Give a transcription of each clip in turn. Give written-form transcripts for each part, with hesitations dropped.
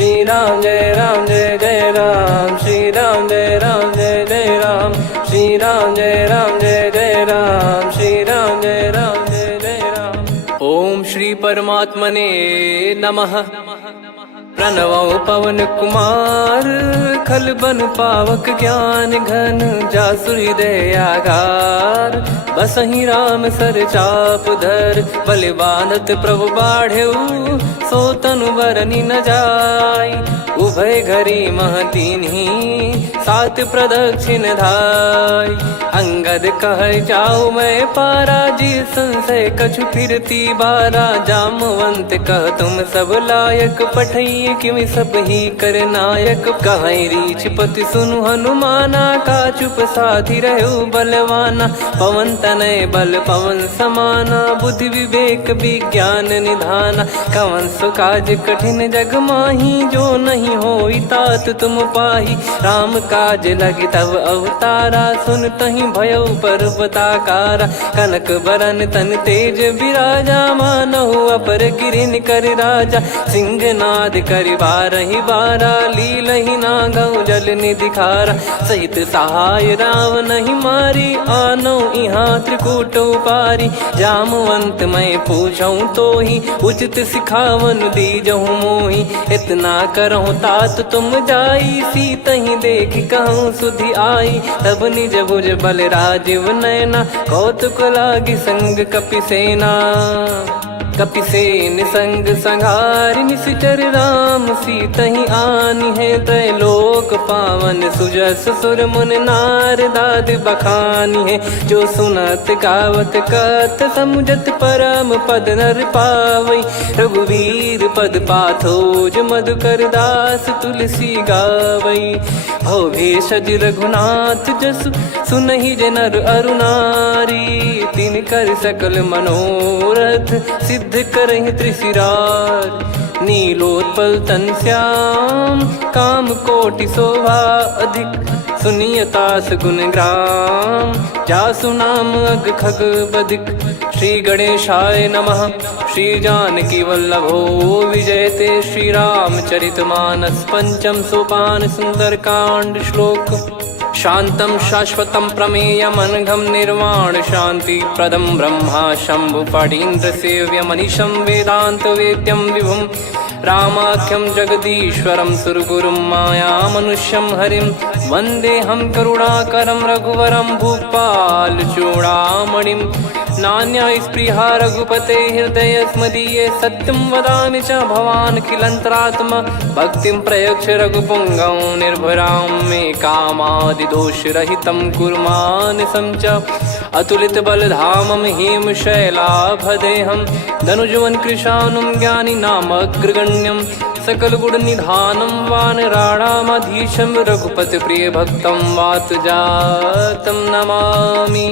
श्री राम जय जय राम, श्री राम जय जय राम, श्री राम जय जय राम, श्री राम जय जय राम। ओम श्री परमात्मने नमः। प्रणवो पवन कुमार, खल बन पावक ज्ञान घन, जासु हृदय आगार। बसहि राम सर चाप धर, बल बांधत प्रभु बाढ़ेऊ, सो तनु बरनि न जाय। उभय घरी मह दीन्ही, सात प्रदक्षिण धाय। अंगद कह जाऊ मैं पारा, जी संशय कछु फिरती बारा। जामवंत कह तुम सब लायक, पठई किमि सब ही कर नायक। कहीं रीछ पति सुनु हनुमाना, का चुप साधि रहु बलवाना। पवन तनय बल पवन समाना, बुद्धि विवेक विज्ञान निधाना। कवन सो काज कठिन जग माही, जो नहीं होई तात तुम पाही। राम काज लगी तब अवतारा, सुन तहि भयउ पर्वताकारा। कनक बरन तन तेज बिराजा, मानहु अपर गिरिन कर राजा। सिंहनाद करि बारहि बारा, लीलहि नागौ जल निधि खारा। सहित सहाय रावण ही मारी, आनो इहाँ त्रिकूट उपारी। जामवंत मैं पूछऊँ तो ही, उचित सिखावन दीजहु मोहि। इतना करहु तात तुम जाई, सीतहि देख कहूँ सुधि आई। तब निज भुज बल राजीव नैना, कौतुक लागी संग कपिसेना। कपिसेन संग संहारि, निशिचर राम सीतहि आनि है। त्रैलोक पावन सुजस सुर मुन नार, दाद बखानी है। जो सुनत गावत कथ, समुझत परम पद नर पावई। रघुवीर पद पाथोज, मधुकर दास तुलसी गावई। भव भेषज रघुनाथ जसु, सुनहि जे नर अरु नारी। तिन कर सकल मनोरथ, सिद्ध करहि त्रिशिरार। नीलोत्पल तन श्याम, काम कोटि शोभा अधिक। सुनियतास गुण ग्राम, जासु नाम अग खग बदिक। श्री गणेशाय नमः। श्री जानकी वल्लभो विजयते, श्री रामचरित मानस। पंचम सोपान सुंदरकांड श्लोक। शांतं शाश्वतं प्रमेयमनघं, निर्वाण शांति प्रदं ब्रह्मा शंभु फणीन्द्र सेव्यमनिशं। वेदांत वेद्यं विभुं रामाख्यं जगदीश्वरं, सुरगुरुं माया मनुष्यं हरिं। वन्देऽहं करुणाकरं रघुवरं, भूपाल चूडामणिं। नान्या स्पृहा रघुपते हृदय स्मदीये, सत्यं वदामि च भवान् खिलन्तरात्मा। भक्तिं प्रयच्छ रघुपुङ्गं, निर्भरां मे कामादिदोषरहितं कुर्मानसं च। अतुलित बलधामं हेमशैलाभदेहं, धनुजवन कृशानुं ज्ञानी नामग्रगण्यं। सकल गुण निधानं वानराणामधीशं, रघुपति प्रिय भक्तं वात जातं नमामि।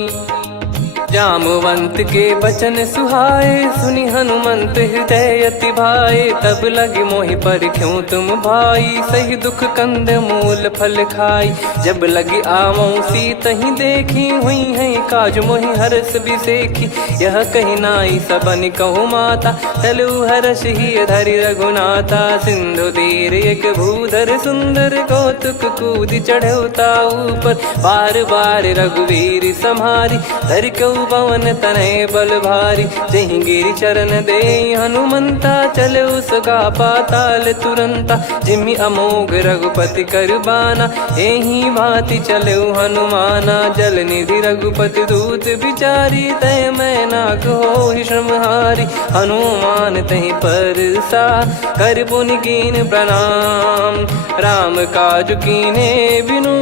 जामवंत के बचन सुहाए, सुनि हनुमंत हृदय अति भाए। तब लगे मोहि परख्यूं तुम भाई, सही दुख कंद मूल फल खाई। जब लगे आवऊं सीतहि देखी, हुई है काज मोहि हरस बिसेखी। यह कही नाई सबन कहु माता, चलु हरष ही धरि रघुनाथा। सिंधु तीर एक भूधर सुंदर, कौतुक कूदि चढ़ौता ऊपर। बार बार रघुवीर सम्हारी, धरि कऊ पवन तनय बल भारी। जहि गिरि चरण दे हनुमंता, चले उसका पाताल तुरंता। जिमि अमोघ रघुपति कर बाना, एहि भांति चले हनुमाना। जल निधि रघुपति दूत बिचारी, तय मैं नाक होहि श्रमहारी। हनुमान तहि परसा, कर पुनि कीन प्रणाम। राम काज कीने बिनु,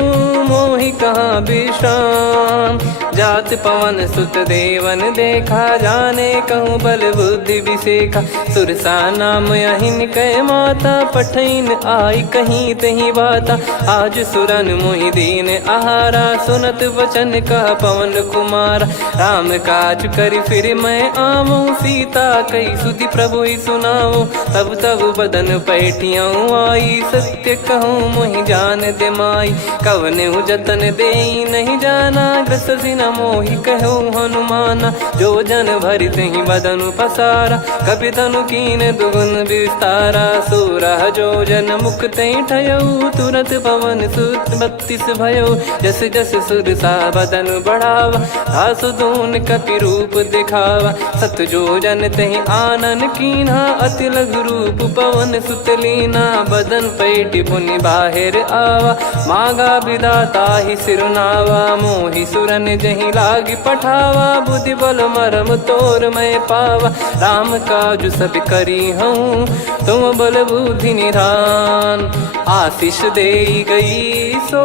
मोहि कहाँ विश्राम। जात पवन सुत देवन देखा, जाने कहूँ बल बुद्धि विसेखा। सुरसा नाम अहिन कै माता, पठैन आई कहीं तहीं बाता। आज सुरन मोहि दीन आहारा, सुनत वचन कह पवन कुमारा। राम काज करि फिर मैं आवऊं, सीता कई सुधि प्रभु ही सुनाऊं। तब तब बदन पैठियाँ आई, सत्य कहूँ मोहि जान दे माई। कवने जतन दे नहीं जाना, ग्रसि न मोहि कहो हनुमाना। जो जन भरि तहि बदनु पसारा, कपि तनु कीन दुगुन विस्तारा। सोरह जो जन मुख तहि ठयऊ, तुरत पवन सुत 32 भयऊ। जस जस सुर सा बदन बढ़ावा, आसु दून कपि रूप दिखावा। सत जो जन तहि आनन कीन्हा, अति लघु रूप पवन सुत लीना। बदन पैटि पुनि बाहिर आवा, मागा विधाता ही सिरुनावा। मोहि सुरन जहि लागी पठावा, बुद्धि बल मरम तोर मैं पावा। राम काजु सब करी हूँ, तुम बल बुद्धि निधान। आशीष देई गई सो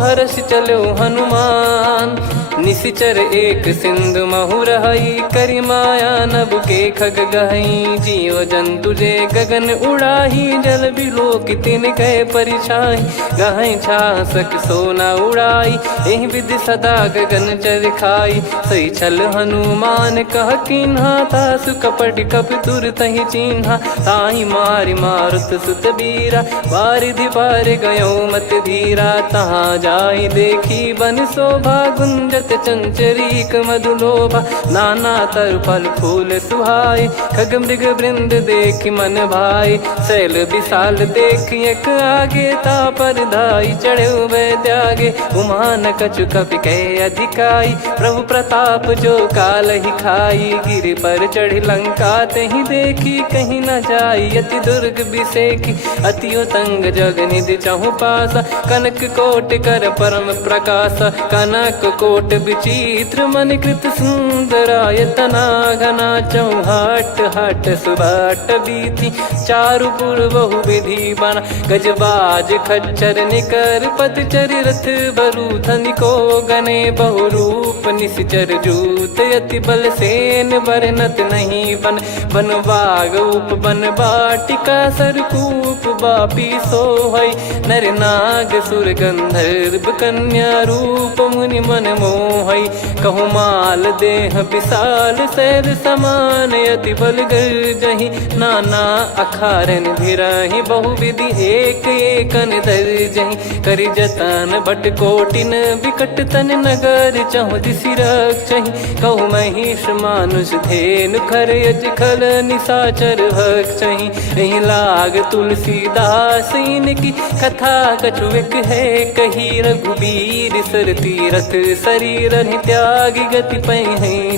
हर्ष चलो हनुमान। निशिचर एक सिंधु महु रहई, करि माया नभ के खग गहई। जीव जंतु जे गगन उड़ाही, जल बिलोक तिन कह परिछाई। गहई छासक सोना उड़ाई, एहि विधि सदा गगन चर खाई। सही छल हनुमान कह कीन्हा, तासु कपट कपि तुर तहि चिन्हा। ताहि मारि मारुत सुत बीरा, वारिधि पार गयो मत धीरा। तहाँ जाई देखी बन शोभा, गुंजत चंचरीक मधुलोभा। नाना तर फल फूल सुहाई, खग मृग वृंद देखि मन भाई। शैल विशाल देखि एक आगे, तापर धाई चढ़े वै त्यागे। उमा न कछु कपि कह अधिकाई, प्रभु प्रताप जो काल ही खाई। गिरि पर चढ़ी लंका तहि देखी, कहीं न जाई अति दुर्ग बिसेकी। अति उतंग जग निधि चहु पासा, कनक कोट कर परम प्रकाशा। कनक कोट विचित्र मन कृत सुंदरायतना। घना चौहाट हाट सुबाट बीती, चारुपुर बहु विधि बना। गजबाज खच्चर निकर पतचर, रथ बरु धनिको गने। बहु रूप निशिचर जूत, अति बल सेन बरनत नहीं बन। बन बाग उप बन बाटिका, सरकूप बापी सोहई। नर नाग सुर गंधर्व कन्या, रूप मुनि मन मोहई। कहु माल देह विशाल, शैल समान अति बल गर्जहि। नाना अखारन भिरहि, बहु विधि एक एकन दर्जहि। करि जतन बट कोटिन, विकट तन नगर चहु दिसि रक्षहि। कहु महिष मानुष धेनु, खर यज खल निशाचर भक्षहि। एहि लाग तुलसीदास इनकी, कथा कछु एक है कही। रघुबीर सर तीरथ शरीर, त्यागी गति पै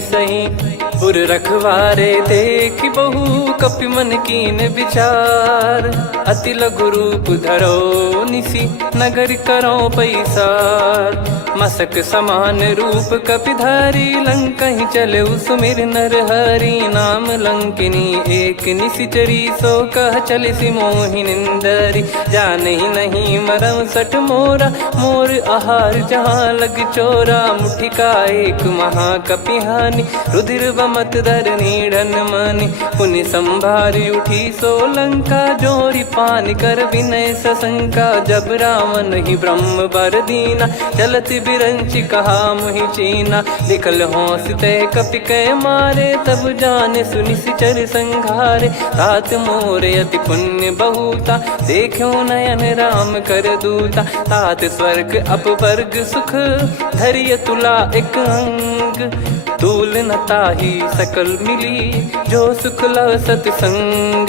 सही। उर रखवारे देखि बहु, कपि मन कीन विचार। अति लघु रूप धरो निसी, नगर करो पैसार। मसक समान रूप कपि धारी, लंकहि चले सुमिर नर हरि। नाम लंकिनी एक निशिचरी, सो कह चलिसि मोहि निंदरी। जानहि नहीं मरम सठ मोरा, मोर आहार जहाँ लग चोरा। मुठिका एक महाकपि हानि, रुधिर बमत धरनी ढन मानि। पुनि संभारी उठी सो लंका, जोरी पान कर विनय सशंका। जब रावण ही ब्रह्म बर दीना, चलति बिरंचि कहा मुहि चीना। लिखल होंस ते कपि कै मारे, तब जाने सुनि सिचर संघारे। तात मोर अति पुण्य बहुता, देखो नयन राम कर दूता। तात स्वर्ग अपवर्ग सुख, धरिय तुला एक अंग। तूल न ताहि सकल मिली, जो सुख लव सतसंग।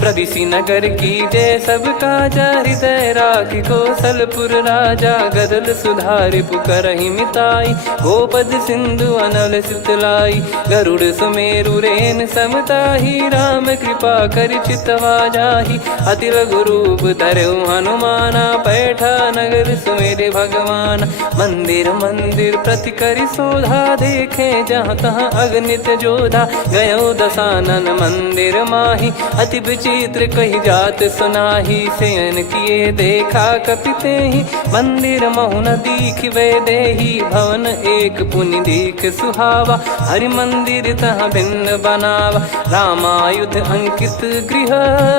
प्रदिशि नगर की जय सब काजा, हृदय राखि कौशलपुर राजा। गदल सुधारि पुकारहि मिताई, गोपद सिंधु अनल सितलाई। गरुड़ सुमेरु रेन समताहि, राम कृपा करि चितवा जाहि। अति लघु रूप धरऊ हनुमाना, पैठा नगर सुमेरे भगवान। मंदिर मंदिर प्रति करि शोधा, देखे जहाँ तहाँ अगणित जोधा। गयो दशानन मंदिर माही, अति विचित्र कही जात सुनाही। शयन किए देखा कपि तेहि, मंदिर महु न दीख वे देही। भवन एक पुनि दीख सुहावा, हरि मंदिर तहाँ भिन्न बनावा। रामायुध अंकित गृह,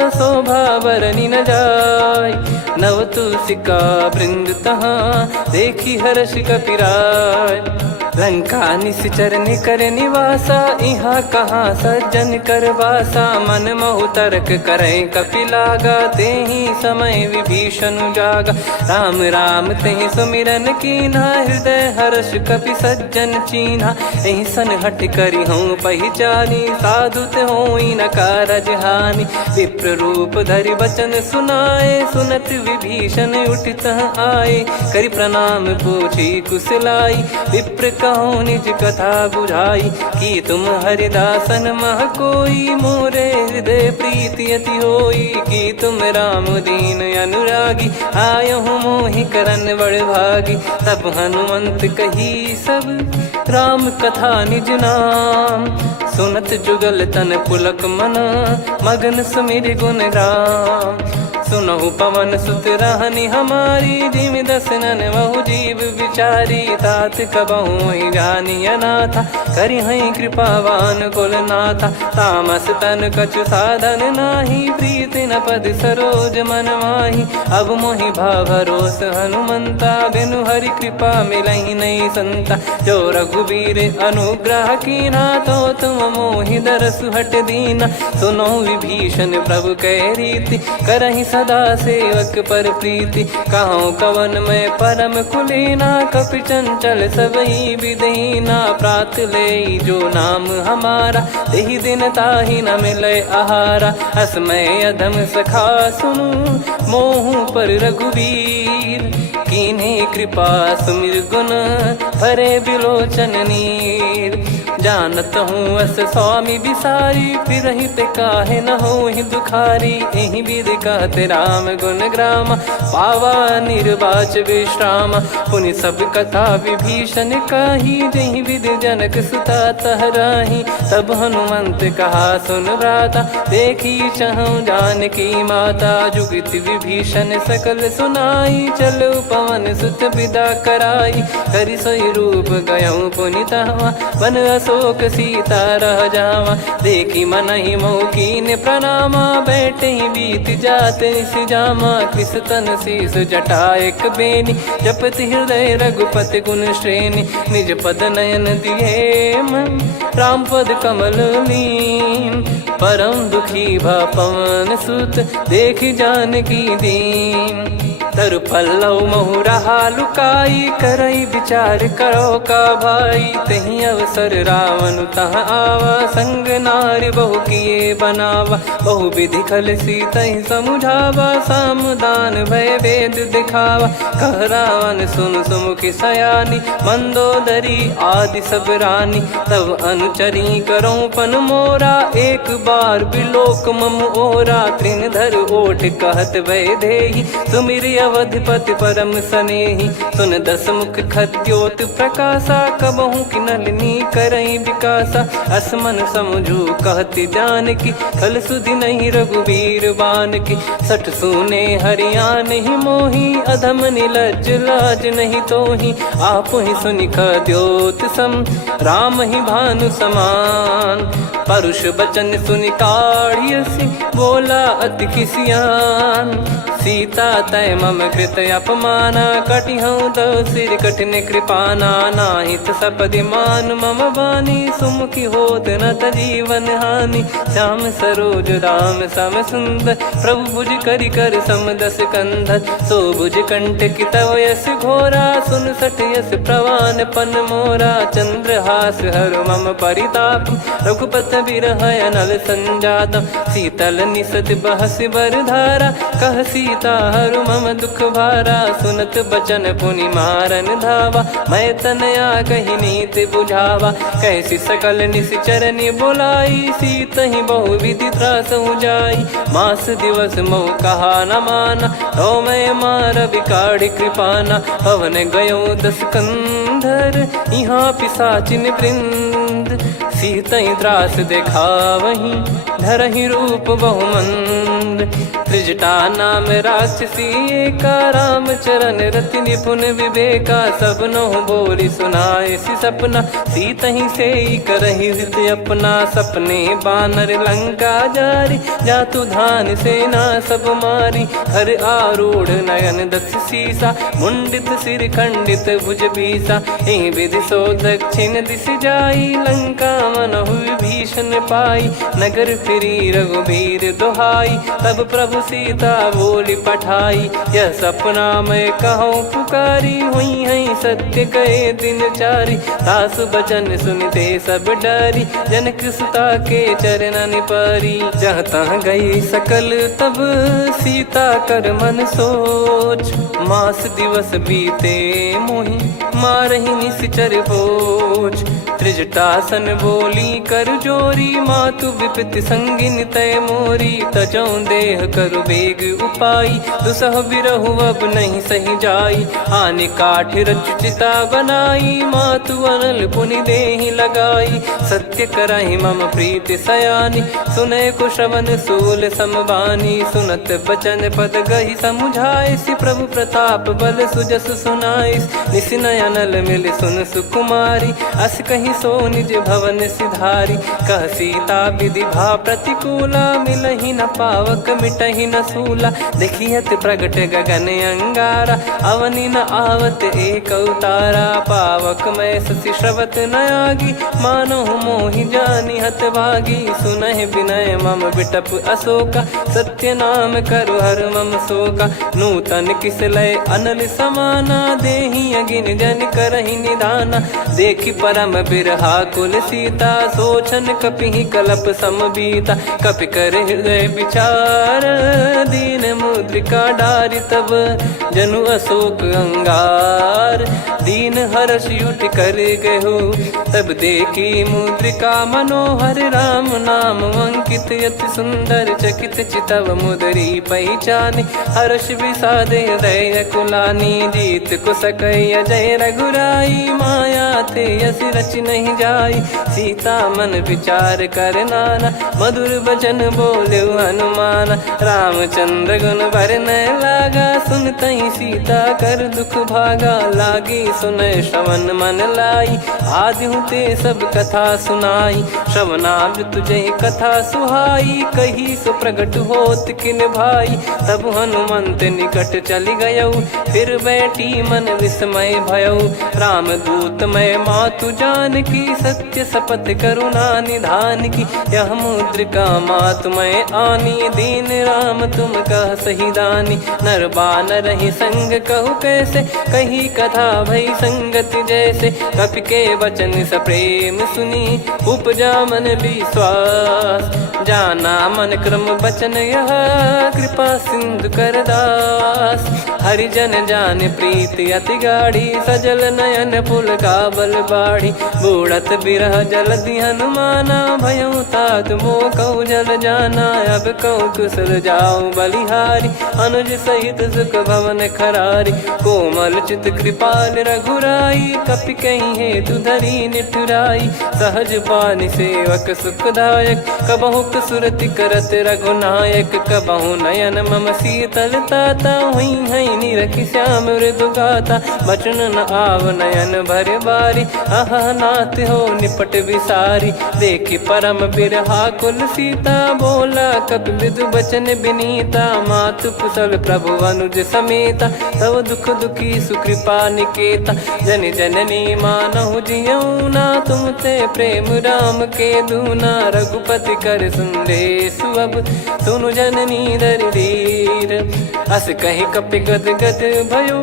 शोभा बरनि न जाय। नव तुलसी का वृंद तहाँ, देखी हर्ष कपिराय। लंका निश्चर निकर निवासा, इहाँ कहाँ सज्जन कर वासा। मन महु तर्क करें कपिलागा, तेहि समय विभीषण जागा। राम राम तेहि सुमिरन कीन्हा, हृदय हर्ष कपि सज्जन चीन्हा। एहि सन हट करी हूँ पहिचानी, साधु ते होई न कारज हानि। विप्र रूप धरि बचन सुनाए, सुनत विभीषण उठित आए। करि प्रणाम पूछी कुशलाई, विप्र कहो निज कथा बुझाई। कि तुम हरिदासन मह कोई, मोरे हृदय प्रीति अति होई। कि तुम राम दीन अनुरागी, आयहु मोहि करन बड़ भागी। तब हनुमंत कही सब राम कथा निज नाम, सुनत जुगल तन पुलक मना, मगन सुमिर गुण राम। सुनहु पवन सुत रहनी हमारी, जिमि दसनन महु जीव विचारी। तात कबहु ही जानी अनाथा, करि हई कृपावान कुल नाथा। तामस तन कछु साधन नाही, प्रीति न पद सरोज मन माही। अब मोहि भाव भरोस हनुमंता, बिनु हरि कृपा मिलहि नहीं संता। जो रघुबीर अनुग्रह कीना, तो तुम मोहि दरसु हट दीना। सुनो विभीषण प्रभु कह रीति, करहि सदा सेवक पर प्रीति। कहूँ कवन में परम कुलीना, कपि चंचल सबई विदहीना। प्रात ले जो नाम हमारा, तेहि दिन ताहि न मिले आहारा। असमय अधम सखा सुनु, मोहु पर रघुवीर। कीन्हे कृपा सुमिर गुण, भरे बिलोचन नीर। जानत हूँ अस स्वामी बिसारी, फिरहित काहे न होहि दुखारी। एहि विधि कहते राम गुण ग्राम, पावा निर्वाच विश्राम। पुनि सब कथा विभीषण काही, जहि विधि जनक सुता तहराही। तब हनुमंत कहा सुन भ्राता, देखी चहु जानकी माता। जुगित विभीषण सकल सुनाई, चलो पवन सुत विदा कराई। करि सोई रूप गयऊँ पुनितवा, बन अशोक सीता रह जावा। देखी मनहि मोह कीन्ह प्रणामा, बैठे ही बीत जात निस जामा। कृस तन शीस जटा एक बेनी, जपति हृदय रघुपति गुण श्रेणी। निज पद नयन दिए मन, राम पद कमल लीन। परम दुखी भा पवन सुत, देखि जानकी दीन। तरु पल्लव महु रहा लुकाई, करई विचार करो का भाई। तही अवसर रावण तहाँ आवा, संग नारी बहु किए बनावा। बहु विधि खल सीतहि समुझावा, सामदान भय वेद दिखावा। कह रावण सुन सुमुखी सयानी, मंदोदरी आदि सब रानी। तब अनुचरी करो पन मोरा, एक बार बिलोक मम ओरा। तृण धर ओठ कहत भय देहि, सुमिरि अवधिपति परम सनेहि। सुन दस मुख खद्योत प्रकाशा, कबहु कि नलिनी करई विकासा। असमन समझू कहति जानकी, खल सुधि नहीं रघुबीर बानकी। सठ सूने हरियाण ही मोही, अधम निलज्ज लाज नहीं तोही। आप ही सुनि खद्योत सम, राम ही भानु समान। परुष बचन सुनि काढ़ियसि, बोला अति किसियान। सीता तय मम कृत अपमाना, कटिहऊँ तो सिर कठिन कृपाना। नाहित सपदि मान मम बानी, सुमुखी होत न जीवन हानि। श्याम सरोज राम सम सुंदर, प्रभु भुज करि कर सम दस कंधर। सो भुज कंठ की तव यस घोरा, सुन सठ यस प्रवान पन मोरा। चंद्रहास हर मम परिताप, रघुपत बिरह अनल संजात। शीतल निसत बहस बर धारा, कह सीता हरु मम दुख भारा। सुनत बचन पुनि मारन धावा, मैं तनया कही नीति बुझावा। कैसी सकल निश्चरनि बुलाई, सीतहि बहु विधि त्रासहु जाई। मास दिवस मोह कहा न माना, तो मैं मार बिकाढ़ कृपाना। हवन गयो दस कंधर, यहाँ पिशाचिन वृंद। सीतहि त्रास देखावहीं, धरहि रूप बहुमंद। त्रिजटा नाम राक्षसी एका, राम चरण रति निपुण विवेका। सब नोह बोली सुनाए सी सपना, सीत ही से करही हित अपना। सपने बानर लंका जारी, जातु धान सेना सब मारी। हर आरूढ़ नयन दक्ष सीसा, मुंडित सिर खंडित भुज बीसा। एहि विधि सो दक्षिण दिश जाई, लंका मनहु विभीषण पाई। नगर फिरी रघुबीर दुहाई, तब प्रभु सीता बोली पठाई। यह सपना मैं कहूँ पुकारी, हुई है सत्य कहे दिन चारी। सासु बचन सुनते सब डरी, जनक सुता के चरण परी। जहाँ तहाँ गई सकल तब सीता कर मन सोच। मास दिवस बीते मोहि मारहि निश्चर भोज। त्रिजटासन बोली कर जोरी, मातु विपति संगिन तय मोरी। तजौ देह करु बेग उपाई, दुसह बिरहु अब नहीं सही जाई। आने काठ रचिता बनाई, मातु अनल पुनि देहि लगाई। सत्य कराहि मम प्रीति सयानी, सुनै को श्रवण सूल समबानी। सुनत बचन पद गहि समुझाए, सि प्रभु प्रताप बल सुजस सुनाइस। निस नयनल मिल सुन सुकुमारी, अस कहि सो निज भवन सिधारी। कह सीता विधि भा प्रतिकूला, मिलहि न पावक मिटहि न सूला। देखियत प्रगट गगन अंगारा, अवनि न आवत एक अवतारा। पावक मैं ससि श्रवत न आगी, मानो मोहि जानि हत भागी। सुनहि विनय मम बिटप अशोका, सत्य नाम करु हर मम शोका। नूतन किस लय अनल समाना, देहि अगिन जन करहि निधाना। देखि परम बिरहा कुल सीता, सोचन कपिहि कलप समबीता। कपि कर हृदय विचार, दीन मुद्रिका डारि तब। जनु अशोक अंगार, दीन हर्ष युट कर गहु। तब देखी मुद्रिका मनोहर, राम नाम अंकित अति सुंदर। चकित चितव मुदरी पहचानी, हर्ष विषाद हृदय कुलानी। जीत को सकय अजय रघुराई, माया ते यस रच नहीं जाई। सीता मन विचार कर नाना, मधुर वचन बोले हनुमान। रामचंद्र गुण बरनय लागा, सुनतहि सीता कर दुख भागा। लागी सुनय श्रवण मन लाई, आदिहु ते सब कथा सुनाई। श्रवणाब तुझे कथा सुहाई, कही सो प्रगट होत किन भाई। तब हनुमंत निकट चली गयौ, फिर बैठी मन विस्मय भयौ। राम दूत मैं मातु जान की, सत्य शपथ करुणा निधान की। यह मुद्रिका मातु मैं आनी, दीन राम तुम कह सही दानी। नर बानर ही संग कहु कैसे, कही कथा भई संगति जैसे। कपि के वचन सप्रेम सुनी, उपजा मन विश्वास। जाना मन क्रम बचन यह, कृपा सिंधु कर दास। हरिजन जान प्रीति अति गाढ़ी, सजल नयन पुल काबल बाढ़ी। बूढ़त बिरह जलधि हनुमाना, भयउ तात मोह कहु जल जाना। अब कहु कुशल जाऊ बलिहारी, अनुज सहित सुख भवन खरारी। कोमल चित कृपाल रघुराई, कपि कहीं हेतु धरी निठुराई। सहज पानि सेवक सुखदायक, कबहु सुरति करत रघुनायक। कबहु नयन मम शीतल ताता, हुई है निरखि श्याम मृदु गाता। बचन न आव नयन भर बारी, अह नाथ हो निपट विसारी। देखि परम बिरहा कुल सीता, बोला कपि मृदु बचन बिनीता। मातु कुशल प्रभु अनुज समेता, तव दुख दुखी सुकृपा निकेता। जन जननी मानहु जियऊ ना, तुम ते प्रेम राम के दूना। रघुपति कर सुंदेशु अब, सुनु जननी दर धीर। अस कहि कपि गद गद भयो,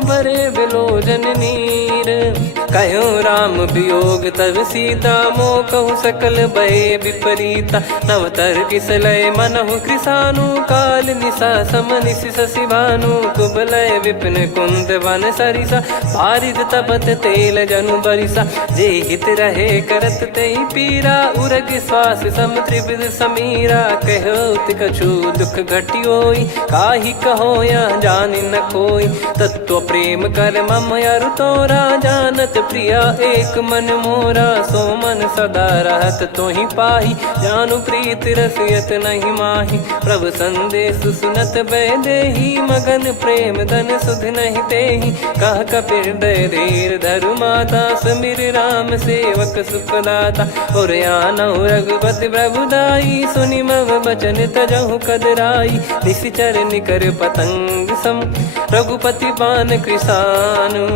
भरे बिलोचन नीर। कहूँ राम वियोग तब सीता, मोह कहूँ सकल भय विपरीता। नवतर किसलय मनहु कृसानु, काल निशा समनिश शशि भानु। कुबलय विपिन कुंद वन सरिसा, पारिद तपत तेल जनु बरिसा। जे हित रहे करत ते पीरा, उरग श्वास सम त्रिविध समीरा। कहत कछु दुख घटियोई, काहि कहो या जानि न कोई। तत्व प्रेम कर मम अरु तोरा, जानत प्रिया एक मन मोरा, सो मन सदा रहत तो ही पाही। जानु प्रीत रसियत नहीं माही, प्रभु संदेश सुनत बैदेही। मगन प्रेम धन सुध नहीं तेही, कह कपिर दय धीर धरु माता। समीर राम सेवक सुखदाता, और आनौ रघुपति प्रभुदाई। सुनि मम बचन तजहु कदराई, निशिचर निकर पतंग सम। रघुपति पान कृसानु,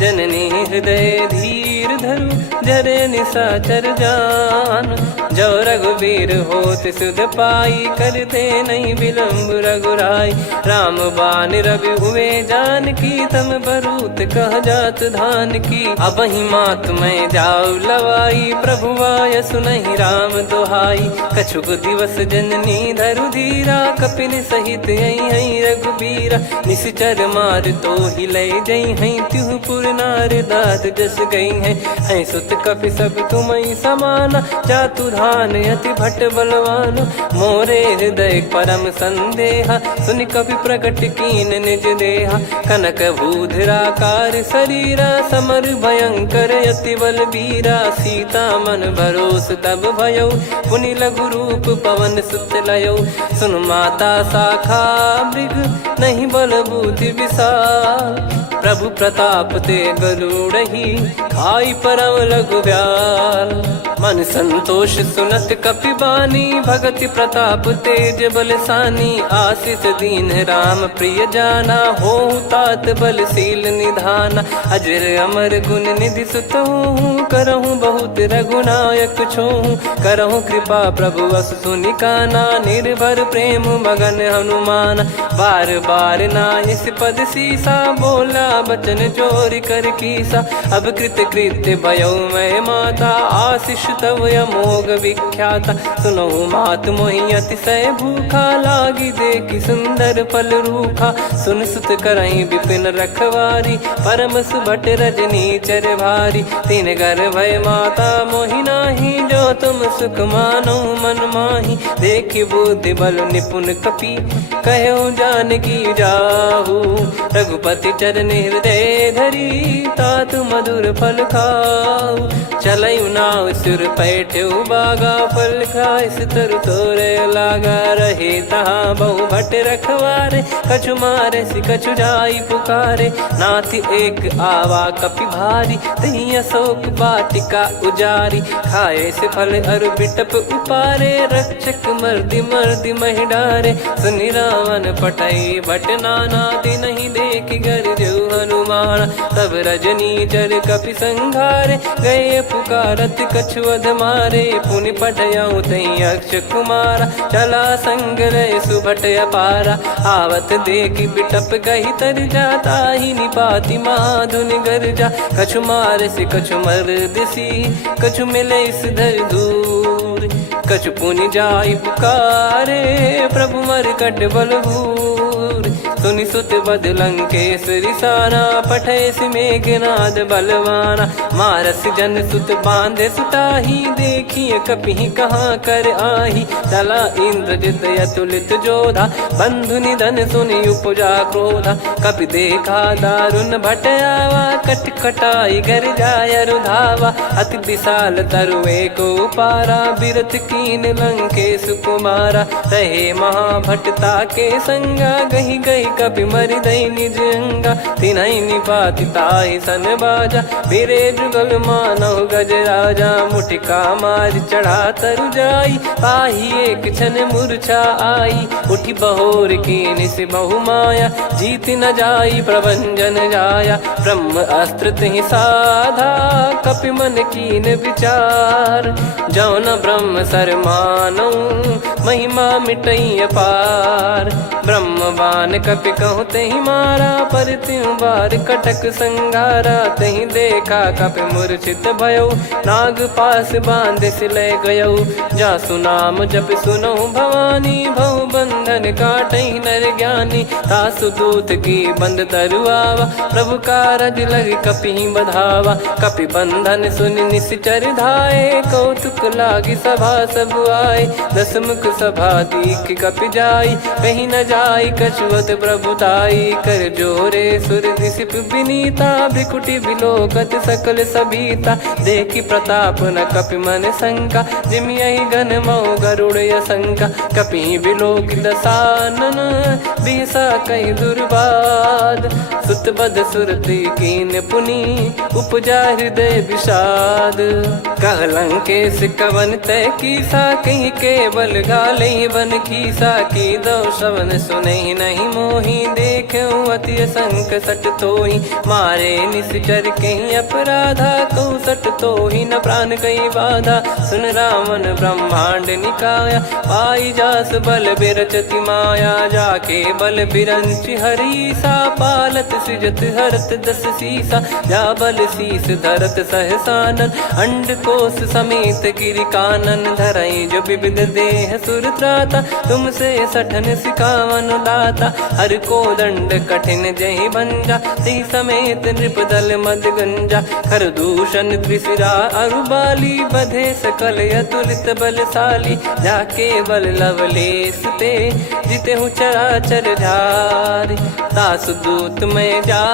जननी हृदय धीर धरु। जरे निशाचर जान, जो रघुवीर होत सुध पाई। करते नहीं विलम्ब रघुराई, राम बान रवि हुए जानकी। तम बरूत कह जात धान की, अब ही मात मैं जाऊ लवाई। प्रभु आय सुनहि राम दुहाई, कछुक दिवस जननी धरु धीरा। कपिन सहित यही रघुबीरा, निश्चर मार तो ही लय जई हैं। त्युह पुर नार दात जस गई हैं, सुत कपि सब तुमई समाना। जातु धान अति भट बलवान, मोरे हृदय परम संदेहा। सुनि कपि प्रकट कीन निज देहा, कनक भूधराकार शरीरा। समर भयंकर अति बल बीरा, सीता मन भरोस तब भयो। पुनि लघु रूप पवन सुत लयो, सुन माता शाखा मृग नहीं बल बुद्धि विशाल। प्रभु प्रताप ते गरुड़ही, खाई परम लघु ब्याल। मन संतोष सुनत कपि बानी, भगति प्रताप तेज बलसानी। आशीष दीन राम प्रिय जाना, होहु तात बलशील निधाना। अजर अमर गुण निधि सुतहु, करहु बहुत रघुनायक छोहु। करहु कृपा प्रभु अस सुनि काना, निर्भर प्रेम मगन हनुमान। बार बार नायस पद सीसा, बोला बचन चोरी कर कीसा। अब कृत कृत्य भयो मैं माता, आशीष तव अमोघ विख्याता। सुनहु मात मोहि अतिशय भूखा, लागी देखी सुंदर फल रूखा। सुन सुत करहीं विपिन रखवारी, परम सुभट रजनी चर भारी। तीन घर भय माता मोहि नाही, जो तुम सुख मानो मन माही। देखि बुद्धि बल निपुण कपि, कहो जानकी जाहू। रघुपति चरण हृदय धरी, तात मधुर फल खाऊ। चलऊ नाव सुर पैठ्यु बागा, फल खाइस तरु तोरे लागा। रहे तहाँ बहु भट रखवारे, कछु मारे सि कछु जाई पुकारे। नाथ एक आवा कपि भारी, तही अशोक वाटिका उजारी। खाए से फल अर बिटप उपारे, रक्षक मर्दि मर्दि महि डारे। सुनि रावण पटई भट नाना, तिनहि देख गर जो हनुमान। तब रजनी चर कपि संघारे, गए पुकारत कछु अध मारे। पुनि पटयऊ तई अक्ष कुमारा, चला संग रय सुभट अपारा। आवत देखि बिटप कही तर जाता, ही निपाति माधुनि गर्जा। कछु मार से कछु मर दिसी, कछु मिले इस धर दूर। कछु पुनि जाई पुकारे, प्रभु मर कट बलभूर। सुनि सुत बद लंकेश्वरी साना, पठय सि मेघनाद बलवाना। मारस जन सुत बांधे सुताही, देखिए कपि कहाँ कर आही। चला इंद्रजित अतुलित जोधा, बंधु निधन सुनि उपजा क्रोधा। कपि देखा दारुण भट आवा, कट कटाई घर जाय रुधावा। अति विशाल तरुए को पारा, बिरथ कीन लंकेश कुमारा। रहे महाभटता के संगा, गही गही कपि मरि दई निज अंगा। तिन्हि निपाति ताहि सन बाजा, बिरे जुगल मानव गज राजा। मुटिका मार चढ़ा तरु जाई, पाही एक क्षण मूर्छा आई। उठी बहोर कीन से बहु माया, जीत न जाई प्रभंजन जाया। ब्रह्म अस्त्र तिहि साधा, कपि मन कीन विचार। जौ न ब्रह्म सर मानौ, महिमा मिटई अपार। ब्रह्म बान कपि कहु तहि मारा, पर त्यों बार कटक संगारा। तहि देखा कपि मूर्छित भयो, नाग पास बांध सिलय गयो। जासु नाम जप सुनहु भवानी, भव बंधन काटहि नर ज्ञानी। तासु दूत की बंद तरुआवा, प्रभु कारज लग कपि बधावा। कपि बंधन सुनि निश्चर धाये, कौतुक लागी सभा सब आए। दस मुख सभा दीख कपि जाई, कहीं न जाई कछुअत प्रभुताई कर जोरे सुर दिसिप विनीता भ्रिकुटी बिलोकत सकल सबीता देखी प्रताप न कपि मन शंका जिमि यही गण मऊ गरुड़ असंका कपि बिलोक दसानन बिहसा कहीं दुर्बाद सुत बद सुरति कीन पुनी उपजा हृदय विषाद कहलंकेश कवन तय कीसा कहीं केवल गाले बन कीसा की दो श्रवण सुने नहीं मोही देखे अति संक सट तोही मारे निश्चर कहीं अपराधा कहूँ सट तोही न प्राण कहीं बाधा सुन रावण ब्रह्मांड निकाया पाई जास बल बिरचति माया जाके बल बिरंच हरीसा पालत सृजत हरत दस सीसा जा बल शीस धरत सहसानन अंड कोश समेत गिरि कानन धरई जो विविध देह सुर त्राता तुमसे सठन सिखावन दाता हर को दंड कठिन जहि बंजा ती समेत नृपदल मद गंजा खर दूषण त्रिशिरा अरुबाली बधे सकल अतुलित बलशाली जाके बल लवलेस ते जिते हूँ चराचर झारी दास दूत में जा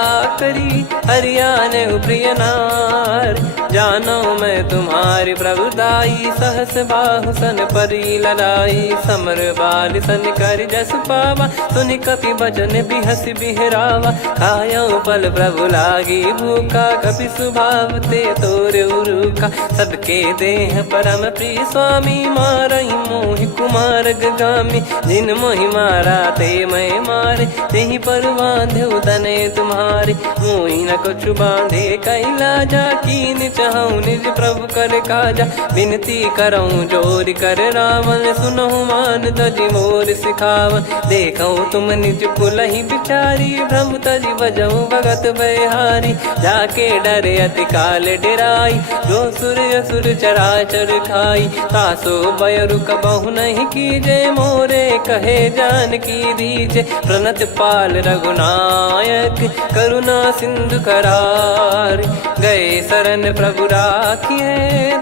करी हरियाने प्रिय नार जानो मैं तुम्हारी प्रभुदाई सहस बाहु सन परी लड़ाई समर बाल सन कर जस पावा सुनि कपि भजन बिहस बिहरावा खायो पल प्रभु लागी भूखा कपि स्वभाव ते तोर उरुका सबके देह परम प्रिय स्वामी मारई मोहि कुमार गामी जिन मोहि मारा ते मैं मारे तेहि पर बांधे उदने तुम्हारे मोहि न कुछ बांधे कैला जा कीन चाहूं निज प्रभु कर काजा विनती करऊं जोर कर रावण सुनहु मान तजि मोर सिखावन देखऊं तुम निज कुलहि बिचारी भ्रम तजि बजऊं भगत बहारी जाके डरे अति काल डेराई जो सुर असुर चराचर खाई तासो बयरु कबहु नहीं कीजे मोरे कहे जान की दीजे प्रणत पाल रघुनायक करुणा सिंधु करार गए शरण प्रभु राखिए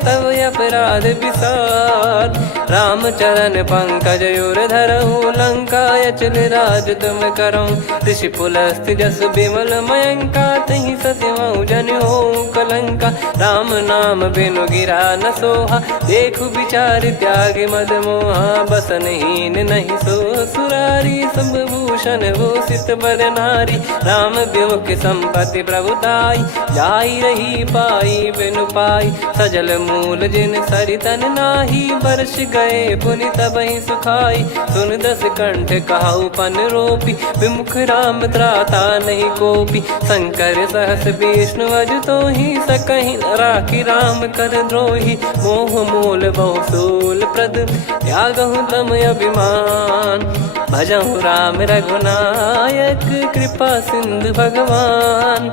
तब अपराध विसार राम चरण पंकज उर धरहु लंका अचल राज तुम करऊं ऋषि पुलस्त जस विमल मयंका तहि ससिमऊ जन हो कलंका राम नाम बिनु गिरा न सोहा देखु विचार त्याग मद मोहा बसनहीन नहीं सो सुरारी सब भूषण भूषित बर नारी राम विमुख संपत्ति प्रभुताई जाई रही पाई बिनु पाई सजल मूल जिन सरितन नाही वर्ष गए पुनि तबहि सुखाई सुन दस कंठ कहाऊ पन रोपी विमुख राम त्राता नहीं कोपी शंकर सहस विष्णु अज तो ही सकहि राखी राम कर द्रोही मोह मूल बहुसूल प्रद त्यागहु तम अभिमान भजहु राम रघुनायक कृपा सिंधु भगवान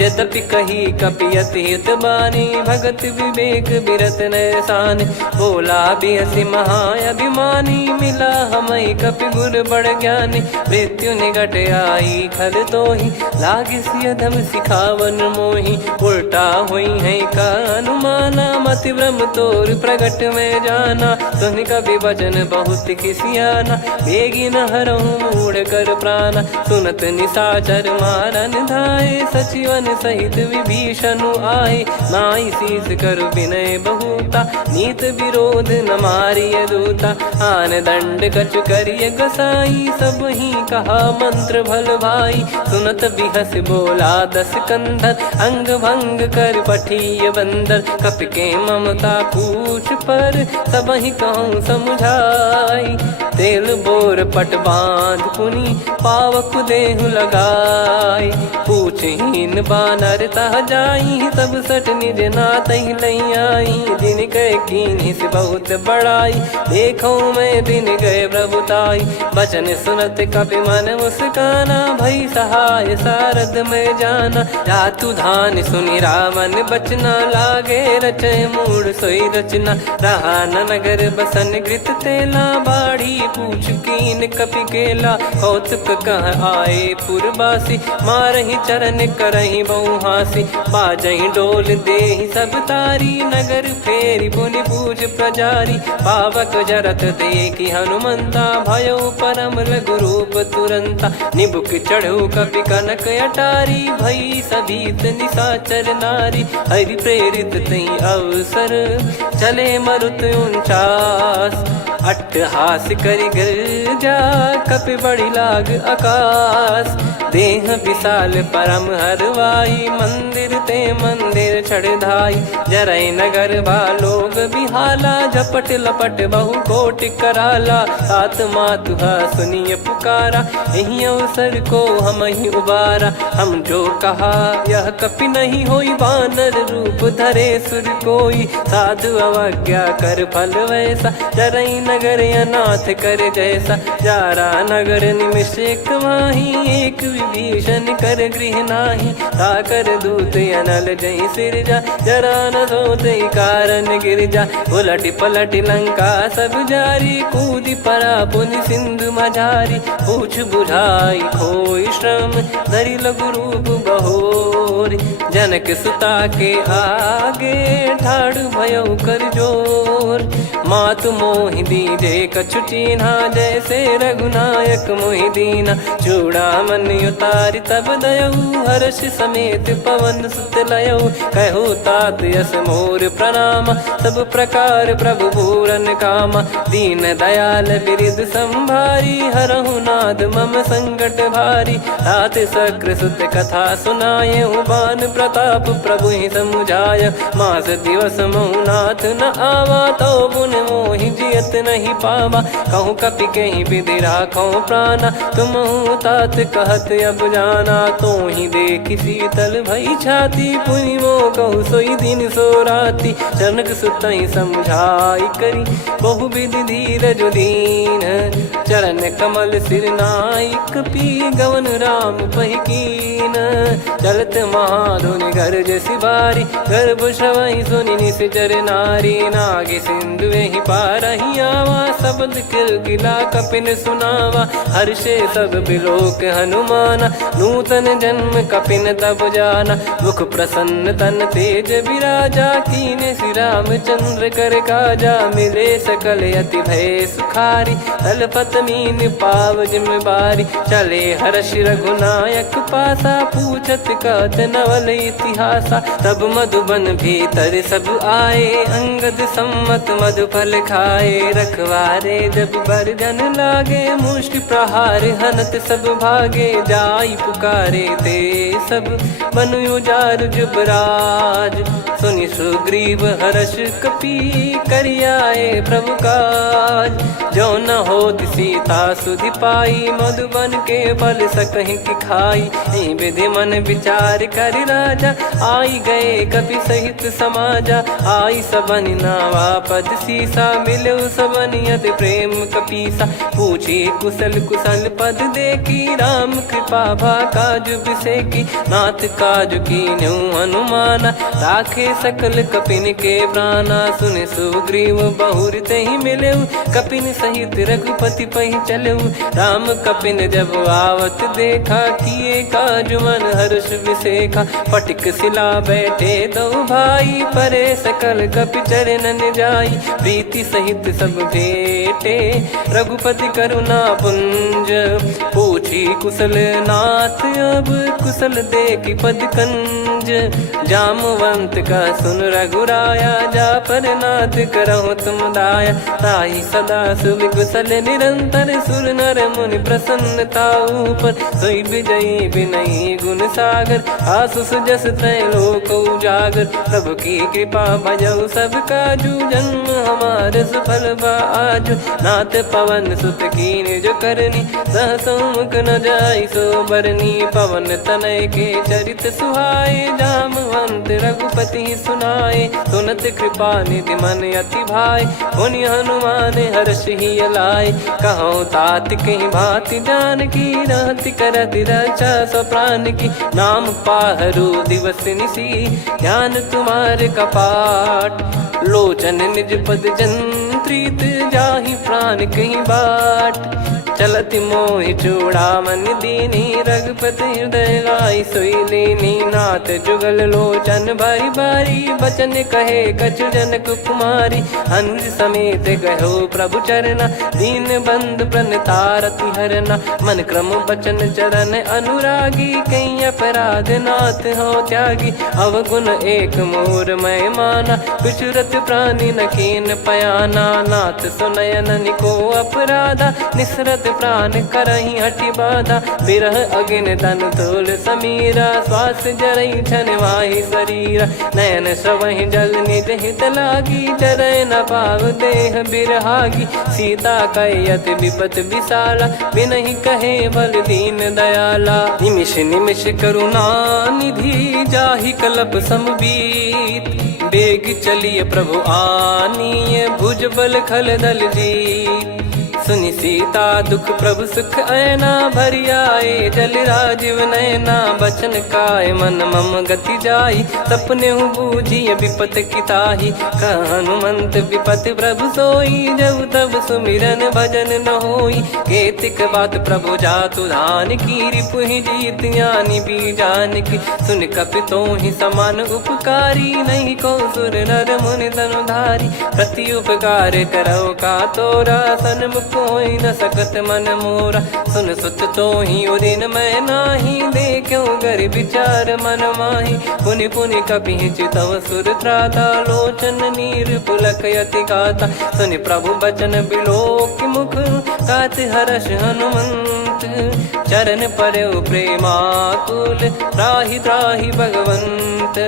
यद्यपि कही कपियति हित बानी भगत विवेक बिरत नैसान बोला बिहसी महाअभिमानी मिला हमई कपि गुर बड़ ज्ञानी मृत्यु निकट आई खल तो ही लागिस यधम सिखावन मोही उल्टा हुई है का अनुमाना मति ब्रह्म तोर प्रगट में जाना सुन कभी वचन बहुत किसियाना बेगी न हरहु मूढ़ कर प्राणा सुनत निशाचर मारन धाये सचिवन सहित विभीषणु आए नाई शीस कर विनय बहुता नीत विरोध न मारिय दूता आन दंड कछु करिय गसाई सब ही कहा मंत्र भल भाई सुनत बिहस बोला दस कंधर अंग भंग कर पठिय बंदर कपि के ममता पूछ पर सब ही कहूँ समझाई तेल बोर पट बांध पुनि पावक देहु लगाई पूछहीन बानर तह जाई तब सट निज नाथ लई आई दिन गए कीन्ही से बहुत बड़ाई देखो मैं दिन गए प्रभुताई बचन सुनत कपि मन मुस्काना भई सहाय सारद में जाना जातु धान सुनि रावण बचना लागे रचय मूड सोई रचना रहा न नगर बसन कृत तेला बाड़ी पूछ कीन कपि केला, कौतुक कह आए पुरबासी, मारहि चरण करहि बहु हासी, बाजहि डोल देहि सब तारी, नगर फेरी पुनि पूज प्रजारी, पावक जरत देखि हनुमंता, भयो परम लघु रूप तुरंता, निबुक चढ़ऊ कपि कनक अटारी, भई सभीत निशाचर नारी, हरि प्रेरित तई अवसर, चले मरुत 49, अट्टहास करि गर्जा, कपि बड़ी लाग आकाश, देह विशाल परम हरवाई, मंदिर ते मंदिर चढ़धाई, जरई नगर बालोग बिहाला, झपट लपट बहु कोटि कराला, सात मातुहा सुनिय पुकारा, यही अवसर को हम ही उबारा, हम जो कहा यह कपि नहीं होई, वानर रूप धरे सुर कोई, साधु अवज्ञा कर फल वैसा, जरई नगर अनाथ कर जैसा, जारा नगर निमिष एक माही, एक विभीषण कर गृह नाही, ताकर दूत अनल जय सिरजा, जरा न सोते कारण गिरजा, उलट पलट लंका सब जारी, कूदी परा पुनि सिंधु मझारी, पूछ बुझाई खोई श्रम, धरि लघु रूप बहोरी, जनक सुता के आगे, ठाड़ भयो कर जोर, मातु मोहि दीजे कछु चीन्हा, जैसे रघुनायक मोहि दीना, चूड़ामन उतारि तब दयऊ, हर्ष समेत पवन सुत लयऊ, कहो तात यस मोर प्रणाम, सब प्रकार प्रभु पूरन कामा, दीन दयाल बिरिद संभारी, हरहु नाद मम संकट भारी, तात सक्र सुत कथा सुनाये, बान प्रताप प्रभु ही समुझाय, मास दिवस महु नाथ न आवा, तो पुन मोहि जियत नहीं पावा, कहूँ कपि कहीं विधि राखो प्राणा, तुम तात कहत अब जाना, तो ही देखी शीतल भई छाती, पुनि मो कहु सोई दिन सो राती, जनक सुतहि समझाई करी, बहु विधि धीरज दीन, चरण कमल सिर नाई, कपि गवन राम पहि कीन, चलत महाधुनि गर्ज सिबारी, गर्भ श्रवहि सुनि निश्चर नारी, नागे सिंधु ही पारहि आवा, शब्द किलकिला कपिन सुनावा, हर्षे सब बिलोक हनुमाना, नूतन जन्म कपिन तब जाना, मुख प्रसन्न तन तेज विराजा, कीने श्री रामचंद्र कर काजा, मिले सकल अति भय सुखारी, तलपत मीन पाव जिम बारी, चले हर्ष रघुनायक पासा, पूछत कहत नवल इतिहासा, तब मधुबन भीतर सब आए, अंगद सम्मत मधुफल खाए, रखवारे जब बरजन लागे, मुष्टि प्रहार हनत सब भागे, जाई पुकारे ते सब बन उजार जुबराज, सुनि सुग्रीव हर्ष कपि करियाए प्रभु काज, जो न होत सीता सुधि पाई, मधुबन के फल सकहि कि खाई, विधि मन विचार कर राजा, आई गए कपि सहित समाजा, आई सबन नावा पद सीसा, मिलो सबनियत प्रेम कपीसा, पूछी कुशल कुशल पद देखी, राम कृपा भा काज बिसेकी, नाथ काज कीन्हु हनुमाना, राखे सकल कपिन के प्राणा, सुन सुग्रीव बहुर तहि मिलेऊ, कपिन सहित रघुपति पहि चलेऊ, राम कपिन जब आवत देखा, किए काज मन हर्ष विसेखा, फटिक सिला बैठे दो भाई, परे सकल कपि चरणन जाई, प्रीति सहित सब भेटे, रघुपति करुणा पुंज, पूछी कुशल नाथ अब कुशल देखि पद कंज, जामवंत का सुन रघुराया, जा पर नाथ करहु तुम दाया, ताहि सदा सुभि कुशल निरंतर, सुर नर मुनि प्रसन्नता ऊपर, सोई विजयी विनयी गुण सागर, आसु सुजस त्रैलोक उजागर, प्रभु की कृपा भजऊ सब काजू, जन्म हमार सफल बा आजु, नाथ पवन सुत कीन जो करनी, सहसो मुख न जाई सो बरनी, पवन तनय के चरित सुहाए, जामवंत रघुपति सुनाए, सुनत कृपा निधि मन अति भाई, पुनि हनुमान हर्ष ही लाए, कहो तात कहीं भांति जान की, रहति करति रक्षा सो प्राण की, नाम पाहरू दिवस निसी, ज्ञान तुम्हारे कपाट, लोचन निज पद जन प्रीत जाहि प्राण कहीं बाट। चलत मोहि चूड़ामन दीनी रघुपति हृदय लाई सोई लीनी। नाथ जुगल लोचन बारी बारी बचन कहे कछु जनक कुमारी। अनुज समेत गयो प्रभु चरना दीन बंधु प्रणतारति हरना। मन क्रम बचन चरण अनुरागी कहीं अपराध नाथ हो त्यागी। अवगुण एक मोर मैं माना विचुरत प्राणी न कीन पयाना। नाथ सुनयन निको अपराधा निसरत प्राण करही हटि बाधा। बिरह अगिन तन तोल समीरा श्वास जरई छन माही शरीरा। नयन सवहि जल निज हित लागी जरय न पाव देह बिरहागी। सीता कयत विपत विशाला बिनहि कहे बल दीन दयाला। निमिष निमिष करुणा निधि जाहि कलप समबीत। बेग चलिए प्रभु आनीय भुज बल खल दल जीत। सुनि सीता दुख प्रभु सुख ऐना भरि आए जल राजीव नैना। बचन काय मन मम गति जाई सपने हूँ बूझिए विपत किताही। हनुमंत विपत प्रभु सोई जब तब सुमिरन भजन न होई। केतिक बात प्रभु जातु धान की रिपुहि जीत ज्ञानी बीजान की। सुन कपि तोहि समान उपकारी नहीं को सुर नर मुनि तनुधारी। प्रति उपकार करो का तोरा सन्मुख कोई न सकत मन मोरा। सुन सुत तो ही उदिन मैं नाही देखो गर विचार मन माही। पुनि पुनि कपि चितव सुर त्राता लोचन नीर पुलक यति गाता। सुनि प्रभु बचन बिलोक मुख गात हर्ष हनुमंत। चरण परयो प्रेमाकुल त्राहि त्राहि भगवंत।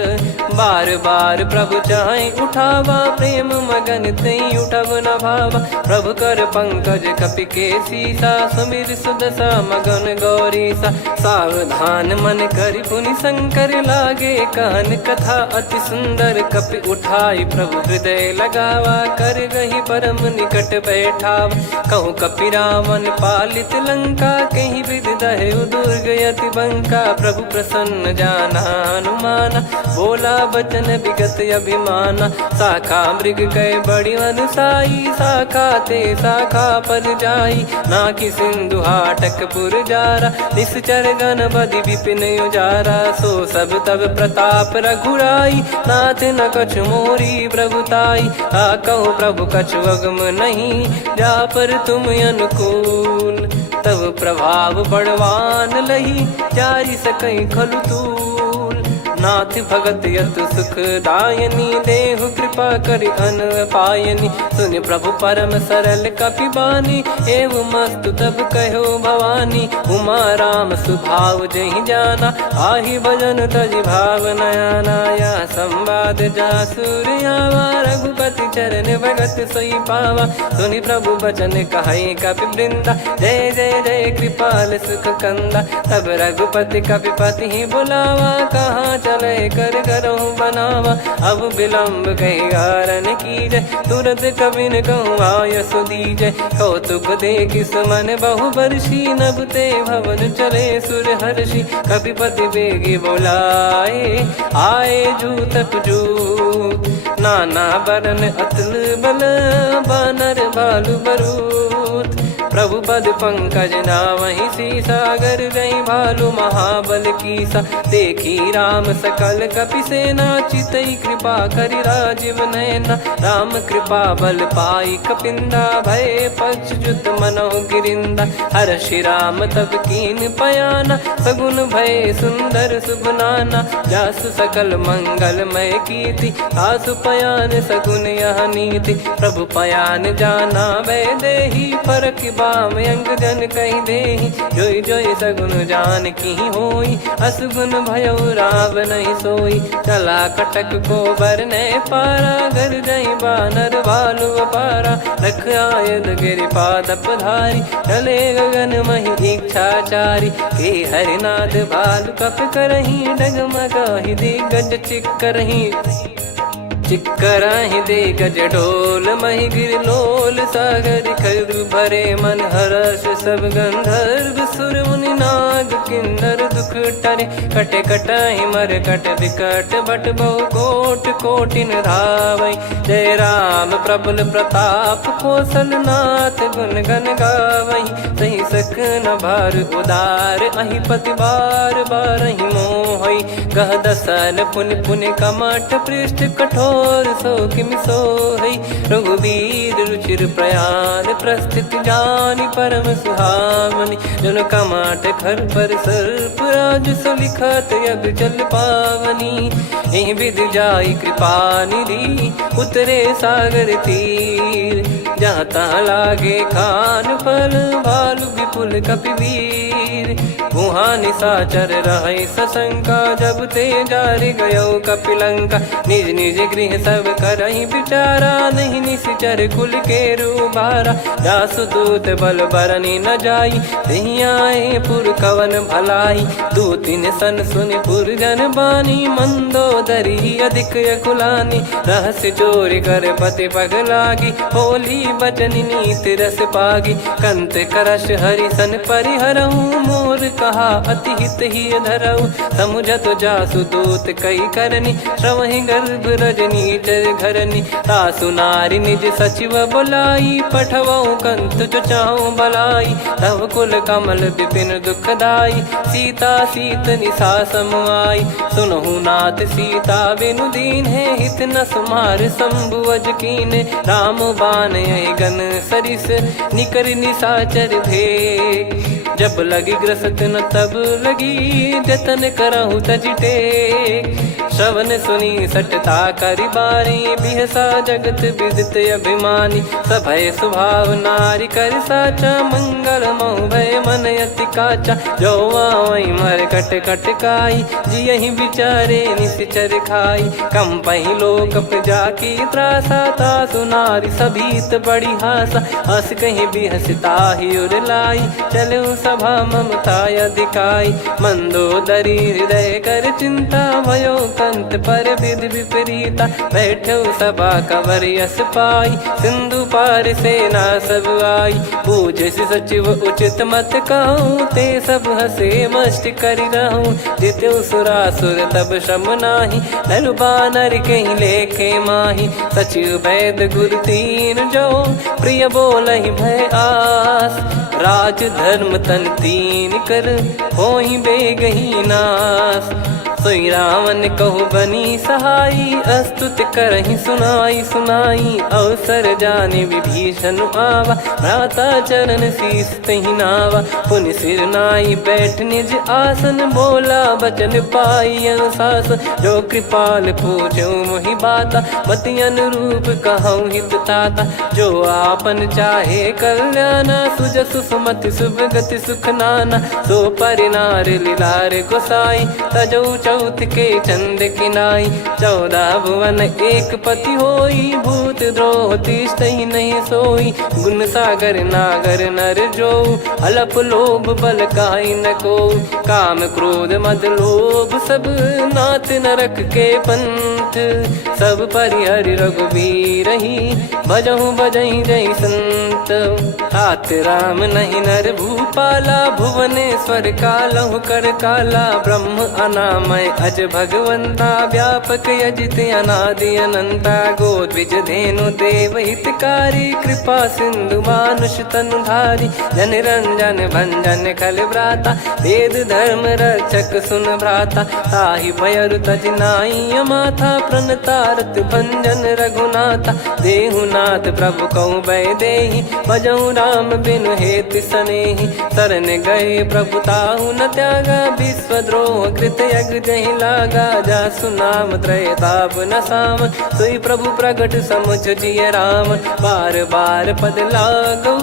बार बार प्रभु चाहि उठावा प्रेम मगन तई उठब न भावा। प्रभु कर पंकज कपि के सीसा सुमिर सुदशा मगन गौरीसा। सावधान मन करि पुनि शंकर लागे कान कथा अति सुंदर। कपि उठाई प्रभु हृदय लगावा कर गही परम निकट बैठावा। कहूँ कपि रावण पालित लंका कहीं विद दहु दुर्ग यति बंका। प्रभु प्रसन्न जाना हनुमाना बोला बचन विगत अभिमाना। शाखा मृग गए बड़ी अनुसाई शाखा ते शाखा पर जाई। ना कि सिंधु हाटक पुर जारा निश्चर गण बदि विपिन उजारा। सो सब तब प्रताप रघुराई नाथ न कछु मोरी प्रभुताई। कहो प्रभु कछु अगम नहीं जा पर तुम अनुकूल। तब प्रभाव बड़वान लही जारी सकई खलु तूल। नाथ भगत यत सुख दायनी देहु कृपा करि अन पायनी। सुनि प्रभु परम सरल कपि बानी एवं मस्तु तब कहो भवानी। उमा राम सुभाव जहि जाना आहि भजन तजि भाव नयाना। या संवाद जासुर आवा रघुपति चरण भगत सोई पावा। सुनि प्रभु बचन कहै कपि वृंदा जय जय जय कृपाल सुख कंदा। तब रघुपति कपि पति ही बुलावा कहाँ चले कर करहु बनावा। अब विलम्ब कहीं कारण की जय तुरंत कवि न कहूँ आयस दीजय। कौतुक देख सुमन बहु बरसी नभ ते भवन चले सुर हर्षि। कपिपति बेगी बोलाए आए जूतप जूत। नाना बरन अतुल बल बानर बालु बरूत। प्रभु पद पंकज नावहि सीसागर गई भालु महाबल कीसा। देखी राम सकल कपि सेना चितई कृपा करि राजीव नयना। राम कृपा बल पाई कपिंदा भय पक्ष जुत मनोह गिरिंदा। हर्षि राम तब कीन पयाना सगुन भय सुंदर सुबनाना। जासु सकल मंगलमय कीर्ति आसु पयान सगुन यह नीति। प्रभु पयान जाना वै देहि फरक बाम अंग जन कहि देहि। जोई जोई सगुन जान की होई असगुन भयो राव नहीं सोई। चला कटक को बरने पारा घर जई बानर भालु अपारा। रख आयल गिरि पाद पधारी चले गगन महि इच्छाचारी। के हरिनाथ भालु कप करही डगमगाहि दिग्गज चिक्करही। चिक्कराहि दे गज डोल महि गिर लोल सागर खरु भरे मन हर्ष सब गंधर्व सुर मुनि नाग किन्नर दुख टरे। कटे कटाहि मर कट विकट बट बहु कोट कोटिन धावई। जय राम प्रबल प्रताप कौशलनाथ गुण गण गावई। सही सक न भार उदार अहि पति बार बार ही मोहई। गह दसन पुन पुन कमठ पृष्ठ कठोर सो किम सोहई। रघुवीर रुचिर प्रयाण प्रस्थित जानि परम सुहावनी। जन कमठ खर पर सर्प राज सलिखत अब चल पावनी। एहि विध जाई कृपा निधि उतरे सागर तीर। जहाँ तहाँ लागे खान फल भालु विपुल कपिवीर। वहाँ निशाचर रहे सशंका जब ते जारि गयो कपिलंका। निज निज गृह सब करहि विचारा नहीं निश्चर कुल के रूबारा। जासु दूत बल बरनी न जाई तहि आए पुर कवन भलाई। दूतिन सन सुन पुर जन बानी मंदोदरी अधिक अकुलानी। रहस्य चोरी कर पति पग लागी होली बचन नीत रस पागी। कंत करश हरि सन परिहरहु मोर कहा अति हित ही धरऊ। समुझत जासु दूत कई करनी श्रवहि गर्भ रजनी चर घरनी। तासु नारी निज सचिव बुलाई पठवऊ कंत जो चाहू बलाई। तब कुल कमल विपिन दुखदाई सीता सीत निशा समुआई। सुनहु नाथ सीता बिनु दीन है हित न सुमार शंभु अज कीन। राम बान गन सरिस निकर निशाचर भेग। जब लगी ग्रसत न तब लगी जतन करहु तज टेक। श्रवण सुनी सटता करि बारी बिहसा जगत विदित अभिमानी। सभय स्वभाव नारी कर साचा मंगल मऊ भय मन अति काचा। जो आवई मर कट कट काई जियहि विचारे निश्चर खाई। कम पही लोक प्रजा की त्रासा तासु नारी सभीत बड़ी हासा। हस कहीं बिहसता ही उर लाई चलऊ सभा ममता अधिकाई। मंदोदरी हृदय कर चिंता भयो कंत पर विधि विपरीता। बैठो सभा कवर यस पाई सिंधु पार सेना सब आई। पूजे सचिव उचित मत कहूँ ते सब हसे मस्त करि रहूँ। जित्यु सुरासुर तब श्रम नाही धनु बानर कहीं लेखे माही। सचिव वैद गुरु तीन जो प्रिय बोलहि भय आस। राज धर्म तन तीन कर होहि बेगही नास। सोई रावण कहु बनी सहाई अस्तुत करहि सुनाई सुनाई। अवसर जाने विभीषण आवा भ्राता चरण शीस तहि नावा। पुनि सिर नाई बैठ निज आसन बोला बचन पाई अनुशासन। जो कृपाल पूछो मोहि बाता मति अनुरूप कहूँ हित ताता। जो आपन चाहे कल्याणा सुजसु सुमति शुभ गति सुख नाना। सो परिनार लीलार गोसाई तजौ चौथ के चंद किनाई। 14 भुवन एक पति होई भूत द्रोह तिष्ठहि नहीं सोई। गुण सागर नागर नर जो अलप लोभ बल काई न को। काम क्रोध मद लोभ सब नाथ नरक के पंथ। सब परिहरि रघुबीर ही भजहु भजहि जय संत। तात राम नहीं नर भूपाला भुवनेश्वर कालहु कर काला। ब्रह्म अनामय अज भगवंता व्यापक यजित अनादि अनंता। गोद्विज धेनु देव हितकारी कृपा सिंधु मानुष तनुधारी। जन रंजन भंजन खल व्राता वेद धर्म रक्षक सुन भ्राता। ताहि भयरु तज नाई माथा प्रणतारत भंजन रघुनाथा। देहुनाथ प्रभु कहु भय देहि भजहु राम बिनु हेतु सनेहि। शरण गए प्रभु ताहु न त्यागा विश्वद्रोह कृत यज्ञ जहि लागा। जासु नाम त्रय ताप न साम सोई प्रभु प्रगट समुझ जिय राम। बार बार पद लागऊ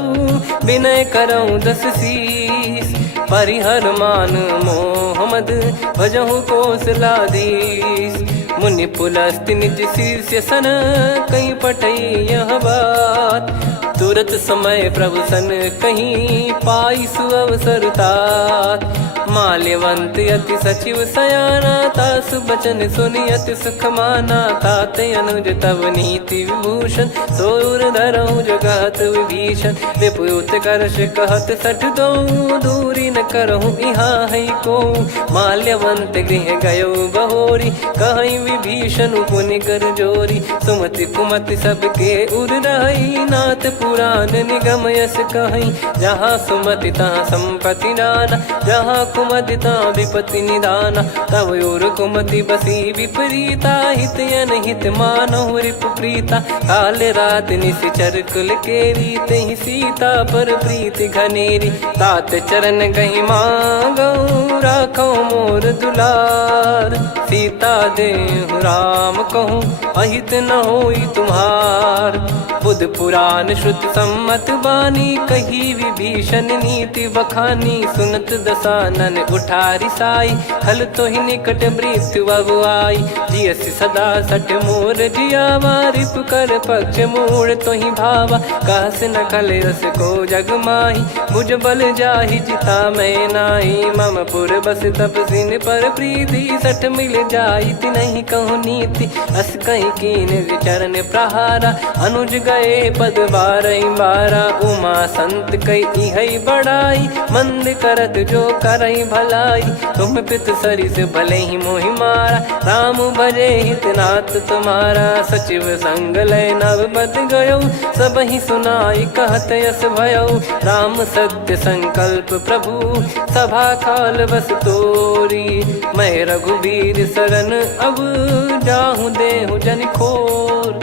विनय करऊँ 10 शीस। परिहर मान मोह मद भजहु कौशलाधीश। मुनि पुलस्त्य निज शीर्ष सन कहीं पटई यह बात। तुरत समय प्रभु सन कहीं पाई सुअवसर तात। माल्यवंत अति सचिव सयाना, तासु बचन सुनि अति सुख माना। ताते अनुज तव नीति विभूषण, सोर धरहु जगत विभीषण। विपुत करश कहत सठ दो, दूरी न करहु इहाँ है को। माल्यवंत गृह गयो बहोरी, कहीं विभीषण पुनि कर जोरी। सुमति कुमति सबके उर रही, नाथ पुराण निगम यस कहीं। जहाँ सुमति तहाँ संपत्ति नाना, जहाँ कुमति तहाँ विपत्ति निदाना। तब और कुमति बसी विपरीता, हित अनहित मानहु रिपु प्रीता। काल रात निश्चर कुल केरी, तहि सीता पर प्रीति घनेरी। तात चरण गहि मांगऊ, राखो मोर दुलार। सीता देहु राम कहूँ, अहित न होई तुम्हार। बुध पुराण श्रुत सम्मत बानी, कही विभीषण नीति बखानी। सुनत दसानन उठारी साई, खल तो ही निकट मृत्यु अब आई। जियसि सदा सठ मोर जियावा, रिप कर पक्ष मूड़ तो ही भावा। कहस न खल रस को जग माही, भुज बल जाहि जिता मैं नाई। मम पुर बस तप सिन पर प्रीति, सठ मिल जाई नहीं कहूँ नीति। अस कहीं कीन चरण प्रहारा, अनुज गए पद बारही बारा। उमा संत कई है बड़ाई, मंद करत जो करई भलाई। तुम पित सरिस भले ही मोहि मारा, राम भजे हित नाथ तुम्हारा। सचिव संग लय नव बद गयो, सब ही सुनाई कहत यस भयो। राम सत्य संकल्प प्रभु, सभा खाल बस तोरी। मैं रघुबीर शरण अब, जाहु देहु जन खोर।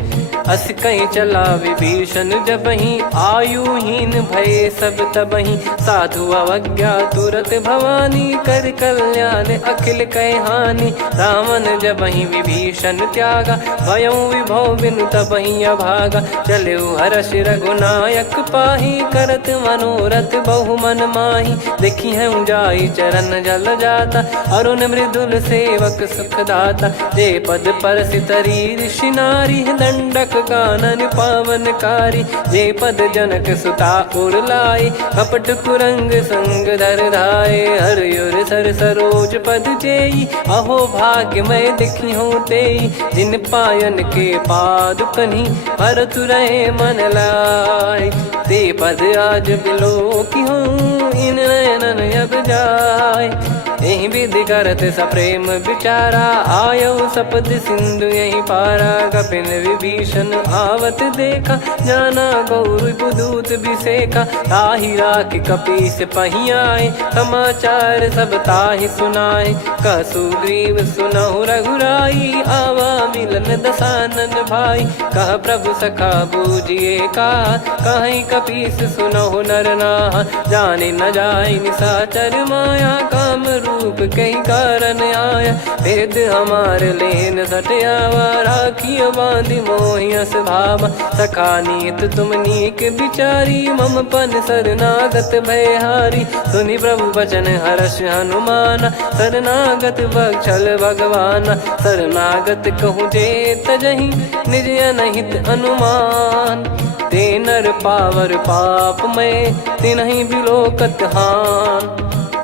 अस कहीं चला विभीषण जबहि, आयुहीन भय सब तबहि। साधु अवज्ञा तुरत भवानी, कर कल्याण अखिल कह हानि। रावण जबहि विभीषण त्यागा, भयउ विभव बिनु तबहि अभागा। चलऊ हर्ष रघुनायक पाही, करत मनोरथ बहु मन माही। देखी है जाई चरण जल जाता, अरुण मृदुल सेवक सुख दाता। जे पद पर सितरी ऋषि नारी, दंडक कानन पावनकारी। जे पद जनक सुता उर लाए, कपट कुरंग संग धर धाये। हरियुर सर सरोज पद जेई, अहो भाग्य मैं दिखी हूँ तेई। जिन पायन के पाद कन्ही, भरत रहे मन लाय। ते पद आज बिलो की हूँ, इन नयनन अब जाय। यही विधि करत सप्रेम विचारा, आयो सपद सिंधु यही पारा। कपिन विभीषण आवत देखा, जाना गौर बुदूत बिसेखा। ताहि राख कपीस पही आए, समाचार सब ताहि सुनाए। कह सुग्रीव सुनहु रघुराई, आवा मिलन दसानन भाई। कह प्रभु सखा बूझिए का, कहीं कपीस सुनहु नर नाहा। जाने न जाय निशाचर माया, काम रूप कई कारण आया। भेद हमार लेन सटयावा, राखिय बांधि मोहियस भावा। सखा नीत तुम नीक बिचारी, मम पन शरणागत भयहारी। सुनि प्रभु वचन हर्ष हनुमाना, शरणागत बक्षल भगवाना। शरणागत कहूँ जे तजहि, निज अनहित अनुमान। ते नर पावर पाप में, तिन्हि बिलोकत हान।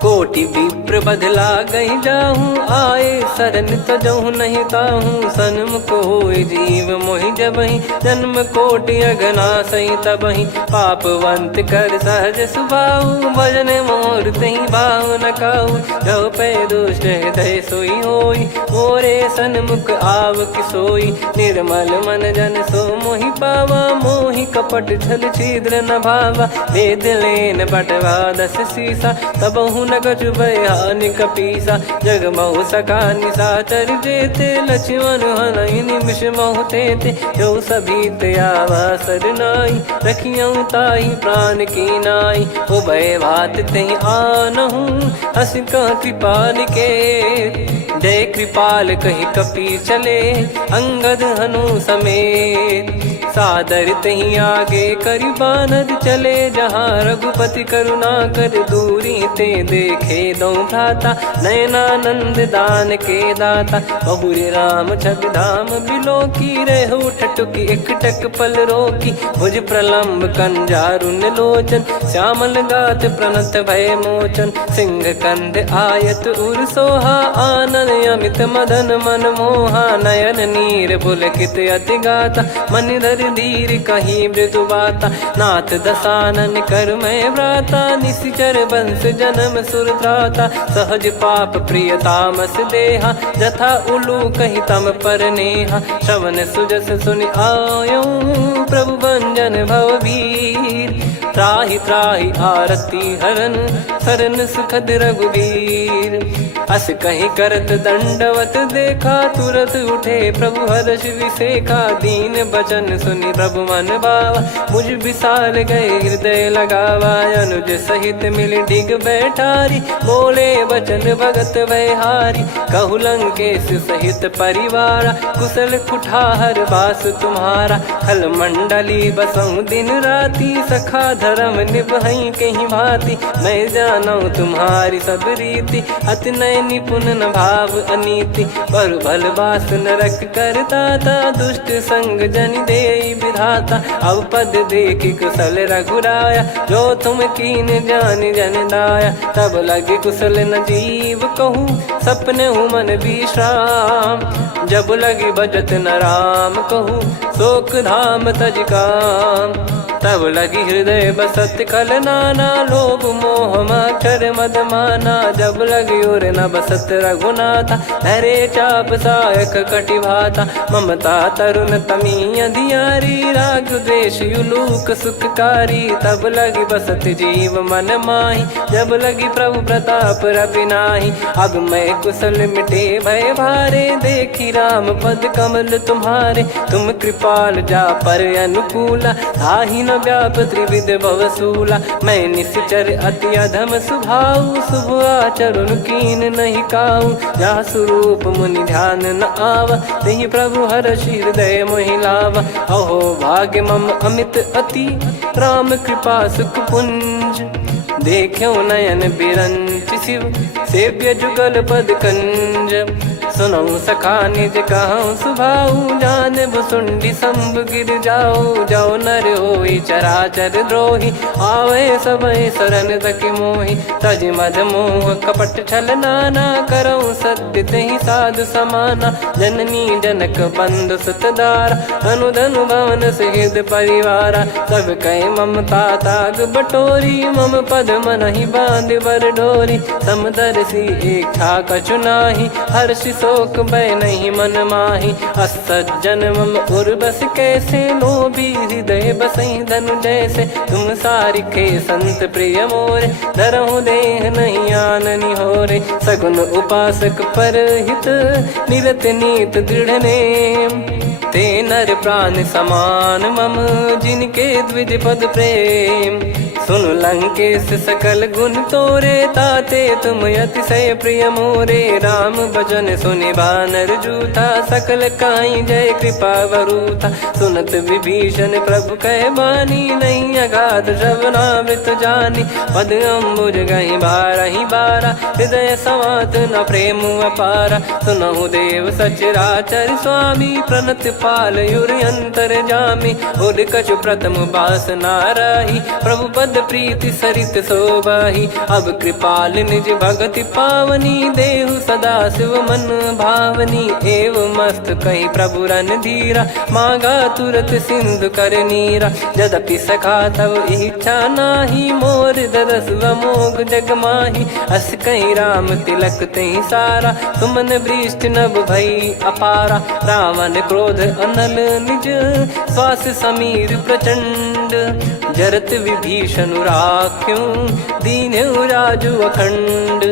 कोटि विप्र बदला गई जाहूँ, आए शरण तजहु नहीं ताहूँ। सन्मुख होय जीव मोहि जबहि, जन्म कोटि अघना सही तबहि। पापवंत कर सहज सुभाऊ, भजन मोर तहि भाव न काऊ। जो पै दुष्ट हृदय सोई होई, मोरे सन्मुख आव किसोई। निर्मल मन जन सो मोहि पावा, मोहि कपट छल छिद्र न भावा। वेद लेन बटवा दस सीसा, तबहु न कछु भयानि कपीसा। जग महु सका निशाचर जेते, लक्ष्मण हनहि निमिष महु तेते। जो सभी त्यावा सरनाई, रखियऊ ताहि प्राण की नाई। उभय भात तहि आनहु, हस कह कृपाल के। जय कृपाल कहि कपी चले, अंगद हनु समेत। सादर तहीं आगे करी बानर चले जहाँ रघुपति करुणा कर दूरी ते देखे दो भ्राता नयनानंद दान के दाता बहुरी राम छग धाम बिलो की रेहू ठटुकी एकटक पल रोकी भुज प्रलंब कंजारुन लोचन श्यामल गात प्रणत भय मोचन सिंह कंद आयत उर सोहा आनन अमित मदन मन मोहा नयन नीर पुलकित अति गाता मन धर धीर कहीं मृदु बाता नाथ दसानन कर मैं व्राता निशिचर बंस जन्म सुरत्राता सहज पाप प्रिय तामस देहा जथा उलू कही तम पर नेहा श्रवण सुजस सुनि आयो प्रभु भंजन भववीर त्राहि त्राहि आरती हरन सरन सुखद रघुवीर अस कहीं करत दंडवत देखा तुरत उठे प्रभु हर्ष विसेखा दीन बचन सुनि प्रभु मन भावा मुझ विसार गए हृदय लगावा अनुज सहित मिल डिग बैठारी बोले बचन भगत वैहारी कहु लंकेश सहित परिवारा कुशल कुठार बास तुम्हारा खल मंडली बसऊं दिन राती सखा धर्म निभई कहीं भांति मैं जानू तुम्हारी सब रीति अति नय निपुण न भाव अनीति पर भल बास नरक करता था दुष्ट संग जन दे विधाता अब पद देखि कुशल रघुराया जो तुम कीन जान जन दाया तब लगे कुशल न जीव कहूँ सपने हूँ मन विश्राम जब लगे बजत न राम कहूँ शोक धाम तज काम तब लगी हृदय बसत कल नाना लोभ मोह मच्छर मद माना जब लगी उर न बसत रघुनाथा हरे चाप सायक कटि भाता ममता तरुण तमी अधियारी राग द्वेष युलूक सुखकारी तब लगी बसत जीव मन माही जब लगी प्रभु प्रताप रवि नाही अब मैं कुशल मिटे भय भारे देखी राम पद कमल तुम्हारे तुम कृपाल जा पर अनुकूला ताहि न व्याप त्रिविध भवसूला मैं निश्चर अति अधम सुभाऊ शुभ आचरण कीन नहीं काऊ जा स्वरूप मुनि ध्यान न आवा नहीं प्रभु हर्ष हृदय मोहिलावा अहो भाग्य मम अमित अति राम कृपा सुख पुंज देखो नयन बिरंच शिव सेव्य जुगल पद कंज सुनऊ सखा निज कहूँ सुभाऊ जान भुसुंडी संभ गिर जाओ जाओ नर होई चराचर द्रोही आवे सबय शरण तक मोहि तज मद मोह कपट छल नाना करऊँ सत्य तहि साधु समाना जननी जनक बंधु सुतदारा अनुधनु भवन सहित परिवारा सब कहे ममता ताग बटोरी मम पद मन ही बांध बर डोरी समदर्शी इच्छा कछु नाही हर्ष शोक भय नहीं मन माही असज्जन मम उर्वश कैसे लोभी हृदय बसई धनु जैसे तुम सारिखे संत प्रिय मोरे धरहु देह नहीं आननि होरे सगुन उपासक पर हित निरत नीत दृढ़ नेम ते नर प्राण समान मम जिनके द्विज पद प्रेम सुन लंकेश सकल गुण तोरे ताते तुम अतिशय प्रिय मोरे राम भजन सुनि बानर जूथा सकल काई जय कृपा वरूथा सुनत विभीषण प्रभु कह बानी नहीं अगाध श्रवणामृत जानी पद अम्बुज गहि बारहि बारा हृदय समात न प्रेम अपारा सुनहु देव सचराचर स्वामी प्रणत पाल युर अंतर जामी उद कछु प्रथम बास नाराही प्रभु पद प्रीति सरित शोभाही अब कृपाल निज भगति पावनी देहु सदा शिव मन भावनी एव मस्त कही प्रभु रन धीरा मांगा तुरत सिंधु कर नीरा यद्यपि सखा तब इच्छा नाही मोर दरस मोग जग माही अस कहीं राम तिलक तही सारा सुमन वृष्टि नभ भई अपारा रावण क्रोध अनल निज श्वास समीर प्रचंड जरत विभीषण राख्यूं दीन्हु राजु अखंड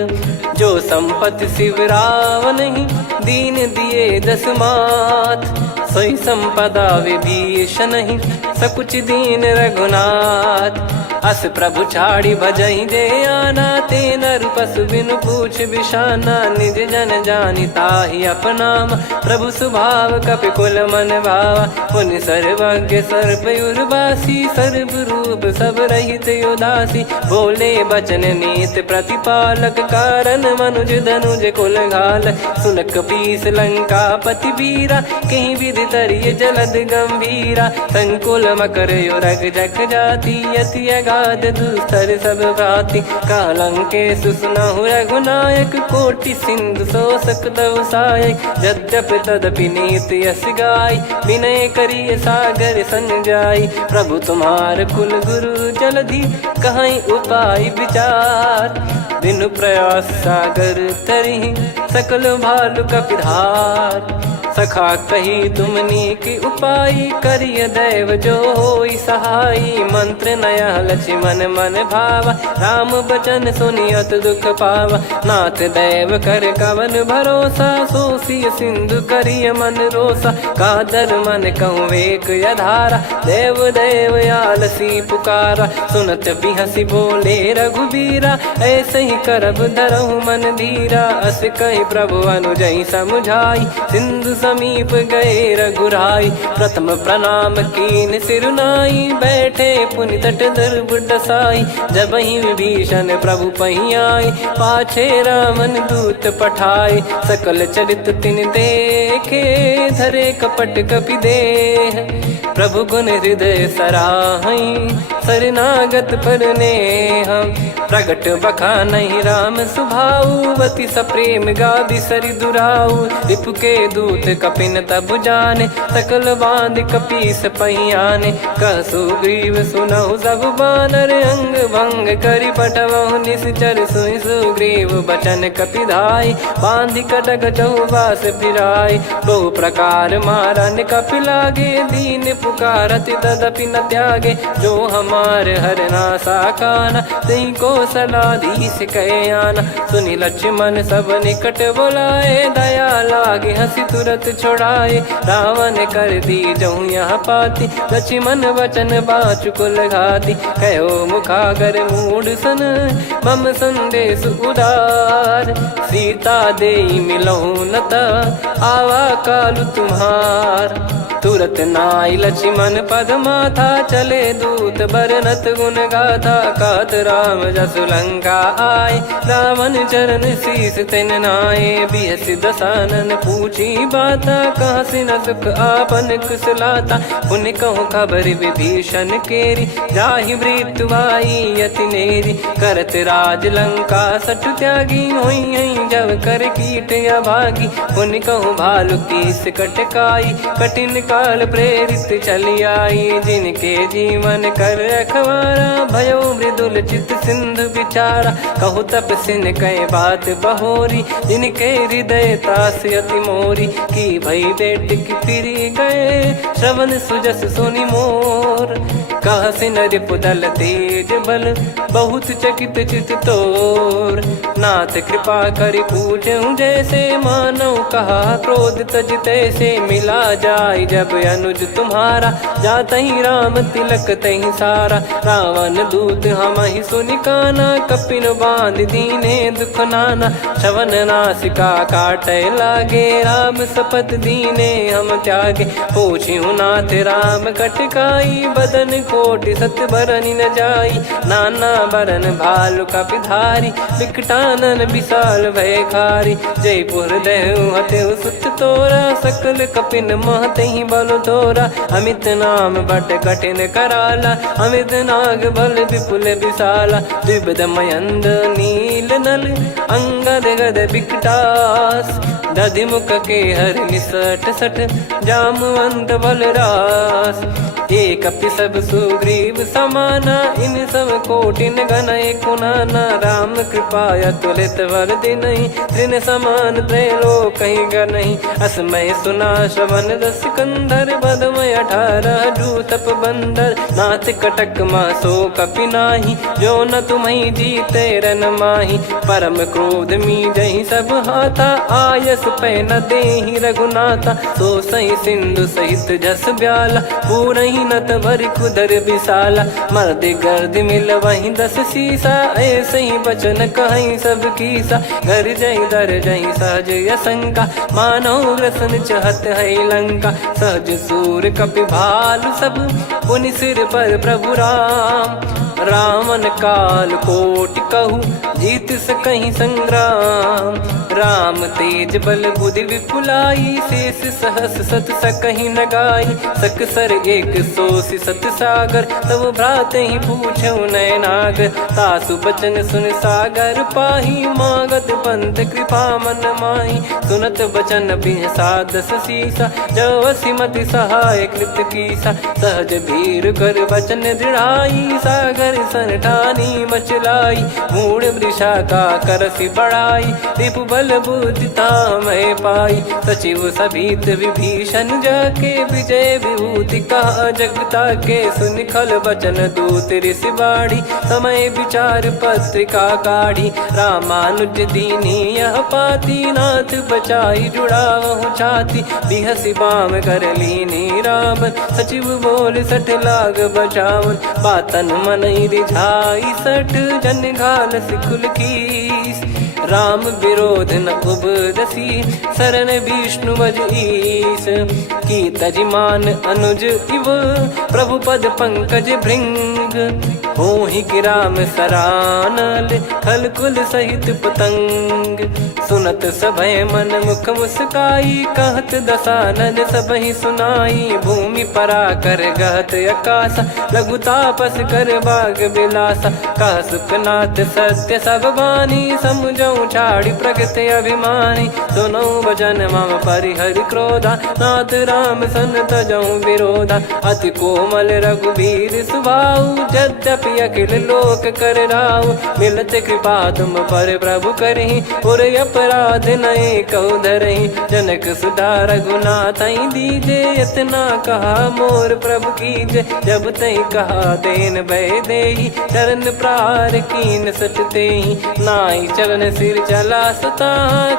जो संपत्ति शिव रावण ही दीन दिए दस मात सोई संपदा विभीषण ही सकुच दीन रघुनाथ अस प्रभु छाड़ी भजई जे आना, ते नर पशु बिनु पूछ बिशाना, निज जन जानी ताहि अपनाम, प्रभु स्वभाव कपि कुल मन भावा, पुनि सर्वज्ञ सर्वयुर्वासी, सर्व रूप सब रहित उदासी, बोले बचन नीत प्रतिपालक, कारण मनुज धनुज कुल घाल, सुन कपीस लंका पति वीरा, कहीं विधि तरिय जलद गंभीरा, संकुल मकर युरग जख जाति, अति अगाध दुस्तर सब भाति, कालंके सुसनहु रघुनायक, कोटि सिंधु शोषक तव सहायक, यद्यपि तदपि नीति यस गाय, विनय करिय सागर सन जाई, प्रभु तुम्हार कुल गुरु जलधि, कहीं उपाय विचार, बिनु प्रयास सागर तरि, सकल भालु कपिधार, सखा कही तुमनी की उपाय, करिय दैव जो होई सहाई, मंत्र नया लक्ष्मण मन भावा, राम बचन सुनियत दुख पावा, नाथ दैव कर कवन भरोसा, सोसिय सिंधु करिय मन रोसा, कादर मन कहूँ एक यधारा, देव देव आलसी पुकारा, सुनत बिहसी बोले रघुबीरा, ऐसे ही करब धरहु मन धीरा, अस कही प्रभु अनुजई समुझाई, सिंधु समीप गए रघुराई, प्रथम प्रणाम कीन सिरुनाई, बैठे पुनि तट दर्भ डसाई, जब ही विभीषण प्रभु पही आए, पाछे रामन दूत पठाए, सकल चरित तिन देखे, धरे कपट कपि देह, प्रभु गुण हृदय सराहई, शरणागत पर नेह, प्रगट बखानहि राम सुभाऊ, बति सप्रेम गादि सरि दुराऊ, रिपु के दूत कपिन तब जाने, सकल बांध कपीस पहियाने, कह सुग्रीव सुनहु सब बानर, अंग भंग करि पटवहु निश्चर, सुनि सुग्रीव बचन कपिधाई, बांधि कटक चौबास फिराई, बहु प्रकार मारन कपि लागे, दीन पुकारत तदपि न त्यागे, जो हमार हरना साकाना, तई को सलाधीश कहे आना, सुनि लक्ष्मण सब निकट बुलाए, दया लागे हंसी तुरत छोड़ाए, रावण कर दी जहूँ यहाँ पाती, लक्ष्मण वचन बाचु कुल घाती, कहो मुखागर मूड सन, मम संदेश उदार, सीता देई मिलहु नता, आवा कालु तुम्हार, तुरत नाई लक्ष्मण पद माथा, चले दूत बरनत गुण गाथा, कहत राम जसु लंका आए, रावण चरण शीस तिन नाये, बिहस दसानन पूछी बाता, कहाँ से न सुख आपन कुशलाता, पुन कहूँ खबर विभीषण केरी, जाहि मृत्यु आई यति नेरी, करत राज लंका सठ त्यागी, होई जब कर कीट अभागी, पुन कहूँ भालु कीस कटकाई, कठिन काल प्रेरित चली आई, जिनके जीवन कर रखवारा, भयो मृदुल चित सिंधु विचारा, कहु तप सिन कई बात बहोरी, जिनके हृदय तास अति मोरी, की भई बेट की फिरी गए, श्रवण सुजस सुनि मोर, कह सिन रिपुदल तेज बल, बहुत चकित चित तोर, नाथ कृपा करि पूछऊं जैसे, मानव कहा क्रोध तज तैसे, मिला जाय जब अनुज तुम्हारा, जात ही राम तिलक तही सारा, रावण दूत हम ही सुनि काना, कपिन बांध दीने दुख नाना, श्रवण नासिका काटे लागे, राम सपत दीने हम त्यागे, पूछिहु नाथ राम कटकाई, बदन कोटि सत बरनि न जाई, नाना बरन भालु कपिधारी, विकटानन विशाल भयखारी, जयपुर देहु हतेउ सुत तोरा, सकल कपिन महतहि बल तोरा, अमित नाम बट कठिन कराला, अमित नाग बल विपुल विशाला, द्विविध मयंद नील नल, अंगद गद विकटास, दधिमुख के हर निसठ सठ, जामवंत बलरास, एक अपि सब सुग्रीव समाना, इन सब कोटिन गणय कुनाना, राम कृपा अतुलित वर दिनहि, तृण समान त्रैलोक कहीं गनहि, असमय सुना श्रवण रस कंधर, बदमय 18 जूतप बंदर, नाथ कटक मासो कपि नाही, जो न तुम्हि जीते रन माही, परम क्रोध मी जहि सब हाथा, आयस मानस पे न देहि रघुनाथा। सो सही सिंधु सहित जस ब्याला, पूरही नत भरि कुदर विशाला। मर्द गर्द मिल वही 10 सीसा, ऐसे ही बचन कहीं सब कीसा। घर जय दर जय सहज असंका, मानव ग्रसन चहत है लंका। सहज सूर कपि भालु सब, पुनि सिर पर प्रभु राम। रामन काल कोटि कहु, जीत सकहि संग्राम। राम तेज बल बुद्धि विपुलाई, शेष सहस सत सकहि न गाई। सकसर एक सोसी सत सागर, तब भ्रात ही पूछौ नयनागर। तासु बचन सुन सागर पाही, मांगत पंथ कृपा मन माही। सुनत बचन बिहसा 10 सीसा, जवसि मति सहाय कृत कीसा। सहज धीर कर बचन दृढ़ाई, सागर सन ठानी मचलाई। मूढ़ वृषा का करसि बढ़ाई, रिपु बल बुद्धि तामय पाई। सचिव सभीत विभीषण जाके, विजय विभूति कहा जगता के। सुनि खल बचन दूत ऋषि बाढ़ी, समय विचार पत्रिका काढ़ी। रामानुज दीनी यह पाती, नाथ बचाई जुड़ावहु छाती। बिहसि बाम कर लीनी रावण, सचिव बोल 60 लाग बचावन। बातन मनई रिझाई 60, जन घाल सिकुल कीस। राम विरोध न उपदसी, शरण विष्णु बज ईस। की तजिमान अनुज इव, प्रभु पद पंकज भृंग। होहि कि राम सरानल, खल कुल सहित पतंग। सुनत सभय मन मुख मुस्काई, कहत दसानन सबहि सुनाई। भूमि परा कर गहत आकाशा, लघु तापस कर बाग बिलासा। कह सुखनाथ सत्य सब बानी, समझौ छाड़ी प्रगति अभिमानी। सुनो भजन मम परिहरि क्रोधा, नाथ राम सन तजौ विरोधा। अति कोमल रघुवीर सुभाऊ, यद्यपि अखिल लोक कर राऊ। मिलत कृपा तुम पर प्रभु करहि, और अपराध नए कौ धरहि। जनक सुधा रघुनाथ दीजे, इतना कहा मोर प्रभु कीजे। जब तई कहा देन भय देहि, चरण प्रार कीन सटतेहि। नाई चरण सिर चला सता,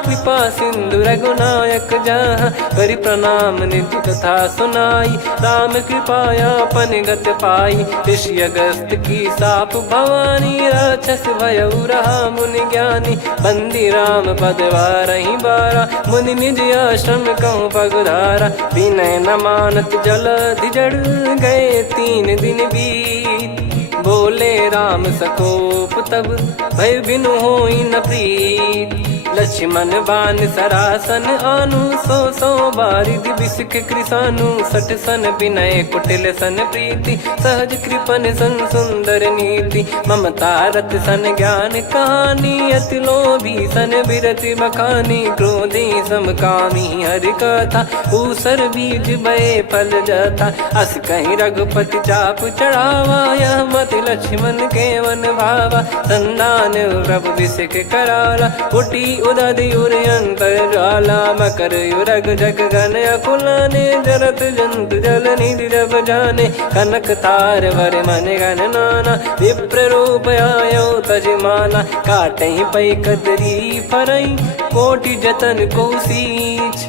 कृपा सिंधु रघुनायक जहाँ। करि प्रणाम निज कथा सुनाई, राम कृपाया पन गत पाई। ऋषि अगस्त की साप भवानी, राक्षस भयउ रहा मुनि ज्ञानी। बंदी राम पद वारहि बारा, मुनि निज आश्रम कहूँ पगधारा। विनय न मानत जलधि जड़, गए 3 दिन बीत। बोले राम सकोप तब, भय बिनु होई न प्रीत। लक्ष्मण बान सरासन आनु, 100 बारिधि बिसक कृसानु। 60 सन विनय कुटिल सन प्रीति, सहज कृपन सन सुंदर नीति। ममता रत सन ज्ञान कहानी, अति लोभी सन बिरति बखानी। क्रोधी समकामी हरि कथा, ऊसर बीज भय फल जथा। अस कहीं रघुपति चाप चढ़ावा, यह मति लक्ष्मण के वन भावा। संदान प्रभु बिसक कराला, कुटी उदधि उर अंतर ज्वाला। मकर युरग जग गन अकुलाने, जरत जंतु जल निधि जब जाने। कनक तार वर मन गण नाना, विप्र रूप आयो तजमाना। काटहि पै कतरी फरई, कोटि जतन को सींच।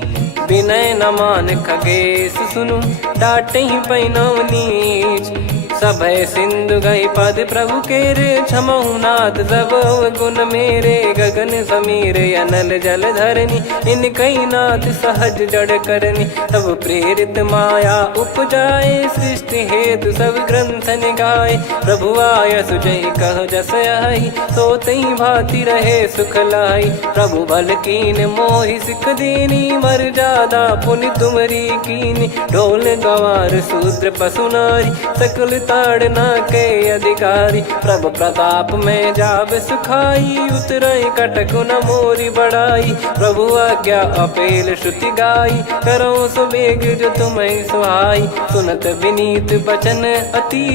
विनय न मान खगेश सुनु, डांटहि पै नव नीच। सभय सिंधु गई पद प्रभु केरे, क्षमहु नाथ सब गुण मेरे। गगन समीर अनल जल धरनी, इन कई नाथ सहज जड़ करनी। तब प्रेरित माया उपजाए, सृष्टि हेतु सब ग्रंथ निगाए। प्रभु आय सुजय कह जस आई, सोतहि भांति रहे सुख लाई। प्रभु बल कीन मोहि सिख दीनी, मर्यादा पुनि तुमरी कीनी। ढोल गवार शूद्र पशु नारी, सकल ताड़ना के अधिकारी। प्रभु प्रताप में जाब सुखाई, उतरई कटक न मोरी बढ़ाई। प्रभु आज्ञा अपेल श्रुति गाई, करो सुबेग जो तुम्हें सुहाई। सुनत विनीत बचन अति,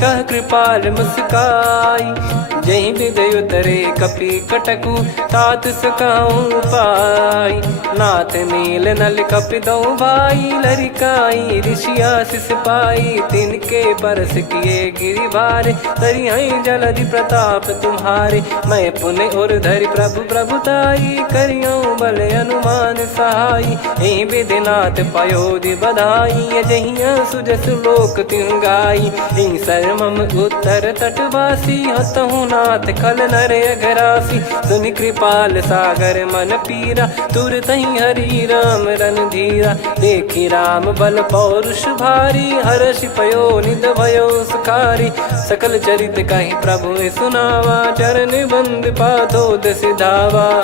कह कृपाल मुस्काई। जही विदय उतरे कपि कटकु, तात सकाऊं पाई। नाथ नील नल कपि दो भाई, लरिकाई ऋषि आशीष पाई। तिनके परस किए गिरि बारे, तरी हई जलधि प्रताप तुम्हारे। मैं पुण्य और धरि प्रभु प्रभुताई, करियो बल अनुमान सहाई। ए विधिनाथ पयोधि बधाई, जहिया सुजस लोक तिहु गाई। ए सरमम उत्तर तटवासी, हतहु नाथ खल नर अघरासी। सुनि कृपाल सागर मन पीरा, तुरत ही हरि राम रन धीरा। देखी राम बल पौरुष भारी, हर्षि पयो निध भयो सुखारी। सकल चरित कहि प्रभु सुनावा, चरण बंद पाथो सिधावा।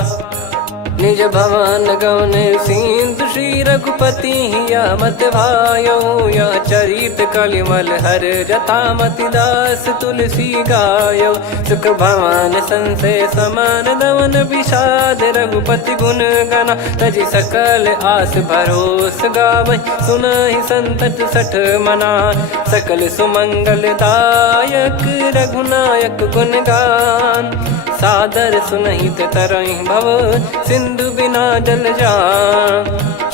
निज भवन गौन सिंधु श्री रघुपति या मत भायो। या चरित कलिमल हर जथा मति दास तुलसी गायो। सुख भवन संशय समान दवन विषाद, रघुपति गुण गना तजि सकल आस भरोस गावै। सुनहि संतत सठ मना, सकल सुमंगल दायक रघुनायक गुण गान। सादर सुनहित तरहि भव, सिंधु बिना जल जान।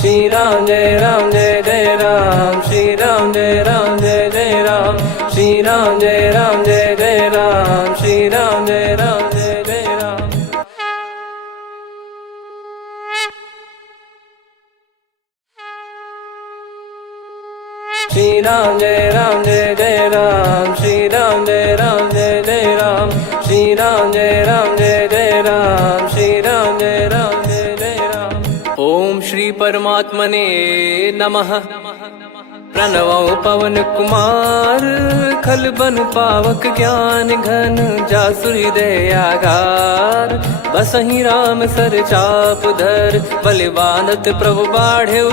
श्री राम जय राम जय जय राम, श्री राम जय राम जय जय राम। श्री राम जय राम जय जय राम, श्री राम जय राम जय जय राम। श्री राम जय राम जय जय राम, श्री राम जय राम जय जय राम। श्री राम जय राम जय जय राम, श्री राम जय राम जय जय राम। ओम श्री परमात्मने नमः। प्रणवो पवन कुमार, खल बन पावक ज्ञान घन। जासु हृदय आगार, बसहि राम सर चाप धर। बल बांधत प्रभु बाढ़ेऊ,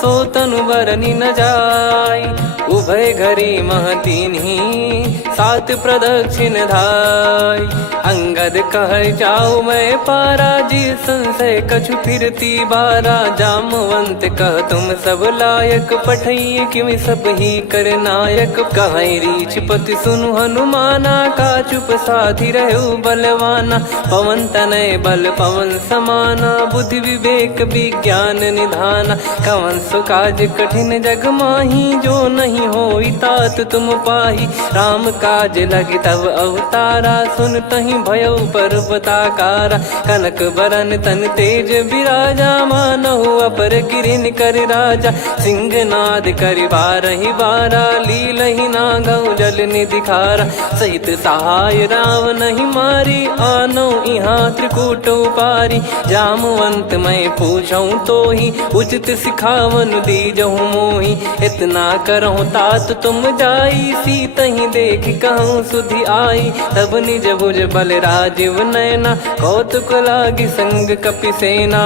सो तनु बरनि न जाय। उभय घरी मह दीन्ही, सात प्रदक्षिण धाय। अंगद कह जाऊ मैं पारा, जी संशय कछु फिरती बारा। जामवंत कह तुम सब लायक, पठइये किमि सब ही कर नायक। कहै रीछ पति सुनु हनुमाना, का चुप साधि रहु बलवाना। पवन तनय बल पवन समाना, बुद्धि विवेक विज्ञान निधाना। कवन सो काज कठिन जग माही, जो नहीं होई तात तुम पाही। राम काज लगी तब अवतारा, सुन तहि भयो पर्वताकारा। कनक बरन तन तेज बिराजा, मानहु अपर गिरिन कर राजा। सिंहनाद करि बारहि बारा, लीलहि नागौ जल निधि खारा। सहित सहाय रावण नहीं मारी, आनो इहाँ त्रिकूट उपारी। जामवंत मैं पूछऊँ तोहि, उचित सिखावन दीजहु मोहि। इतना करहु तात तुम जाई, सीतहि देख कहूँ सुधि आई। तब निज भुज बल राजीव नयना, कौतुक लागी संग कपिसेना।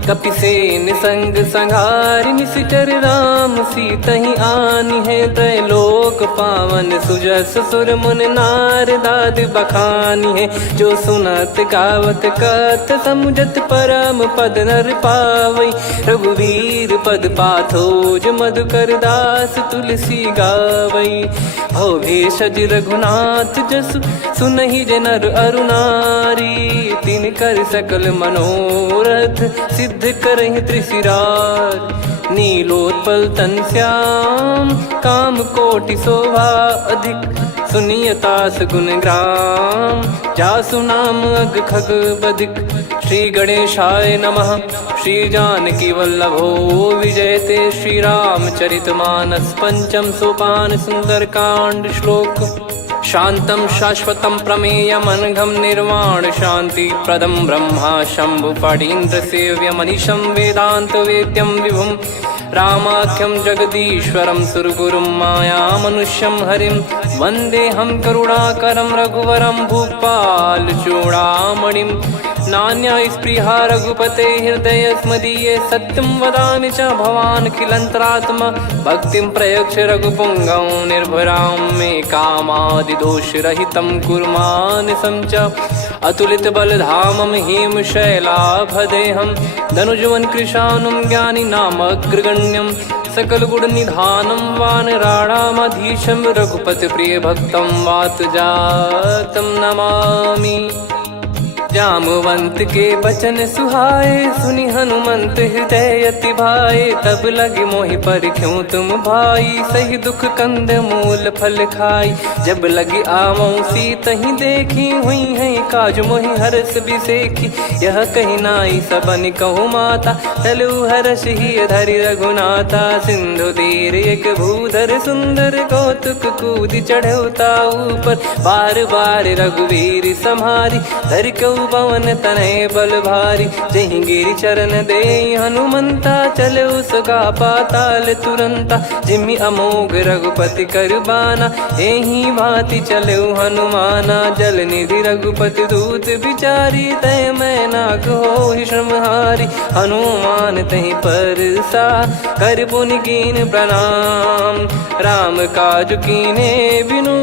कपिसेन संग संहारि, निशिचर राम सीतहि आनि है। त्रैलोक पावन सुजस सुर मुन नार, दाद बखानी है। जो सुनत गावत कथ, समुझत परम पद नर पावै। रघुवीर पद पाथोज, मधुकर दास तुलसी गावै। भवेशज रघुनाथ जसु, सुनहि जे नर अरु नारी। तिन कर सकल मनोरथ, सिद्ध करहि त्रिशिराज। नीलोत्पल तन श्याम, काम कोटि शोभा अधिक। सुनियतास गुण ग्राम, जासु नाम अग खग बदिक। श्री गणेशाय नमः। श्री जानकी वल्लभो विजयते, श्री रामचरितमानस। पंचम सोपान सुंदरकांड श्लोक। शांतं शाश्वतं प्रमेयमनघं निर्वाण शांति प्रदं ब्रह्मा शंभु फणीन्द्र सेव्य मनीषं वेदांत वेद्यं विभुं। रामाख्यं जगदीश्वरं सुरगुरुं माया मनुष्यं हरिं। वन्देऽहं करुणाकरं रघुवरं भूपाल चूडामणिं। नान्या स्पृहा रघुपते हृदय स्मदीये, सत्यं वदामि च भवानखिलन्तरात्मा। भक्तिं प्रयच्छ रघुपुङ्गं निर्भरां मे कामादिदोषरहितं कुर्मानिसं च। अतुलितबलधामं हेमशैलाभदेहं, धनुजवन कृशानुं ज्ञानिनामग्रगण्यं। सकलगुणनिधानं वानराणामधीशं, रघुपतिप्रियभक्तं वातजातं नमामि। जामवंत के बचन सुहाए, सुनि हनुमंत हृदय अति भाए। तब लगे मोहि पर क्यों तुम भाई, सही दुख कंद मूल फल खाई। जब लगी आवऊं सीतहि देखी, हुई है काज मोहि हरस बिसेखी। यह कही नाई सबन कहु माता, चलु हरष ही धरि रघुनाथा। सिंधु तीर एक भूधर सुंदर, कौतुक कूद चढ़ौता ऊपर। बार बार रघुवीर सम्हारी, धरि कऊ पवन तनय बल भारी। जहि गिरि चरण दे हनुमंता, चले उसका पाताल तुरंता। जिमि अमोघ रघुपति कर बाना, एहि भांति चले हनुमाना। जल निधि रघुपति दूत बिचारी, तय मैं नाग होहि श्रमहारी। हनुमान तहि परसा, कर पुनि कीन प्रणाम। राम काज कीने बिनु,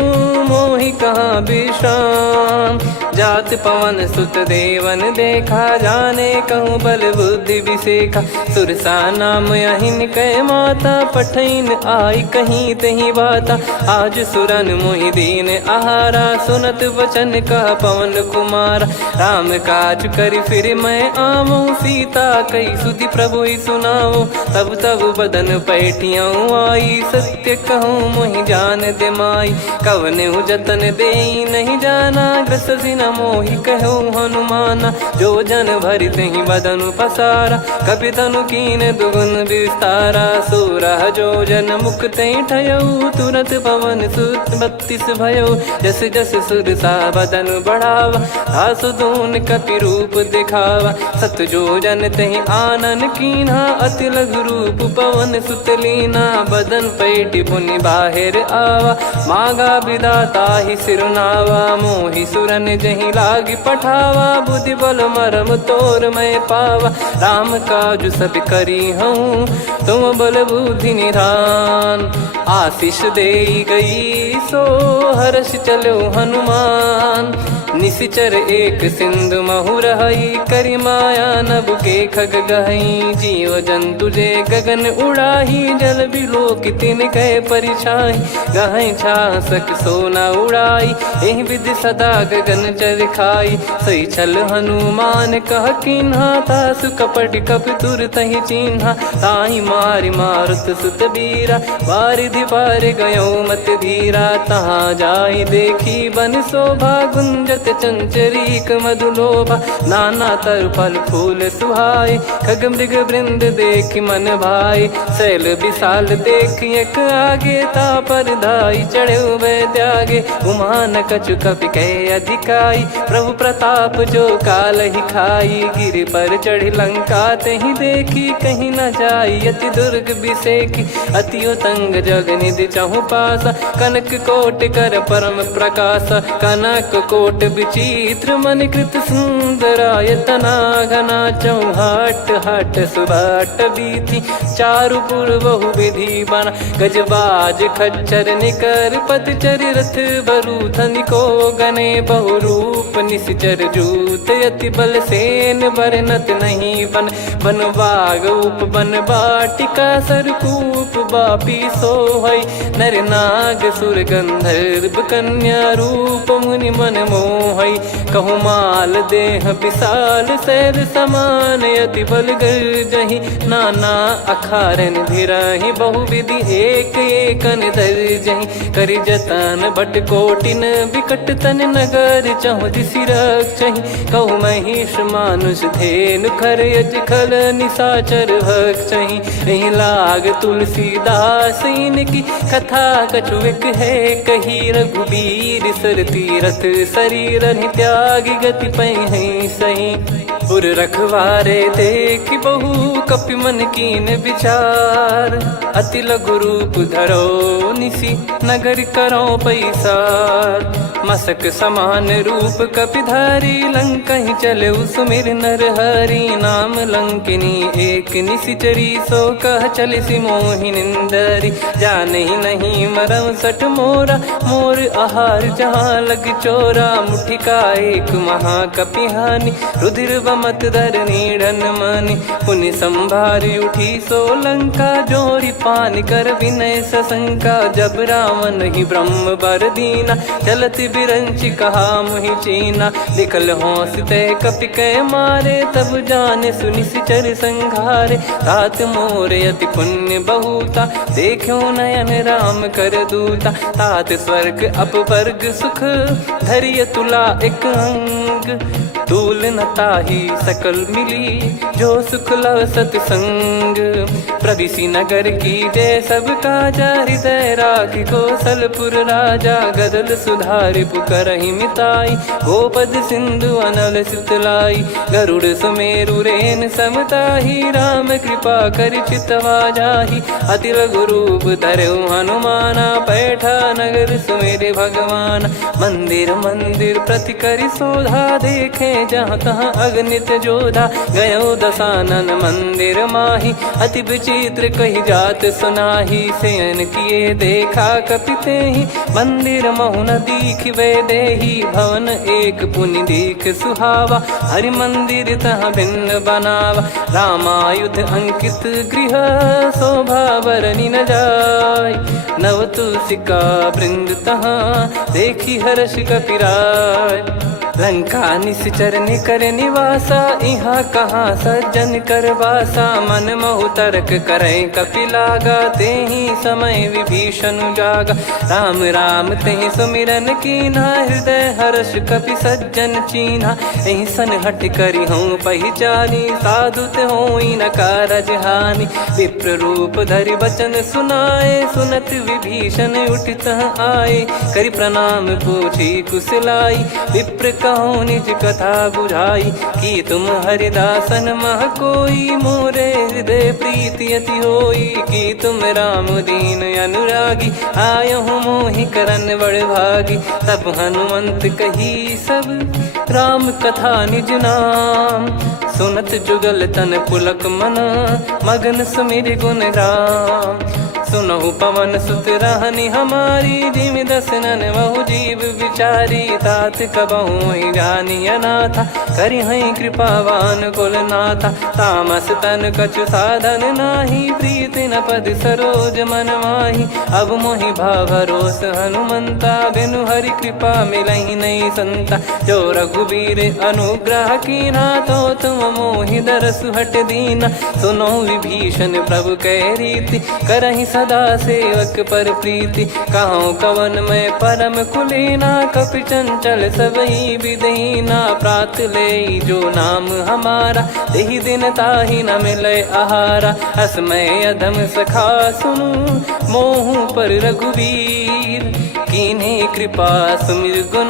मोहि कहाँ विश्राम। जात पवन सुत देवन देखा, जाने कहूँ बल बुद्धि विसेखा। सुरसा नाम अहिन कै माता, पठैन आई कहीं तहीं बाता। आज सुरन मोहि दीन आहारा, सुनत वचन कह पवन कुमारा। राम काज करि फिर मैं आवऊं, सीता कई सुधि प्रभु ही सुनाऊं। तब तब बदन पैठियाँ आई, सत्य कहूँ मोहि जान दे माई। कवने जतन दे नहीं जाना, ग्रसि न मोहि कहूँ हनुमाना। जो जन भरि तहि बदन पसारा, कपि तनु कीन दुगुन विस्तारा। सोरह जो जन मुख तहि ठयऊ, तुरत पवन सुत 32 भयऊ। जस जस सुरसा बदन बढ़ावा, आसु दून कपि रूप दिखावा। सत जो जन तहि आनन कीन्हा, अति लघु रूप पवन सुत लीना। बदन पैठि पुनि बाहिर आवा, मांगा विधाता ही सिरुनावा। मोहि सुरन जहि लागी पठावा, बुद्धि बल मरम तोर मैं पावा। राम काज सब करी हूँ, तुम बल बुद्धि निधान। आशीष दे गई सो, हर्ष चलो हनुमान। निशिचर एक सिंधु महु रहई, करि माया नभ के खग गहई। जीव जंतु जे गगन उड़ाही, जल बिलोक तिन कह परिछाई। गहई छासक सोना उड़ाई, एहि विधि सदा गगन चर खाई। सही छल हनुमान कह कीन्हा, तासु कपट कपि तुर तहि चिन्हा। ताहि मारि मारुत सुत बीरा, वारिधि पार गयो मत धीरा। तहाँ जाई देखी बन शोभा, गुंजत चंचरीक मधुलोभा। नाना तर फल फूल सुहाए, खग मृग वृंद देख मन भाई। शैल विशाल देख एक आगे, तापर धाई चढ़े वै त्यागे। उमा न कछु कपि कह अधिकाई, प्रभु प्रताप जो काल ही खाई। गिर पर चढ़ी लंका तहि देखी, कहीं न जाई अति दुर्ग बिसेकी। अति उतंग जग निधि चहु पासा, कनक कोट कर परम प्रकाशा। कनक कोट विचित्र मन कृत सुंदरायतना। घना चौहाट हाट सुबाट बीथी, चारु पुर बहु विधि बना। गजबाज खच्चर निकर पतचर, रथ बरु धनिको गने। बहु रूप निश्चर जूत, अति बल सेन बरनत नहीं बन। बन बाग उप बन बाटिका, सरकूप बापी सोहई। नर नाग सुर गंधर्व कन्या, रूप मुनि मन मोहई। कहु माल देह विशाल, शैल समान अति बल गर्जहि। नाना अखारन भिराहि, बहु विधि एक एकन धरजहि। करि जतन भट कोटिन, विकट तन नगर चहु दिसि रक्षहि। कहु महिष मानुष धेनु, खर यज खल निशाचर भक्षहि। एहि लाग तुलसीदास इनकी, कथा कछु एक है कही। रघुबीर सर तीरथ शरीर, त्यागी गति पै सही। पुर रखवारे देख बहु, कपि मन कीन विचार। अति लघु रूप धरो निसी, नगर करो पैसार। मसक समान रूप कपिधारी, लंकहि चले सुमिर नर हरि। नाम लंकिनी एक निशिचरी, सो कह चलिसि मोहि निंदरी। जानहि नहीं मरम सठ मोरा, मोर आहार जहाँ लग चोरा। मुठिका एक महाकपिहानि, रुधिर शिव मत धरनी ढन मानी। पुनि संभारी उठी सोलंका, जोरी पान कर विनय सशंका। जब रावण ही ब्रह्म बर दीना, चलत बिरंच कहा मुहि चीना। लिखल होंस तय कपि कै मारे, तब जाने सुनि सिचर संघारे। तात मोरे अति पुण्य बहुता, देखो नयन राम कर दूता। तात स्वर्ग अपवर्ग सुख, धरिय तुला एक अंग। तूल न ताहि सकल मिली, जो सुख लव सतसंग। प्रविशि नगर की जय सब काजा, हृदय राखि कौशलपुर राजा। गदल सुधारि पुकारहि मिताई, गोपद सिंधु अनल सितलाई। गरुड़ सुमेरु रेन समताहि, राम कृपा कर चितवा जाहि। अति लघु रूप धरऊ हनुमाना, पैठा नगर सुमेरे भगवान। मंदिर मंदिर प्रति करि शोधा, देखे जहाँ तहाँ अगणित जोधा। गयो दशानन मंदिर माही, अति विचित्र कही जात सुनाही। शयन किए देखा कपिते ही, मंदिर महु न दीखिबे देही। भवन एक पुनि दीख सुहावा, हरि मंदिर तहाँ भिन्न बनावा। रामायुध अंकित गृह, शोभा बरनि न जाय। नव तुलसी का वृंद तहाँ, देखी हर्ष कपिराय। लंका निश्चर निकर निवासा, इहाँ कहाँ सज्जन कर वासा। मन महु तर्क करै कपिलागा, तेहि समय विभीषण जागा। राम राम तेहि सुमिरन कीन्हा, हृदय हर्ष कपि सज्जन चीन्हा। एहि सन हट करि हूँ पहिचानी, साधु ते होई न कारज हानि। विप्र रूप धरि बचन सुनाए, सुनत विभीषण उठित आए। करि प्रणाम पूछी कुशलाई, विप्र कहो निज कथा बुझाई। कि तुम हरिदासन मह कोई, मोरे हृदय प्रीति अति होई। कि तुम राम दीन अनुरागी, आयहु मोहि करन बड़ भागी। तब हनुमंत कही सब, राम कथा निज नाम। सुनत जुगल तन पुलक मन, मगन सुमिर गुण राम। सुनहु पवन सुत रहनी हमारी, जिमि दसनन महु जीव विचारी। तात कबहु ही जानी अनाथा, करि हई कृपावान कुल नाथा। तामस तन कछु साधन नाही, प्रीति न पद सरोज मन माही। अब मोहि भाव भरोस हनुमंता, बिनु हरि कृपा मिलहि नहीं संता। जो रघुबीर अनुग्रह कीन्हा, तो तुम मोहि दरसु हट दीना। सुनो विभीषण प्रभु कह रीति, करहि सदा सेवक पर प्रीति। कहूँ कवन में परम कुलीना, कपि चंचल सबही विदहीना। प्रात ले जो नाम हमारा, तेहि दिन ताहि न मिले आहारा। असमय अधम सखा सुनु, मोहु पर रघुवीर। कीन्ही कृपा सुमिर गुण,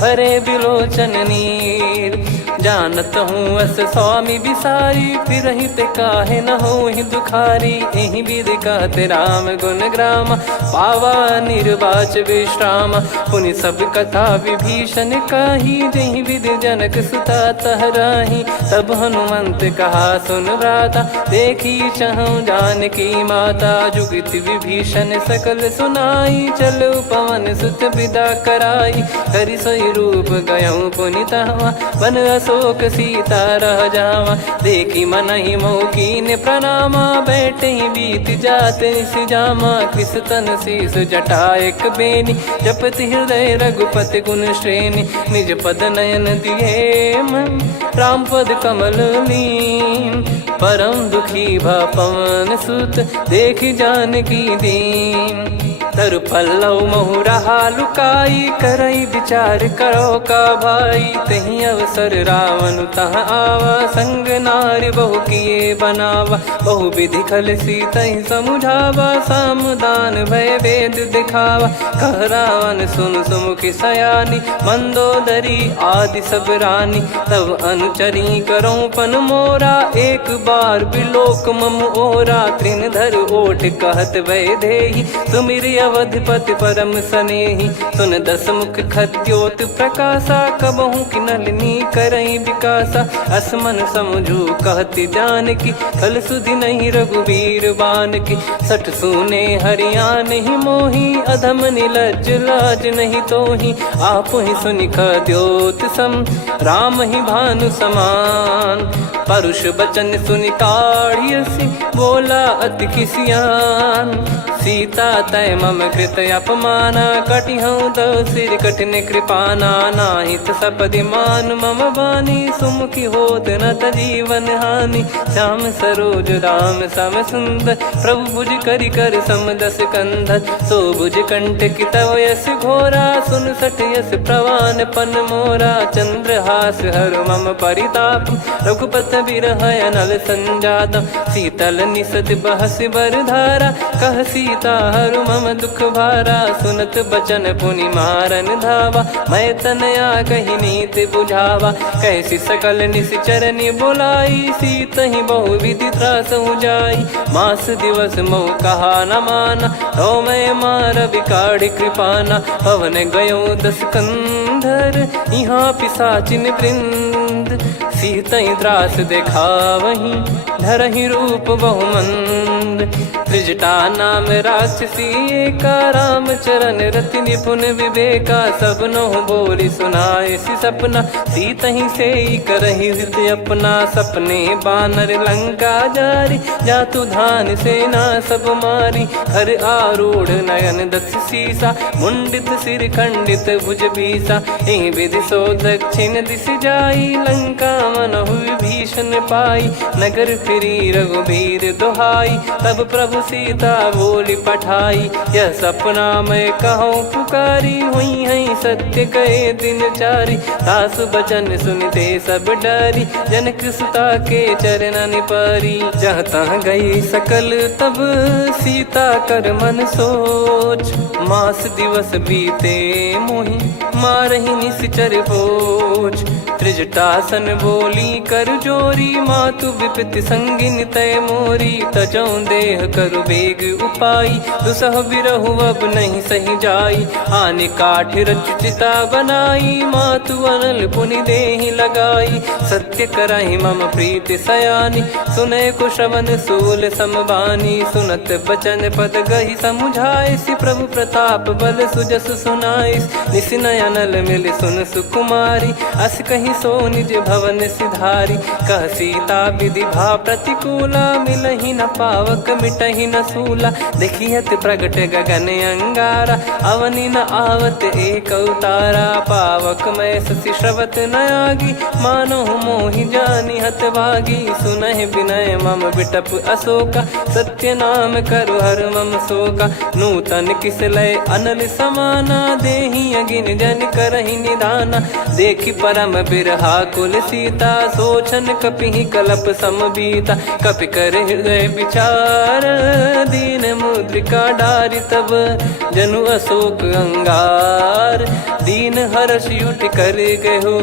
भरे बिलोचन नीर। जानत हूँ अस स्वामी बिसारी, फिर ही ते काहे न हो ही दुखारी। एहि विधि कहते राम गुण ग्राम, पावा निर्वाच विश्राम। पुनि सब कथा विभीषण काही, जहि विधि जनक सुता तहराही। तब हनुमंत कहा सुन भ्राता, देखी चहु जानकी माता। जुगित विभीषण सकल सुनाई, चलो पवन सुत विदा कराई। करि सोई रूप गयऊँ पुनि तहवा, वन अशोक सीता रह जावा। देखी मनहि मोकीन प्रणामा, बैठे ही बीत जात निस जामा। कृस तन शीस जटा एक बेनी, जपति हृदय रघुपति गुण श्रेणी। निज पद नयन दिए मन, राम पद कमल लीन। परम दुखी भा पवन सुत, देखी जानकी दीन। तरु पल्लव महु रहा लुकाई, करई विचार करो का भाई। तही अवसर रावण तहाँ आवा, संग नारी बहु किए बनावा। बहु विधि खल सीतहि समुझावा, सामदान भय वेद दिखावा। कह रावण सुन सुमुखी सयानी, मंदोदरी आदि सब रानी। तब अनुचरी करो पन मोरा, एक बार बिलोक मम ओरा। तृण धर ओठ कहत वै देही, सुमिर अवधिपति परम सनेही। सुन दस मुख खद्योत प्रकाशा, कबहू की नलिनी करई विकासा। असमन समझू कहती जान की, कल सुधि नहीं रघुवीर बान की। सठ सुने हरियाण ही मोही, अधम निलज लाज नहीं तोही। आप ही सुनि खद्योत सम, राम ही भानु समान। परुष बचन सुनि काढ़ियसि, बोला अति किसियान। सीता तय मम कृत अपमाना, कटिहऊँ दो सिर कठिन कृपाना। नाहित सपदि मान मम बानी, सुमुखी होत न जीवन हानि। श्याम सरोज राम सम सुंदर, प्रभु भुज करि कर सम दस कंधर। सो भुज कंठ की तव यस घोरा, सुन सठ यस प्रवान पन मोरा। चंद्रहास हर मम परिताप, रघुपत बिरह अनल संजातम। शीतल निसत बहस बर धारा, कह सीता हरु मम दुख भारा। सुनत बचन पुनि मारन धावा, मैं तनया कही नीति बुझावा। कैसी सकल निश्चरनि बोलाई, सीत ही बहु विधि त्रास जाई। मास दिवस मोह कहा न माना, तो मैं मार बिकाढ़ी कृपाना। पवन गयो दस कंधर, यहाँ पिशाचिन वृंद। सीतई त्रास देखावहीं, धरहि रूप बहुमंद। त्रिजटा नाम राक्षसी एका, राम चरण रति निपुण विवेका। सब नहुँ बोली सुनाए सि सपना, सीतहि से करहि हृद अपना। सपने बानर लंका जारी, जातु धान सेना सब मारी। हर आरूढ़ नयन दस सीसा, मुंडित सिर खंडित भुज बीसा। एहि विधि सो दक्षिण दिश जाई, लंका मनहु विभीषण पाई। नगर फिरी रघुबीर दुहाई, तब प्रभु सीता बोली पठाई। यह सपना मैं कहूँ पुकारी, हुई है सत्य कहे दिन चारी। सासु बचन सुनते सब डरी, जनक सुता के चरण परी। जहाँ तहाँ गई सकल तब सीता कर मन सोच। मास दिवस बीते मोहि, मारहि निश्चर बोझ। त्रिजटासन बोली कर जोरी, मातु विपति संगिन तय मोरी। तजौं देह करु बेग उपाई, दुसह बिरहु अब नहीं सही जाई। आने काठ रचु चिता बनाई, मातु अनल पुनि देहि लगाई। सत्य करहि मम प्रीति सयानी, सुनय को श्रवण सूल समबानी। सुनत बचन पद गहि समुझाइसि, प्रभु प्रताप बल सुजस सुनाइस। निसिनय अनल मिल सुन सुकुमारी, अस कहि सो निज भवन सिधारी। कह सीता विधि भा प्रतिकूला, मिलहि न पावक मिटहि न सूला। देखियत प्रगट गगन अंगारा, अवनि न आवत एक उतारा। पावक मैं ससि श्रवत न आगी, मानो मोहि जानि हत भागी। सुनहि विनय मम बिटप अशोका, सत्य नाम करु हर मम शोका। नूतन किस लय अनल समाना, देहि अगिन जन करहि निदाना। देखि परम बिरहा कुल सीता, सोचन कपिहि कलप समबीता। कपि कर हृदय विचार, दीन मुद्रिका डारि तब। जनु अशोक अंगार, दीन हर्ष उठ कर गहु।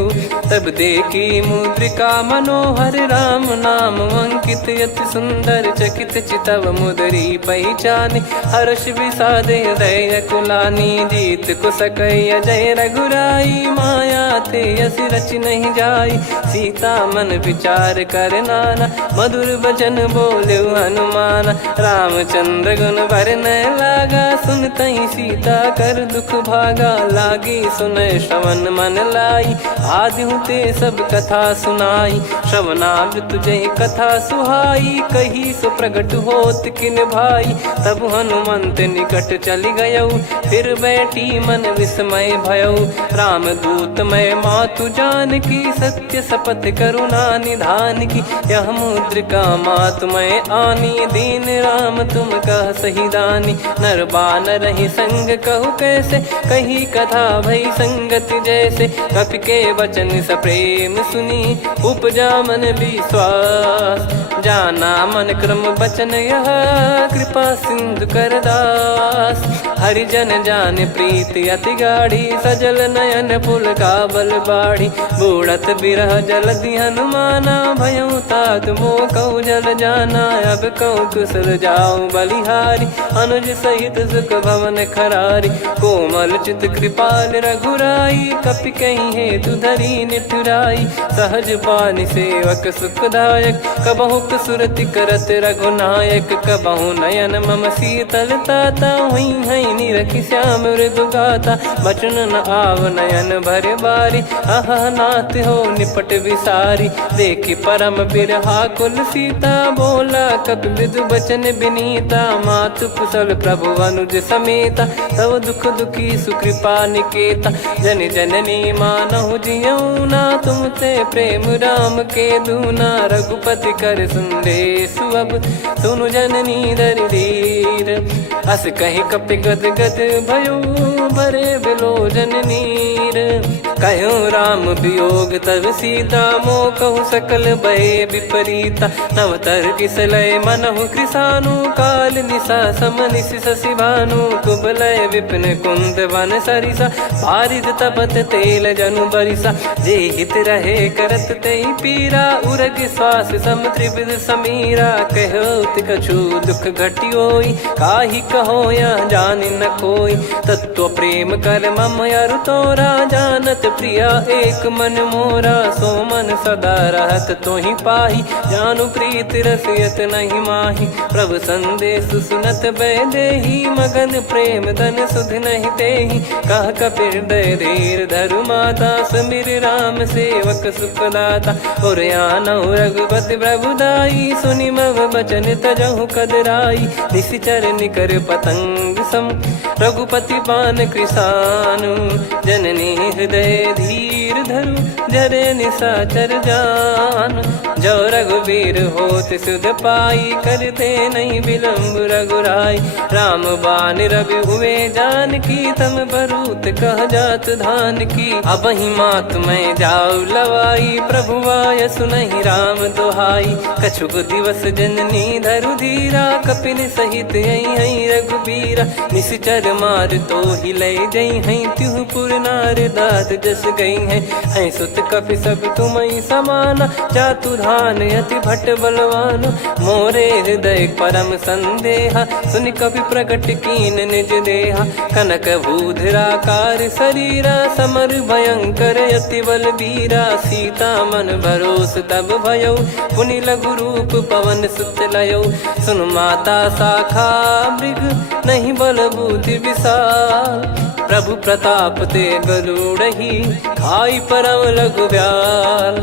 तब देखी मुद्रिका मनोहर, राम नाम अंकित अति सुंदर। चकित चितव मुदरी पहचानी, हर्ष विषाद हृदय कुलानी। जीत को सकई अजय रघुराई, माया थे यसी रच नहीं जाई। सीता मन विचार कर नाना, मधुर बचन बोले हनुमान। रामचंद्र गुण वरनय लागा, सुनतहि सीता कर दुख भागा। लागी सुनय श्रवण मन लाई, आदिहु ते सब कथा सुनाई। श्रवणाब तुझे कथा सुहाई, कही सो प्रगट होत किन भाई। तब हनुमंत निकट चली गयौ, फिर बैठी मन विस्मय भयौ। राम दूत मैं मातु जान की, सत्य शपथ करुणा निधान की। यह मुद्रिका मातु मैं आनी, दीन राम तुम कह सही दानी। नर बानर ही संग कहु कैसे, कही कथा भई भई संगति जैसे, कपि के वचन सप्रेम सुनी उपजा मन विश्वास। जाना मन क्रम बचन यह कृपा सिंधु कर दास। हरिजन जान प्रीति अति गाढ़ी, सजल नयन पुल काबल बाढ़ी। बूढ़त बिरह जलधि हनुमाना, भयउ तात मोह कहु जल जाना। अब कहु कुशल जाऊं बलिहारी, अनुज सहित सुख भवन खरारी। कोमल चित कृपाल रघुराई, कपि कहीं हेतु धरी निठुराई। सहज पानि सेवक सुखदायक, कबहु सुरति करत रघुनायक। कबहु नयन मम शीतल ताता, हुई हई निरखि श्याम मृदु गाता। बचन न आव नयन भर बारी, अह नाथ हो निपट विसारी। देखि परम बिरहा कुल सीता, बोला कपि विदु बचन बिनीता। मातु कुशल प्रभु अनुज समेता, तव दुख दुखी सुकृपा निकेता। जन जननी मानहु जियऊ ना, तुम ते प्रेम राम के दूना। रघुपति कर संदेश अब सुनु जननी दरि धीर। अस कहि कपि गद गद भयो, भरे बिलोचन नीर। कहूँ राम वियोग तब सीता, मोह कहूँ सकल भय विपरीता। नव तर किसलय मनहु कृसानु, काल निशा समनिश शशि भानु। कुबलय विपिन कुंद वन सरिसा, पारिद तपत तेल जनु बरिसा। जे हित रहे करत तेहि पीरा, उरग श्वास सम त्रिविध समीरा। कहो कछु दुख घटियोई, काहि कहो या जानि न कोई। तत्व प्रेम कर मम अरु तोरा, जानत प्रिया एक मन मोरा। सो मन सदा रहत तोहि पाही, जानु प्रीति रसियत नहीं माही। प्रभु संदेश सुनत भय देहि, मगन प्रेम धन सुध नहीं तेहि। कह कपिर दय धीर धरु माता, समीर राम सेवक सुखदाता। और आनहु रघुपति प्रभु दाई, सुनि मग बचन तजहु कदराई। निशिचर निकर पतंग सम, रघुपति पान कृसानु। जननी हृदय धीर धरु, जरे निशाचर जान। जो रघुवीर होत सुध पाई, करते नहीं विलम्ब रघुराई। राम बान रवि हुए जानकी, तम बरूत कह जात धान की। अब ही मात मैं जाऊ लवाई, प्रभु आय सुनहि राम दुहाई। कछुक दिवस जननी धरु धीरा, कपिन सहित यही रघुबीरा। निश्चर मार तो ही लय जई हैं, त्यों पुर नार दात जस गई हैं। सुत कपि सब तुमहि समाना, चातु धान अति भट बलवान। मोरे हृदय परम संदेहा, सुनि कपि प्रकट कीन निज देहा। कनक भूधराकार शरीरा, समर भयंकर अति बलबीरा। सीता मन भरोस तब भयउ, पुनि लघु रूप पवन सुत लयउ। सुन माता शाखा मृग, नहीं बल बुद्धि विशाल। प्रभु प्रताप ते गरुड़हि, खाई परम लघु ब्याल।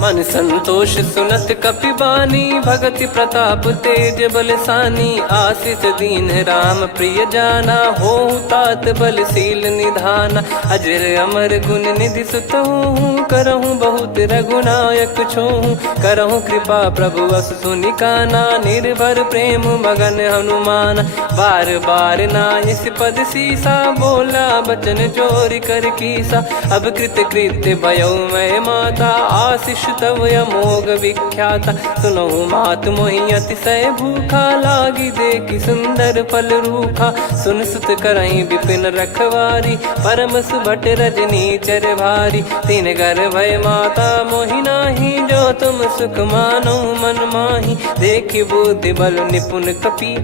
मन संतोष सुनत कपि बानी, भगति प्रताप तेज बलसानी। आशीष दीन राम प्रिय जाना, होहु तात बलशील निधाना। अजर अमर गुण निधि सुतहु, करहु बहुत रघुनायक छोहु। करहु कृपा प्रभु अस सुनि काना, निर्भर प्रेम मगन हनुमान। बार बार नायस पद सीसा, बोला बचन चोरी कर कीसा। अब कृत कृत्य भयो मैं माता, आशीष तव अमोघ विख्याता। सुनहु मात मोहि अतिशय भूखा, लागी देखि सुंदर फल रूखा। सुन सुत करहि विपिन रखवारी, परम सुभट रजनी चर भारी। तीन घर भय माता मोहि नाही, जो तुम सुख मानो मन माही। देखि बुद्धि बल निपुण कपि,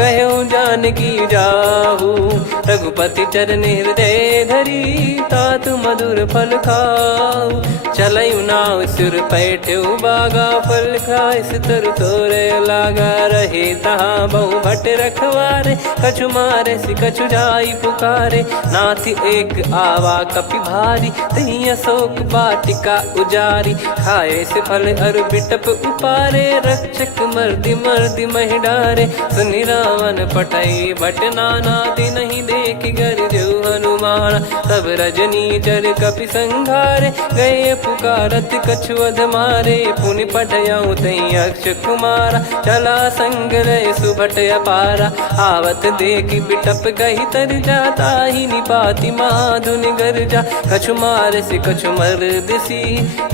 कहो जानकी जाहू। रघुपति चरण हृदय धरी, तातु मधुर फल खाऊ। चलऊ नाव सुर पैठऊ बागा, फल खाइस तरु तोरे लागा। रहे तहाँ बहु भट रखवारे, कछु मारे सि कछु जाई पुकारे। नाथ एक आवा कपि भारी, तही अशोक वाटिका उजारी। खाए से फल अरु बिटप उपारे, रक्षक मर्दि मर्दि महि डारे। सुनि रावण पटई भट नाना, तिनहि देखि गरजऊ हनुमान। तब रजनी चर कपि संघारे, गए पुकारत कछु वध मारे, पुनि पटयऊ तई अक्ष कुमारा, चला संग रहे सुभट अपारा, आवत देखी बिटप गही तर जाता ही निपाति महाधुन गर्जा, कछु मार से कछु मर दिसी,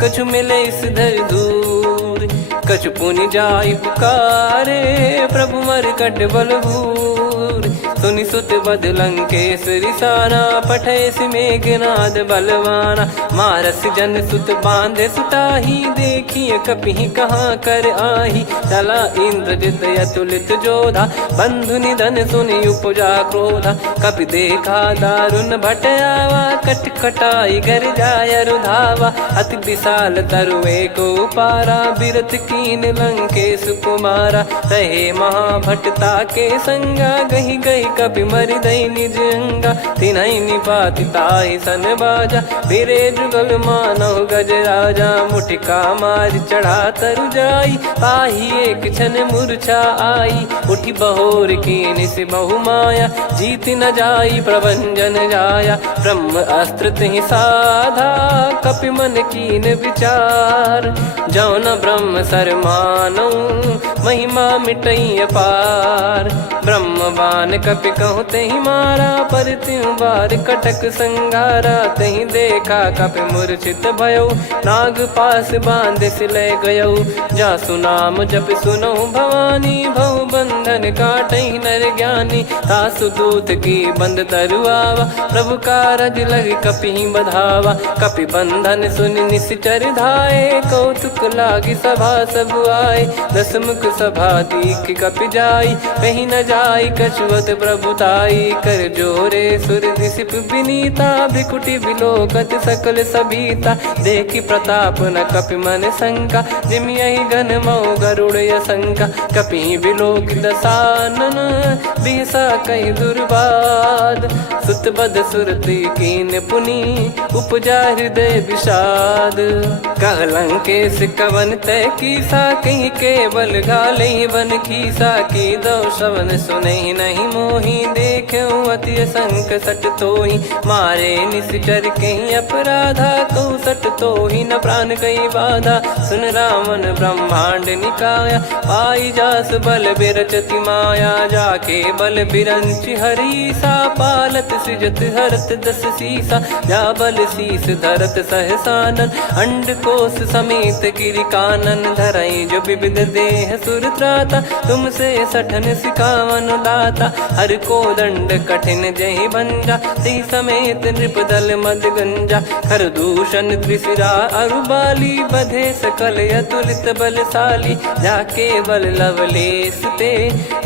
कछु मिले इस धर दूर, कछु पुनि जाई पुकारे, प्रभु मर कट बलभूर, सुनि सुत बद लंकेश्वरी साना, पठेस मेघनाद बलवाना, मारस जन सुत बांधे सुताही, देखिए कपि कहाँ कर आही, चला इंद्रजित अतुलित जोधा, बंधु निधन सुनि उपजा क्रोधा, कपि देखा दारुण भट आवा, कट कटाई घर जाय रुधावा, अति विशाल तरुए को पारा, बिरत कीन लंकेश कुमारा, रहे महाभटता के संगा, गही गही कपि मरि दई निज अंगा, तिन्है निपाति ताहि सन बाजा, फिरे जुगल मानव गज राजा, मुटिका मार चढ़ा तरु जाई, ताहि एक क्षण मूर्छा आई, उठी बहोर कीन से बहु माया, जीत न जाई प्रभंजन जाया, ब्रह्म अस्त्र तिहि साधा, कपि मन कीन विचार, जौ न ब्रह्म सर मानौ, महिमा मिटई अपार, ब्रह्म बान कपि कहूँ तहि मारा, पर त्यों बार कटक संगारा, तहि देखा कपि मूर्छित भयो, नाग पास बांध सिले गयो, जा सुनाम जप सुनो भवानी, भव बंधन काटहि नर ज्ञानी, तासु दूत की बंद तरुआवा, प्रभु कारज लग कपि बधावा, कपि बंधन सुनि निश्चर धाये, कौतुक लागी सभा सब आए, दस मुख सभा दीख कपि जाई, कहीं न जाई कछुवत प्रभुताई, कर जोरे सुर दिसिप विनीता, भ्रिकुटि बिलोकत सकल सबीता, देखी प्रताप न कपि मन शंका, जिमि यही घन मऊ गरुड़ असंका, कपि बिलोक दसानन, बिहसा कई दुर्बाद, सुत बद सुरति कीन पुनि, उपजा हृदय विषाद, कह लंकेश कवन तय कीसा, कहीं केवल घाले बन खीसा, की दो श्रवण सुनहि नहीं मोही, देखूं अति संक सट तोहि, मारे निश्चर कहीं अपराधा, कहूँ सट तोहि न प्राण कहीं बाधा, सुन रावण ब्रह्मांड निकाया, पाई जास बल बिरचति माया, जाके बल बिरंच हरीसा, पालत सृजत हरत दस सीसा, जा बल शीस धरत सहसानन, अंड कोश समेत गिरि कानन, धरई जो विविध देह सुर त्राता, तुमसे सठन सिखावन दाता, हर को दंड कठिन जहि भंजा, ती समेत नृप दल मद गंजा, खर दूषण त्रिशिरा अरुबाली, बधे सकल अतुलित बलशाली, जाके बल लवलेस ते,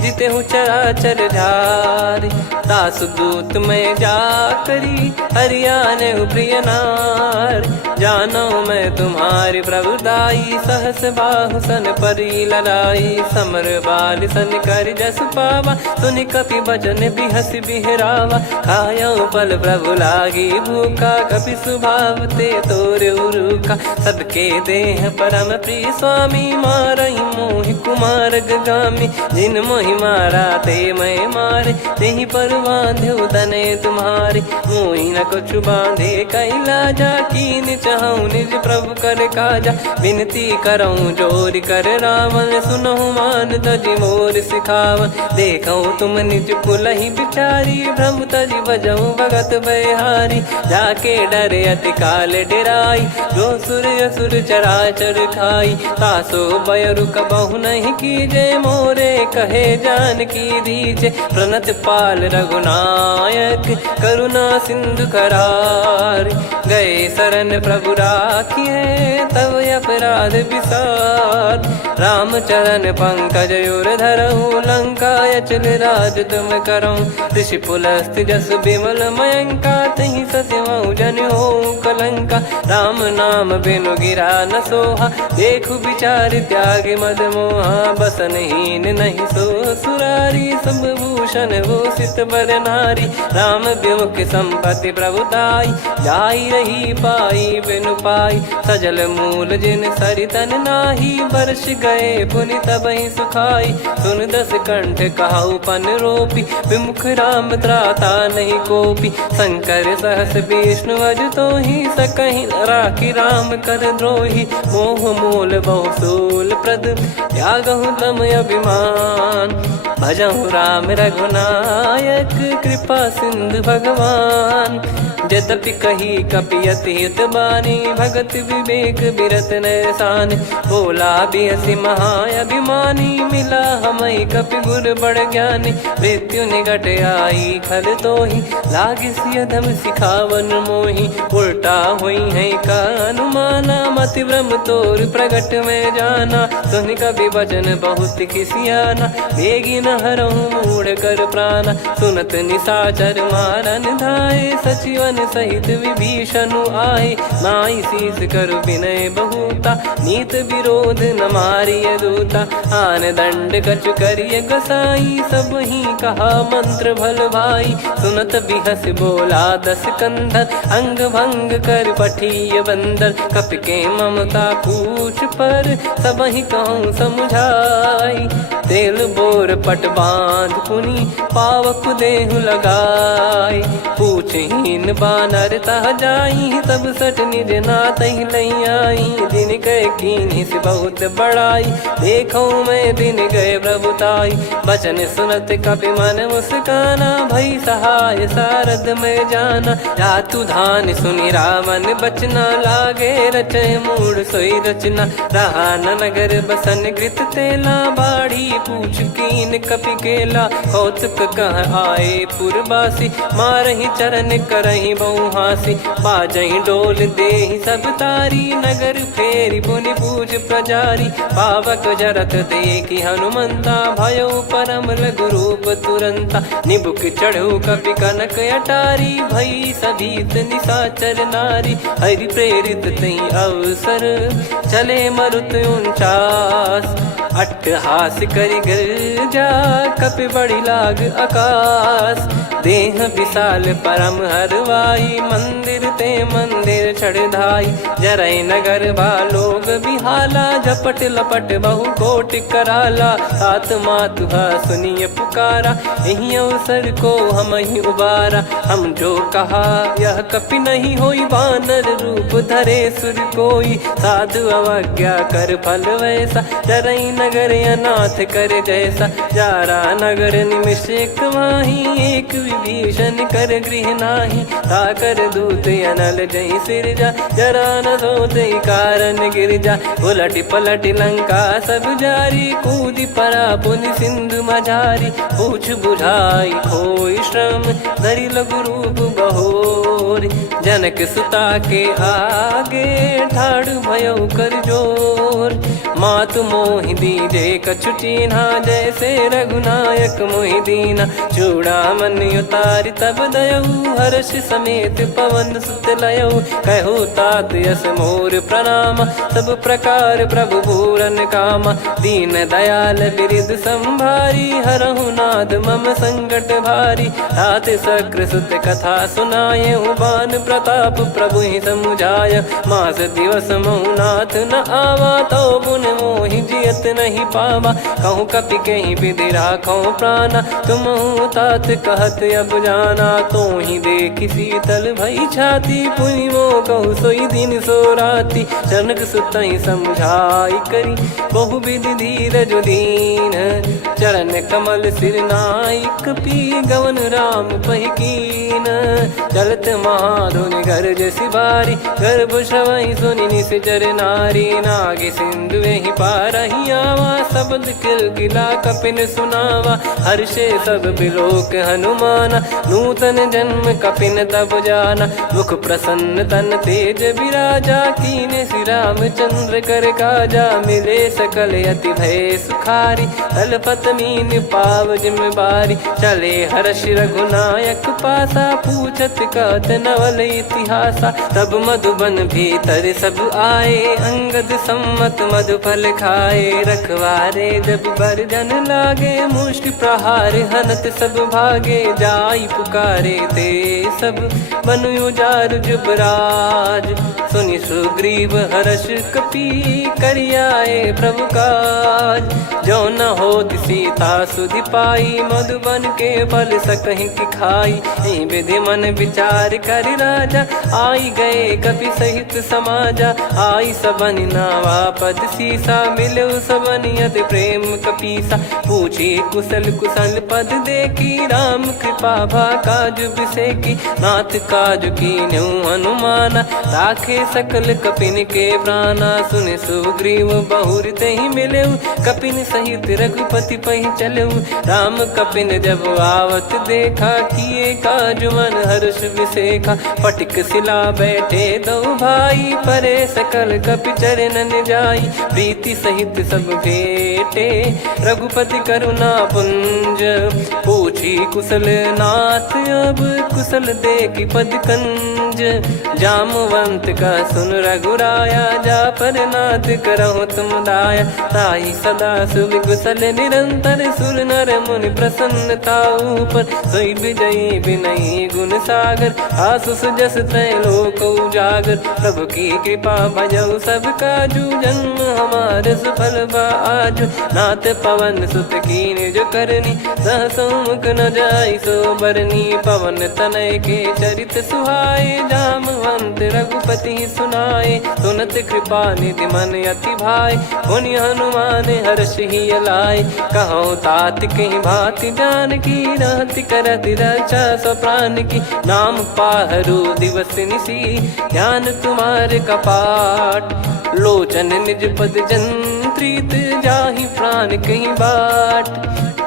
जिते हूँ चराचर झारी, तासु दूत में जा करी, हरियाने प्रिय नार, जानो मैं तुम्हारी प्रभुदाई, सहस बाहु सन परी लड़ाई, समर बाल सन कर जस पावा, सुनि कपि भजन बिहस बिहरावा, खायो पल प्रभु लागी भूखा, कपि स्वभाव ते तोर उरुका, सबके देह परम प्रिय स्वामी, मारहि मोहि कुमार गगामी, जिन मोहि मारा ते मैं मारे, तेहि पर बांधो तने तुम्हारे, मोहि न कछु बांधे कैलाजा, कीन चाहूं निज प्रभु कर काजा, विनती करऊं जोर कर रावण, सुनहु मान तजि मोर सिखावन, देखऊं तुम निज पुलहि बिचारी, भ्रम तजि बजऊं भगत बहारी, जाके डरे अति काल डेराई, जो सुर असुर चराचर खाई, तासो बयरु कबहु नहीं कीजे, मोरे कहे जान की दीजे, प्रणत पाल रघुनायक, करुणा सिंधु करार, गए शरण प्रभु राखिए, तब अपराध विसार, राम चरण पंकज उर धरहु, लंका अचल राज तुम करऊं, ऋषि पुलस्त जस विमल मयंका, तहि सत्यमऊ जन हो कलंका, राम नाम बिनु गिरा न सोहा, देखु विचार त्याग मद मोहा, बसनहीन नहीं सो सुरारी, सब भूषण भूषित बर नारी, राम विमुख संपत्ति प्रभुताई, जाई रही पाई बिनु पाई। सजल मूल जिन सरितन नाही, बरस गए पुनि तबहि सुखाई। सुन दस कंठ कहाऊ पन रोपी, विमुख राम त्राता नहीं कोपी। शंकर सहस विष्णु अज तो ही, सकहि न राखी राम कर द्रोही। मोह मूल बहु सूल प्रद, त्यागहु तम अभिमान। भजहु राम रघुनायक, कृपा सिंधु भगवान। यद्यपि कही कपियति हित बानी, भगत विवेक बिरत नैसान। बोला बियसि महाअभिमानी, मिला हमई कपि गुर बड़ ज्ञानी। मृत्यु निकट आई खल तोहि, लागिसि अधम सिखावन मोहि। उल्टा हुई है का अनुमाना, मति भ्रम तोर प्रगट में जाना। सुनि कपि वचन बहुत खिसियाना, बेगी न हरहु मूढ़ कर प्राणा। सुनत निशाचर मारन धाये, सचिवन सहित विभीषण आए। नाई शीस कर विनय बहुता, नीत विरोध न मारिय दूता। आन दंड कछु करिय गसाई, सब ही कहा मंत्र भल भाई। सुनत बिहस बोला दस कंधर, अंग भंग कर पठिय बंदर। कपि के ममता पूछ पर, सब ही कहूँ समझाई। तेल बोर पट बांध पुनि, पावक देहु लगाई। पूछहीन बानर तह जाई, तब सट निज नाथ ही लई आई। दिन गए कीन्ही से बहुत बड़ाई, देखो मैं दिन गए प्रभुताई। बचन सुनत कपि मन मुस्काना, भई सहाय सारद में जाना। जातु धान सुनि रावण बचना, लागे रचय मूढ़ सोई रचना। रहा न नगर बसन कृत तेला, बाढ़ी पूछ कीन कपि केला। कौतुक कह आए पुरबासी, मारहि चरण करहि बहु हासी। बाजहि डोल देहि सब तारी, नगर फेरी पुनि पूज प्रजारी। पावक जरत देखि हनुमंता, भयो परम लघु रूप तुरंता। निबुक चढ़ऊ कपि कनक अटारी, भई सभीत निशाचर नारी। हरि प्रेरित तई अवसर, चले मरुत 49। अट्टहास करि गिरजा, कपि बड़ी लाग आकाश। देह विशाल परम हरवाई, मंदिर ते मंदिर चढ़धाई। जरई नगर बालोग बिहाला, झपट लपट बहु कोट कराला। सात मातुहा सुनिय पुकारा, यही अवसर को हम ही उबारा। हम जो कहा यह कपि नहीं होई, वानर रूप धरे सुर कोई। साधु अवज्ञा कर फल वैसा, जरई नगर अनाथ कर जैसा। जारा नगर निमिष एक माही, एक विभीषण कर गृह नाही। ताकर दूत अनल जय सिरजा, जरा न सोते कारण गिरजा। उलट पलट लंका सब जारी, कूदी परा पुनि सिंधु मझारी। पूछ बुझाई खोई श्रम, धरि लघु रूप बहोर। जनक सुता के आगे, ठाड़ भयो कर जोर। मातु मोहि दीजे कछु चीन्हा, जैसे रघुनायक मोहि दीना। चूड़ामणि उतारि तब दयऊ, हर्ष समेत पवन सुत लयऊ। कहु तात यस मोर प्रणाम, सब प्रकार प्रभु पूरन कामा। दीन दयाल बिरिद संभारी, हरहु नाद मम संकट भारी। तात सक्र सुत कथा सुनाये, बान प्रताप प्रभु ही समुझाय। मास दिवस महु नाथ न आवा, तो पुन मोहि जियत नहीं पावा। कहूँ कपि कहीं विधि राखो प्राणा, तुम तात कहत अब जाना। तो ही देखि शीतल भई छाती, पुनि मो कहु सोई दिन सो राती। जनक सुतहि समझाई करी, बहु विधि धीरज दीन। चरण कमल सिर नाइक पी, गवन राम पहि कीन। चलत महाधुनि गरज सिबारी, गर्भ श्रवहि सुनि निश्चर नारी। नागे सिंधु ही पारहि आवा, शब्द किलकिला कपिन सुनावा। हर्षे सब बिलोक हनुमाना, नूतन जन्म कपिन तब जाना। मुख प्रसन्न तन तेज विराजा, कीने श्री रामचंद्र कर काजा। मिले सकल अति भय सुखारी, तलपत मीन पाव जिम्मेवारी। चले हर्ष रघुनायक पासा, पूछत कहत नवल इतिहासा। तब मधुबन भीतर सब आए, अंगद सम्मत मधुफल खाए। रखवारे मारे जब बरजन लागे, मुष्टि प्रहार हनत सब भागे। जाई पुकारे ते सब बन उजार जुबराज, सुनि सुग्रीव हर्ष कपि करियाए प्रभु काज। जो न होत सीता सुधि पाई, मधुबन के फल सकहि की खाई। विधि मन विचार कर राजा, आई गए कपि सहित समाजा। आई सबनि नावा पद सीसा, मिलो सबनि अति प्रेम कपीसा। पूछी कुशल कुशल पद देखी, राम कृपा भा काज बिसेकी। नाथ काज कीन्हु हनुमाना, राखे सकल कपिन के प्राणा। सुनि सुग्रीव बहुर तेहि मिलेउ, कपिन सहित रघुपति पहि चलेउ। राम कपिन जब आवत देखा, किए काज मन हर्ष विसेखा। फटिक सिला बैठे दो भाई, परे सकल कपि चरणन जाई। प्रीति सहित सब भेटे, रघुपति करुणा पुंज। पूछी कुशल नाथ अब, कुशल देखि पद कंज। जामवंत का सुन रघुराया, जा पर नाथ करहु तुम दाया। ताहि सदा सुविकुशल निरंतर, सुर नर मुनि प्रसन्नता ऊपर। सोई विजयी विनयी गुण सागर, आसु सुजस त्रैलोक उजागर। प्रभु की कृपा भजऊ सब काजू, जन्म हमार सफल बा आजु। नाथ पवन सुत कीन्ह जो करनी, सहसो मुख न जाई सो बरनी। पवन तनय के चरित सुहाए, जामवंत रघुपति सुनाए। सुनत कृपा निधि मन अति भाई, पुनि हनुमान हर्ष ही लाए। कहो तात कहीं भांति जानकी, रहति करति रक्षा सो प्राण की। नाम पाहरु दिवस निसी, ध्यान तुम्हारे कपाट। लोचन निज पद जंत्रित, जाहि प्राण कहीं बाट।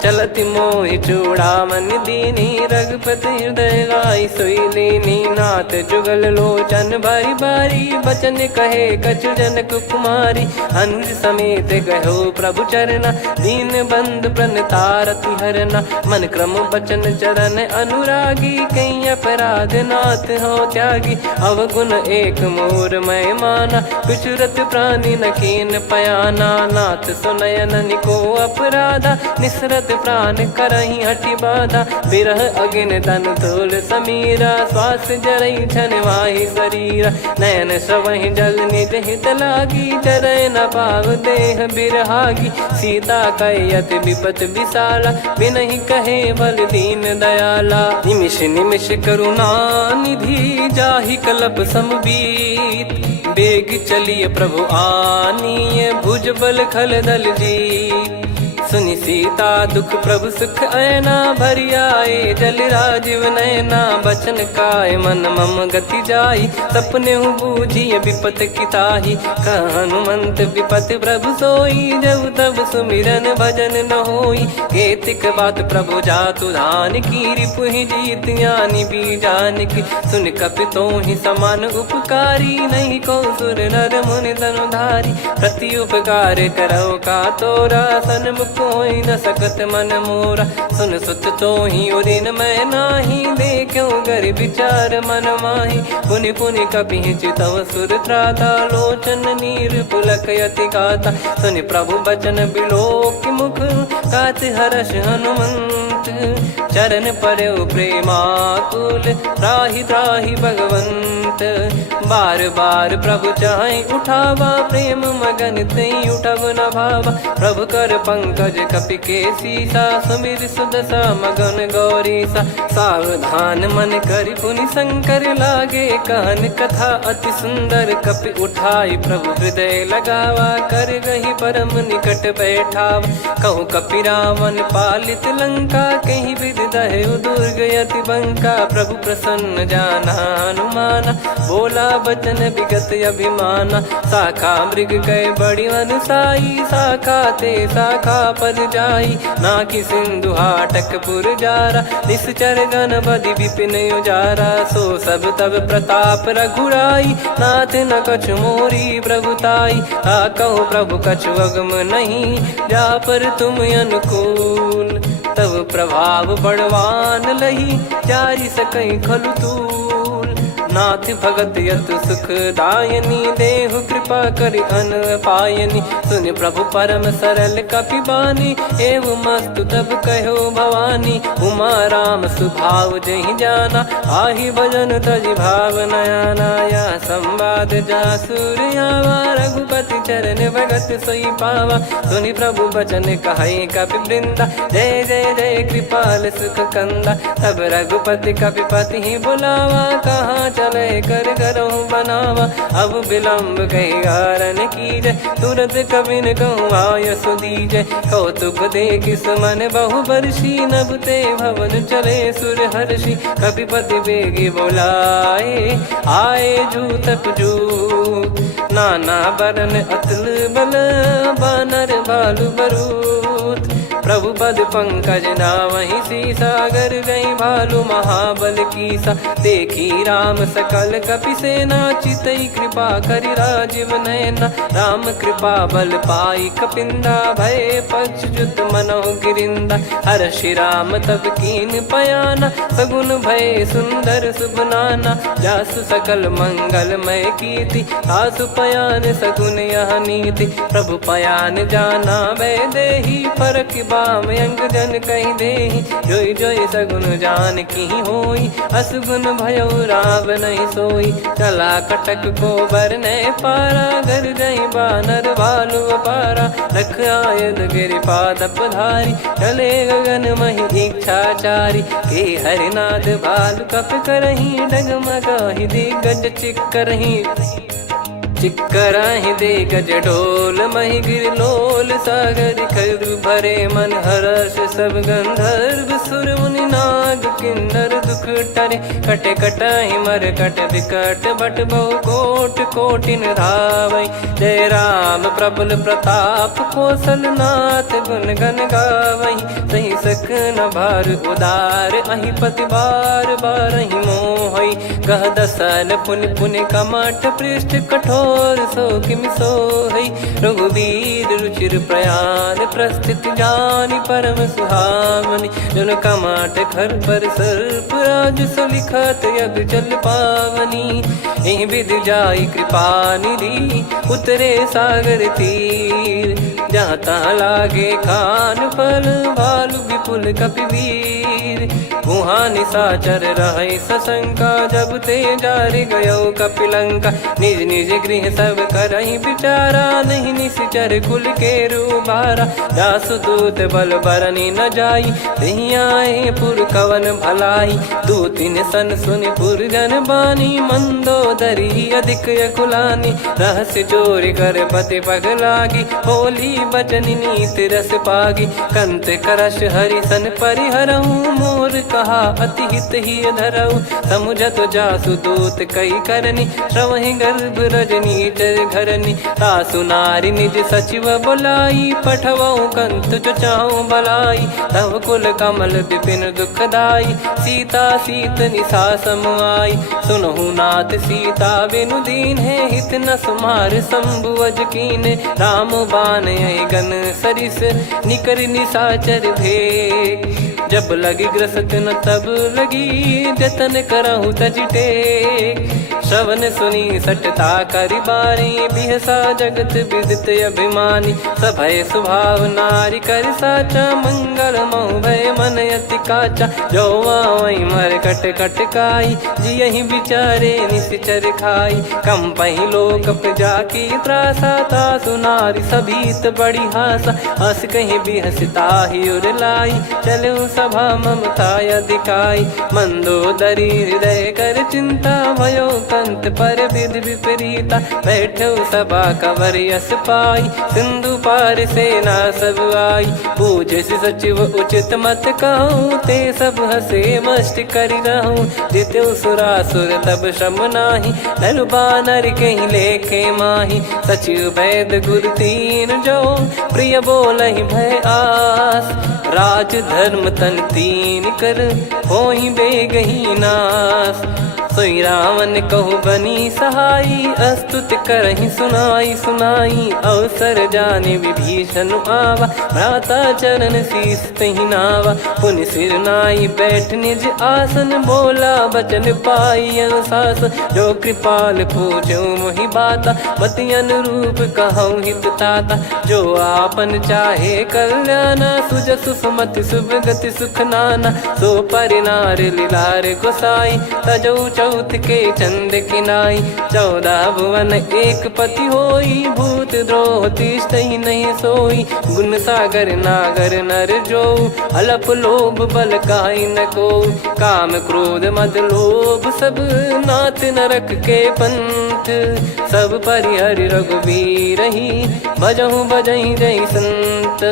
चलति मोहि चूड़ामन दीनी, रघुपति हृदय लाई सोई लीनी। नाथ जुगल लोचन बारी बारी, बचन कहे कछु जनक कुमारी। अंज समेत गयो प्रभु चरना, दीन बंधु प्रणतारति हरना। मन क्रम बचन चरण अनुरागी, कहीं अपराध नाथ हो त्यागी। अवगुण एक मोर मैं माना, कुछुरत प्राणी न कीन पयाना। नाथ सुनयन को अपराधा, निसरत प्राण करही हटि बाधा। बिरह अगिन तन तोल समीरा, श्वास जरई छन वाहि शरीरा। नयन सवहि जल निज हित लागी, चरय न पाव देह बिरहागी। सीता कयत विपत विशाला, बिनहि कहे बल दीन दयाला। निमिष निमिष करुणा निधि, जाहि कल्प समबीत। बेग चलिए प्रभु आनीय, भुज बल खल दल जीत। सुनि सीता दुख प्रभु सुख ऐना, भरि आए जल राजीव नैना। बचन काय मन मम गति जाई, सपने बूझी विपत किताही। हनुमंत विपत प्रभु सोई, जब तब सुमिरन भजन न होई। केतिक बात प्रभु जातु धान की, रिपुहि जीत ज्ञानी बीजान की। सुन कपि तोहि समान उपकारी, नहीं को सुर नर मुनि तनुधारी। प्रति उपकार करो का तोरा, सन्मुख होई न सकत मन मोरा। सुन सुत तोहि उदिन मैं नाही, देखो गर विचार मन माही। पुनि पुनि कपि चितव सुर त्राता, लोचन नीर पुलक यति गाता। सुनि प्रभु बचन बिलोक मुख, कात हर्ष हनुमंत। चरण परौ प्रेमाकुल, त्राहि त्राहि भगवंत। बार बार प्रभु चाहि उठावा, प्रेम मगन तई उठब न भावा। प्रभु कर पंकज कपि के सीसा, सुमिर सुदशा मगन गौरीसा। सावधान मन करि पुनि शंकर, लागे कहन कथा अति सुंदर। कपि उठाई प्रभु हृदय लगावा, कर गही परम निकट बैठावा। कहु कपि रावण पालित लंका, कहीं विधि दहु दुर्ग यति बंका। प्रभु प्रसन्न जाना हनुमाना, बोला बचन विगत अभिमाना। शाखा मृग गए बड़ी अनुसाई, शाखा ते शाखा पर जाई। नाकि सिंधु हाटक पुर जारा, निश्चर गण बदि विपिन उजारा। सो सब तब प्रताप रघुराई, नाथ न कछु मोरी प्रभुताई। कहो प्रभु कछु अगम नहीं, जा पर तुम अनुकूल। तब प्रभाव बड़वान लही, जारी सकई खलु तूल। नाथ भगत यत सुख दायनी, देहु कृपा करि अन पायनी। सुन प्रभु परम सरल कपिबानी, एव मस्तु तब कहो भवानी। उमा राम सुभाव जहि जाना, आहि भजन तजि भाव नयाना। या संवाद जासुर आवा, रघुपति चरण भगत सोई पावा। सुनि प्रभु बचन कहै कपि वृंदा, जय जय जय कृपाल सुख कंदा। तब रघुपति कपिपति ही बुलावा, कहाँ चले कर करहु बनावा। अब विलम्ब कही कारण कीजय, तुरत कबिन कहूँ आय सुदीजय। कौतुक देखि सुमन बहु बरसी, नभ ते भवन चले सुर हर्षि। कपिपति बेगी बोलाए, आए जूतक जूत। नाना बरन अतुल बल, बानर भालु बरूत। प्रभु पद पंकज नामहि सीसा, सागर गई भालु महाबल कीसा। देखी राम सकल कपि सेना, चितई कृपा करि राजीव नयना। राम कृपा बल पाई कपिंदा, भय पक्ष जुत मनोह गिरिंदा। हर्षि राम तब कीन पयाना, सगुन भय सुंदर शुभ नाना। जासु सकल मंगलमय कीर्ति, आसु पयान सगुन यह नीति। प्रभु पयान जाना भय देहि, फरक बाम अंग जन कहि देहि। जोई जोई सगुन जान की होई, असगुन भयो राव नहीं सोई। चला कटक को बरने पारा, घर जई बानर भालु अपारा। रख आयद गिरिपाद पधारी, चले गगन महि इच्छाचारी। के हरिनाथ भालु कप करही, डगमगाहि दिग्गज चिक्करही। चिक्कराहि दिग्गज ढोल, महि गिर लोल। सागर खर भरे मन हर्ष, सब गंधर्व सुर मुनि नाग किन्नर दुख टरे। कट कटाहि मर कट विकट, बट बहु कोट कोटिन धावै। जय राम प्रबल प्रताप, कौशल नाथ गुण गन गावै। सही सकन भार उदार, अहि पति बार बारहि मोहै। गह दसन पुन पुन कमठ, पृष्ठ कठोर सो किमि सोहै। रघुवीर रुचिर प्रयाण, प्रस्थित जानि परम सुहावनी। जन कमाट खर पर सर्प, राज सलिखत अब चल पावनी। एहि विधि जाई कृपा निधि, उतरे सागर तीर। जहाँ तहाँ लागे खान फल, भालु विपुल कपिवीर। वहाँ निशाचर रहै सशंका, जब ते जारि गयो कपिलंका। निज निज गृह सब करहि विचारा, नहीं निश्चर कुल के रूबारा। दासदूत बल बरनी न जाई, तेहि आए पुर कवन भलाई। दूतिन सन सुनि पुर जन बानी, मंदोदरी अधिक अकुलानी। रहस्य चोरी कर पति पग लागी, होली बचन नीत रस पागी। कंत करश हरि सन परिहरहु, मोर कहा अति हित ही धरऊ। समुझत जासु दूत कई करनी, श्रवहि गर्भ रजनी चर घरनी। तासु नारी निज सचिव बुलाई, पठवऊ कंत जो चाहूं भलाई। तव कुल कमल विपिन दुखदाई, सीता सीत निशा समाई। सुनहु नाथ सीता बिनु दीन है, हित न सुमार शंभु अज कीने। राम बान गन सरिस, निकर निशाचर भेग। जब लगी ग्रसत न तब लगी, जतन करहु तज टेक। श्रवण सुनी सटता करि बारी, बिहसा जगत विदित अभिमानी। सभय स्वभाव नारी कर साचा, मंगल महु भय मन अति काचा। जो आवै मर कट कट काई, जियहि विचारे निश्चर खाई। कम पहि लोक प्रजा की त्रासा, तासु नारी सभीत बड़ी हासा। हस कहीं बिहसता ही उर लाई, चलऊ सभा ममता अधिकाई। मंदोदरी हृदय कर चिंता, भयो कंत पर विधि विपरीता। बैठो सभा कवर यस पाई, सिंधु पार सेना सब आई। पूजे सचिव उचित मत कहूँ, ते सब हसे मस्त करि रहूँ। जित्यु सुरासुर तब श्रम नाही, नर बानर कहीं लेखे माही। सचिव वैद गुरु तीन जो, प्रिय बोलहि भय आस। राज धर्म तन तीन कर, होहि बेगहि नास। सोई रावण कहु बनी सहाई, अस्तुत करहि सुनाई सुनाई। अवसर जाने विभीषण आवा, भ्राता चरण शीस तहि नावा। पुनि सिर नाई बैठ निज आसन, बोला बचन पाई अनुशासन। जो कृपाल पूछो मोहि बाता, मति अनुरूप कहूँ हित ताता। जो आपन चाहे कल्याणा, सुजसु सुमति सुभगति सुख नाना। सो परिनार लीलार गोसाई, तजौ चौथ के चंद किनाई। 14 भुवन एक पति होई, भूत द्रोह तिष्ठहि नहीं सोई। गुण सागर नागर नर जो, अलप लोभ बल काई न को। काम क्रोध मद लोभ सब, नाथ नरक के पंथ। सब परिहरि रघुबीर ही, भजहु भजहि जय संत।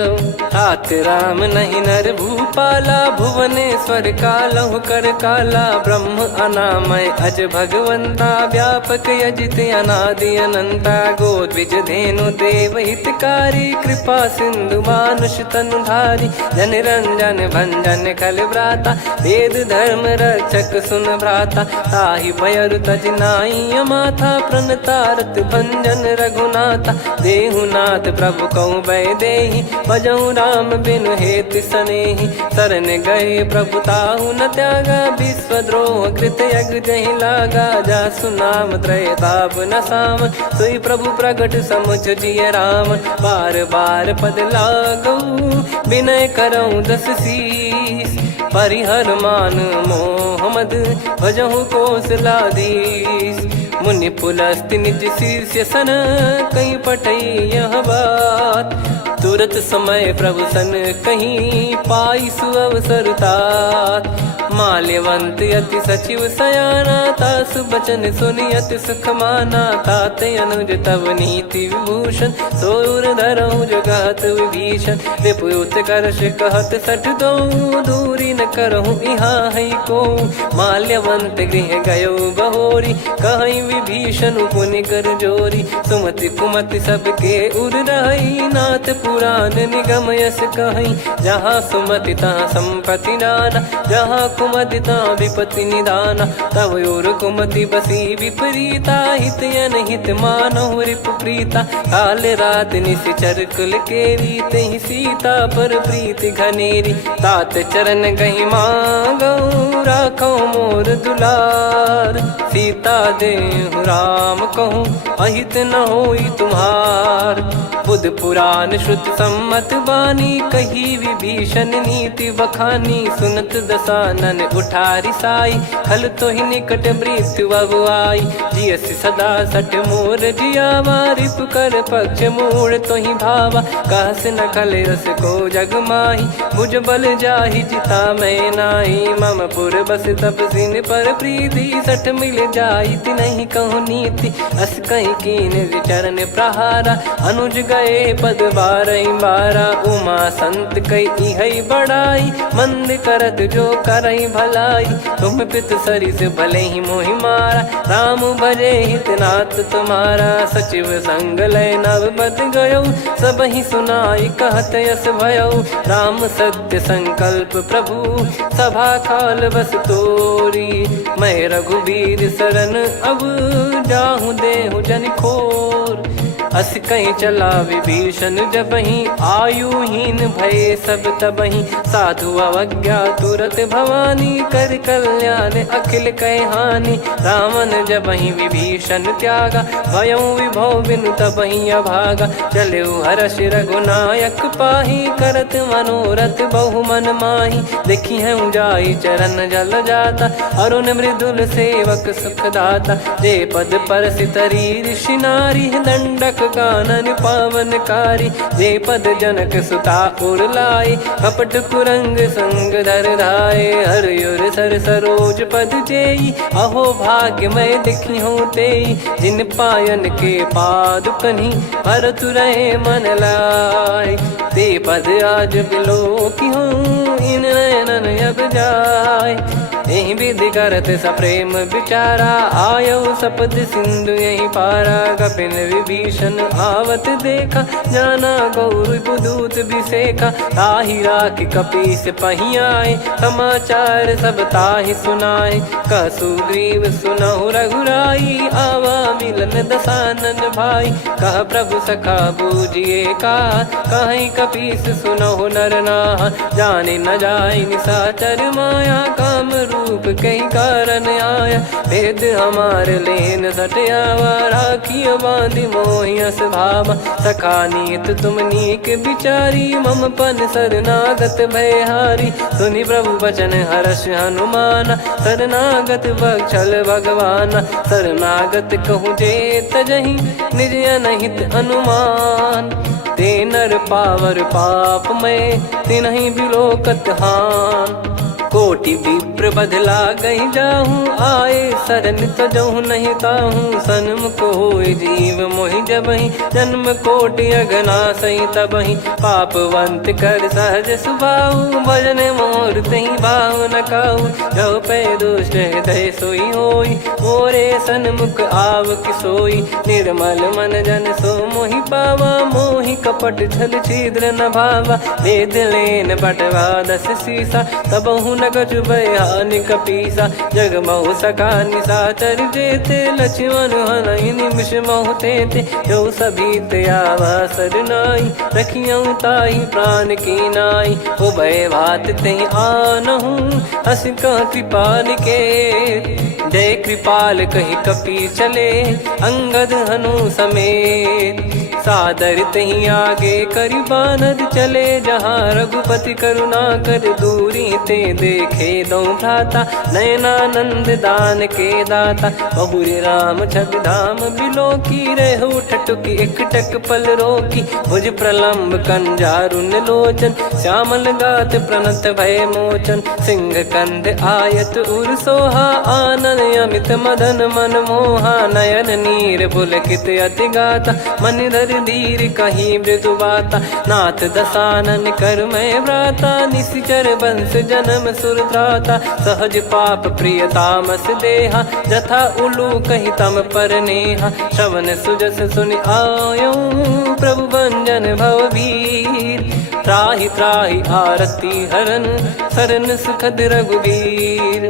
तात राम नहीं नर भूपाला, भुवनेश्वर कालहु कर काला। ब्रह्म अनामय अज भगवंता, व्यापक यजित अनादि अनंता। गोद्विज धेनु देव हितकारी, कृपा सिंधु मानुष तनुधारी। जन रंजन भंजन खल भ्राता, वेद धर्म रक्षक सुन भ्राता। ताहि भयरु तज नाई माथा, प्रणतारत भंजन रघुनाथा। देहुनाथ प्रभु कहु भय देहि, भजहु राम बिनु हेतु सनेहि। शरण गए प्रभु ताहु न त्यागा, विश्वद्रोह कृत यज्ञ जहि लागा। जासु नाम त्रय ताप न साम, सोई प्रभु प्रगट समुझ जिय राम। बार बार पद लागऊ, विनय करऊँ 10 शीस। परिहर मान मोह मद, भजहु कौशलाधीश। मुनि पुलस्त्य निज शीर्ष सन, कहीं पठई यह बात। तुरत समय प्रभु सन कहीं, पाई सुअवसर तात। माल्यवंत अति सचिव सयाना, तासु बचन सुनि अति सुख माना। तात अनुज तव नीति विभूषण, सोर धरहु जगत विभीषण। विपुत करश कहत सठ दो, दूरी न करहु इहाँ है को। माल्यवंत गृह गयो बहोरी, कहीं विभीषण पुनि कर जोरी। सुमति कुमति सबके उर रही, नाथ पुराण निगम यस कहीं। जहाँ सुमति तहाँ संपत्ति नाना, जहाँ कुमति तहाँ विपत्ति निदाना। तव और कुमति बसी विपरीता, हित अनहित मानहु रिपु प्रीता। काल रात निश्चर कुल केरी, तहि सीता पर प्रीति घनेरी। तात चरण कहीं मांगऊ, राखो मोर दुलार। सीता देहु राम कहूँ, अहित न होई तुम्हार। बुध पुराण श्रुत सम्मत बानी, कही विभीषण नीति बखानी। सुनत दसानन उठारी साई, खल तो ही निकट मृत्यु अब आई। जियस सदा सठ मोर जियावा, रिप कर पक्ष मूड़ तो ही भावा। कहस न खल रस को जग माही, भुज बल जाहि जिता मैं नाई। मम पुर बस तपसिन पर प्रीति, सठ मिल जाई नहीं कहूँ नीति। अस कहीं कीन चरण प्रहारा, अनुज गए पद बारही बारा। उमा संत कई इहै बड़ाई, मंद करत जो करई भलाई। तुम पित सरिस भले ही मोहि मारा, राम भजे हितनाथ तुम्हारा। सचिव संग लय नव बद गयो, सब ही सुनाई कहत यस भयो। राम सत्य संकल्प प्रभु, सभा काल बस तोरी। मैं रघुबीर शरण अब, जाहूँ देहु जन खोर। अस कहीं चला विभीषण जबहि, आयुहीन भय सब तबहि। साधु अवज्ञा तुरत भवानी, कर कल्याण अखिल कह हानि। रावण जबहि विभीषण त्यागा, भयउ विभव बिनु तबहि अभागा। चलऊ हर्ष रघुनायक पाहि, करत मनोरथ बहु मन माहि। देखी है जाई चरण जल जाता, अरुण मृदुल सेवक सुखदाता। जे पद परसि तरी ऋषि नारी, दंडक कानन पावनकारी। जे पद जनक सुता उर लाई, कपट कुरंग संग धर धाये। हरियुर सर सरोज पद जेई, अहो भाग्य मैं दिखी हूँ तेई। जिन पायन के पादुकनि, भरतु रहे मन लाई। ते पद आज बिलो की हूँ इन नयनन अब जाय। यही विधि करत सप्रेम बिचारा आयो सपद सिंधु यही पारा। कपिल विभीषण आवत देखा जाना गौर बुदूत बिसेखा। ताहि राख कपीस पहियाए समाचार सब ताहि सुनाए। कह सुग्रीव सुनहु रघुराई आवा मिलन दसानन भाई। कह प्रभु सखा बूझिए का कहीं कपीस सुनहु नर नाहा। जाने न जाय निशाचर माया काम रूप कई कारण आया। भेद हमार लेन सटयावा राखिय बांधि मोहियस भावा। सखा नीत तुम नीक बिचारी मम पन शरणागत भयहारी। सुनि प्रभु वचन हर्ष हनुमाना शरणागत बक्षल भगवाना। शरणागत कहूँ जे तजहि निज अनहित अनुमान। ते नर पावर पाप में तिन्हि बिलोकत हान। कोटि विप्र बदला गई जाहूँ आए शरण तजहु नहीं ताहूँ। सन्मुख होय जीव मोहि जबहि जन्म कोटि अगना सही तबहि। पापवंत कर सहज सुभाऊ भजन मोर तहि भाव न काऊ। जो पै दुष्ट हृदय सोई होई मोरे सन्मुख आव किसोई। निर्मल मन जन सो मोहि पावा मोहि कपट छल छिद्र न भावा। वेद लेन बटवा दस सीसा तबहु न कछु बयान कपीसा। जग महु सका निशाचर जेते लक्ष्मण हनहि निमिष महु तेते। जो सभी त्यावा सरनाई रखियऊ ताहि प्राण की नाई। उभय भात तेहि आनहु हस कह कृपाल के। जय कृपाल कहि कपी चले अंगद हनु समेत। सादर तही आगे करि बानर चले जहाँ रघुपति करुणा कर दूरी ते देखे दो भ्राता। नयनानंद दान के दाता बहुरे राम छग धाम बिलो की रहु ठटुकी एकटक पल रोकी। भुज प्रलम्ब कंजारुन लोचन श्यामल गात प्रणत भय मोचन। सिंह कंध आयत उर सोहा आनन अमित मदन मन मोहा। नयन नीर पुलकित अति गाता मन धर धीर कहीं मृदु बाता। नाथ दसानन कर मैं व्राता निशिचर बंस जन्म सुरत्राता। सहज पाप प्रिय तामस देहा जथा उलू कही तम पर नेहा। श्रवण सुजस सुनि आयो प्रभु भंजन भवभीर। त्राहि त्राहि आरती हरन शरण सुखद रघुवीर।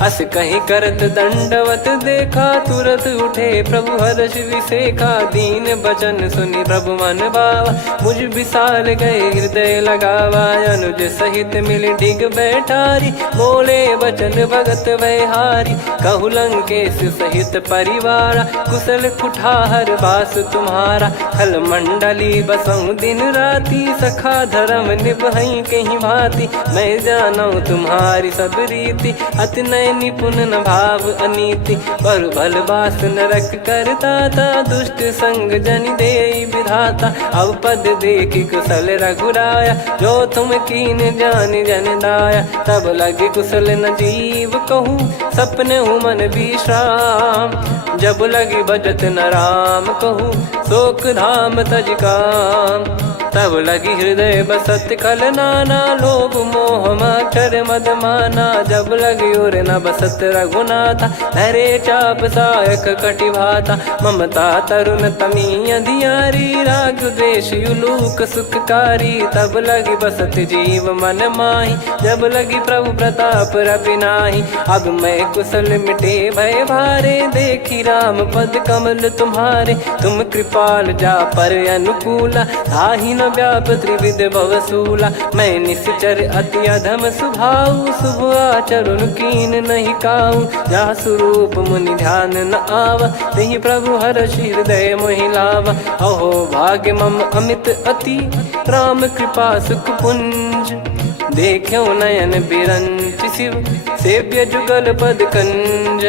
अस कहीं करत दंडवत देखा तुरत उठे प्रभु हर्ष विसेखा। दीन बचन सुनि प्रभु मन भावा मुझ विशाल गए हृदय लगावा। अनुज सहित मिल डिग बैठारी बोले बचन भगत वैहारी। कहु लंकेश सहित परिवारा कुशल कुठार बास तुम्हारा। खल मंडली बसऊं दिन राती सखा धर्म निभई कहीं भांति। मैं जानू तुम्हारी सब रीति अति नय निपुण न भाव अनीति। पर भल बास नरक करता था दुष्ट संग जन दे विधाता। अब पद देखी कुशल रघुराया जो तुम कीन जान जन दाया। तब लगे कुशल न जीव कहूँ सपने मन विश्राम। जब लगी बजत न राम कहूँ शोक धाम तज काम। तब लगी हृदय बसत खल नाना लोभ मोह मक्षर मद माना। जब लगी उर न बसत रघुनाथा धरे चाप सायक कटि भाता। ममता तरुण तमी अधियारी राग द्वेष युलूक सुखकारी। तब लगी बसत जीव मन माही जब लगी प्रभु प्रताप रविनाही। अब मैं कुशल मिटे भय भारे देखी राम पद कमल तुम्हारे। तुम कृपाल जा पर अनुकूला ताहि न व्याप त्रिविध भवसूला। मैं निश्चर अति अधम सुभाऊ शुभ आचरण कीन नहीं काऊ। जा स्वरूप मुनि ध्यान न आवा तेहि प्रभु हर्ष हृदय मोहि लावा। अहो भाग्य मम अमित अति राम कृपा सुख पुंज। देखो नयन बिरंच शिव सेव्य जुगल पद कंज।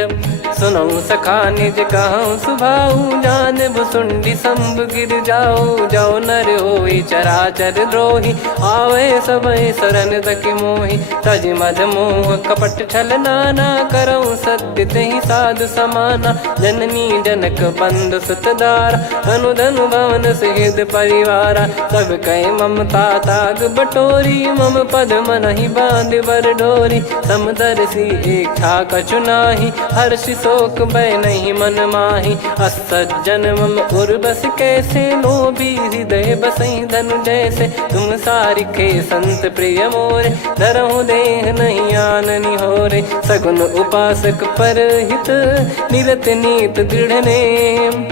सुनऊ सखा निज कहूँ सुभाऊ जान भुसुंडी संभ गिर जाओ जाओ नर होई चराचर द्रोही आवे सबय शरण तक मोहि तज मद मोह कपट छल नाना करऊँ सत्य तेहि साधु समाना जननी जनक बंधु सुतदार धनु धनु भवन सहित परिवारा सब कहे ममता ताग बटोरी मम पद मनहि बांध बर डोरी समदर्शी इच्छा कछु नाही हर्ष शोक भय नहीं मन माही असज्जन मम उर्वश कैसे लोभी हृदय बसई धनु जैसे तुम सारिखे संत प्रिय मोरे धरहु देह नहीं आननि होरे सगुन उपासक पर हित निरत नीत दृढ़ नेम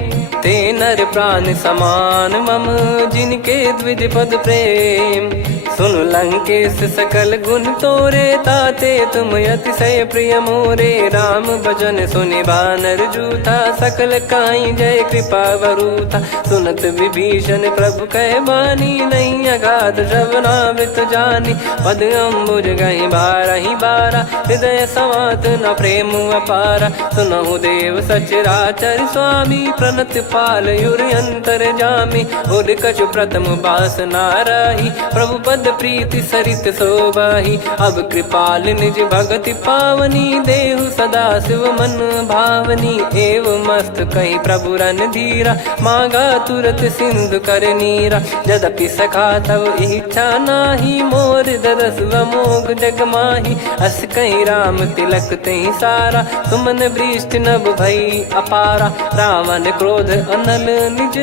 ते नर प्राण समान मम जिनके द्विज पद प्रेम सुन लंकेश सकल गुण तोरे ताते तुम अतिशय प्रिय मोरे राम भजन सुनि बानर जूथा सकल काई जय कृपा वरूथा सुनत विभीषण प्रभु कह बानी नहीं अगाध श्रवणामृत जानी पद अम्बुज गहि बारहि बारा हृदय समात न प्रेम अपारा सुनहु देव सचराचर स्वामी प्रणत पाल युर अंतर जामी उर कछु प्रथम बास नाराही प्रभु पद प्रीति सरित शोभाही अब कृपाल निज भगति पावनी देहु सदा शिव मन भावनी एव मस्त कहीं प्रभु रन धीरा मांगा तुरत सिंधु कर नीरा यद्यपि सखा तब इच्छा नाही मोर दरस मोग जग माही अस कहीं राम तिलक तही सारा सुमन वृष्टि नभ भई अपारा रावण क्रोध अनल निज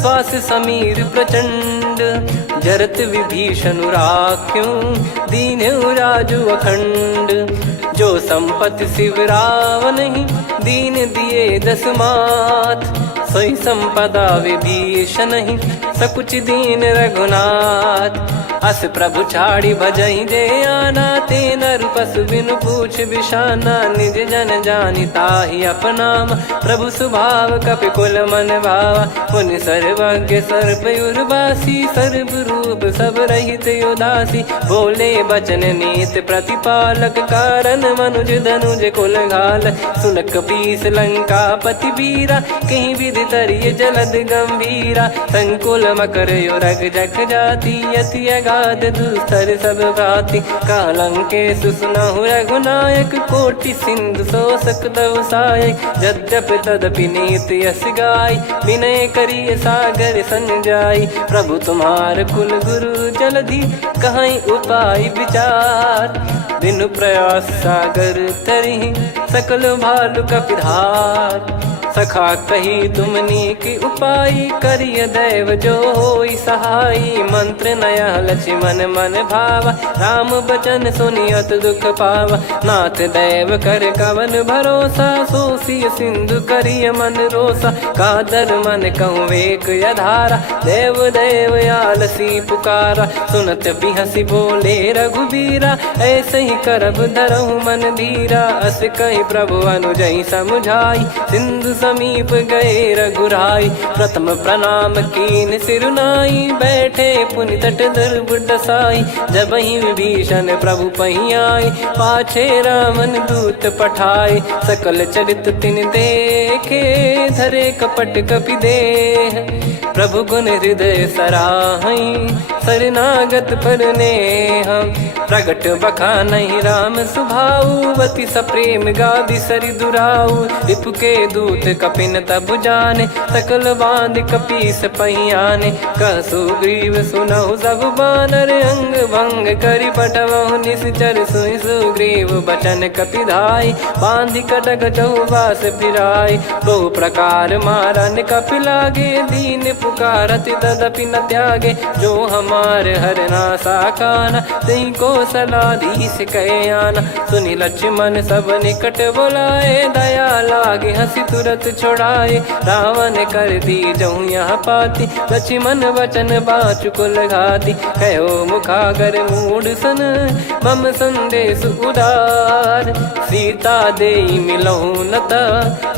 श्वास समीर प्रचंड जरत विभीषण राख्यों दीन राजु अखंड जो संपत्ति शिव रावण ही दीन दिए दस मात सोई संपदा विभीषण ही सकुच दीन रघुनाथ अस प्रभु छाड़ी भजई जे आना ते नर पशु बिनु पूछ बिशाना निज जन जानि ताहि अपनाम प्रभु स्वभाव कपि कुल मन भावा मुनि सर्वज्ञ सर्वयुर्वासी सर्व रूप सब रहित उदासी बोले बचन नीत प्रतिपालक कारण मनुज धनुज कुल घाल सुनक पीस लंका पति वीरा कहीं विधि तरिय जलद गंभीरा संकुल मकर युरग जग जाति यति अगाध दुस्तर सब भाति कालंकेश सुनहु रघुनायक कोटि सिंधु शोषक तव सहायक यद्यप तदपि नीत यस गाय विनय करिय सागर सन जाई प्रभु तुम्हार कुल गुरु जलधि कहीं उपाय विचार बिनु प्रयास सागर तरिहि सकल भालु कपिधार सखा कही तुमनी की उपाय करिय दैव जो होई सहाई मंत्र नया लक्ष्मण मन भावा राम बचन सुनियत दुख पावा नाथ दैव कर कवन भरोसा सोसिय सिंधु करिय मन रोसा कादर मन कहूँ वेक यधारा देव देव आलसी पुकारा सुनत बिहसी बोले रघुबीरा ऐसे ही करब धरहु मन धीरा अस कही प्रभु अनुजई समुझाई सिंधु समीप गए रघुराई प्रथम प्रणाम कीन सिरुनाई बैठे पुनि तट दुर्बुड साई जब ही विभीषण प्रभु पही आए पाछे रामन दूत पठाए सकल चरित तिन देखे धरे कपट कपि देह प्रभु गुण हृदय सराहई शरणागत पर नेह प्रगट बखा नहीं राम सुभाऊ वति सप्रेम गादि सरि दुराऊ रिपु के दूत कपिन तब जाने सकल बांध कपीस पहियाने कह सुग्रीव सुनहु सब बानर अंग भंग करि पटवहु निश्चर सुनि सुग्रीव बचन कपिधाई बांधि कटक चौबास फिराई बहु प्रकार मारन कपि लागे दीन पुकारति तदपि न त्यागे जो हमार हरना साकाना तई को सलाधीश कहे आना सुनि लक्ष्मण सब निकट बुलाए दया लागे हंसी तुरत छोड़ाए रावण कर दी जऊँ यहाँ पाती लक्ष्मण वचन बाचु कुल घाती कहो मुखागर मूड सन मम संदेश उदार सीता देई मिलहु नता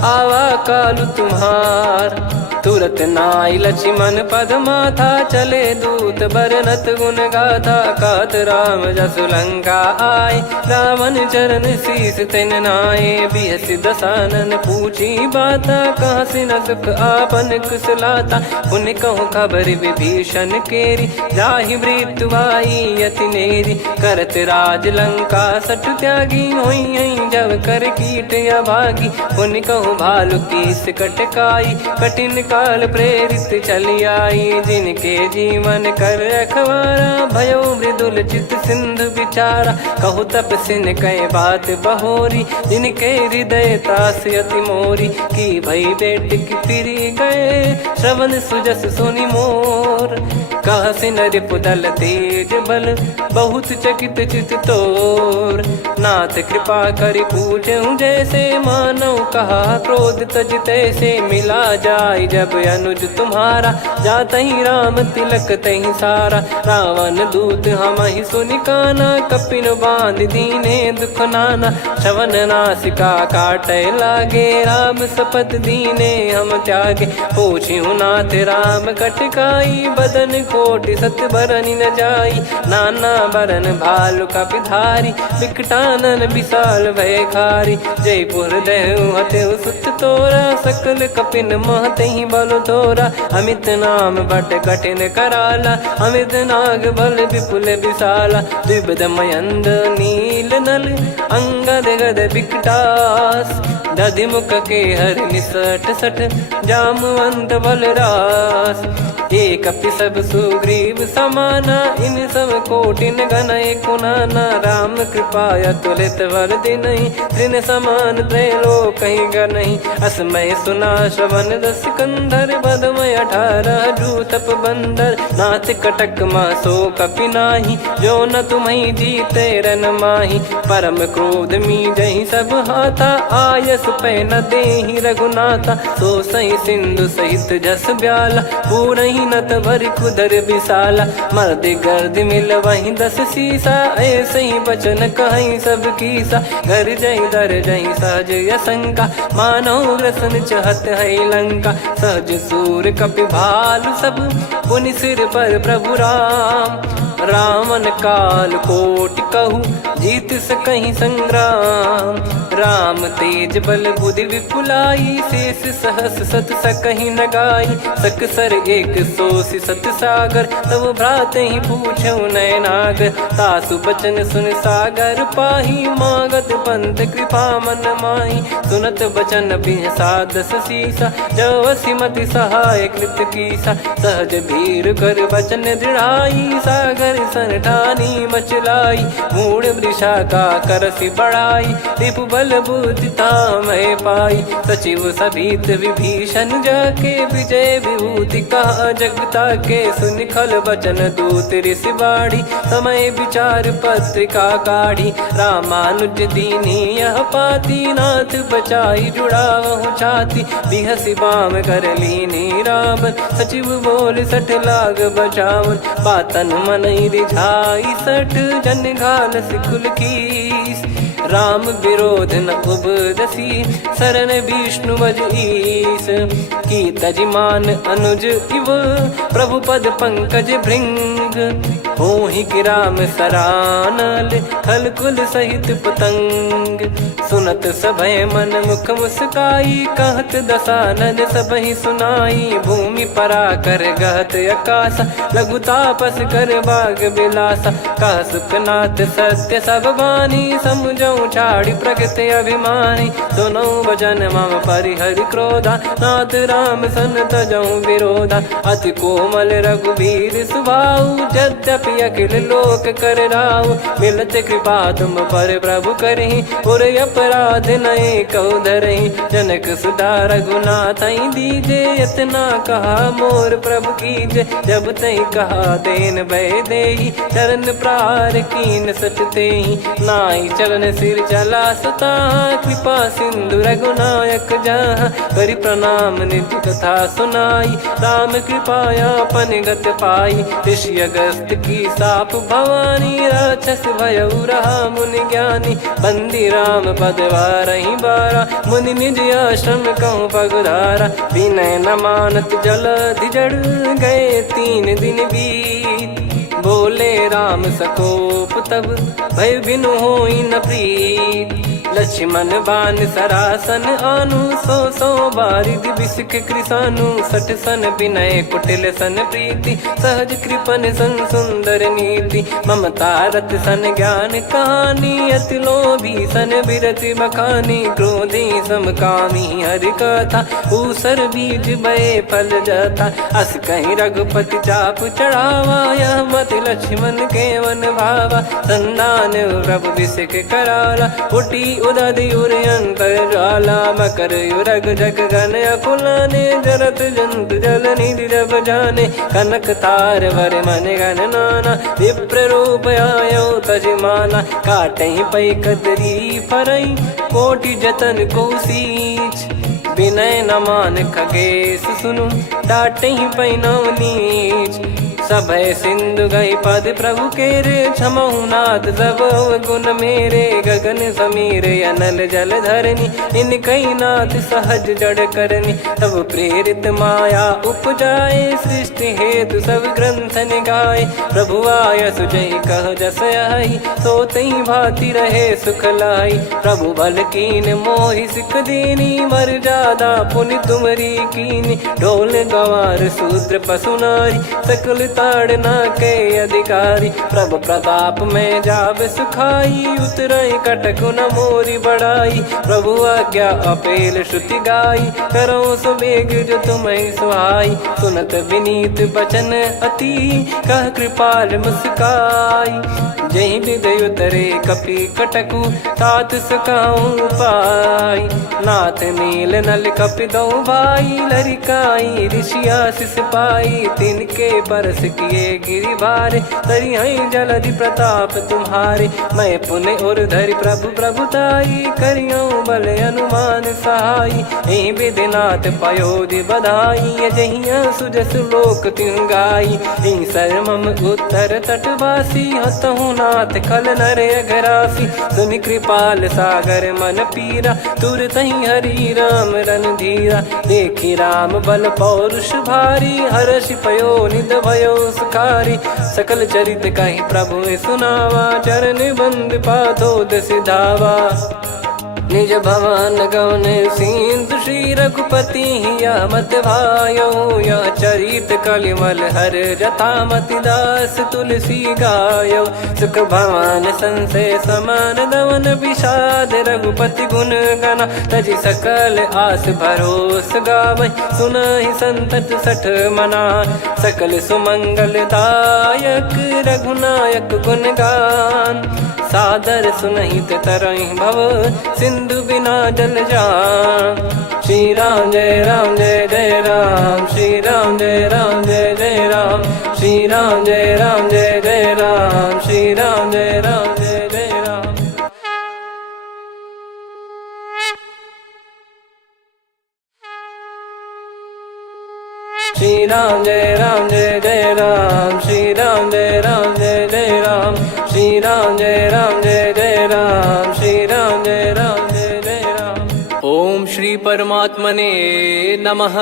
आवा कालु तुम्हार तुरत नाई लक्ष्मण पद माथा, चले दूत बरनत गुण गाथा। कहत राम जसु लंका आए, रावण चरण शीस तिन नाए। बिहसि दसानन पूछी बाता, कहाँ से न सुख आपन कुशलाता। पुन कहूँ खबर विभीषण केरी, जाहि मृत्यु आई अति नेरी। करत राज लंका सठ त्यागी, होई जब कर कीट अभागी। पुन कहूँ भालु कीस कटकाई, कठिन काल प्रेरित चली आई। जिनके जीवन कर रखवारा, भयो मृदुल चित सिंधु विचारा। कहु तपसिन कई बात बहोरी, जिनके हृदय तास अति मोरी। की भई बेट की फिरी गए, श्रवण सुजस सुनि मोर। कहसिन रिपु दल तेज बल, बहुत चकित चित तोर। नाथ कृपा करि पूछऊं जैसे, मानव कहा क्रोध तज तैसे। मिला जाय जब अनुज तुम्हारा, जातहि राम तिलक तहि सारा। रावण दूत हमहि सुनि काना, कपिन बांध दीने दुख नाना। श्रवण नासिका काटै लागे, राम शपथ दीने हम त्यागे। पूछिहु नाथ राम कटकाई, बदन कोटि सत बरनि न जाई। नाना बरन भालु कपिधारी, विकटानन विशाल भयखारी। जयपुर देहु हतेउ सुत तोरा, सकल कपिन महतहि बल तोरा। अमित नाम बट कठिन कराला, अमित नाग बल विपुल विशाला। द्विविध मयंद नील नल, अंगद गद विकटास। दधिमुख के हर निसठ सठ, जामवंत बलरास। एक कपि सब सुग्रीव समाना, इन सब कोटिन गण कुनाना। राम कृपा अतुलित बल दिनहि, तृण समान त्रैलोकहि गनहि। असमय सुना श्रवण दस कंधर, बदमय 18 जूतप बंदर। नाथ कटक मासो कपि नाही, जो न तुम्हि जीते रन माही। परम क्रोध मीजहि सब हाथा, आयस पै न देहि रघुनाथा। सो सही सिंधु सहित जस ब्याला, पूरहि नत भर कुदर विशाला। मर्द गर्द मिल वहीं 10 सीसा, ऐसे ही बचन कहीं सब कीसा। घर जय दर जय सहज यसंका, मानो ग्रसन चहत है लंका। सहज सूर कपि भालु सब, पुनि सिर पर प्रभु राम। रामन काल कोटि कहु, जीत सकहि संग्राम। राम तेज बल बुद्धि विपुलाई, शेष सहस सत सकहि न गाई। सकसर 180 सत सागर, तब भ्राते ही पूछौ नयनागर। तासु बचन सुन सागर पाही, मागत पंथ कृपा मन माही। सुनत बचन बिहसा 10 सीसा, जवसि मति सहाय कृत कीसा। सहज भीर कर बचन दृढ़ाई, सागर सन ठानी मचलाई। मूढ़ वृषा का करसि बढ़ाई, रिपु बल बुद्धि तामय पाई। सचिव सभीत विभीषण जाके, विजय विभूति कहा जगता के। सुनि खल बचन दूत ऋषि बाढ़ी, समय विचार पत्रिका काढ़ी। रामानुज दीनी यह पाती, नाथ बचाई जुड़ावहु छाती। बिहसि बाम कर लीनी रावण, सचिव बोल 60 लाग बचावन। बातन मन रिझाई 60, जन घाल सिकुल कीस। राम विरोध न उपदसी, शरण विष्णु बज ईस। की तजिमान अनुज इव, प्रभु पद पंकज भृंग। होहि कि राम सरानल, खल कुल सहित पतंग। सुनत सभय मन मुख मुस्काई, कहत दसानन सबहि सुनाई। भूमि परा कर गहत आकाशा, लघु तापस कर बाग बिलासा। कह सुखनाथ सत्य सब बानी, समुझौ छाड़ी प्रकृति अभिमानी। सुनौ वचन मम परिहरि क्रोधा, नाथ राम सन तजौ विरोधा। अति कोमल रघुवीर सुभाऊ, यद्यपि अखिल लोक कर राऊ। मिलत कृपा तुम पर प्रभु करहि, और अपराध नये कौ धरहि। जनक सुता रघुनाथ दीजे, इतना कहा मोर प्रभु कीजे। जब तहि कहा देन भय देहि, चरण प्रहार कीन सट तेहि। नाई चरण से सिर चला सता कृपा सिंधु रघुनायक जहाँ करि प्रणाम निज कथा सुनाई राम कृपाया अपन गत पाई ऋषि अगस्त की साप भवानी राक्षस भयउ रहा मुनि ज्ञानी बंदी राम पद वारहि बारा मुनि निज आश्रम कहूँ पगधारा विनय न मानत जलधि जड़ गए 3 दिन बीत बोले राम सकोप तब भय बिनु होई न प्रीत लक्ष्मण बान सरासन आनु सो बारिद बिसिक कृसानु सठ सन विनय कुटिल सन प्रीति सहज कृपन सन सुंदर नीति ममता रत सन ज्ञान कहानी अति लोभी सन बिरति बखानी क्रोधी समकामी हरि कथा ऊसर बीज बये फल जथा अस कहीं रघुपति चाप चढ़ावा यह मत लक्ष्मण के वन भावा संदान प्रभु बिसिक कराला उठी उदधि उर अंतर ज्वाला मकर युरग जग गन अकुलाने जरत जंतु जल निधि जब जाने कनक तार वर मन गण नाना विप्र रूप आयो तजमाना काटहि पै कदरी फरई कोटि जतन को सींच विनय न मान खगेश सुनु डाटहि पै नव नीच सभय सिंधु गई पद प्रभु केरे क्षमहु नाथ सब गुण मेरे गगन समीरे अनल जल धरनी इन कई नाथ सहज जड़ करनी तब प्रेरित माया उपजाए सृष्टि हेतु सब ग्रंथ निगाए प्रभु आय सुजय कह जस आई सो तई भांति रहे सुख लाई प्रभु बल कीन मोहि सिख दीनी वर जादा पुनि तुमरी कीनी ढोल गवार शूद्र पशु नारी सकल ताड़ना के अधिकारी प्रभु प्रताप में जाब सुखाई उतरई कटक न मोरी बढ़ाई प्रभु आज्ञा अपेल श्रुति गाई करो सुबेग जो तुम्हें सुहाई सुनत विनीत बचन अति कह कृपाल मुस्काई जही हृदय उतरे कपि कटकु तात सकाऊं पाई नाथ नील नल कपि दो भाई लरिकाई ऋषि आशीष पाई तिनके परस किए गिरि भारे तरी हई जलधि प्रताप तुम्हारे मैं पुण्य और धरि प्रभु प्रभुताई करियो बल अनुमान सहाई एहि विधिनाथ पयोधि बधाई जहिया सुजस लोक तिहु गाई एहि सरमम उत्तर तटवासी हतहु नाथ खल नर अघरासी सुनि कृपाल सागर मन पीरा तुरत ही हरि राम रन धीरा देखी राम बल पौरुष भारी हर्षि पयो निद भयो सुखारी सकल चरित कहीं प्रभु सुनावा चरण बंद पादोद सिधावा निज भवन गौन सिंधु श्री रघुपति या मत भायो या चरित कलिमल हर जथा मति दास तुलसी गायो सुख भवन संशय समान दवन विषाद रघुपति गुण गना तजि सकल आस भरोस गावै सुनहि संतत सठ मना सकल सुमंगल दायक रघुनायक गुण गान सादर सुनहित तरहि भव सिंधु बिना जल जान श्री राम जय जय राम श्री राम जय जय राम श्री राम जय जय राम श्री राम जय जय राम श्री राम जय जय राम श्री राम जय जय राम श्री राम जय जय राम श्री राम जय जय राम। ओम श्री परमात्मने नमः।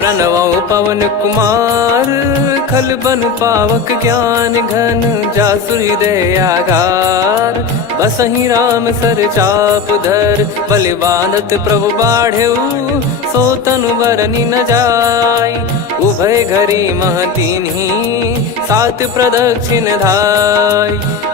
प्रणवो पवन कुमार खल बन पावक ज्ञान घन जासुर दयागार बसहि राम सर चाप धर बलि बांधत प्रभु बाढ़ेऊ सो तनु बरनि न जाय उभय घरी महतीन्ही सात प्रदक्षिण धाय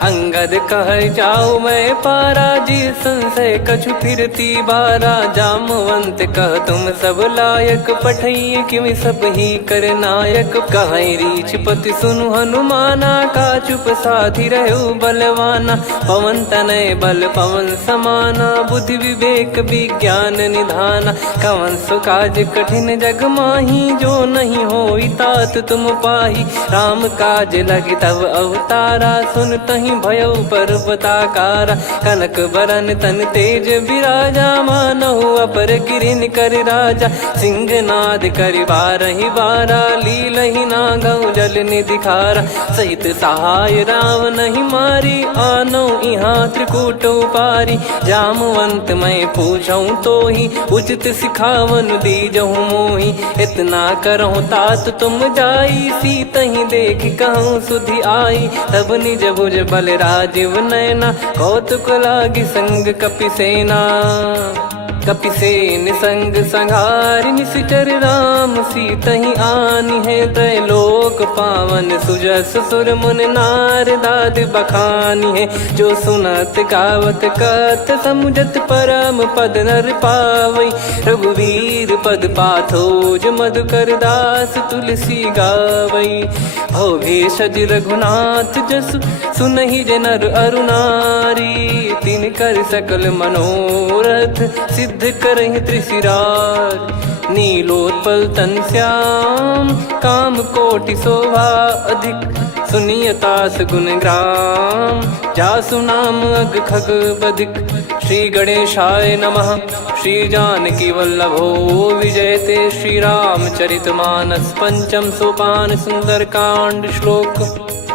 अंगद कह जाऊ मैं पारा जी संशय कछु फिरती बारा जामवंत कह तुम सब लायक पठई किमि सब ही कर नायक कहीं रीछ पति सुनु हनुमाना का चुप साधि रहु बलवाना पवन तनय बल पवन समाना बुद्धि विवेक विज्ञान निधाना कवन सुकाज कठिन जग माही जो नहीं होई तात तुम पाही राम का काज लगी तब अवतारा, सुन तही भयो पर्वताकारा। कनक बरन तन तेज बिराजा, मानहु अपर गिरिन कर राजा। सिंहनाद करि बारहि बारा, लीलहि नागौ जल निधि खारा। सहित सहाय रावणहि मारी, आनो इहाँ त्रिकूट उपारी। जामवंत मैं पूछऊँ तोहि, उचित सिखावन दीजहु मोहि। इतना करहु तात तुम जाई, सीतहि देख कहूँ सुधि आई। तब निज भुज बल राजीव नैना, कौतुक लागी संग कपिसेना। कपिसेन संग संहारि निशिचर राम, सीतहि आनि है त्रैलोक पावन। सुजस सुर मुन नार दाद बखानी है, जो सुनत गावत कथ समुझत परम पद नर पावई। रघुवीर पद पाथोज मधुकर दास तुलसी गावई। हो भेषज रघुनाथ जसु, सुनहि जे नर अरु नारी। तिन कर सकल मनोरथ, सिद्ध करहि त्रिशिरार। नीलोत्पल तन श्याम, काम कोटि शोभा अधिक। सुनियतास गुण ग्राम, जासु नाम अग खग बधिक। श्री गणेशाय नमः। श्री जानकी वल्लभो विजयते, श्री रामचरित मानस पंचम सोपान सुंदरकांड श्लोक।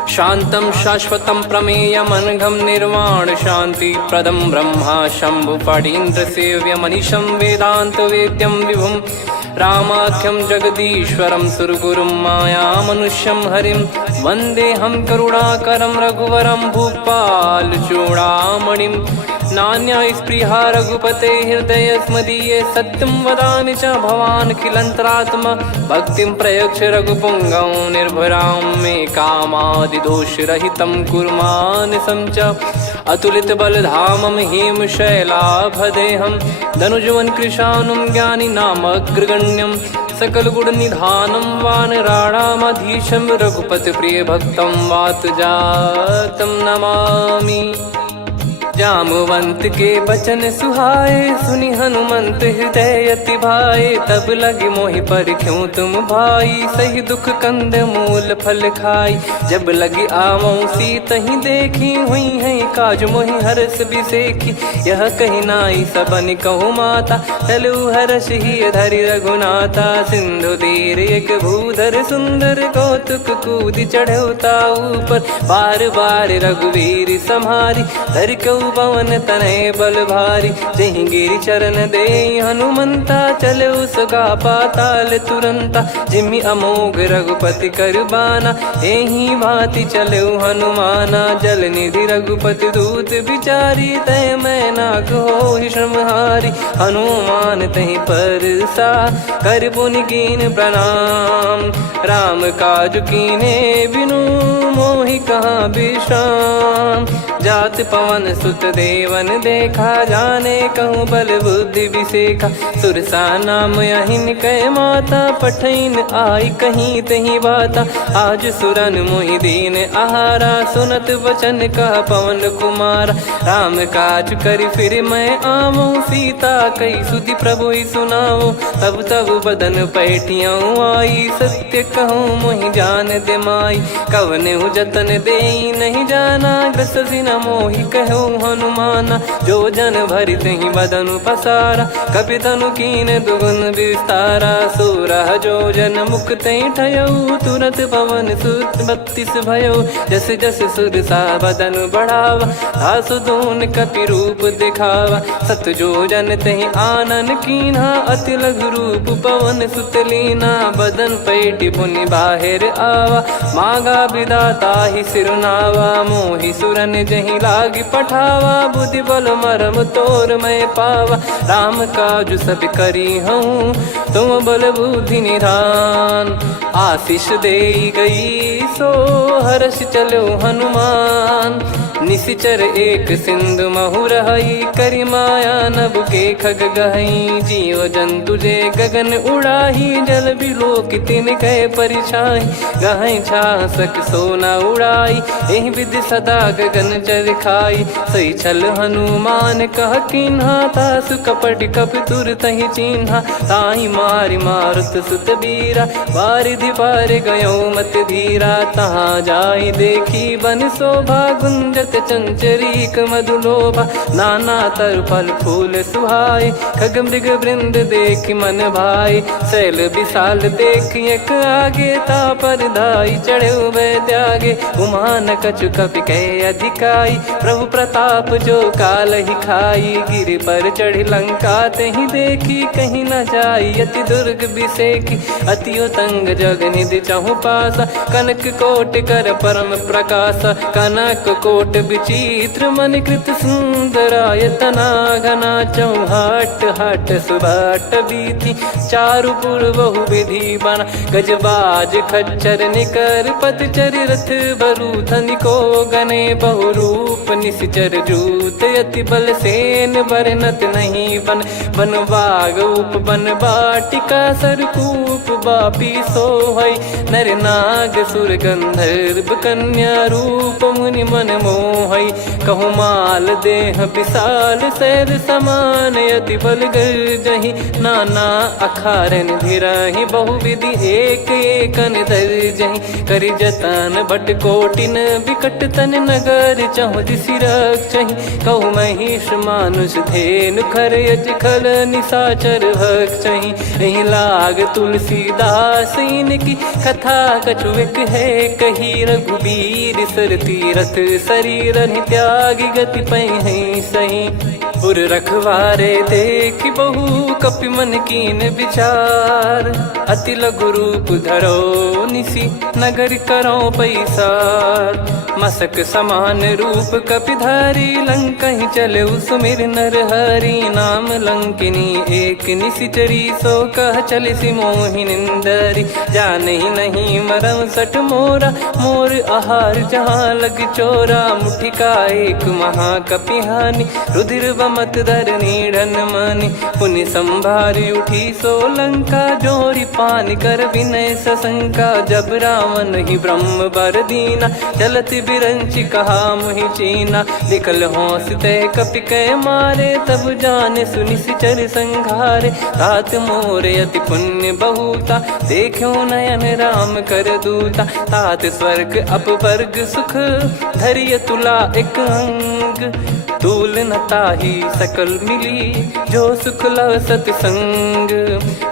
शांतं शाश्वतं प्रमेयमनघं निर्वाण शांति प्रदं ब्रह्मा शंभु फणीन्द्र सेव्य मनीषं वेदांत वेद्यं विभुं। रामाख्यं जगदीश्वरं सुरगुरुं माया मनुष्यं हरिं। वन्देऽहं करुणाकरं रघुवरं भूपाल चूडामणिं। नान्या स्पृहा रघुपते हृदय स्मदीये, सत्यं वदामि च भवान् खिलन्तरात्मा। भक्तिं प्रयच्छ रघुपुङ्गं निर्भरां मे कामादिदोषरहितं कुर्मानसं च। अतुलित बलधामं हेमशैलाभदेहं, धनुजवन कृशानुं ज्ञानी नामग्रगण्यं। सकल गुण निधानं वानराणामधीशं, रघुपति प्रिय भक्तं वात जातं नमामि। जामवंत के बचन सुहाए, सुनि हनुमंत हृदय अति भाए। तब लगे मोहि परख्यूं तुम भाई, सही दुख कंद मूल फल खाई। जब लगे आवऊं सीतहि देखी, हुई है काज मोहि हरस बिसेखी। यह कही नाई सबन कहु माता, चलु हरष ही धरि रघुनाथा। सिंधु तीर एक भूधर सुंदर, कौतुक कूदि चढ़ौता ऊपर। बार बार रघुवीर सम्हारी, धरि कऊ पवन तनय बल भारी। जहि गिरि चरण दे हनुमंता, चले उसका पाताल तुरंता। जिमि अमोघ रघुपति कर बाना, एहि भांति चले हनुमाना। जल निधि रघुपति दूत बिचारी, तय मैं नाक होहि श्रमहारी। हनुमान तहि परसा, कर पुनि कीन प्रणाम। राम काज कीने बिनु, मोहि कहाँ विश्राम। जात पवन सुत देवन देखा, जाने कहूँ बल बुद्धि विसेखा। सुरसा नाम अहिन कै माता, पठैन आई कहीं तहीं बाता। आज सुरन मोहि दीन आहारा, सुनत वचन कह पवन कुमारा। राम काज करि फिर मैं आवऊं, सीता कई सुधि प्रभु ही सुनाओ। तब तब बदन पैठियाँ आई, सत्य कहूँ मोहि जान दे माई। कवने जतन देई नहीं जाना, ग्रसिन मोहि कहूँ हनुमाना। जो जन भरि तहि बदनु पसारा, कपितनु कीन दुगुन विस्तारा। सोरह जो जन मुख तहि ठयऊ, तुरत पवन सुत 32 भयऊ। जस जस सुरसा बदनु बढ़ावा, दासु दून कपि रूप दिखावा। सत जो जन तहि आनन कीन्हा, अति लघु रूप पवन सुत लीना। बदन पैठि पुनि बाहिर आवा, मागा विदाता ही सिरुनावा। मोहि सुरन जहि लागी पठावा, बुद्धि बल मरम तोर मैं पावा। राम काज सब करी हूँ, तुम बल बुद्धि निधान। आशीष दे गई सो हर्ष चलो हनुमान, निशिचर एक सिंधु महु रहई, करी माया नभ के खग गहई। जीव जंतु जे गगन उड़ाही, जल बिलोक तिन कह परिछाई। गहई छासक सोना उड़ाई, एहि विधि सदा गगन चर खाई। सही छल हनुमान कह किन्हा, तासु कपट कप तुर तहि चिन्हा। ताहि मारि मारुत सुत बीरा, बारिधि पार गयो मत धीरा। तहाँ जाई देखी बन शोभा, गुंजत चंचरीक मधुलोभा। नाना तर फल फूल सुहाए, खग मृग वृंद देख मन भाई। शैल विशाल देख एक आगे, तापर धाई चढ़े वै त्यागे। उमा न कछु कपि कह अधिकाई, प्रभु प्रताप जो काल ही खाई। गिर पर चढ़ी लंका तहि देखी, कहीं न जाई अति दुर्ग बिसेकी। अति उतंग जग निधि चहु पासा, कनक कोट कर परम प्रकाश। कनक कोट विचित्र मन कृत सुंदरायतना घना। चौहाट हाट सुबाट बीथी, चारु पुर बहु विधि बना। गजबाज खच्चर निकर पतचर, रथ बरु धनिको गने। बहु रूप निशिचर जूत, अति बल सेन बरनत नहीं बन। बन बाग उप बन बाटिका, सरकूप बापी सोहई। नर नाग सुर गंधर्व कन्या, रूप मुनि मन मोहई। कहु माल देह विशाल, शैल समान अति बल गर्जहि। नाना अखारन धिरहि, बहु विधि एक एकन दर्जहि। करि जतन बट कोटिन, विकट तन नगर चहु दिसि रक्षहि। कहु महिष मानुष धेनु, खर यज खल निशाचर भक्षहि। एहि लाग तुलसीदास इनकी, कथा कछुक है कही। रघुबीर सर तीरथ शरीर, त्यागी गति पहि सही। पुर रखवारे देख बहु, कपि मन कीन विचार। अति लघु रूप धरो निसी, नगर करो पैसार। मसक समान रूप कपिधारी, लंकहि चले सुमिर नर हरि। नाम लंकिनी एक निशिचरी, सो कह चलिसि मोहि निंदरी। जानहि नहीं मरम सठ मोरा, मोर आहार जहाँ लग चोरा। मुठिका एक महाकपिहानि, रुधिर बमत धरनी ढन मानि। पुनि संभारी उठी सो लंका, जोरी पान कर विनय सशंका। जब रावण ही ब्रह्म बर दीना, चलत बिरंचि कहा मुहि चीना। निकल होंस तय कपि कै मारे, तब जाने सुनि सिचर संघारे। तात मोर अति पुण्य बहुता, देखो नयन राम कर दूता। तात स्वर्ग अपवर्ग सुख, धरिय तुला एक अंग। तूल न ताहि सकल मिली, जो सुख लव सतसंग।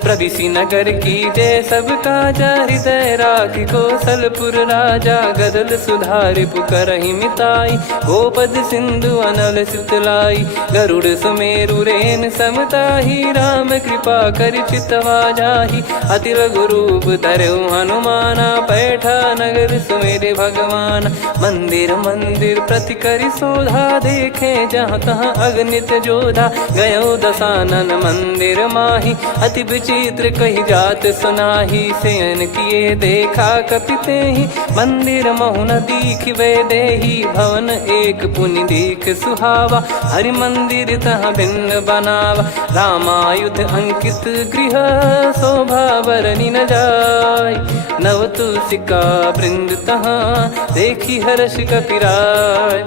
प्रविशि नगर की जय सब काजा, हृदय राखि कौशलपुर राजा। गदल सुधारि पुकारहि मिताई, गोपद सिंधु अनल सितलाई। गरुड़ सुमेरु रेन समताहि, राम कृपा करि चितवा जाहि। अति लघु रूप धरऊ हनुमाना, पैठा नगर सुमेरे भगवान। मंदिर मंदिर प्रति करि शोधा, देखे जहाँ तहाँ अगणित जोधा। गयो दशानन मंदिर माही, अति विचित्र कही जात सुनाही। शयन किए देखा कपि तेहि, मंदिर महु न दीख वे देही। भवन एक पुनि दीख सुहावा, हरि मंदिर तहाँ भिन्न बनावा। रामायुध अंकित गृह, शोभा बरनि न जाय। नव तुलसिका वृंद तहाँ, देखी हर्ष कपिराय।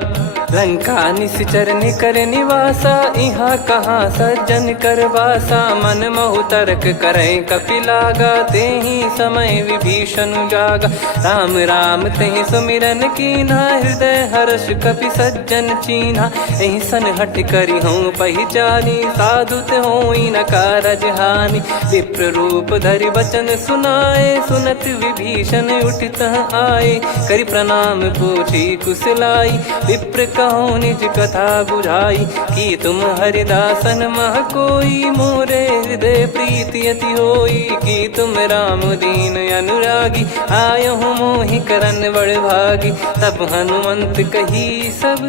लंका निशिचर निकर निवासा, इहाँ कहाँ सज्जन कर वासा। मन महु तर्क करे कपि लागा, तेहि समय विभीषण जागा। राम राम तेहि सुमिरन कीन्हा, हृदय हर्ष कपि सज्जन चीन्हा। एहि सन हट करि हूँ पहिचानी, साधु होई न कारज हानि। विप्र रूप धरि वचन सुनाए, सुनत विभीषण उठित आए। करि प्रणाम पूछी कुशलाई, विप्र कहो निज कथा बुझाई। कि तुम हरिदासन मह कोई, मोरे हृदय प्रीति अति होई। कि तुम राम दीन अनुरागी, आयहु मोहि करन बड़ भागी। तब हनुमंत कही सब,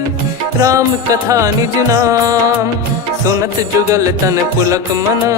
राम कथा निज नाम। सुनत जुगल तन पुलक मना,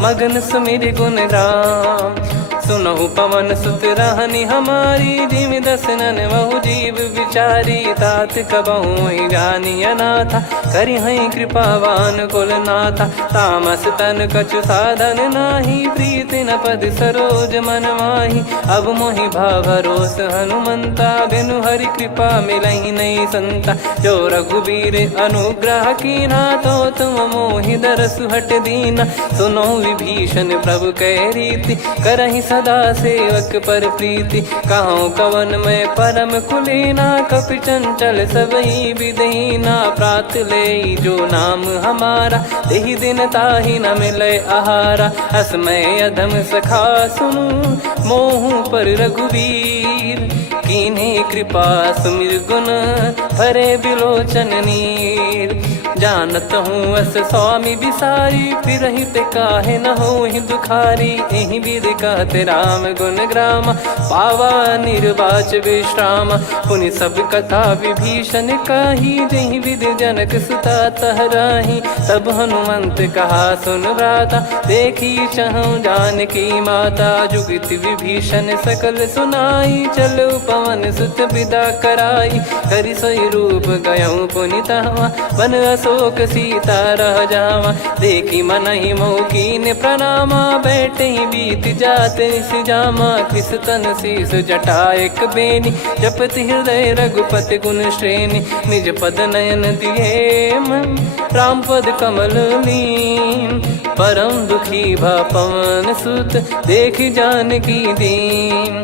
मगन सुमिर गुण राम। सुनहु पवन सुत रहनी हमारी, जिमि दसनन बहु जीव विचारी। तात कबहु ही जानी अनाथा, करि हई कृपावान कुलनाथा। तामस तन कछु साधन नाही, प्रीति न पद सरोज मन माही। अब मोहि भरोस हनुमंता, बिनु हरि कृपा मिलहि नहीं संता। जो रघुबीर अनुग्रह कीना, तो तुम मोहि दरसु हट दीना। सुनो विभीषण प्रभु कह रीति, करहि सदा सेवक पर प्रीति। कहूँ कवन में परम कुलीना, कपि चंचल सबई विदहीना। प्रात ले जो नाम हमारा, तेहि दिन ताहि न मिले आहारा। असमय अधम सखा सुनु, मोहु पर रघुवीर। कीन्ही कृपा सुमिर गुण, भरे बिलोचन नीर। जानत हूँ अस स्वामी बिसारी, फिरहि ते काहे न होहि दुखारी। एहि विधि कहते राम गुण ग्राम, पावा निर्वाच विश्राम। पुनि सब कथा विभीषण कही, जेहि विधि जनक सुता तहराही। तब हनुमंत कहा सुन भ्राता, देखी चहु जानकी माता। जुगित विभीषण सकल सुनाई, चलो पवन सुत विदा कराई। करि सोई रूप गयऊँ पुनि तहवा, बन अशोक सीता रह जावा। देखी मनहि मोकीन प्रणामा, बैठे ही बीत जात निस जामा। कृस तन शीस जटा एक बेनी, जपति हृदय रघुपति गुण श्रेणी। निज पद नयन दिए मन, राम पद कमल लीन। परम दुखी भा पवन सुत, देखि जानकी दीन।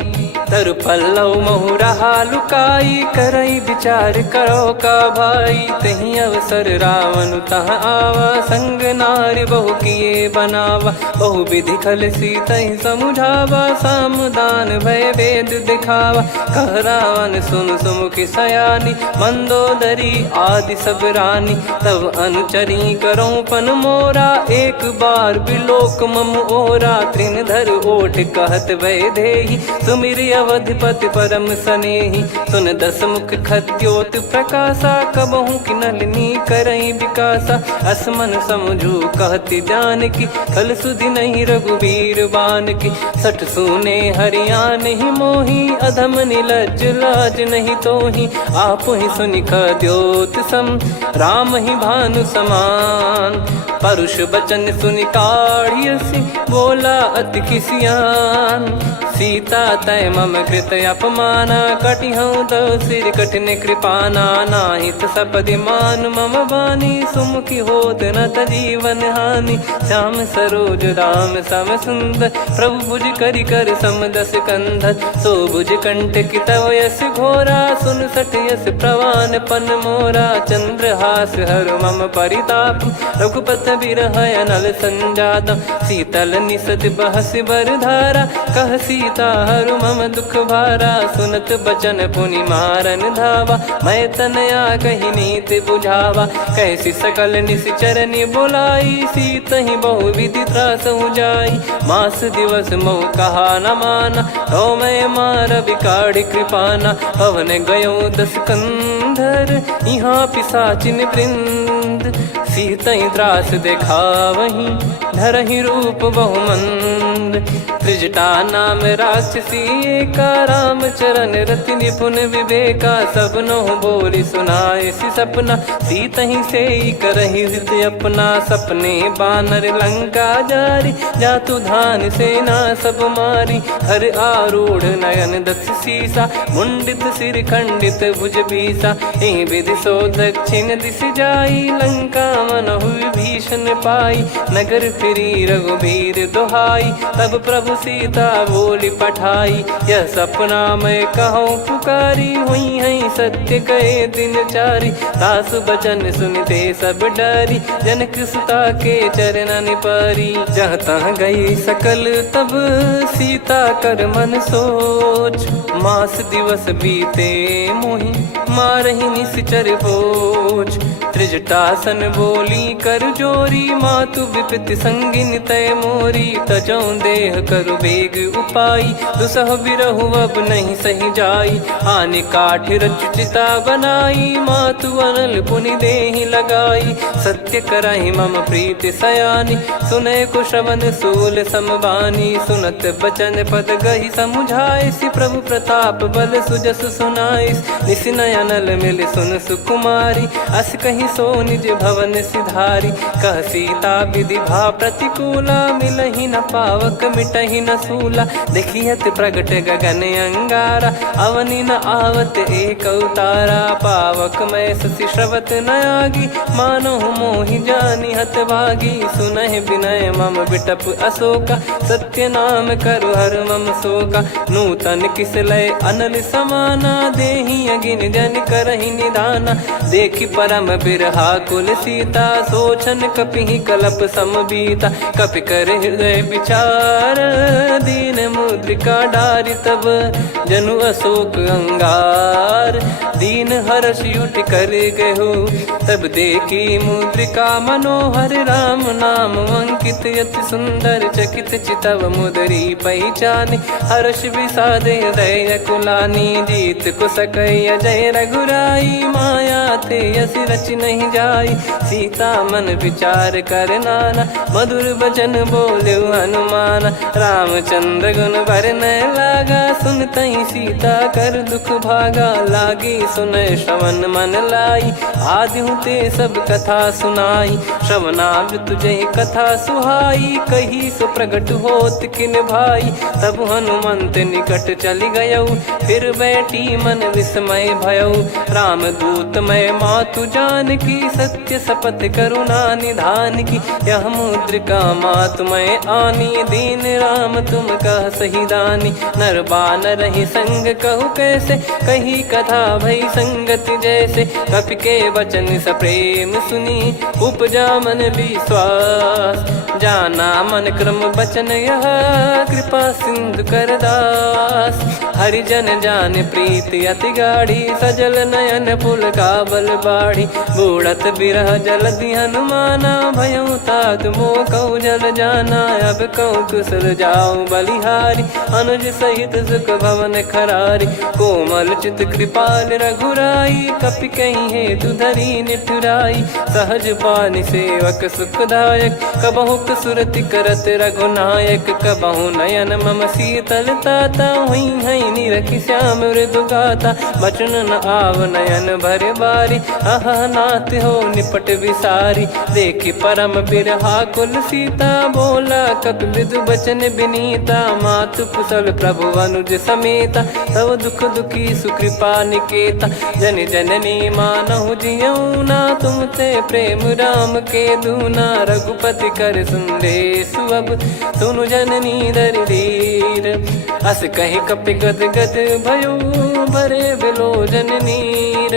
तरु पल्लव महु रहा लुकाई, करई विचार करो का भाई। तही अवसर रावण तहाँ आवा, संग नारी बहु किए बनावा। बहु विधि खल सीतहि समुझावा, सामदान भय वेद दिखावा। कह रावण सुन सुमुखि सयानी, मंदोदरी आदि सब रानी। तब अनुचरी करो पन मोरा, एक बार बिलोक मम ओरा। तृण धर ओठ कहत भय देहि, सुमिर अवधिपति परम सनेहि। सुन दस मुख खद्योत प्रकाशा, कबहु कि नलिनी करई विकासा। असमन समझू कहति जानकी, कल सुधि नहीं रघुबीर बान की। सठ सुने हरियाण ही मोही, अधम निलज लाज नहीं तोही। आप ही सुनि खद्योत सम, राम ही भानु समान। परुष बचन सुनि काढ़ियसि, बोला अति किसियान। सीता तय मम कृत अपमाना, कटिहऊँ तो सिर कठिन कृपाना। नाहित सपदि मान मम बानी, सुमुखी होत न तजीवन हानि। श्याम सरोज राम सम सुंदर, प्रभु भुज करि कर सम दस कंधर। सो भुज कंठ की तव यस घोरा, सुन सठ यस प्रवान पन मोरा। चंद्रहास हर मम परिताप, रघुपत बिरह अनल संजात। शीतल निसत बहस बर धारा, कह सीता हरु मम दुख भारा। सुनत बचन पुनि मारन धावा, मैं तनया कही नीति बुझावा। कैसी सकल निश्चरनि बुलाई, सीतहि बहु विधि त्रासहु जाई। मास दिवस मोह कहा न माना, तो मैं मार बिकाढ़ी कृपाना। पवन गयो दस कंधर, यहाँ पिशाचिन वृंद। सीतहि त्रास देखावहीं, धरहि रूप बहुमंद। त्रिजटा नाम राक्षसी एका, राम चरण रति निपुण विवेका। सब नोह बोली सुनाए सि सपना, सीतहि से करहि हित अपना। सपने बानर लंका जारी, जातु धान सेना सब मारी। हर आरूढ़ नयन दस सीसा, मुंडित सिर खंडित भुज भीसा। एहि विधि सो दक्षिण दिश जाई, लंका मनहु विभीषण पाई। नगर फिरी रघुबीर दुहाई, तब प्रभु सीता बोली पठाई। यह सपना मैं कहूँ पुकारी, हुई है सत्य कहे दिन चारी। दास बचन सुनते सब डरी, जनक सुता के चरण पारी। जहाँ तहाँ गई सकल तब सीता कर मन सोच। मास दिवस बीते मोहि, मारहि निश्चर बोझ। त्रिजटासन बोली कर जोरी, मातु विपति संगिन तय मोरी। तजौ देह करु बेग उपाई, दुसह बिरहु अब नहीं सही जाई। आने काठ रचु चिता बनाई, मातु अनल पुनि देहि लगाई। सत्य करहि मम प्रीति सयानी, सुनै को श्रवण सूल समबानी। सुनत बचन पद गहि समुझाइसि, प्रभु प्रताप बल सुजस सुनाइस। निस नयनल मिल सुन सुकुमारी, अस कहि सो निज भवन सिधारी। कह सीता विधि भा प्रतिकूला, मिलहि न पावक मिटहि न सूला। देखियत प्रगट गगन अंगारा, अवनि न आवत एक अवतारा। पावक मैं ससि श्रवत न आगी, मानो मोहि जानि हत भागी। सुनहि विनय मम बिटप अशोका, सत्य नाम करु हर मम शोका। नूतन किस लय अनल समाना, देहि अगिन जन करहि निदाना। देखि परम बिरहा कुल सीता, सोचन कपिहि कलप समबीता। कपि कर हृदय विचार, दीन मुद्रिका डारि तब। जनु अशोक अंगार, दीन हर्ष उठ कर गहु। तब देखी मुद्रिका मनोहर, राम नाम अंकित यति सुंदर। चकित चितव मुदरी पहचानी, हर्ष विषाद हृदय कुलानी। जीत को सकई अजय रघुराई, माया थे यस रच नहीं जाई। सीता मन विचार कर नाना, मधुर बचन बोले हनुमान। रामचंद्र गुण बरनय लागा, सुनतहि सीता कर दुख भागा। लागी सुनय श्रवण मन लाई, आद्यु ते सब कथा सुनाई। श्रवणाव तुझे कथा सुहाई, कही सो प्रगट होत किन भाई। तब हनुमंत निकट चली गयौ, फिर बैठी मन विस्मय भयौ। राम दूत मैं मातु जानकी, सत्य शपथ करुणा निधान की। यह मुद्रिका मातु मैं आनी, दीन राम तुम कह सही दानी। नर बानर ही संग कहु कैसे, कही कथा भई संगति जैसे। कपि के वचन सप्रेम सुनी, उपजा मन विश्वास। जाना मन क्रम बचन यह, कृपा सिंधु कर दास। हरिजन जान प्रीति अति गाढ़ी, सजल नयन पुल काबल बाढ़ी। बूढ़त बिरह जलधि हनुमाना, भयउ तात मोह कहु जल जाना। अब कहु कुशल जाऊं बलिहारी, अनुज सहित सुख भवन खरारी। कोमल चित कृपाल रघुराई, कपि कहीं हेतु धरी निठुराई। सहज पानि सेवक सुखदायक, कबहु सुरति करत रघुनायक। कबहु नयन मम शीतल ताता, हुई हई निरखि श्याम मृदु गाता। बचन न आव नयन भर बारी, अह नाथ हो निपट विसारी। देखि परम बिरहा कुल सीता, बोला कपि मृदु बचन बिनीता। मातु कुशल प्रभु अनुज समेता, तव दुख दुखी सुकृपा निकेता। जन जननी मानहु जियऊ ना, तुम ते प्रेम राम के दूना। रघुपति कर संदेश अब, सुनु जननी दर धीर। अस कहि कपि गद गद भयो, भरे बिलोचन नीर।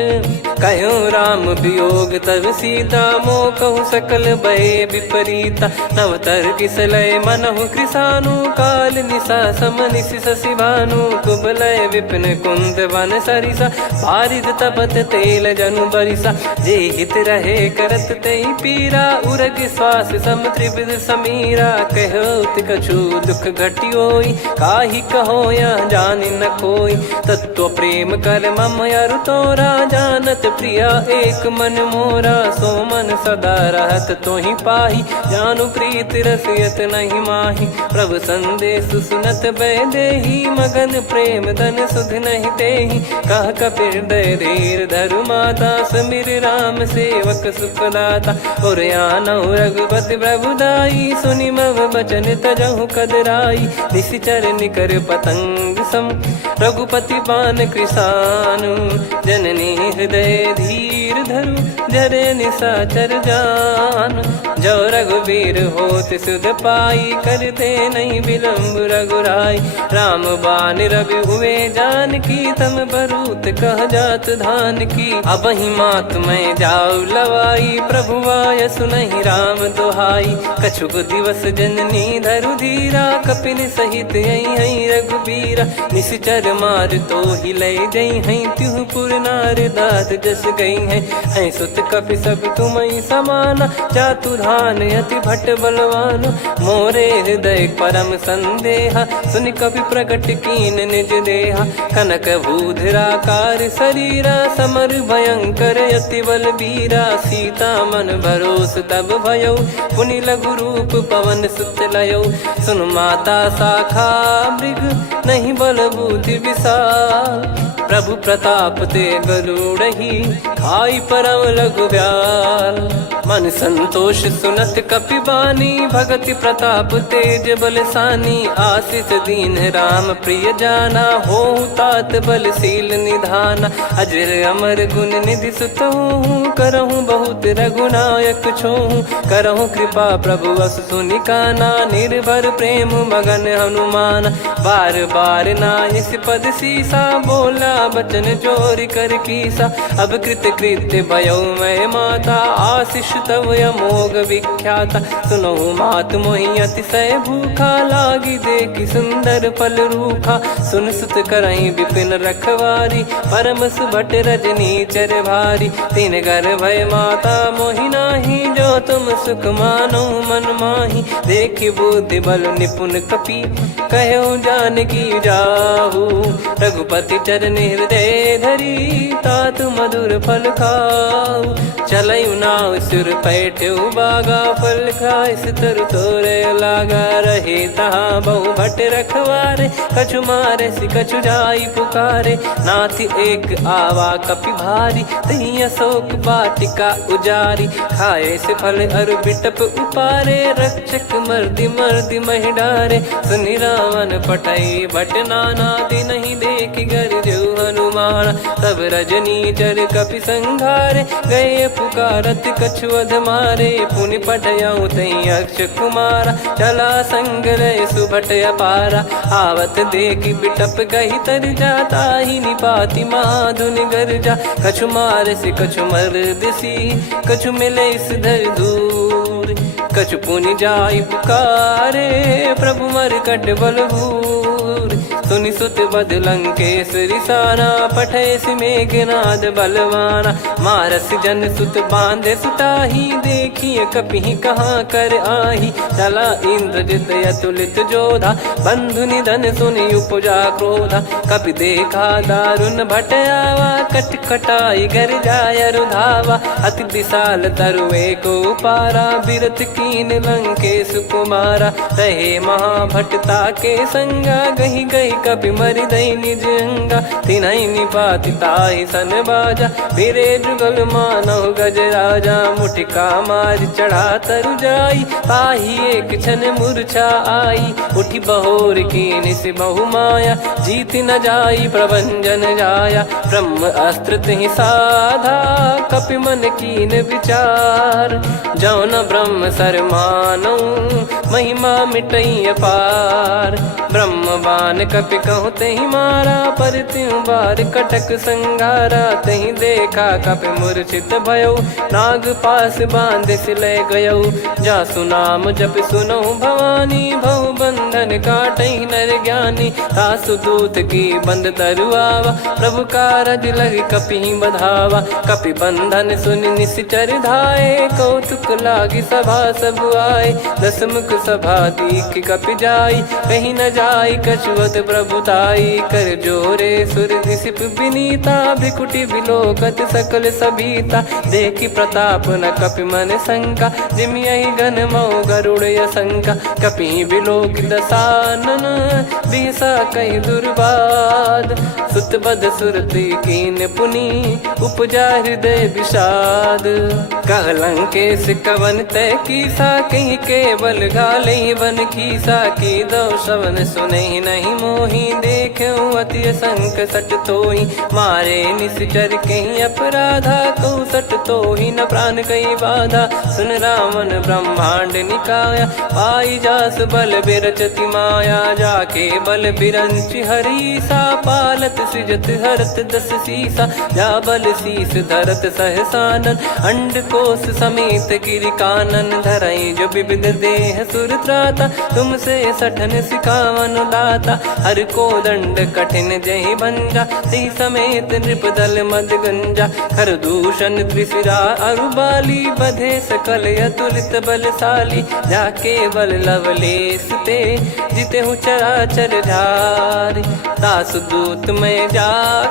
कहूँ राम वियोग तब सीता, मोह कहूँ सकल भय विपरीता। नवतर किसलय मनहु कृसानु, काल निशा सम निशि शशि भानु। कुबलय विपिन कुंद वन सरिसा, पारिद तपत तेल जनु बरिसा। जे हित रहे करत तेहि पीरा, उरग श्वास सम त्रिविध समीरा। कहो कछु दुख घटी होई, काहि कहो यह जानि न कोई। तत्व प्रेम कर मम अरु तोरा, जानत प्रिया एक मन मोरा। सो मन सदा रहत तोहि पाही, जानु प्रीति रसियत नहीं माही। प्रभु संदेश सुनत भय देहि, मगन प्रेम धन सुध नहीं तेहि। कह कपि हृदय धीर धरु माता, समीर राम सेवक सुखदाता। और आनहु रघुपति प्रभुदाई, सुनि मम बचन तजहु कदराई। निशिचर निकर पतंग सम, रघुपति पान कृसानु। जननी हृदय धीर धरु, जरे निशाचर जान। जो रघुवीर होत सुध पाई, करते नहीं विलम्ब रघुराई। राम बान रवि हुए जानकी, तम बरूत कह जात धान की। अब ही मात मैं जाऊ लवाई, प्रभु आय सुनहि राम दोहाई। कछुक दिवस जननी धरु धीरा, कपिन सहित यही रघुबीरा। निश्चर मार तो ही लय जई हैं, त्युह पुर नार दात जस गई है सुत कपि सब तुम समाना जातु धान अति भट्ट बलवान मोरे हृदय परम संदेहा सुनि कपि प्रकट कीन निज देहा कनक भूधराकार शरीरा समर भयंकर अति बल बीरा सीता मन भरोस तब भयो पुनि लघु रूप पवन सुत लयो सुन माता शाखा मृग नहीं बल बुद्धि विशाल प्रभु प्रताप ते गरुड़हि खाई परम लघु ब्याल मन संतोष सुनत कपि बानी भगति प्रताप तेज बलसानी आशीष दीन राम प्रिय जाना हो तात बलशील निधाना अजर अमर गुण निधि सुतहूँ करहूँ बहुत रघुनायक छोहूँ करहूँ कृपा प्रभु अस सुनिकाना निर्भर प्रेम मगन हनुमान बार बार नायस पद सीसा बोला बचन चोरी कर कीसा अब कृत कृत्य भयो मैं माता आशीष तव अमोघ विख्याता सुनो मात मोहि अतिशय भूखा लागी देखी सुंदर फल रूखा सुन सुत करई विपिन रखवारी परम सुभट रजनी चर भारी तीन घर भय माता मोहि नाही जो तुम सुख मानो मन माही देखी बुद्धि बल निपुण कपि कहो जानकी जाहू रघुपति चरण हृदय धरी तात मधुर फल खाऊ चलऊ नाव सुर पैठ्यू बागा फल खाइस तरु तोरे लागा रहे तहाँ बहु भट रखवारे कछु मारे सि कछु जाई पुकारे नाथ एक आवा कपि भारी तही अशोक वाटिका उजारी खाए से फल अरु बिटप उपारे रक्षक मर्दि मर्दि महि डारे सुनि रावण पटई भट नाना नहीं देख गर जो हनुमान तब रजनी चर कपि संघारे गए पुकारत कछुअध मारे पुनि पटयाऊं तई अक्ष कुमारा चला संग रहे सुभट अपारा आवत देखी बिटप गही तर जाता ही निपाति माधुन गर्जा कछु मारे से कछु मर दिसी कछु मिले इस धर दूर कछु पुनि जाई पुकारे प्रभु मर कट बलभूर सुनि सुत बद लंकेश्वरी साना पठेस मेघनाद बलवाना मारस जन सुत बांधे सुताही देखिए कपि कहाँ कर आही चला इंद्रजित अतुलित जोधा बंधु निधन सुनि उपजा क्रोधा कपि देखा दारुण भट आवा कट कटाई घर जाय रुधावा अति विशाल तरुए को पारा बिरत कीन लंकेश कुमारा रहे महाभटता के संगा गही गही कपि मरि दई निज अंगा तिन्है निपाति ताहि सन बाजा फिरे जुगल मानव गज राजा मुटिका मार चढ़ा तरु जाई ताहि एक क्षण मूर्छा आई उठी बहोर कीन से बहु माया जीत न जाई प्रभंजन जाया ब्रह्म अस्त्र तिहि साधा कपि मन कीन विचार जौ न ब्रह्म सर मानौ महिमा मिटई अपार ब्रह्म बान कपि कहूँ तही मारा पर त्यों बार कटक संगारा तही देखा कपि मूर्छित भयो नाग पास बांध सिले गयो जा सुनाम जप सुनो भवानी भव बंधन काटई नर ज्ञानी तासु दूत की बंद तरुआवा प्रभु कारज लग कपि बधावा कपि बंधन सुन निश्चर धाये कौतुक लागी सभा सब आए दसमुख सभा दीख कपि जाई कहीं न जाई कछुअत प्रभुताई कर जोरे सुर निसिप विनीता भिकुटी बिलोकत सकल सबीता देखी प्रताप न कपि मन शंका जिमियहि गन मऊ गरुड़ शंका कपि बिलोक दसानन बिसा कहीं दुर्बाद सुत बद सुरति कीन पुनि उपजा हृदय विषाद कहलंकेश कवन तय कीसा कहीं केवल घाले बन खीसा की दो शवन सुने नहीं मोही देखूं अति संक सट तोही मारे निश्चर कहीं अपराधा को सट तोही न प्राण कई बाधा सुन रावण ब्रह्मांड निकाया पाई जास बल बिरचत की माया जाके बल बिरंच हरी सा पालत सृजत हरत दस सीसा जा बल शीस धरत सहसानन अंड कोश समेत गिरि कानन धरई जो विविध देह सुर त्राता तुमसे सठन सिखावन दाता हर को दंड कठिन जहि भंजा सी समेत नृप दल मद गंजा खर दूषण त्रिशिरा अरुबाली बधे सकल अतुलित बलशाली जाके बल लवलेस ते जिते हूँ चराचर झारी दास दूत में जा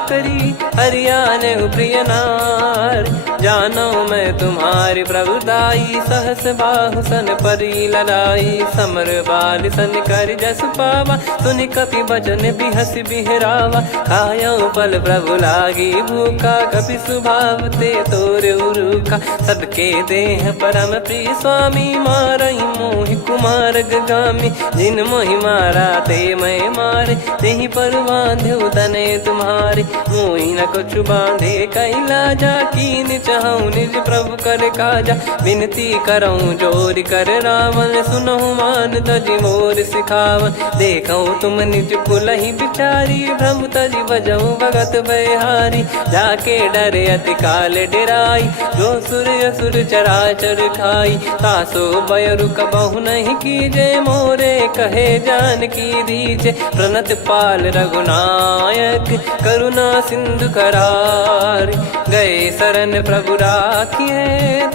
करी हरियाणे प्रिय नार जानो मैं तुम्हारी प्रभुदाई सहस बाहु सन परी लड़ाई समर बाल सन कर जस पावा सुनि कपि भजन बिहस बिहरावा खायो पल प्रभु लागी भूखा कपि स्वभाव ते तोर उरुखा सबके देह परम प्रिय स्वामी मारहि मोहि कुमार गामी जिन मोहि मारा ते मैं मारे तेहि पर बांधे तने तुम्हारे मोहि न कुछ बांधे कैला जा कीन चाहूं निज प्रभु कर काजा विनती करऊं जोर कर रावण सुनहु मान तजि मोर सिखावन देखऊं तुम निज कुलहि बिचारी भ्रम तजि बजऊं भगत बहारी जाके डरे अति काल डेराई जो सुर असुर चराचर खाई तासो बयरु कबहु नहीं कीजे मोरे कहे जान की दीजे प्रणत पाल रघुनायक करुणा सिंधु करार गए शरण प्रभु राखिए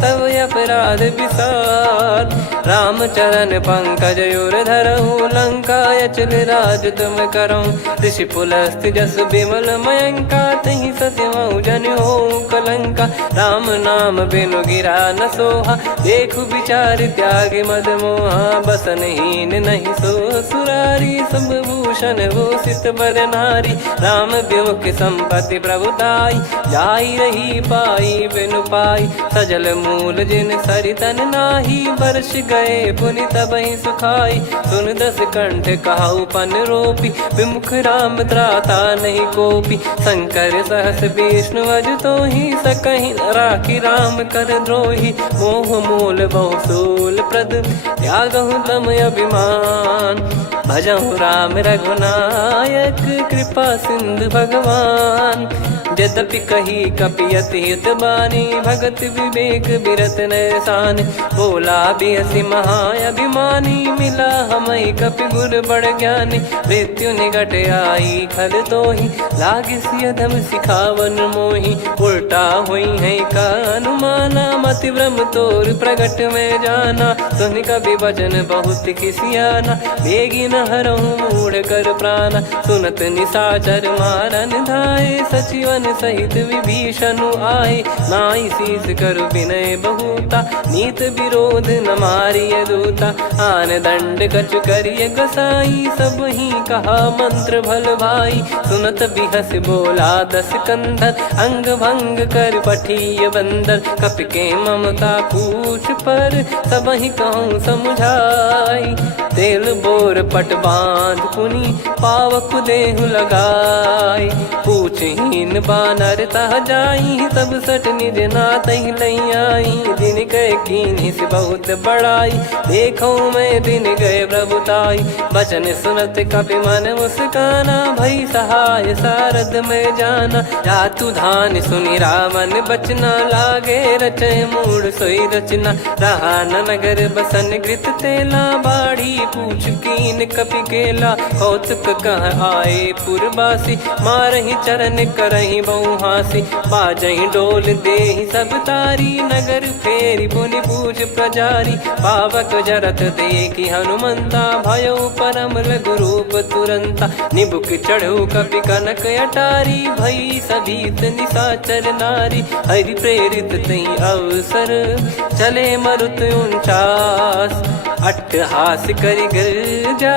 तब अपराध विसार राम चरण पंकज उर धरहु लंका अचल राज तुम करऊं ऋषि पुलस्त जस विमल मयंका तहि सत्यमऊ जन हो कलंका राम नाम बिनु गिरा न सोहा देखु विचार त्याग मद मोहा बसनहीन नहीं सो सुरारी सब भूषण भूषित बर नारी राम विमुख संपत्ति प्रभुताई जाई रही पाई बिनु पाई सजल मूल जिन सरितन नाही वर्ष गए पुनि तबहि सुखाई सुन दस कंठ कहाऊ पन रोपी विमुख राम त्राता नहीं कोपी शंकर सहस विष्णु अज तो ही सकहि राखी राम कर द्रोही मोह मूल बहु सूल प्रद त्यागहु तम अभिमान भजहु राम रघुनायक कृपा सिंधु भगवान यद्यपि कही कपियति हित बानी भगत विवेक बिरत नैसान बोला बिहसी महाअभिमानी मिला हमई कपि गुर बड़ ज्ञानी मृत्यु निकट आई खल तो ही लागे सियधम सिखावन मोही उल्टा हुई है का अनुमाना मति ब्रह्म तोर प्रगट में जाना सुन कभी वचन बहुत किसियाना बेगी न हरहु मूढ़ कर प्राण सुनत निशाचर मारन धाये सचिवन सहित विभीषण आए नाई शीस कर विनय बहुता नीत विरोध न मारिय दूता आन दंड कछ करिय गसाई सब ही कहा मंत्र भल भाई सुनत बिहस बोला दस कंधर अंग भंग कर पठिय बंदर कपि के ममता पूछ पर सब ही कहूँ समझाई तेल बोर पट बांध पुनि पावक देहु लगाई पूछहीन बानर तह जाई सब सट निज नाथ ही लई आई दिन गए कीन्ही से बहुत बड़ाई देखो मैं दिन गए प्रभुताई बचन सुनत कपि मन मुस्काना भई सहाय सारद में जाना जातु धान सुनि रावण बचना लागे रचे मूड सोई रचना रहा न नगर बसन कृत तेला बाड़ी पूछ कीन कपि केला कौतुक कह आए पुरबासी मारहि चरण करहि बहु हासी बाजहि डोल देहि सब तारी नगर फेरी पुनि पूछ प्रजारी पावक जरत देखि हनुमंता भयो परम लघु रूप तुरंता निबुक चढ़ु कपि कनक अटारी भई सभीत निशाचर नारी हरि प्रेरित तई अवसर चले मरुत 49 अट्टहास करि गिरजा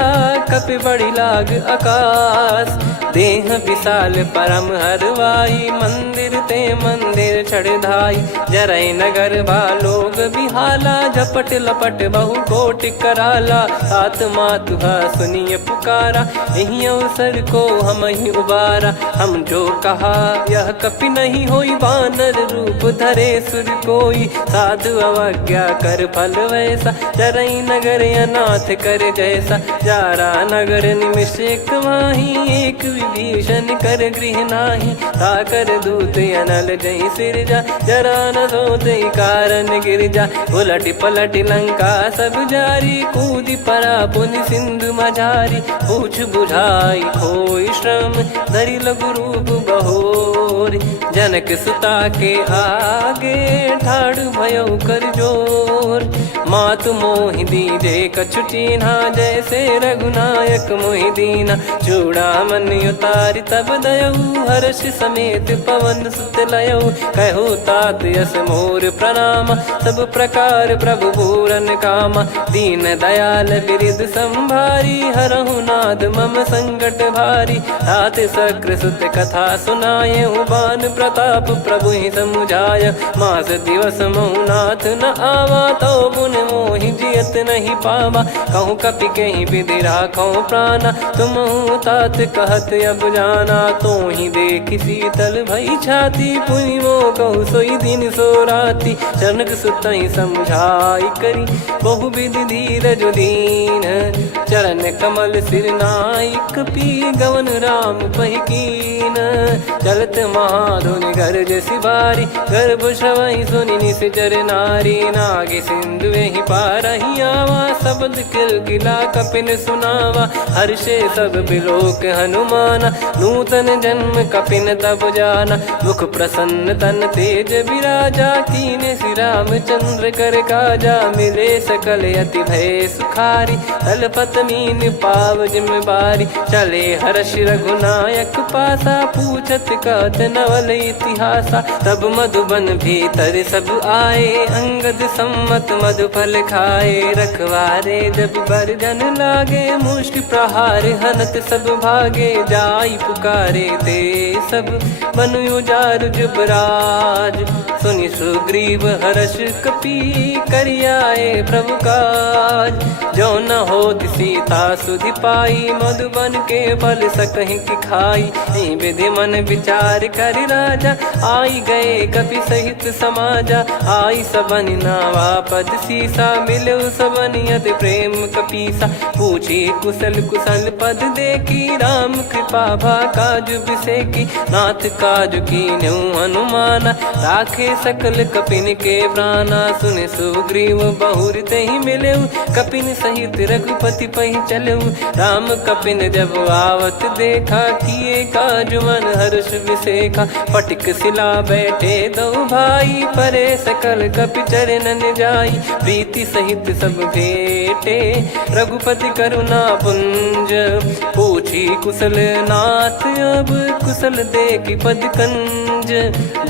कपि बड़ी लाग आकाश देह विशाल परम हरवाई मंदिर ते मंदिर चढ़ाई जरई नगर बालोग बिहाला झपट लपट बहु कोटि कराला सात मातुहा सुनिय पुकारा यही अवसर को हम ही उबारा हम जो कहा यह कपि नहीं होई बानर रूप धरे सुर कोई, साधु अवज्ञा कर फल वैसा, चरई नगर अनाथ कर जैसा, जारा नगर निमिष एक माही, एक विभीषण कर गृह नाही, ताकर दूत अनल जय सिरजा, जरा न सोते कारण गिरजा, उलट पलट लंका सब जारी, कूदी परा पुनि सिंधु मझारी, पूछ बुझाई खोई श्रम, धरि लघु रूप बहोर, जनक सुता के आगे ठाड़ भयो कर जोर, मातु मोहि दीजे कछु चीन्हा, जैसे रघुनायक मोहि दीना, चूड़ामन उतारि तब दयऊ, हर्ष समेत पवन सुत लयऊ, कहो तात यस मोर प्रणाम, सब प्रकार प्रभु पूरन कामा, दीन दयाल बिरिद संभारी, हरहु नाद मम संकट भारी, तात सक्र सुत कथा सुनाये, बान प्रताप प्रभु ही समुझाय, मास दिवस महु नाथ न आवा, तो पुन मोहि जियत नहीं पावा, कहूँ कपि कहीं विधि राखो प्राणा, तुम तात कहत अब जाना, तो ही देख शीतल भई छाती, पुनि मो कहु सोई दिन सो राती, जनक सुतहि समुझाई करी, बहु विधि धीरज दीन, चरण कमल सिर नाई, कपि गवन राम पहि कीन, चलत महाधुनि गर्ज सिबारी, गर्भ श्रवहि सुनि निश्चर नारी, नागे सिंधु ही पारहि आवा, शब्द किलकिला कपिन सुनावा, हर्षे सब बिलोक हनुमाना, नूतन जन्म कपिन तब जाना, मुख प्रसन्न तन तेज विराजा, कीने श्री रामचंद्र कर काजा, मिले सकल अति भय सुखारी, तलपत मीन पाव जिम्मेवारी, चले हर्ष रघुनायक पासा, पूछत कहत नवल इतिहासा, तब मधुबन भीतर सब आए, अंगद सम्मत मधुफल खाए, रखवारे जब बरजन लागे, मुष्टि प्रहार हनत सब भागे, जाई पुकारे ते सब बन उजारु जुबराज, सुनि सुग्रीव हर्ष कपि करियाए प्रभु काज, जो न होत सीता सुधि पाई, मधुबन के फल सकहि की खाई, विधि मन विचार कर राजा, आई गए कपि सहित समाजा, आई सबन नावा पद सीसा, मिलो सबन यदि प्रेम कपीसा, पूछी कुशल कुशल पद देखी, राम कृपा भा काज बिसेकी, नाथ काज कीन्हु हनुमाना, राखे सकल कपिन के प्राणा, सुने सुग्रीव बहुर तेहि मिलेऊ, कपिन सहित रघुपति पहि चलेऊ, राम कपिन जब आवत देखा, किए काज मन हर्ष विसेखा, पटिक सिला बैठे दो भाई, परे सकल कपि चरणन जाई, प्रीति सहित सब भेटे, रघुपति करुणा पुंज, पूछी कुशल नाथ अब कुशल देखी पद कंज,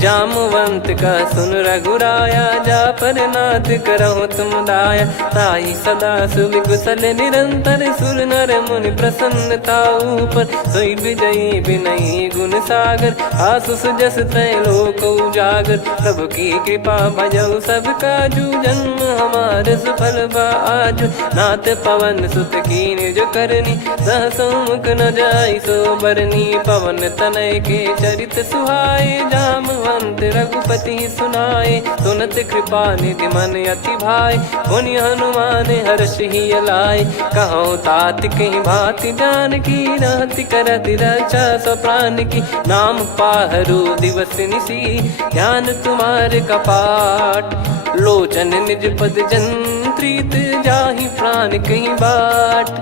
जामवंत का सुन रघुराया, जा पर नाथ करहु तुम दाया, ताई सदा सुभि कुशल निरंतर, सुर नर मुनि प्रसन्नता ऊपर, सोई विजयी विनयी गुण सागर, आसु सुजस त्रैलोक उजागर, प्रभु की कृपा भजऊ सब काजू, जन्म हमार सफल बा आजु, नाथ पवन सुत कीन्ह जो करनी, सहसो मुख न जाई सो बरनी, पवन तनय के चरित सुहाए, जामवंत रघुपति सुनाए, सुनत कृपा निधि मन अति भाई, पुनि हनुमान हर्ष ही लाए, कहो तात कहीं भांति जानकी, रहति करति रक्षा सो प्राण की, नाम पाहरु दिवस निसी, ध्यान तुम्हारे कपाट, लोचन निज पद जंत्रित, जाहि प्राण कहीं बाट,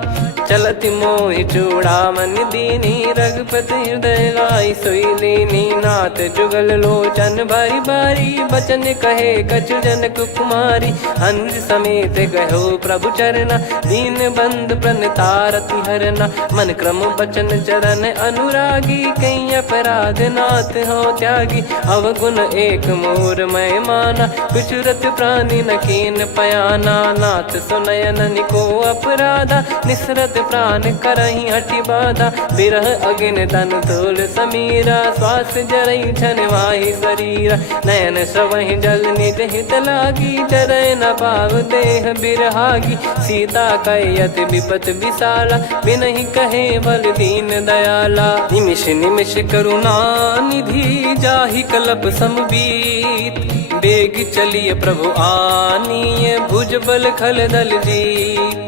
चलति मोहि चूड़ामन दीनी, रघुपति हृदय लाई सोई लीनी, नाथ जुगल लोचन बारी बारी, बचन कहे कछु जनक कुमारी, अनुज समेत गयो प्रभु चरना, दीन बंद प्रणतारति हरना, मन क्रम बचन चरण अनुरागी, कहीं अपराध नाथ हो त्यागी, अवगुण एक मोर मैं माना, बिचुरत प्राणी न कीन पयाना, नाथ सुनयन को अपराधा, निसरत प्राण करही हटि बाधा, बिरह अगिन तन तोल समीरा, श्वास जरई छन माही शरीरा, नयन श्रवहि जल निज हित लागी, चरय न पाव देह बिरहागी, सीता कैयत विपत विशाला, बिनहि कहे बल दीन दयाला, निमिष निमिष करुणा निधि, जाहि कल्प समबीत, बेग चलिए प्रभु आनीय, भुज बल खल दल जीत,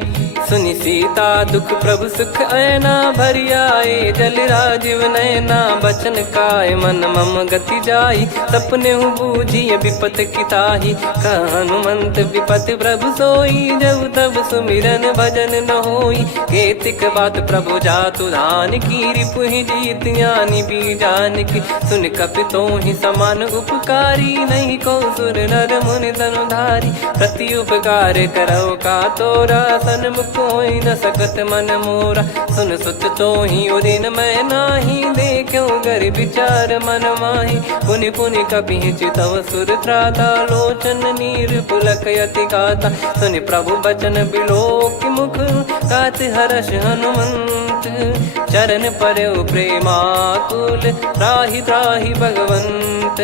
सुनि सीता दुख प्रभु सुख ऐना, भरि आए जल राजीव नैना, बचन काय मन मम गति जाई, सपने हूँ बूझिए विपत किताही, हनुमंत विपत प्रभु सोई, जब तब सुमिरन भजन न होई, केतिक बात प्रभु जातु धान की, रिपुहि जीत ज्ञानी बीजान की, सुन कपितो ही समान उपकारी, नहीं को सुर नर मुनि तनुधारी, प्रति उपकार करो का तोरा, सन्मुख होई न सकत मन मोरा, सुन सुत तो ही उदिन मैं नाही, देखो गर विचार मन माही, पुनि पुनि कपि चितव सुर त्राता, लोचन नीर पुलक यति गाता, सुनि प्रभु बचन बिलोक मुख, गात हर्ष हनुमंत, चरण परयो प्रेमाकुल, त्राहि त्राहि भगवंत,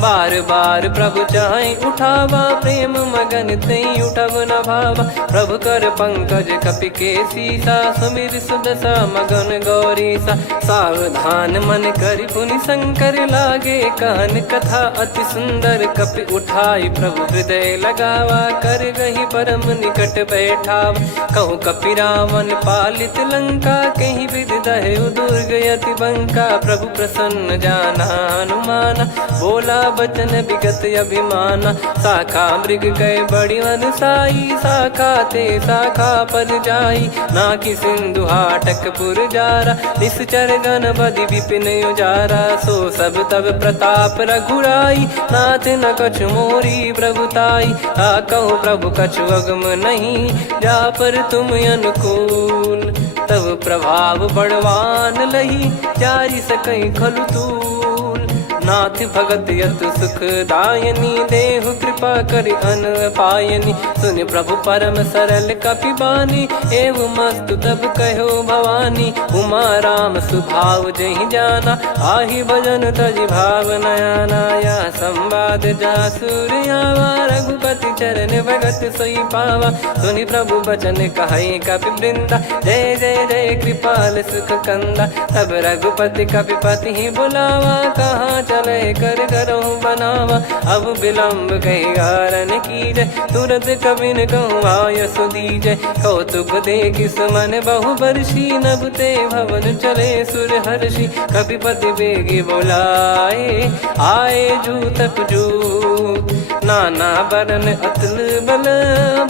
बार बार प्रभु चाहि उठावा, प्रेम मगन तई उठब न भावा, प्रभु कर पंकज कपि के सीसा, सुमिर सुदशा मगन गौरीसा, सावधान मन करि पुनि शंकर लागे, कहन कथा अति सुंदर, कपि उठाई प्रभु हृदय लगावा, कर गही परम निकट बैठावा, कहु कपि रावण पालित लंका, कहीं विद दहु दुर्ग यति बंका, प्रभु प्रसन्न जाना हनुमाना, बोला बचन विगत अभिमाना, शाखा मृग गए बड़ी मनसाई, शाखा ते शाखा पर जाई, नाकि सिंधु हाटक पुर जारा, निश्चर गण बदि विपिन उजारा, सो सब तब प्रताप रघुराई, नाथ न कछु मोरी प्रभुताई, कहो प्रभु कछु अगम नहीं, जा पर तुम अनुकूल, तब प्रभाव बड़वान लही, जारी सकई खलु तूल, नाथ भगत यत सुख दायनी, देहु कृपा करि अन पायनी, सुन प्रभु परम सरल कपि बानी, एव मस्तु तब कहो भवानी, उमा राम सुभाव जहि जाना, आहि भजन तजि भाव नयाना, या संवाद जासुर आवा, रघुपति चरण भगत सोई पावा, सुनि प्रभु बचन कहै कपि वृंदा, जय जय जय कृपाल सुख कंदा, तब रघुपति कपिपति ही बुलावा, कहाँ चले कर करो बनावा, अब विलम्ब कही कारण कीजय, तुरंत कबिन कहूँ आय सुदीजय, कौतुक देख सुमन बहु बरसी, नभ ते भवन चले सुर हर्षि, कपिपति बेगी बोलाए, आए जूतक जूत, नाना बरन अतुल बल,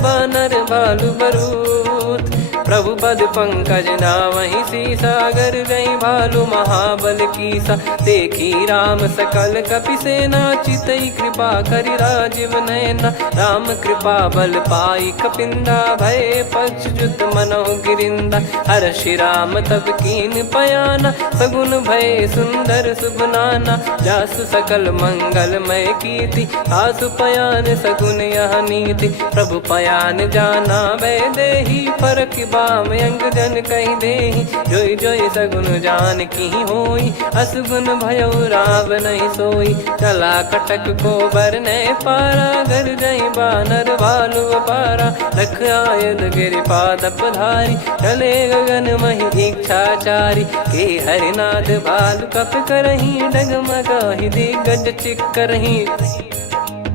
बानर भालु बरूत, प्रभु पद पंकज नामहि सीसा, सागर गई भालु महाबल कीसा, देखी राम सकल कपि सेना, चितई कृपा करि राजीव नैना, राम कृपा बल पाई कपिंदा, भय पक्ष जुत मनोह गिरिंदा, हर्षि राम तब कीन पयाना, सगुन भय सुंदर सुबनाना, जासु सकल मंगलमय कीर्ति, आसु पयान सगुन यह नीति, प्रभु पयान जाना भय देहि, फरक बाम अंग जन कहि देहि, जोई जोई सगुन जान की होई, असगुन भयो राव नहीं सोई, चला कटक को बरने पारा, घर जई बानर भालु अपारा, रख आयद गिरिपाद पधारी, चले गगन महि इच्छाचारी, के हरिनाथ भालु कप करही, डगमगाहि दिग्गज चिक्करही,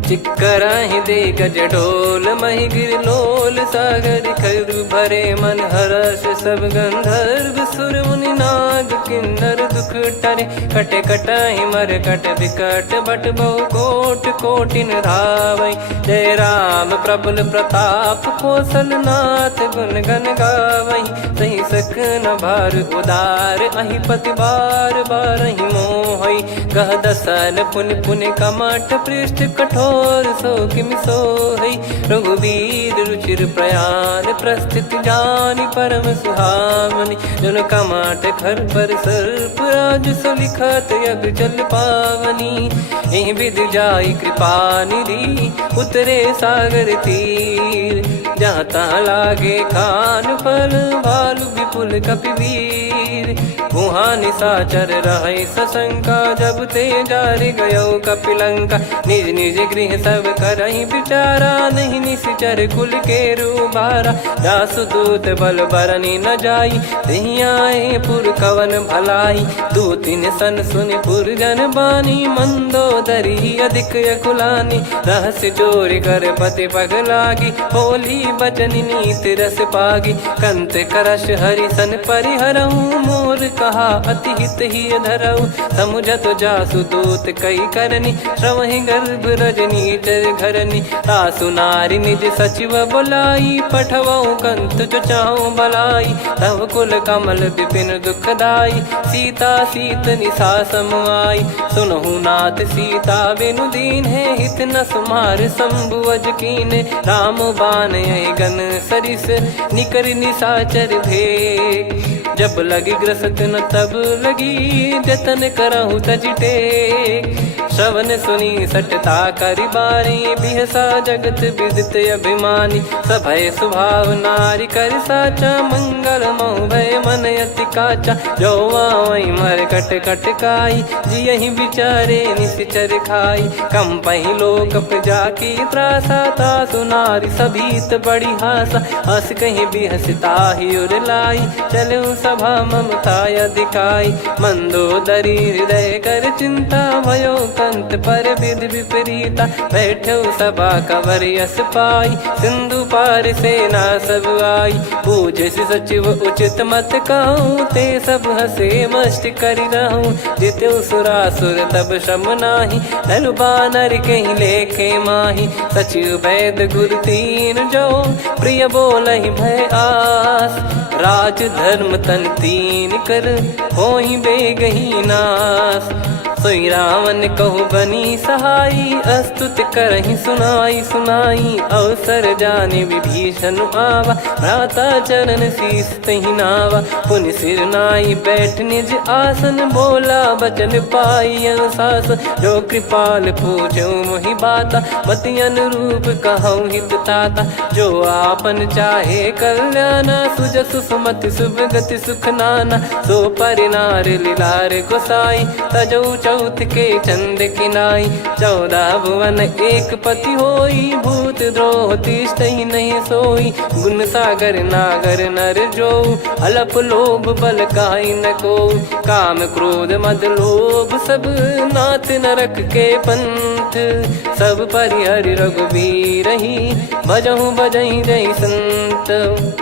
चिक्कराहि दे गज ढोल, महि गिर लोल, सागर खरु भरे मन हर्ष, सब गंधर्व सुर मुनि नाग किन्नर दुख टरे, कट कटाहि मर कट विकट, बट बहु कोट कोटिन धावै, जय राम प्रबल प्रताप, कौशल नाथ गुण गण गावै, सही सक न भार उदार, अहि पति बार बारहि मोहै, गह दसन पुनि पुनि कमठ पृष्ठ कठोर, सो किमि सोहै, रघुवीर रुचिर प्रयाण, प्रस्थित जानि परम सुहावनी, जन कमाट खर पर सर्प राज, सलिखत यग जल पावनी, एहि विधि जाई कृपा निधि, उतरे सागर तीर, जहाँ तहाँ लागे खान फल भालू विपुल कपिवीर। वहाँ निशाचर रहे सशंका जब ते जारि गयो कपिलंका। निज निज गृह सब करहि विचारा नहीं निश्चर कुल के रूबारा। जासुदूत बल बरनी न जाई तेहि आए पुर कवन भलाई। दू तीन सन सुनि पुर जन बानी मंदोदरी अधिक अकुलानी। रहस्य चोरी कर पति पग लागी बोली बचन नीत रस पागी। कंत करश हरि सन परिहरऊ मोर कहा अति हित ही धरऊ। समुझत जासुदूत कई करनी श्रवहि गर्भ रजनी चर घरनी। तासु नारी निज सचिव बुलाई पठवऊ कंत जो चाहू बलाई। तव कुल कमल विपिन दुखदाई सीता सीत निशा समाई। सुनहु नाथ सीता बिनु दीन है हित न सुमार शंभु अज कीने। राम बान गन सरिस निकर निशाचर भेग। जब लगी ग्रसत न तब लगी जतन करहु तज टेक। श्रवण सुनी सटता करि बारी बिहसा जगत विदित अभिमानी। सभय स्वभाव नारी कर साचा मंगल मोह भय मन अति काचा। जो आवई मर कट कट काई जियहि विचारे निश्चर खाई। कम पही लोक प्रजा की त्रासा तासु नारी सभीत बड़ी हासा। हस कहीं बिहसता ही उर लाई चलऊ सभा ममता अधिकाई। मंदोदरी हृदय कर चिंता भयो कंत पर विधि विपरीता। बैठो सभा कवर यस पाई सिंधु पार सेना सब आई। पूजे सचिव उचित मत कहूँ ते सब हसे मस्त करि रहूँ। जित्यो सुरासुर तब श्रम नाही नल बानर कहीं लेखे माही। सचिव वैद गुरु तीन जो प्रिय बोलहि भय आस। राज धर्म तन तीन कर होई बेगही नास। सोई रावण कहु बनी सहाई अस्तुत करहि सुनाई सुनाई। अवसर जाने विभीषण आवा भ्राता चरण शीस तहि नावा। पुनि सिर नाई बैठ निज आसन बोला बचन पाई अनुशासन। जो कृपाल पूछो मोहि बाता मति अनुरूप कहूँ हित ताता। जो आपन चाहे कल्याणा सुजसु सुमति शुभ गति सुख नाना। सो परिनार लीलार गोसाई तजौ चौथ के चंद किनाई। 14 भुवन एक पति होई भूत द्रोह तिष्ठहि नहीं सोई। गुण सागर नागर नर जो अलप लोभ बल काई न को। काम क्रोध मद लोभ सब नाथ नरक के पंथ। सब परिहरि रघुबीर ही भजहु भजहि जय संत।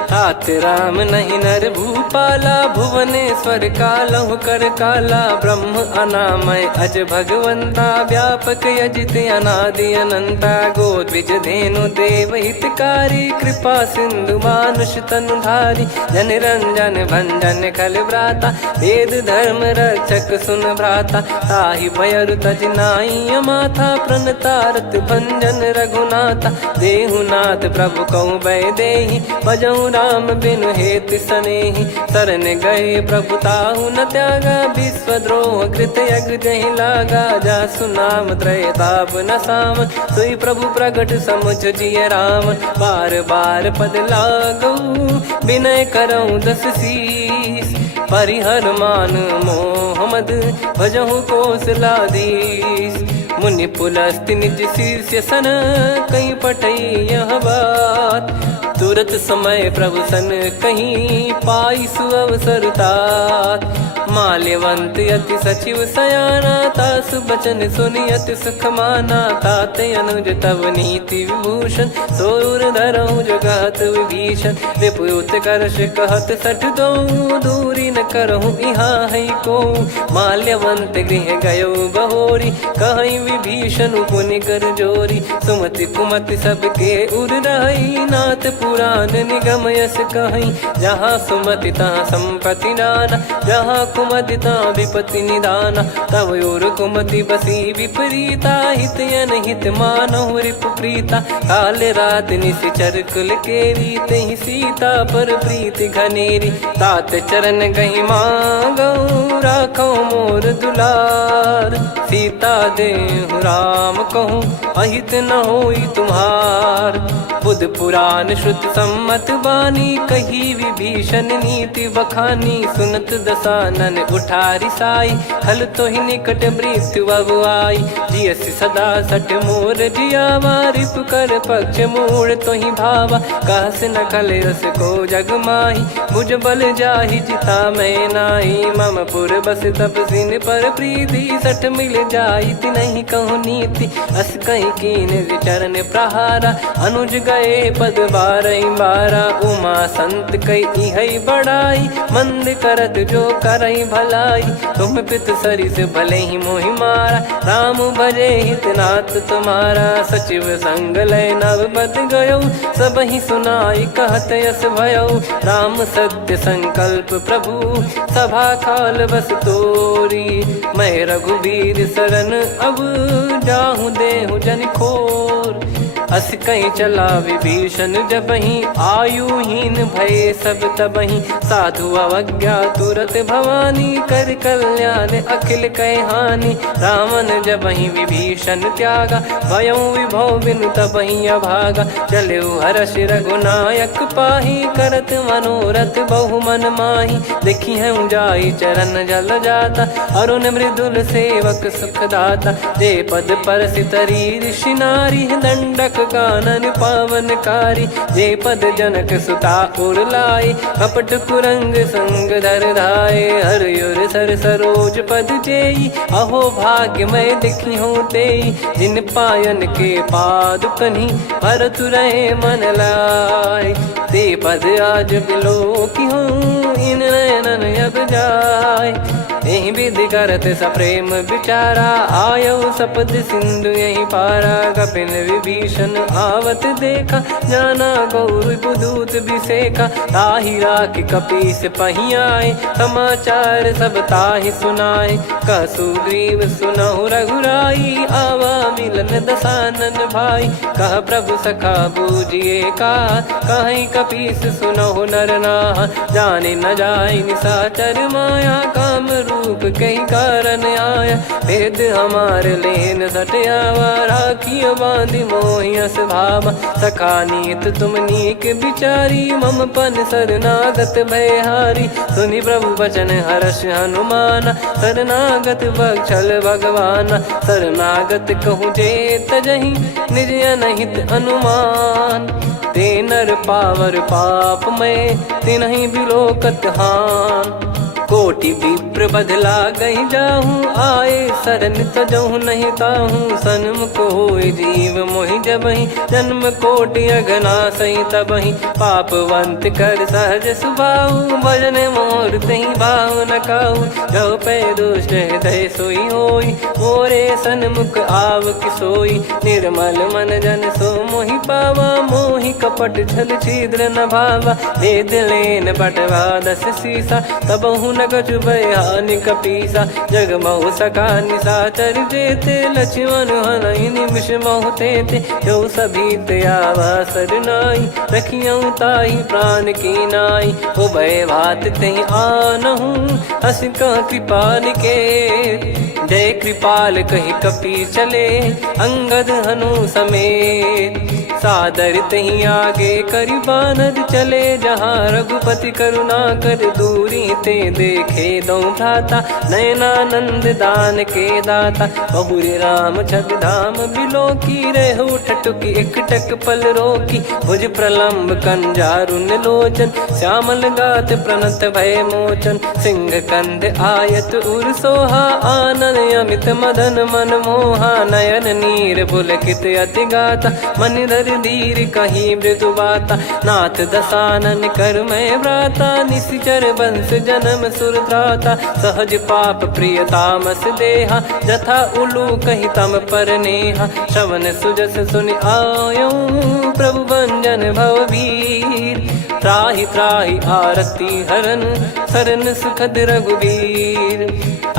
तात राम नहीं नर भूपाला भुवनेश्वर कालहु कर काला। ब्रह्म अनामय अज भगवंता व्यापक यजित अनादि अनंता। गोद्विज धेनु देव हितकारी कृपा सिंधु मानुष तनुधारी। जन रंजन भंजन खल भ्राता वेद धर्म रक्षक सुन भ्राता। ताहि भयरु तज नाई माथा प्रणतारत भंजन रघुनाथा। देहुनाथ प्रभु कहु भय देहि भजहु राम बिनु हेतु सनेहि। शरण गए प्रभु ताहु न त्यागा विश्वद्रोह कृत यज्ञ जहि लागा। जासु नाम त्रय ताप न साम सोई प्रभु प्रगट समुझ जिय राम। बार बार पद लागऊ विनय करऊँ दस शीस। परिहर मान मोह मद भजहु कौशलाधीश। मुनि पुलस्त्य निज शीर्ष सन कहीं पठई यह बात। तुरत समय प्रभु सन कहीं पाई सुअवसर तात। माल्यवंत अति सचिव सयाना तासु बचन सुनि अति सुख माना। तात अनुज तव नीति विभूषण सोर धरऊ जगत विभीषण। विपुत करश कहत सठ दो दूरी न करहु यहाँ है को। माल्यवंत गृह गयो बहोरी कहीं विभीषण पुनि कर जोरी। सुमति कुमति सबके उर रही नाथ पुराण निगम यस कहीं। जहाँ सुमति तहाँ संपत्ति नाना जहाँ कुमति तहाँ विपत्ति निदाना। तव और कुमति बसी विपरीता हित अनहित मानहु रिपु प्रीता। काल रात निश्चर कुल केरी तहि सीता पर प्रीति घनेरी। तात चरण गहि मांगऊ राखो मोर दुलार। सीता देहु राम कहूँ अहित न होई तुम्हार। बुध पुराण श्रुत सम्मत बानी कही विभीषण नीति बखानी। सुनत दसानन उठारी साई खल तो ही निकट मृत्यु अब आई। जियसि सदा सट मोर जियावा रिप कर पक्ष मूड़ तो ही भावा। कहस न खल रस को जग माही मुझ बल जाहि जिता मैं नाई। मम पुर बस तब सिन पर प्रीति सठ मिल जाई तिनहि कहूँ नीति। अस कहीं कीन चरण प्रहारा अनुज गए पद बारई बारा। उमा संत कई इहै बड़ाई मंद करत जो करई भलाई। तुम पित सरिस भले ही मोहि मारा राम भजे हित नाथ तुम्हारा। सचिव संग लय नव बद गयो सब ही सुनाई कहत यस भयो। राम सत्य संकल्प प्रभु सभा काल बस तोरी। मैं रघुबीर शरण अब जाहूँ देहु जन खोर। अस कहीं चला विभीषण जबहि आयुहीन भये सब तबहि। साधु अवज्ञा तुरत भवानी कर कल्याण अखिल कह हानि। रावण जबहि विभीषण त्यागा भयउ विभव बिनु तबहि अभागा। चलऊ हर्ष रघुनायक पाहि करत मनोरथ बहु मन माहि। देखी है जाई चरण जल जाता अरुण मृदुल सेवक सुखदाता। जे पद परसि तरी ऋषि नारी दंडक कानन पावनकारी। जे पद जनक सुता उर लाए कपट कुरंग संग धर धाये। हरियुर सर सरोज पद जेई अहो भाग्य मैं दिखी हूँ तेई। जिन पायन के पाद कन्ही भरतु रहे मन लाए। ते पद आज बिलो की हूँ इन नयनन अब जाय। यही विधि करत सप्रेम विचारा आयो सपद सिंधु यही पारा। कपिल विभीषण आवत देखा जाना गौर बुधूत बिसेखा। ताहि राखि कपीस पही आए समाचार सब ताहि सुनाए। कह सुग्रीव सुनहु रघुराई आवा मिलन दसानन भाई। कह प्रभु सखा बूझिए का कहीं कपीस सुनहु नर नाहा। जाने न जाय निशाचर माया काम रूप कई कारण आया। भेद हमार लेन सटयावा राखियो बांधि मोहियस भावा। सखा नीत तुम नीक बिचारी मम पन शरणागत भयहारी। सुनि प्रभु वचन हर्ष हनुमाना शरणागत बक्षल भगवाना। शरणागत कहूँ जे तजहि निज अनहित अनुमान। ते नर पावर पाप में तिन्हि बिलोकत हान। कोटि विप्र बदला गई जाहूँ आए शरण तजहु नहीं ताहूँ। सन्मुख होय जीव मोहि जबहि जन्म कोटि अगना सही तबहि। पापवंत कर सहज सुभाऊ भजन मोर तहि भाव न काऊ। जो पै दुष्ट हृदय सोई होई मोरे सन्मुख आव किसोई। निर्मल मन जन सो मोहि पावा मोहि कपट छल छिद्र न भावा। वेद लेन बटवा दस सीसा तबहु न कछु बयानि कपीसा। जग महु सका निशाचर जेते लक्ष्मण हनहि निमिष महु तेते। जो सभी त्यावा सरनाई रखियऊ ताहि प्राण की नाई। हो भय भात तहि आनहु हस कह कृपाल के। जय कृपाल कहि कपी चले अंगद हनु समेत। सादर तही आगे करि बानर चले जहाँ रघुपति करुणा कर दूरी ते देखे दो भ्राता। नयनानंद दान के दाता बहुरे राम छग धाम बिलो की रहु ठटुकी एकटक पल रोकी। भुज प्रलम्ब कंजारुन लोचन श्यामल गात प्रणत भय मोचन। सिंह कंध आयत उर सोहा आनन अमित मदन मन मोहा। नयन नीर पुलकित अति गाता मन धर धीर कहीं मृदु बाता। नाथ दसानन कर मैं व्राता निशिचर वंश जन्म सुरत्राता। सहज पाप प्रिय तामस देहा जथा उलू कही तम पर नेहा। श्रवण सुजस सुनि आयो प्रभु भंजन भवभीर। त्राहि त्राहि आरती हरन शरण सुखद रघुबीर।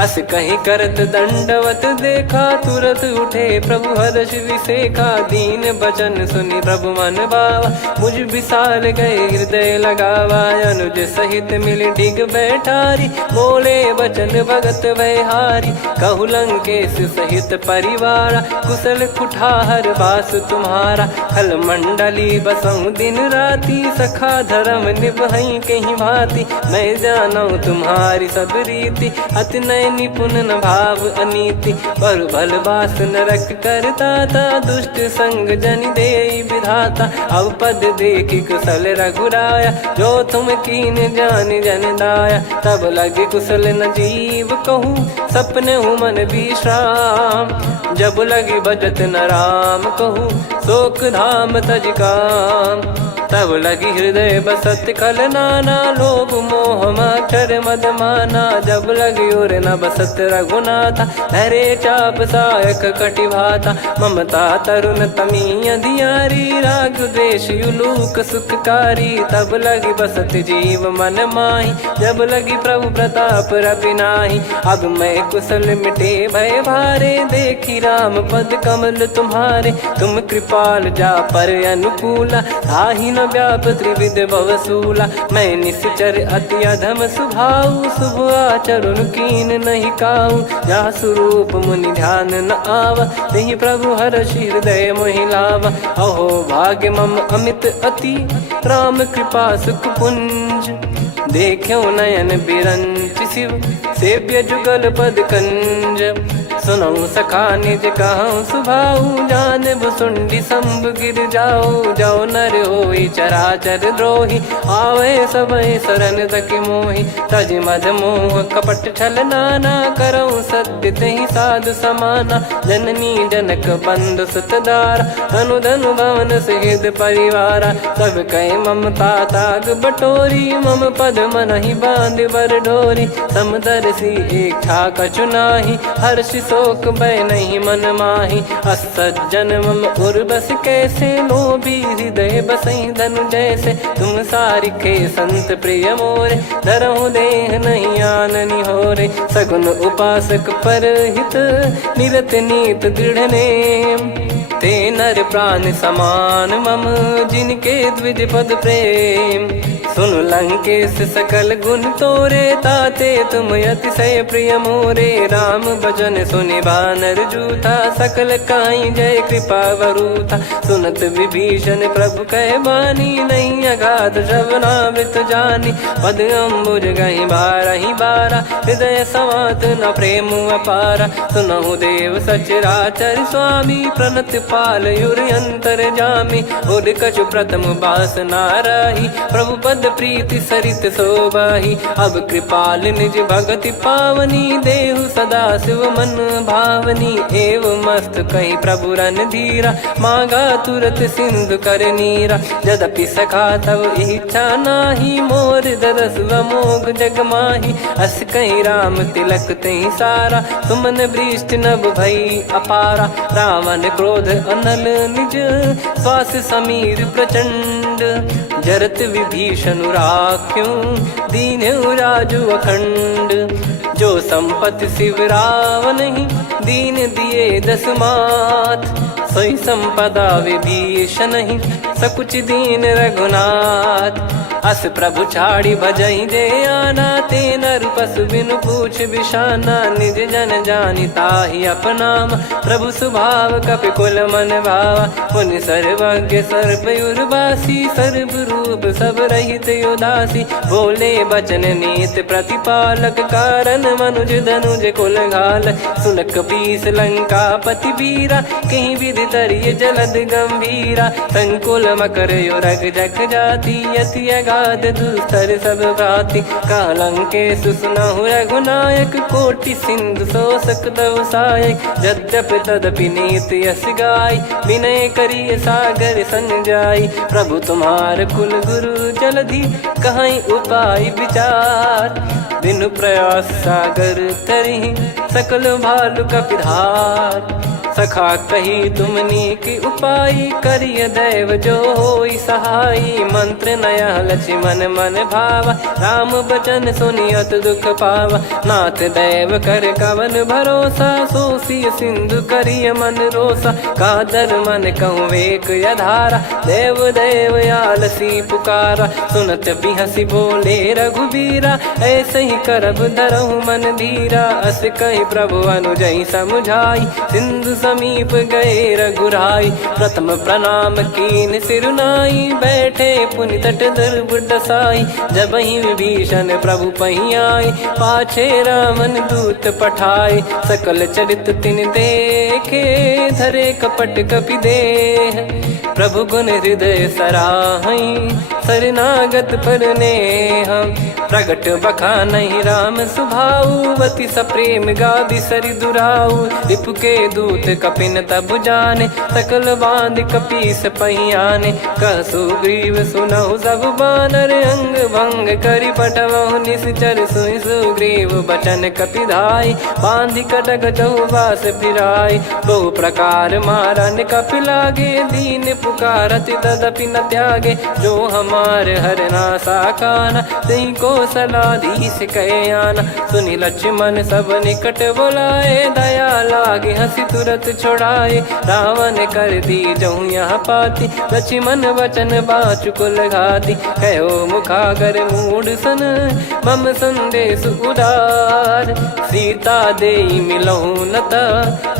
अस कहीं करत दंडवत देखा, तुरत उठे प्रभु हर्ष विसेखा। दीन बचन सुनी प्रभु मन भावा, मुझ विशाल गए हृदय लगावा। अनुज सहित मिल डिग बैठारी, बोले बचन भगत वैहारी। कहु लंकेश सहित परिवारा, कुशल कुठार बास तुम्हारा। खल मंडली बसऊं दिन राती, सखा धर्म निभई कहीं भांति। मैं जानू तुम्हारी सब रीति, अति नय निपुण न भाव अनीति। पर भल बास नरक करता था, दुष्ट संग जन दे विधाता। अब पद देखी कुशल रघुराया, जो तुम कीन जान जन दाया। तब लगे कुशल न जीव कहूँ, सपने हूँ मन विश्राम। जब लगी भजत न राम कहूँ, शोक धाम तज काम। तब लगी हृदय बसत खल नाना, लोभ मोह मक्षर मद माना। जब लगी उर न बसत रघुनाथा, धरे चाप सायक कटि भाता। ममता तरुण तमी अधियारी, राग द्वेष युलूक सुखकारी। तब लगी बसत जीव मन माही, जब लगी प्रभु प्रताप रविनाही। अब मैं कुशल मिटे भय भारे, देखी राम पद कमल तुम्हारे। तुम कृपाल जा पर अनुकूला, ताहि न व्याप त्रिविध भवसूला। मैं निश्चर अति अधम सुभाऊ, शुभ आचरण कीन नहीं काऊ। जा स्वरूप मुनि ध्यान न आवा, तेहि प्रभु हर्ष हृदय मोहि लावा। अहो भाग्य मम अमित अति, राम कृपा सुख पुंज। देखो नयन बिरंच शिव, सेव्य जुगल पद कंज। सुनऊ सखा निज कहूँ सुभाऊ, जान भुसुंडी संभ गिर जाओ। जाओ नर होई चराचर द्रोही, आवे सबय शरण तक मोहि। तज मद मोह कपट छल नाना, करऊँ सत्य तेहि साधु समाना। जननी जनक बंधु सुतदारा, धनु धनु भवन सहित परिवारा। सब कहे ममता ताग बटोरी, मम पद मनहि बांध बर डोरी। समदर्शी इच्छा कछु नाही, हर्ष शोक भय नहीं मन माही। असज्जन मम उर्वश कैसे, लोभी हृदय बसई धनु जैसे। तुम सारिखे संत प्रिय मोरे, धरहु देह नहीं आननि होरे। सगुन उपासक पर हित, निरत नीत दृढ़ नेम। ते नर प्राण समान मम, जिनके द्विज पद प्रेम। सुन लंकेश सकल गुण तोरे, ताते तुम अतिशय प्रिय मोरे। राम भजन सुनि बानर जूथा, सकल काई जय कृपा वरूथा। सुनत विभीषण प्रभु कह बानी, नहीं अगाध श्रवणामृत जानी। पद अम्बुज गहि बारहि बारा, हृदय समात न प्रेम अपारा। सुनहु देव सचराचर स्वामी, प्रणत पाल युर अंतर जामी। उर कछु प्रथम बास नाराही, प्रभु पद प्रीति सरित शोभाही। अब कृपाल निज भगति पावनी, देहु सदा शिव मन भावनी। एव मस्त कही प्रभु रन धीरा, मांगा तुरत सिंधु कर नीरा। यद्यपि सखा तब इच्छा नाही, मोर दरस मोग जग माही। अस कहीं राम तिलक तहि सारा, सुमन वृष्टि नभ भई अपारा। रावण क्रोध अनल निज, श्वास समीर प्रचंड। जरत विभीषण राख्यों, दीन्हु राजु अखंड। जो संपत्ति शिव रावण ही, दीन दिए दस मात। सोई संपदा विभीषण ही, सकुच दीन रघुनाथ। अस प्रभु छाड़ी भजई जे आना, ते नर पशु बिनु पूछ बिशाना। निज जन जानि ताहि अपनाम, प्रभु स्वभाव कपि कुल मन भावा। मुनि सर्वज्ञ सर्वयुर्वासी, सर्व रूप सब रहित उदासी। बोले बचन नीत प्रतिपालक, कारण मनुज धनुज कुल घाल। सुन कपीस लंका पति वीरा, कहीं विधि तरिय जलद गंभीरा। संकुल मकर युरग जग जाति, यति अगाध दुस्तर सब भाति। कालंकेश सुनहु रघुनायक, कोटि सिंधु शोषक तव सहायक। यद्यपि तदपि नीत यस गाय, विनय करिय सागर सन जाई। प्रभु तुम्हार कुल गुरु जलधि, कहीं उपाय विचार। बिनु प्रयास सागर तरहि, सकल भालु कपिधार। सखा कही तुमनी की उपाई, करिय दैव जो होई सहाई। मंत्र नया लक्ष्मण मन भावा, राम बचन सुनियत दुख पावा। नाथ दैव कर कवन भरोसा, सोसिय सिंधु करिय मन रोसा। कादर मन कहूँ एक यधारा, देव देव आलसी पुकारा। सुनत बिहसी बोले रघुबीरा, ऐसे ही करब धरहु मन धीरा। अस कही प्रभु अनुजई समझाई, सिंधु समीप गए रघुराई। प्रथम प्रणाम कीन सिरुनाई, बैठे पुनि तट दुर्ब डसाई। जब ही विभीषण प्रभु पही आए, पाछे रामन दूत पठाए। सकल चरित तिन देखे, धरे कपट कपि देह। प्रभु गुण हृदय सराहई, शरणागत पर नेह। प्रगट बखानहि राम सुभाऊ, बति सप्रेम गादि सरि दुराऊ। रिपु के दूत कपिन तब जाने, सकल बांध कपीस पहियाने। कह सुग्रीव सुनहु सब बानर, अंग भंग करि पठवहु निश्चर। सुनि सुग्रीव बचन कपिधाई, बांधि कटक चौबास फिराई। बहु प्रकार मारन कपि लागे, दीन पुकारति तदपि न त्यागे। जो हमार हरना साकाना, तई को सलाधीश कहे आना। सुनि लक्ष्मण सब निकट बुलाए, दया लागे हंसी तुरत छुड़ाए। रावण कर दी जहूँ यहाँ पाती, लक्ष्मण वचन बाचुकुल घाती। कहो मुखागर मूढ़ सन, मम संदेश उदार। सीता देई मिलहु नता,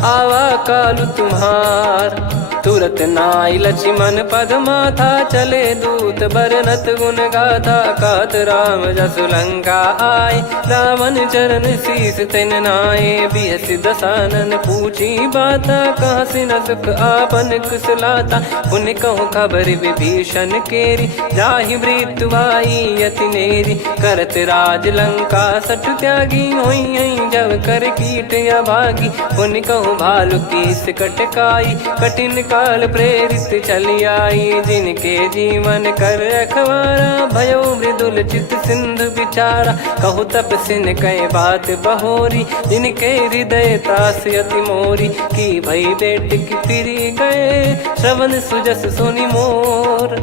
आवा कालु तुम्हार। तुरत नाई लक्ष्मण पद माथा, चले दूत बरनत गुण गाथा। कहत राम जसु लंका आए, रावण चरण शीस तिन नाये। बिहस दसानन पूछी बाता, कहसी न सुख आपन कुशलाता। पुन कहूँ खबर विभीषण केरी, जाहि मृत्यु आई अति नेरी। करत राज लंका सठ त्यागी, होई जब कर कीट अभागी। पुन कहूँ भालु कीस कटकाई, कठिन काल प्रेरित चली आई। जिनके जीवन कर रखवारा, भयो मृदुल चित सिंधु विचारा। कहु तपसिन कई बात बहोरी, जिनके हृदय तास अति मोरी। की भई बेट की फिरी गए, श्रवण सुजस सुनि मोर।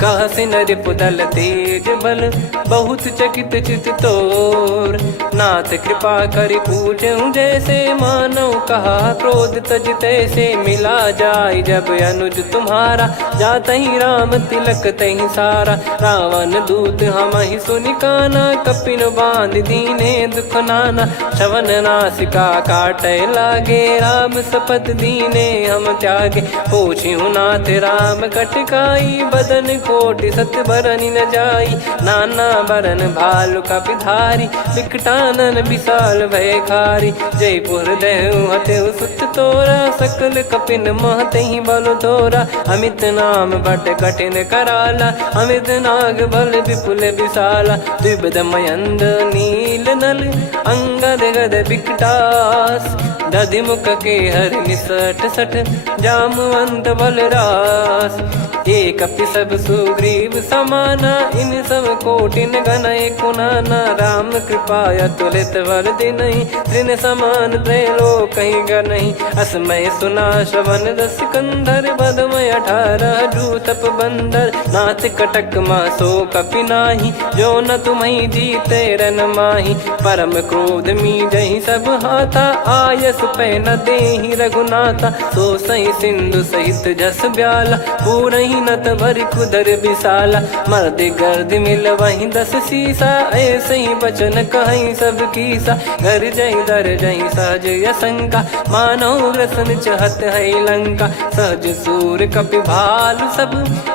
कहसिन रिपुदल तेज बल, बहुत चकित चित तोर। नाथ कृपा करि पूछऊँ जैसे, मानव कहा क्रोध तज तैसे। मिला जाय जब अनुज तुम्हारा, जातहि राम तिलक तहि सारा। रावण दूत हमहि सुनि काना, कपिन बांध दीने दुख नाना। श्रवण नासिका काटय लागे, राम सपथ दीने हम त्यागे। पूछिहु नाथ राम कटकाई, बदन कोटि सत बरनि न जाई। नाना बरन भालु कपिधारी, विकटानन विशाल भयखारी। जयपुर देहु हतेउ सुत तोरा, सकल कपिन महतहि बल तोरा। अमित नाम बट कठिन कराला, अमित नाग बल विपुल विशाला। द्विविध मयंद नील नल, अंगद गद विकटास। दधिमुख के हर निसठ सठ, जामवंत बलरास। एक अपि सब सुग्रीव समाना, इन सब कोटिन गनय कुनाना। राम कृपा अतुलित बल दिनहि, तृण समान त्रैलोकहि गनहि। असमय सुना श्रवण रस कंधर, बदमय 18 जूतप बंदर। नाथ कटक मासो कपि नाही, जो न तुम्हि जीते रन माही। परम क्रोध मी जहि सब हाथा, आयस पै न देहि रघुनाथा। सो सही सिंधु सहित जस ब्याला, पूरहि नत भरि कुदर विशाला। मर्द गर्द मिल वहीं 10 सीसा, ऐसे ही बचन कहीं सब कीसा। घर जहि दर जहि सहज यसंका, मानो ग्रसन चहत है लंका। सहज सूर कपि भालु सब,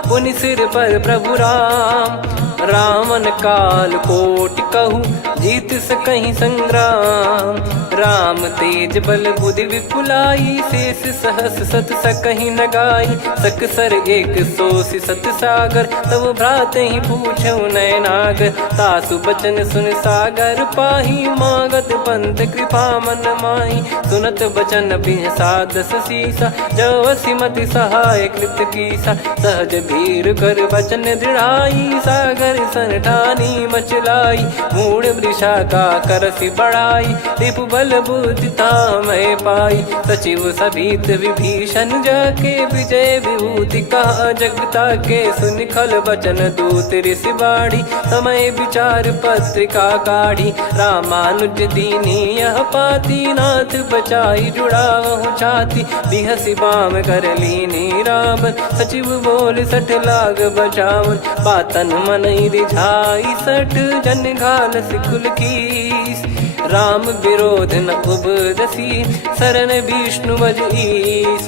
पुनि सिर पर प्रभु राम। रामन काल कोटि कहु, जीत सकहि संग्राम। राम तेज बल बुद्धि विपुलाई, शेष सहस सत सकहि न गाई। सकसर 100 सत सागर, तब भ्राते ही पूछऊ नयनागर। तासु बचन सुन सागर पाही, मागत पंथ कृपा मन माही। सुनत बचन बिहसा 10 सीसा, जवसि मति सहाय कृत कीसा। सहज भीर कर बचन दृढ़ाई, सागर दर्शन ठानी मचलाई, मूड वृषा का करसी बढ़ाई, रिपु बल बुद्धिता मैं पाई। सचिव सभीत विभीषण जाके विजय विभूति कहा, जगता के सुन खल वचन दूत ऋषि बाड़ी, समय विचार पत्रिका काढ़ी, रामानुज दीनी यह पाती, नाथ बचाई जुड़ावहु छाती, बिहसी बाम कर लीनी राम, सचिव बोल सठ लाग बचावन, बातन मनई रिझाई सठ, जन घाल सिकुल कीस, राम विरोध न उपदसी, शरण विष्णु बज ईस,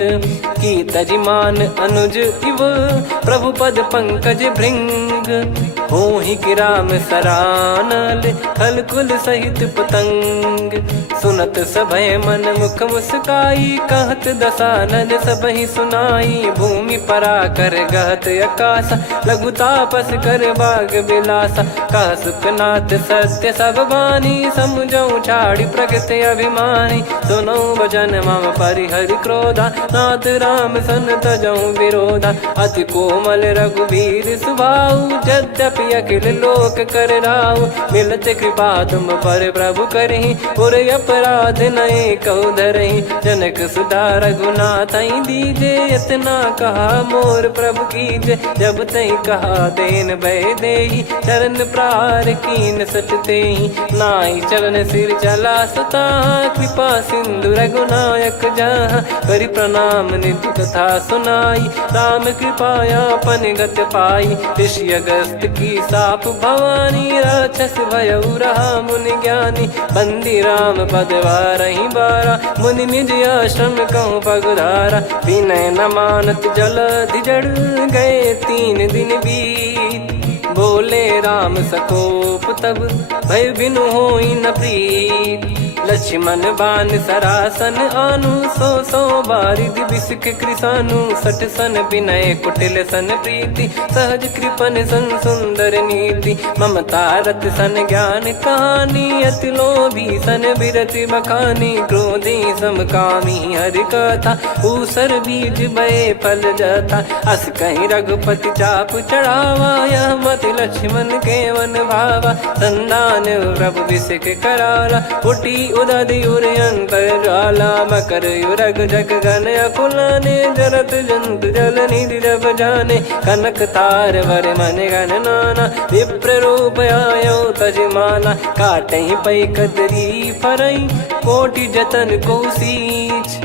की तजिमान अनुज इव, प्रभु पद पंकज भृंग, होहि कि राम सरानल, खल कुल सहित पतंग, सुनत सभय मन मुख मुस्काई, कहत दसानन सबहि सुनाई, भूमि परा कर गहत आकाशा, लघु तापस कर बाग बिलासा, कह सुखनाथ सत्य सब बानी, समुझऊ छाड़ी प्रकृति अभिमानी, सुनो वचन मम परिहरि क्रोधा, नाथ राम सन तजऊ विरोधा, अति कोमल रघुवीर सुभाऊ, यद्यपि अखिल लोक कर राऊ, मिलत कृपा तुम पर प्रभु करहि, और अपराध नए कौ धरहि, जनक सुता रघुनाथ दीजे, इतना कहा मोर प्रभु कीजे, जब तई कहा देन भय देहि, चरण प्रहार कीन सटतेहि, नाई चरण सिर चला सता, कृपा सिंधु रघुनायक जहाँ, करि प्रणाम निधि कथा सुनाई, राम कृपाया पन गत पाई, ऋषि अगस्त की साप भवानी, राक्षस भयउ रहा मुनि ज्ञानी, बंदी राम पद वारहि बारा, मुनि निज आश्रम कहूँ पगुधारा, विनय न मानत जलधि जड़, गए 3 दिन बीत, बोले राम सकोप तब, भय बिनु होई न प्रीत, लक्ष्मण बान सरासन आनु, सो बारिद बिसक कृसानु, सठ सन विनय कुटिल सन प्रीति, सहज कृपन सन सुंदर नीति, ममता रत सन ज्ञान कहानी, अति लोभी सन बिरति बखानी, क्रोधी समकामी हरि कथा, ऊसर बीज बये फल जथा, अस कहीं रघुपति चाप चढ़ावा, यह मति लक्ष्मण के वन भावा, संदान प्रभु बिसक कराला, उठी उदधि उर अंतर ज्वाला, मकर युरग जग गन अकुलाने, जरत जंतु जल निधि जब जाने, कनक तार वर मन गण नाना, विप्र रूप आयो तजमाना, काटहि पै कदरी फरई, कोटि जतन को सींच,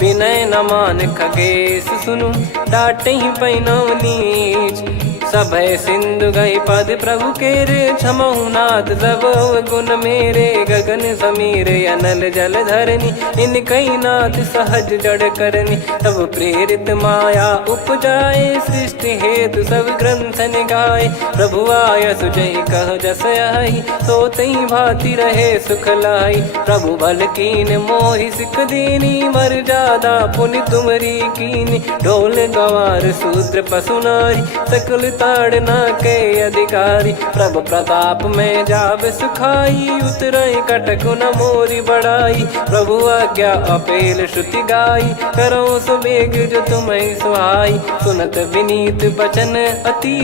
विनय न मान खगेश सुनु, डांटहि पै नव नीच, सभय सिंधु गई पद प्रभु केरे, क्षमहु नाथ सब गुण मेरे, गगन समीरे अनल जल धरनी, इन कई नाथ सहज जड़ करनी, तब प्रेरित माया उपजाए, सृष्टि हेतु सब ग्रंथ निगाए, प्रभु आय सुजई कह जस आई, सोतई भांति रहे सुख लाई, प्रभु बल कीन मोहि सिख दीनी, मर जादा पुनि तुमरी कीनी, ढोल गवार शूद्र पशु नारी, सकल ताड़ना के अधिकारी, प्रभु प्रताप में जाब सुखाई, उतरई कटक न मोरी बढ़ाई, प्रभु आज्ञा अपेल श्रुति गाई, करो सुबेग जो तुम्हें सुहाई, सुनत विनीत बचन अति,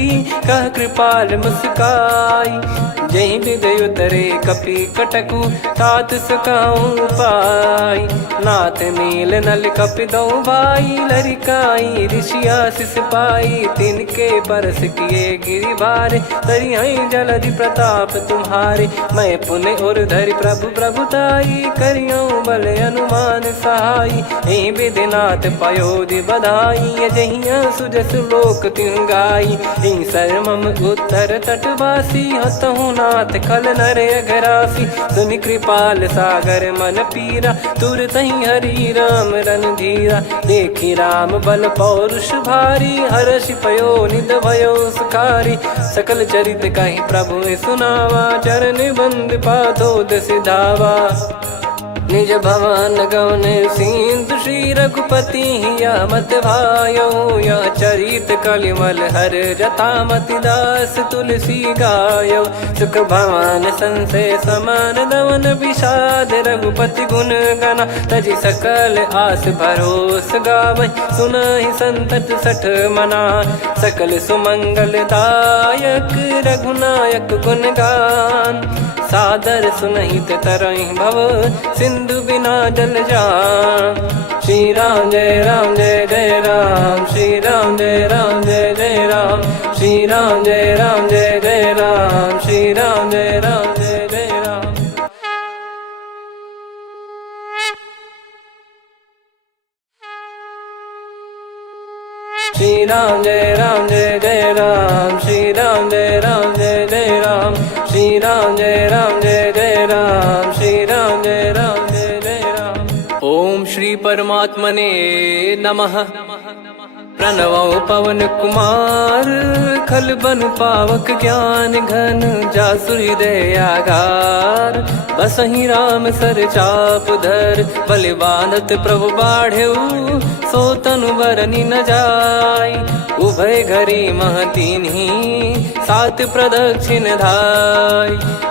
कह कृपाल मुस्काई, जही हृदय उतरे कपि कटकु, तात सकाऊं पाई, नाथ मील नल कपि दो भाई, लरिकाई ऋषि आशीष पाई, तिनके परस किए गिरि भारे, तरिहई जलधि प्रताप तुम्हारे, मैं पुण्य और धरि प्रभु प्रभुताई, करियऊं बल अनुमान सहाई, एहि विधिनाथ पयोधि बधाई, जहिया सुजस लोक तिहुँ गाई, एहि सरमम उत्तर तटवासी, हतहु नाथ खल नर अघरासी, सुनि कृपाल सागर मन पीरा, तुरतहि हरि राम रन धीरा, देखि राम बल पौरुष भारी, हर्षि पयो निध भयो सुखारी, सकल चरित कहि प्रभु सुनावा, चरण बंद पादोद सिधावा, निज भवन गवन सिंधु श्री रघुपति या मत भायो या चरित कलिमल हर जथामति दास तुलसी गायो सुख भवन संशय समान दमन विषाद रघुपति गुण गना तजि सकल आस भरोस गावै सुनहि संतत सठ मना सकल सुमंगल दायक रघुनायक गुण गान सादर सुनहित तरहि भव सिंधु बिना जल जान। श्री राम जय राम जय जय राम श्री राम जय राम जय जय राम श्री राम जय राम जय जय राम श्री राम जय राम जय जय राम। श्री राम जय राम जय जय राम श्री राम जय राम जय जय राम श्री राम जय राम जय जय राम श्री राम जय राम जय जय राम। ओम श्री परमात्मने नमः। प्रणवो पवन कुमार खल बन पावक ज्ञान घन जासु हृदय आगार बसहि राम सर चाप धर बल बांधत प्रभु बाढ़ेऊ सो तनु बरनी न जाय उभय घरी महतीन्ही सात प्रदक्षिण धाय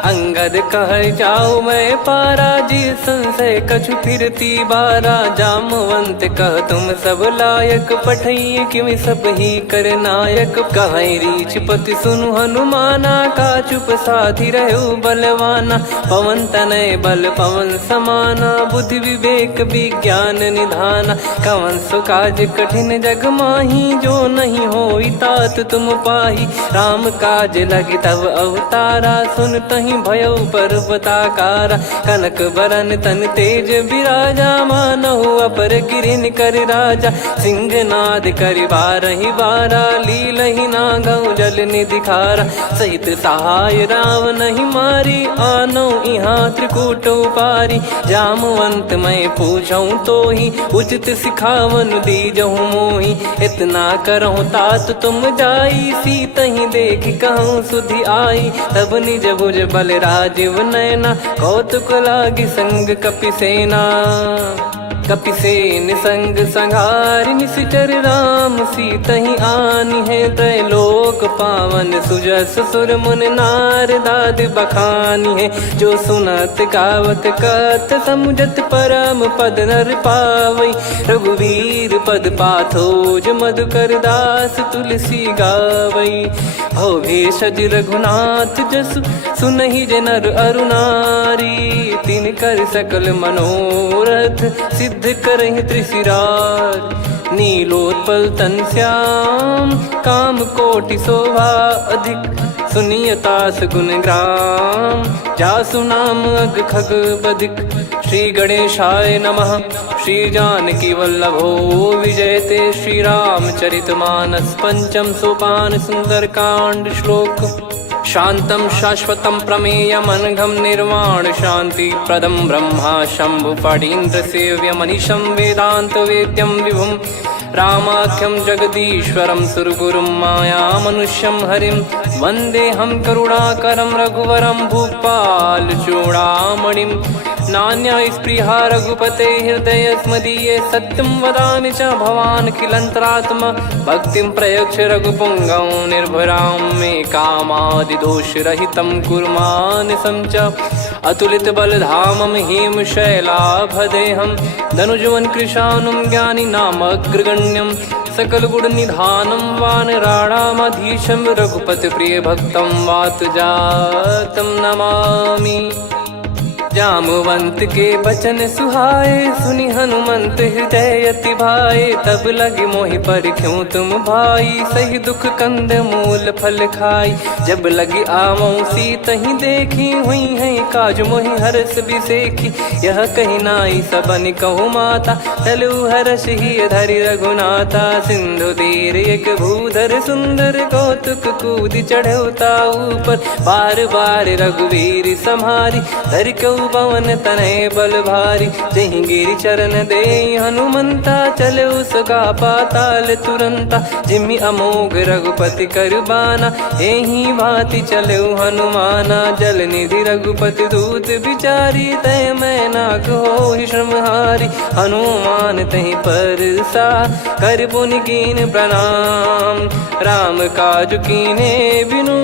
अंगद कह जाऊ मैं पारा जी संशय कछु फिरती बारा जामवंत कह तुम सब लायक पठई किमि सब ही कर नायक कहीं रीछ पति सुनु हनुमाना का चुप साधि रहो बलवाना पवन तनय बल पवन समाना बुद्धि विवेक विज्ञान निधाना कवन सो काज कठिन जग माही जो नहीं होई तात तुम पाही राम काज लगी तब अवतारा सुन तही भयो पर्वताकारा कनक बरन तन तेज विराजा मानहु अपर गिरिन कर राजा सिंहनाद करि बारहि बारा लीलहि नागौ जल निधि खारा सहित सहाय रावण ही मारी आनो इहाँ त्रिकूट उपारी जामवंत मैं पूछऊँ तो ही उचित सिखावन दीजहु मोही इतना करहु तात तुम जाई सीत ही देख कहूँ सुधि आई तब निज भुज बल राजीव नैना कौतुक लागी संग कपिसेना कपिसेन संग संहारि निशिचर राम सीतहि आनि है त्रैलोक पावन सुजस सुर मुन नार दाद बखानी है जो सुनत गावत कथ समुझत परम पद नर पावई रघुवीर पद पाथोज मधुकर दास तुलसी गावई हो भेषज रघुनाथ जसु सुनहि जे नर अरुनारी तिन कर सकल मनोरथ सिद्ध करहि त्रिशिरार नीलोत्पल तन श्याम काम कोटि शोभा अधिक सुनियतास गुण ग्राम जासु नाम अग खग बदिक। श्री गणेशाय नमः। श्री जानकी वल्लभो विजयते श्री रामचरित मानस पंचम सोपान सुंदर कांड श्लोक शांतं शाश्वतं प्रमेयमनघं निर्वाण शांति प्रदं ब्रह्मा शंभु फणीन्द्र सेव्य मनीषं वेदांत वेद्यं विभुं रामाख्यं जगदीश्वरं सुरगुरुं माया मनुष्यं हरिं वन्देऽहं करुणाकरं रघुवरं भूपाल चूडामणिं नान्या स्पृहा रघुपते हृदय स्मदीये सत्यं वदामि च भवान् खिलन्तरात्मा भक्तिं प्रयच्छ रघुपुङ्गं निर्भरां मे कामादिदोषरहितं कुर्मानिसं च अतुलित बलधामं हेमशैलाभदेहं धनुजवन कृशानुं ज्ञानी नामग्रगण्यं सकल गुण निधानं वानराणामधीशं रघुपति प्रिय भक्तं वात जातं नमामि। जामवंत के बचन सुहाए सुनि हनुमंत हृदय अति भाए तब लगे मोहि पर क्यों तुम भाई सही दुख कंद मूल फल खाई जब लगी आवों सीत ही देखी हुई है काज मोहि हरस बिसेखी यह कही नाई सबन कहु माता चलु हरस ही धरि रघुनाथा सिंधु तीर एक भूधर सुंदर कौतुक कूद चढ़ौता ऊपर बार बार रघुवीर सम्हारी धर क्यों पवन तनय बल भारी, जहि गिरि चरण दे हनुमंता, चले उसका पाताल तुरंता। जिमि अमोघ रघुपति कर बाना, एहि भांति चले हनुमाना। जल निधि रघुपति दूत बिचारी, तय मैं नाक होहि श्रमहारी। हनुमान तहि परसा, कर पुनि कीन प्रणाम। राम काज कीने बिनु,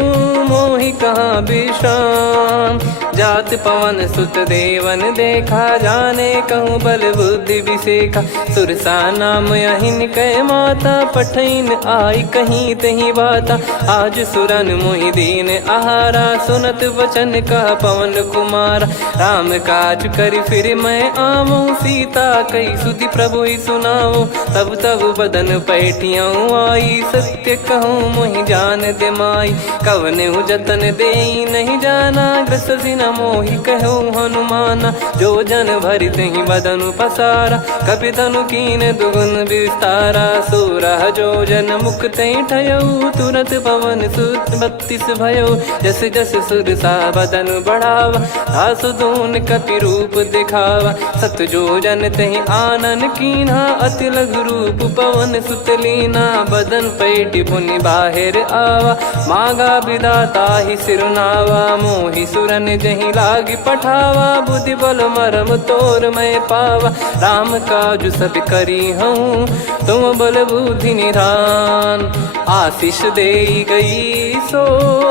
मोहि कहाँ विश्राम। जात पवन सुत देवन देखा, जाने कहूँ बल बुद्धि विसेखा। सुरसा नाम अहिन कै माता, पठैन आई कहीं तहीं बाता। आज सुरन मोहि दीन आहारा, सुनत वचन कह पवन कुमारा। राम काज करि फिर मैं आवऊँ, सीता कई सुधि प्रभु ही सुनाओ। तब तब बदन पैठियाँ आई, सत्य कहूँ मोहि जान दे माई। कवने जतन दे नहीं जाना, ग्रसि न मोहि कहूँ हनुमाना। जो जन भरि तहि बदनु पसारा, कपि तनु कीन दुगुन विस्तारा। सोरह जो जन मुख तहि ठयऊ, तुरत पवन सुत 32 भयऊ। जस जस सुरसा बदन बढ़ावा, आसु दून कपि रूप दिखावा। सत जो जन तहि आनन कीन्हा, अति लघु रूप पवन सुत लीना। बदन पैठि पुनि बाहिर आवा, मांगा विधाता ही सिरुनावा। मोहि सुरन जहि लागी पठावा, बुद्धि बल मरम तोर मैं पावा। राम काज सब करी हूँ, तुम बल बुद्धि निधान। आशीष दे गई सो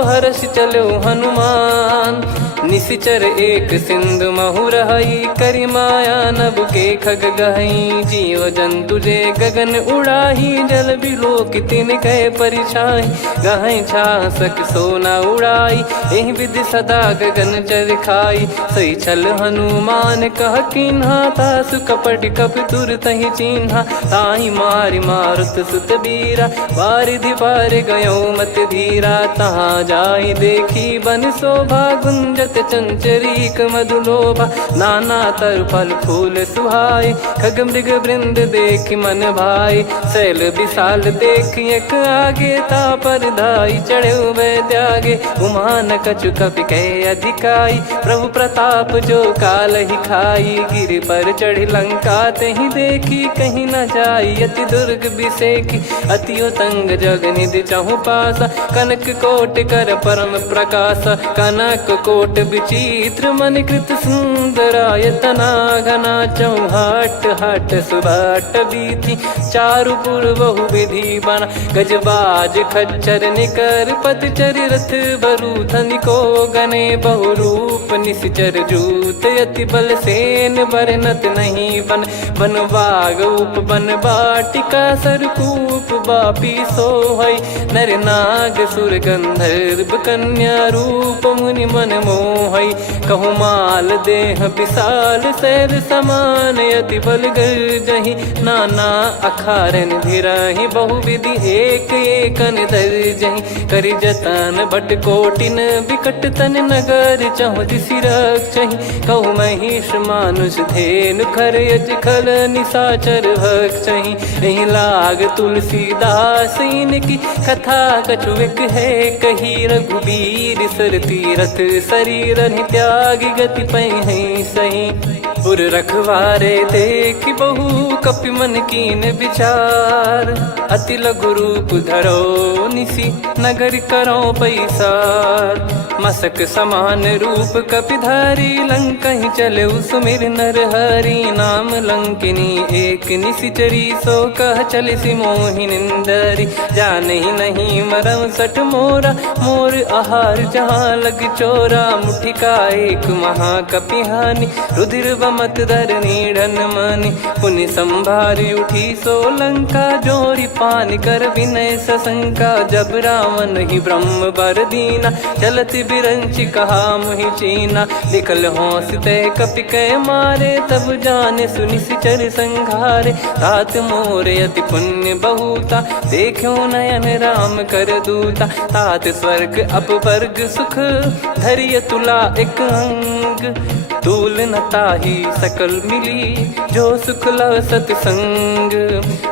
हर्ष चलो हनुमान। निशिचर एक सिंधु महु रहई, करि माया नभ के खग गहई। जीव जंतु जे गगन उड़ाही, जल बिलोक तिन कह परिछाई। गहई छासक सोना उड़ाई, एहि विधि सदा गगन चर खाई। सही छल हनुमान कह कीन्हा, तासु कपट कपि तुर तहि चिन्हा। ताहि मारि मारुत सुत बीरा, बारिधि पार गयो मत धीरा। तहाँ जाई देखी बन शोभा, गुंजत चंचरीक मधुलोभा। नाना तर फल फूल सुहाए, खग मृग वृंद देख मन भाई। शैल विशाल देख एक आगे, तापर धाई चढ़े वै त्यागे। उमा न कछु कपि कह अधिकाई, प्रभु प्रताप जो काल ही खाई। गिरि पर चढ़ी लंका तहि देखी, कहीं न जाई अति दुर्ग बिसेकी। अति उतंग जग निधि चहु पासा, कनक कोट कर परम प्रकाशा। कनक कोट विचित्र मन कृत सुंदरायतना। घना चौहाट हाट सुबाट बीथी, चारु पुर बहु विधि बना। गजबाज खच्चर निकर पतचर, रथ बरु धनिको गने। बहु रूप निशिचर जूत, अति बल सेन बरनत नहीं बन। बन बाग उप बन बाटिका, सरकूप बापी सोहई। नर नाग सुर गंधर्व कन्या, रूप मुनि मन मोहई। कहु माल देह विशाल, शैल समान अति बल गर्जहि। नाना अखारन धिरहि, बहु विधि एक एकन दर्जहि। करि जतन भट कोटिन, विकट तन नगर चहु दिसि रक्षहि। कहु महिष मानुष धेनु, खर यज खल निशाचर भक्षहि। एहि लाग तुलसीदास इनकी, कथा कछु एक है कही। रघुबीर सर तीरथ शरीर, त्यागी गति पै सही। पुर रखवारे देखि बहु, कपि मन कीन विचार। अति लघु रूप धरो निसी, नगर करो पैसार। मसक समान रूप कपि धारी, लंकहि चले सुमिर नर हरि। नाम लंकिनी एक निशिचरी, सो कह चले सि मोहि निंदरी। जानहि नहीं मरम सठ मोरा, मोर आहार जहाँ लग चोरा। मुठिका एक महाकपि हानि, रुधिर बमत धरनी ढन मनि। पुनि संभारी उठी सो लंका, जोरी पान कर विनय सशंका। जब रावण ही ब्रह्म बर दीना, चलत बिरंच कहा मुहि चीना। निकल होंस तय कपि कै मारे, तब जाने सुनि सिचर संघारे। तात मोर अति पुण्य बहुता, देखो नयन राम कर दूता। तात स्वर्ग अपवर्ग सुख, धरिय तुला एक अंग। तूल न ताहि सकल मिली जो सुख लव सत्संग।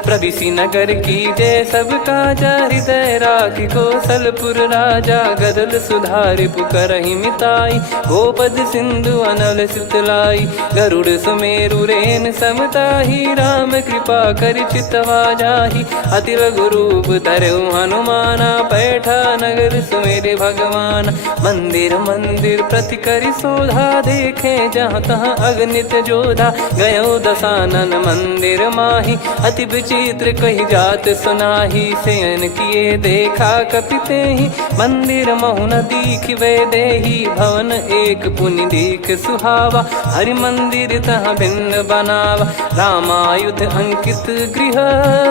प्रविसी नगर की जय सबका जा हृदय राखी कौशलपुर राजा गदल सुधारि पुकरहि मिताई। गोपद सिंधु अनल सितलाई गरुड़ सुमेरु रेन समताही। राम कृपा कर चितवा जाहि अति लघु रूप धरऊ हनुमाना। बैठा नगर सुमेरे भगवान मंदिर मंदिर प्रति करि शोधा। देखे जहाँ तहाँ अगणित जोधा गयो दशानन मंदिर माही। अति विचित्र कही जात सुनाही शयन किए देखा कपिते ही। मंदिर महु न दीख वे देही भवन एक पुनि दीख सुहावा। हरि मंदिर तहाँ भिन्न बनावा रामायुध अंकित गृह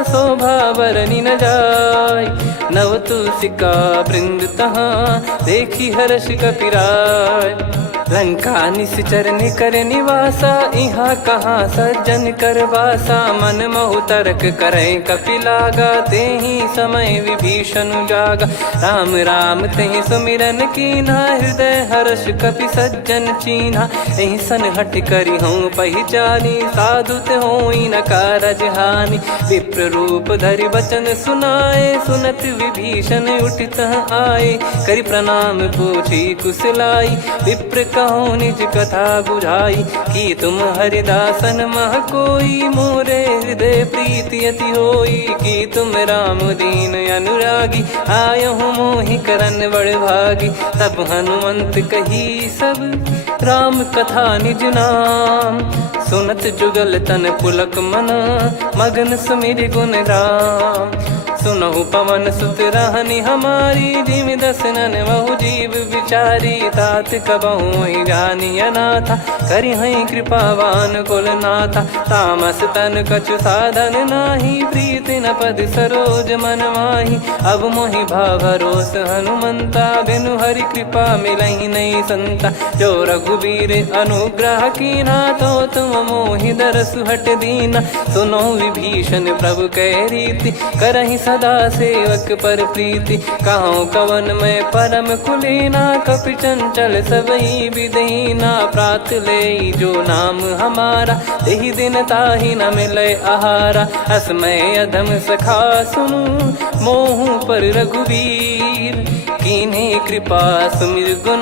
शोभा बरनी न जाय। नव तुलसिका वृंद तहाँ देखी हर्ष कपिराय। लंका निश्चर निकर निवासा यहाँ कहाँ सज्जन कर वासा। मन महु तर्क करे कपिलागा तेहि समय विभीषण जागा। राम राम तेहि सुमिरन कीन्हा हृदय हर्ष कपि सज्जन चीन्हा। एहि सन हट करी हूँ पहिचानी साधु ते होई न कारज हानि। विप्र रूप धरि वचन सुनाए सुनत विभीषण उठित आए। करि प्रणाम पूछी कुशलाई विप्र कहो निज कथा बुझाई। कि तुम हरिदासन मह कोई मोरे हृदय प्रीति अति होई। कि तुम राम दीन अनुरागी आयहु मोहि करन बड़ भागी। तब हनुमंत कही सब राम कथा निज नाम। सुनत जुगल तन पुलक मना मगन सुमिर गुण राम। सुनहु पवन सुत रहनी हमारी जिमि दसनन बहु जीव विचारी। तात कबहु ही जानी अनाथा करि हई कृपावान कुल नाथा। तामस तन कछु साधन नाही प्रीति न पद सरोज मन माही। अब मोहि भाव भरोस हनुमंता बिनु हरि कृपा मिलहि नहीं संता। जो रघुबीर अनुग्रह कीना तो तुम मोहि दरसु हट दीना। सुनो विभीषण प्रभु कह रीति करहि सदा सेवक पर प्रीति। कहूँ कवन में परम कुलीना कपि चंचल सबई विदहीना। प्रात ले जो नाम हमारा तेहि दिन ताहि न मिले आहारा। असमय अधम सखा सुनु मोहु पर रघुवीर। कीन्ही कृपा सुमिर गुण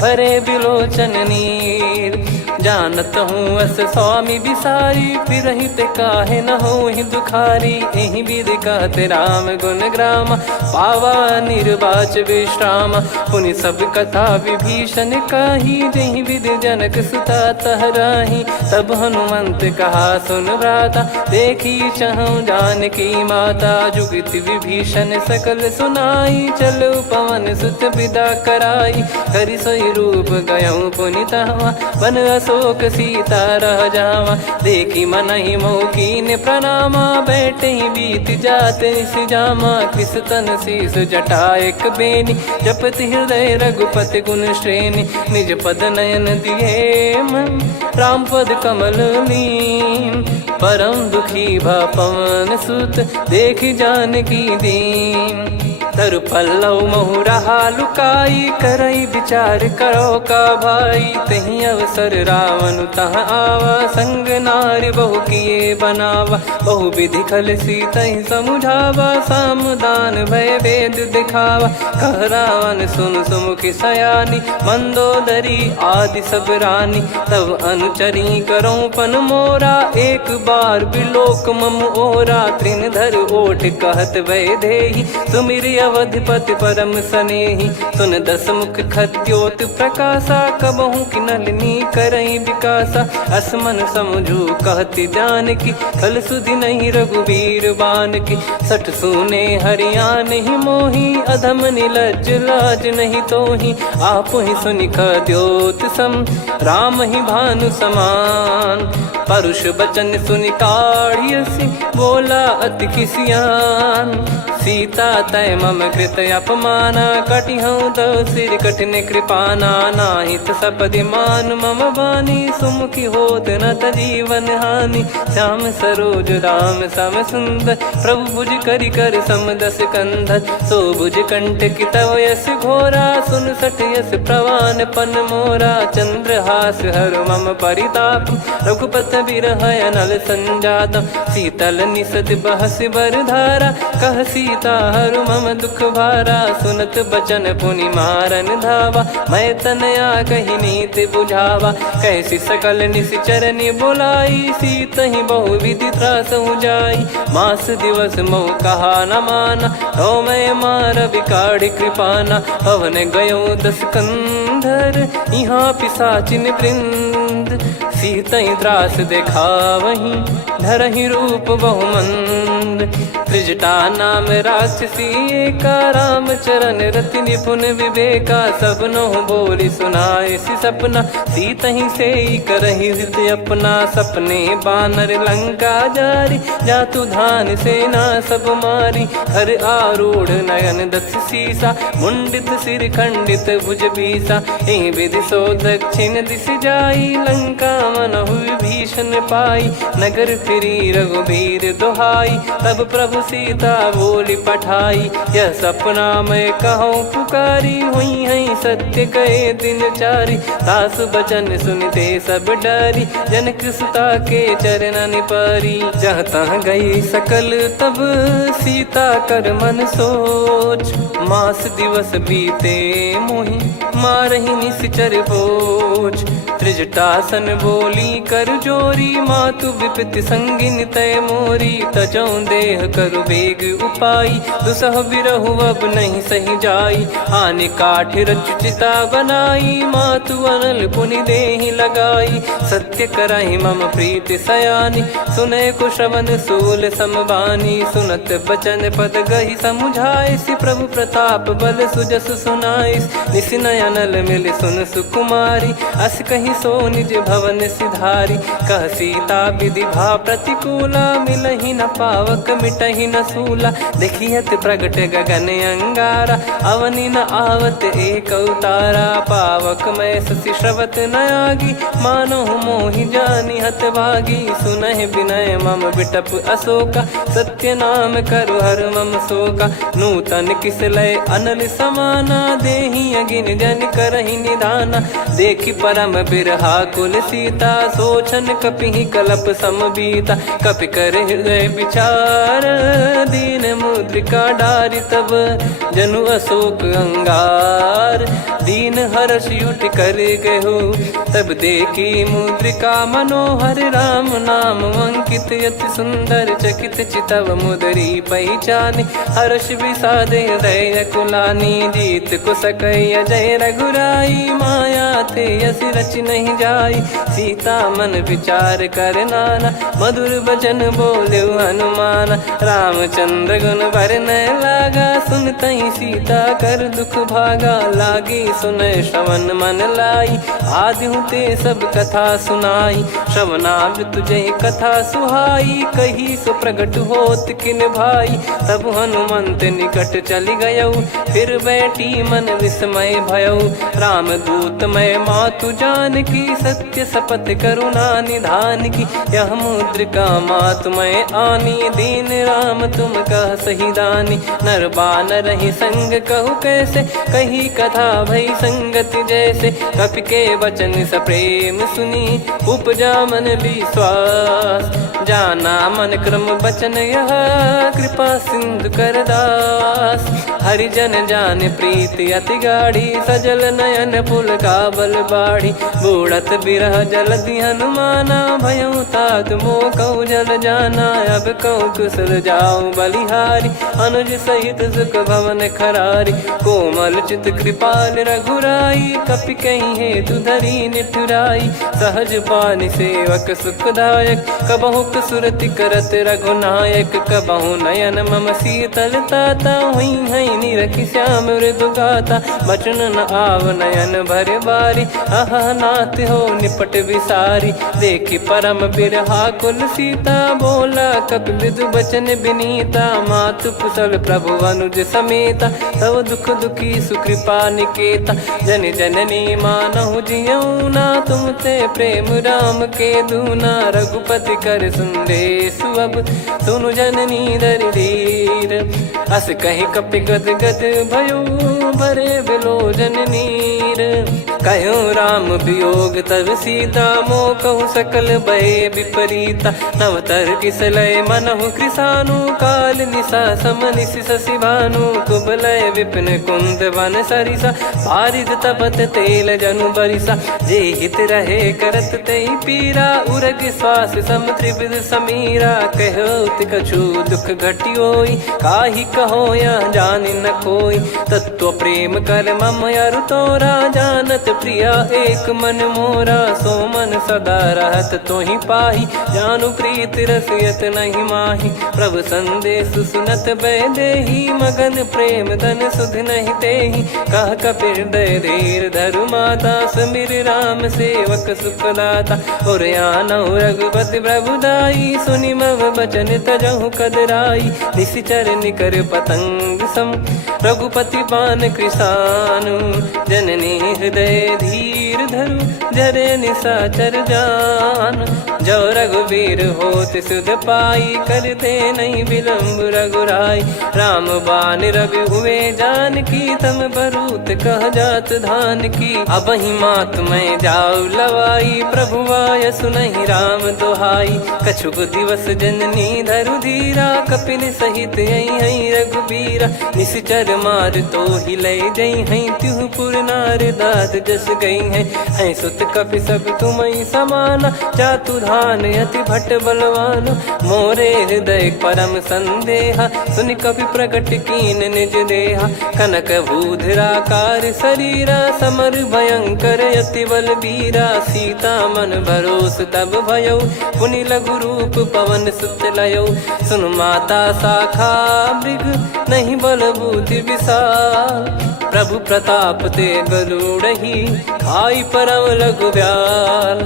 भरे बिलोचन नीर। जानत हूँ अस स्वामी बिसारी फिरहित काहे न होहि दुखारी। एहि विधि कहते राम गुण ग्राम पावा निर्वाच विश्राम। पुनि सब कथा विभीषण काही जहि विधि जनक सुता तहराही। तब हनुमंत कहा सुन भ्राता देखी चहु जानकी माता। जुगित विभीषण सकल सुनाई चलो पवन सुत विदा कराई। करि सोई रूप गयऊँ पुनि तहवा बन अशोक सीता रह जावा। देखी मनहि मोकीन प्रणामा बैठे ही बीत जात निस जामा। किस तन शीस जटा एक बेनी जपति हृदय रघुपति गुण श्रेणी। निज पद नयन दिए मन राम पद कमल लीन। परम दुखी भा पवन सुत देखी जानकी दीन। तरु पल्लव महु रहा लुकाई करई विचार करो का भाई। तही अवसर रावण तहाँ आवा संग नारी बहु किए बनावा। बहु विधि खल सीतहि समुझावा सामदान भय वेद दिखावा। कह रावण सुन सुमुखी सयानी मंदोदरी आदि सब रानी। तब अनुचरी करो पन मोरा एक बार बिलोक मम ओरा। त्रिन धर ओठ कहत वै देहि सुमिर अवधिपति परम सनेहि। सुन दस मुख खद्योत प्रकाशा कबहु कि नलिनी करई विकासा। असमन समझू कहती जानकी कल सुधि नहीं रघुबीर बान की। सठ सुने हरियाण ही मोही अधम निलज लाज नहीं तोहि। आप ही सुनि खद्योत सम राम ही भानु समान। परुष बचन सुनि काढ़ियसि बोला अति किसियान। सीता तय मम कृत अपमाना कटिहऊँ तो सिर कठिन कृपाना नाहित सपदि मान मम बानी सुमुखी होत न जीवन हानि श्याम सरोज राम सम सुंदर प्रभु भुज करि कर समदस कंधर सो भुज कंठ की तव यस घोरा सुन सठ यस प्रवान पन मोरा चंद्रहास हर मम परिताप रघुपत बिरह अनल संजातम शीतल निसत बहस बरधारा कह सीता हर मम दुख भारा सुनत बचन पुनि मारन धावा मैं तनया कही नीति बुझावा कैसी सकल निश्चरनि बोलाई सीत ही बहु विधि त्रासहु जाई मास दिवस मोह कहा न माना तो मैं मार बिकाढ़ कृपाना पवन गयो दस कंधर यहाँ पिसाचिन वृंद सीतई त्रास देखावहीं धरहि रूप बहुमंद त्रिजटा नाम राक्षसी का राम चरण रति निपुण विवेका सब नोह बोली सुनाए सी सपना सीतहि से करहि हित अपना सपने बानर लंका जारी जातु धान सेना सब मारी हर आरूढ़ नयन दस सीसा मुंडित सिर खंडित भुज बीसा एहि विधि सो दक्षिण दिश जाई लंका मनहु भीषण पाई नगर फिरी रघुबीर दोहाई तब प्रभु सीता बोली पठाई यह सपना मैं कहूँ पुकारी हुई है सत्य कहे दिन चारी दास बचन सुनते सब डरी जनक सुता के चरण परी जहाँ तहाँ गई सकल तब सीता कर मन सोच मास दिवस बीते मोहि मारहि निश्चर बोझ त्रिजटासन बोली कर जोरी मातु विपति संगिन तय मोरी तजौ देह करु बेग उपाई दुसह बिरहु अब नहीं सही जाई हानि काठ रचिता बनाई मातु अनल पुनि देहि लगाई सत्य कराई मम प्रीति सयानी सुने को श्रवण सूल समबानी सुनत बचन पद गही समुझाए सि प्रभु प्रताप बल सुजस सुनाइस निसिनय अनल मिल सुन सुकुमारी अस कही सो निज भवन सिधारी कह सीता विधि भा प्रतिकूला मिलहि न पावक मिटहि न सूला देखियत प्रगट गगन अंगारा अवनि न आवत एक अवतारा पावक मैं ससी श्रवत न आगी मानो मोहि जानि हत भागी सुनहि विनय मम बिटप अशोका सत्य नाम करु हर मम शोका नूतन किस लय अनल समाना देहि अगिन जन करहि निधाना देखि परम बिरहा कुल सीता सोचन कपि कलप समबीता कपि कर हृदय विचार दीन मुद्रिका डारि तब जनु अशोक अंगार दीन हर्ष उठ कर गहो तब देखी मुद्रिका मनोहर राम नाम अंकित अति सुंदर चकित चितव मुदरी पहचान हर्ष विषाद हृदय कुलानी जीत को सकय जय रघुराई माया थे यस रच नहीं जाई सीता मन विचार कर नाना मधुर बचन बोले हनुमान रामचंद्र गुण वरन लागा सुनतहि सीता कर दुख भागा लागी सुन श्रवण मन लाई आदि ते सब कथा सुनाई श्रवणाव तुझे कथा सुहाई कही सो प्रगट होत किन भाई तब हनुमंत निकट चली गयौ फिर बैठी मन विस्मय भयौ राम दूत मैं मातु जान की सत्य शपथ करुणा निधान की यह मुद्रिका मातु मैं आनी दीन राम तुम कह सही दानी नर बानर ही संग कहु कैसे कही कथा भई संगति जैसे कपि के वचन सप्रेम सुनी उपजा मन विश्वास जाना मन क्रम बचन यह कृपा सिंधु कर दास हरिजन जान प्रीति अति गाढ़ी सजल नयन पुल काबल बाढ़ी बूढ़त बिरह जलधि हनुमाना भयउ तात मोह कहु जल जाना अब कहु कुशल जाऊं बलिहारी अनुज सहित सुख भवन खरारी कोमल चित कृपाल रघुराई कपि कहीं हेतु धरी निठुराई सहज पानि सेवक सुखदायक कबहु सुरति करत रघुनायक कबहु नयन मम शीतल ताता हुई है रखी श्याम मृदु गाता, बचन न आव नयन भरे बारी, आह नाथ हो निपट विसारी। देखी परम बिरहा कुल सीता, बोला कपि मृदु बचन विनीता, मातु कुशल प्रभु अनुज समेता, तव दुख दुखी सुकृपा निकेता। जन जननी मानहु जियऊ ना, तुम ते प्रेम राम के दूना, रघुपति कर संदेश अब सुनु जननी दर धीर। अस कहीं कपि गद गद भयो, भरे बिलोचन नीर। कहूँ राम वियोग तब सीता, मोह कहूँ सकल भय विपरीता। नवतर किसलय मनहु कृसानु, काल निशा सम निशि शशि भानु। कुबलय विपिन कुंद वन सरिसा, पारिद तपत तेल जनु बरिसा। जे हित रहे करत ते पीरा, उरग श्वास सम त्रिविध समीरा। कहो कछु दुख घटियोई, काहि कहो या जानि न कोई। तत्व प्रेम कर मम अरु तोरा, जानत प्रिया एक मन मोरा। सो मन सदा रहत तोहि पाही, जानु प्रीत रसियत नहीं माही। प्रभु संदेश सुनत बै देही, मगन प्रेम धन सुध नहीं तेहि। कह कपिर दय धीर धरु माता, समिर राम सेवक सुख दाता। और आनहु रघुपति प्रभु दाई, सुनि मम बचन तजहु कदराई। निशिचर निकर पतंग सम, रघुपति पान कृसानु। जननी हृदय धीर धरु, जरे निशाचर जान। जो रघुवीर होत सुध पाई, करते नहीं विलम्ब रघुराई। राम बान रवि हुए जानकी, तम बरूत कह जात धान की। अब ही मात मैं जाऊ लवाई, प्रभु आय सुनहि राम दोहाई। कछुक दिवस जननी धरु धीरा, कपिन सहित यही रघुबीरा। निशिचर मार तो ही लय जई हैं, त्युह पुर नार दाद जस गई हैं। सुत कपि सब तुमई समाना, जातु धान अति भट बलवान। मोरे हृदय परम संदेहा, सुनि कपि प्रकट कीन निज देहा। कनक भूधराकार शरीरा, समर भयंकर अति बल बीरा। सीता मन भरोस तब भयो, पुनि लघु रूप पवन सुत लयो। सुन माता शाखा मृग, नहीं बल बुद्धि विशाल। प्रभु प्रताप ते गरुड़हि, खाई परम लघु ब्याल।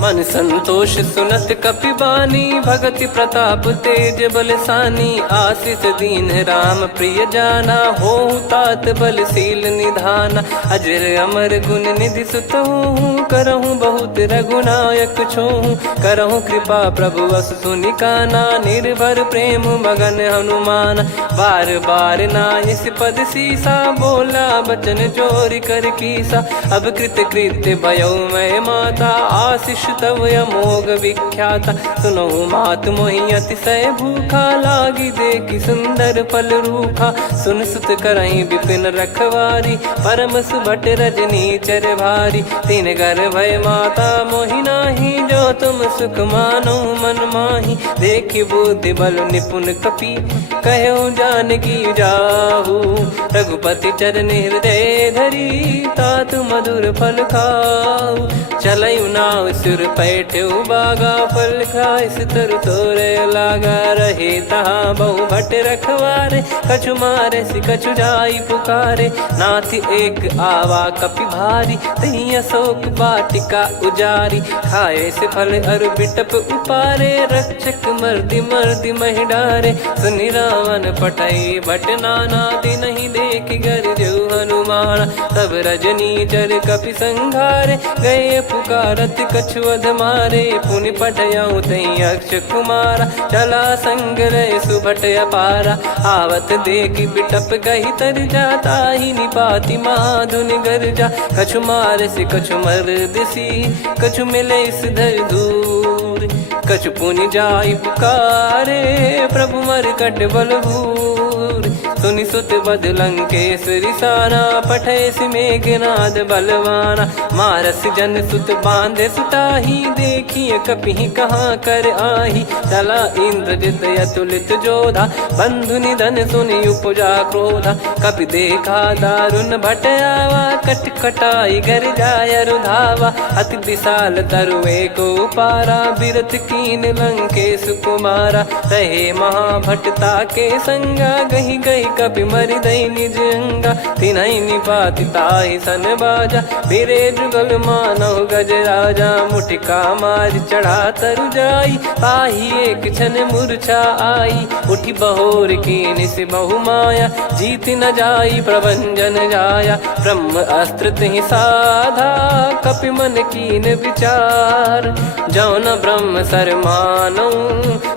मन संतोष सुनत कपि बानी, भगति प्रताप तेज बलसानी। आशीष दीन राम प्रिय जाना, होहु तात बलशील निधाना। अजर अमर गुण निधि सुतहु, करहु बहुत रघुनायक छोहु। करहु कृपा प्रभु अस सुनि काना, निर्भर प्रेम मगन हनुमान। बार बार नायस पद सीसा, बोला बचन चोरी कर कीसा। अब कृत कृत्य भयो मैं माता, आशीष तव अमोघ विख्याता। सुनहु मात मोहि अतिशय भूखा, लागी देखी सुंदर फल रूखा। सुन सुत करहि विपिन रखवारी, परम सुभट रजनी चर भारी। तीन घर भय माता मोहि नाही, जो तुम सुख मानो मन माही। देखी बुद्धि बल निपुण कपि, कहो जानकी जाहू। रघुपति चरण हृदय धरी, तात मधुर फल खाऊ। चलयु नाव सुर पैठ्यु बागा, फल खाइस तरु तोरे लागा। रहे तहाँ बहु भट रखवारे, कछु मारे सि कछु जाई पुकारे। नाथ एक आवा कपि भारी, तही अशोक वाटिका उजारी। खाए से फल अरु बिटप उपारे, रक्षक मर्दि मर्दि महि डारे। सुनि रावण पटई भट नाना, तिनहि देख गरजु हनुमान। तब रजनी चर कपि संघारे, गए पुकारत कछु अध मारे। पुनि पटयऊ तई अक्ष कुमारा, चला संग रहे सुभट अपारा। आवत देखि बिटप गही तर जाता, ही निपाति माधुनि गर्जा। कछु मार से कछु मर्दिसी, कछु मिले इस धर दूर। कछु पुनि जाई पुकारे, प्रभु मरकट बलभूर। सुनि सुत बद लंकेश रिसाना, पठैसि मेघनाद बलवाना। मारस जन सुत बांधे सुताही, देखिए कपि कहाँ कर आही। चला इंद्रजित अतुलित जोधा, बंधु निधन सुनि उपजा क्रोधा। कपि देखा दारुण भट आवा, कट कटाई गर जाय रुधावा। अति विशाल तरुए को पारा, बिरत कीन लंकेश कुमारा। रहे महाभटता के संगा, गही गही कपि मरि दई निज अंगा तिन्है निपाति ताहि सन बाजा मेरे जुगल मानव गज राजा मुटिका मार चढ़ा तरु जाई ताहि एक क्षण मूर्छा आई उठी बहोर की निस बहु माया जीत न जाई प्रभंजन जाया ब्रह्म अस्त्र तिहि साधा कपि मन कीन विचार जौन ब्रह्म सर मानौ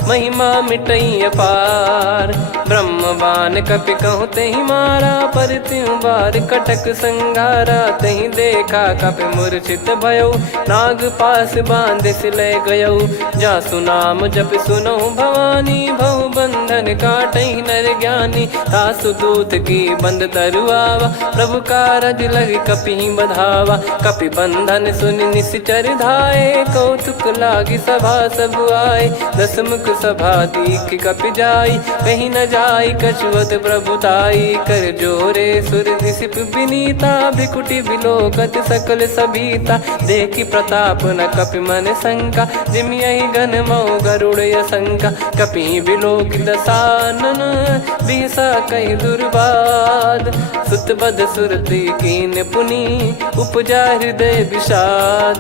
महिमा मिटई अपार ब्रह्म बान कपि कहूँ तहि मारा पर त्यों बार कटक संगारा तहि देखा कपि मूर्छित भयो नाग पास बांध सिले गयो जासु नाम जप सुनो भवानी भव बंधन काटहि नर ज्ञानी तासु दूत की बंद तरुआवा प्रभु कारज लग कपि बधावा कपि बंधन सुन निश्चर धाये कौतुक लागी सभा सब आए दस मुख सभा दीख कपि जाई कहीं न जाई कछुवत प्रभुताई कर जोरे सुर निसिप विनीता भिकुटी बिलोकत सकल सबीता देखी प्रताप न कपि मन शंका जिम यही घन मऊ गरुड़ शंका कपि बिलोक दसानन बिहसा कही दुर्बाद सुत बद सुरति कीन पुनी उपजा हृदय विषाद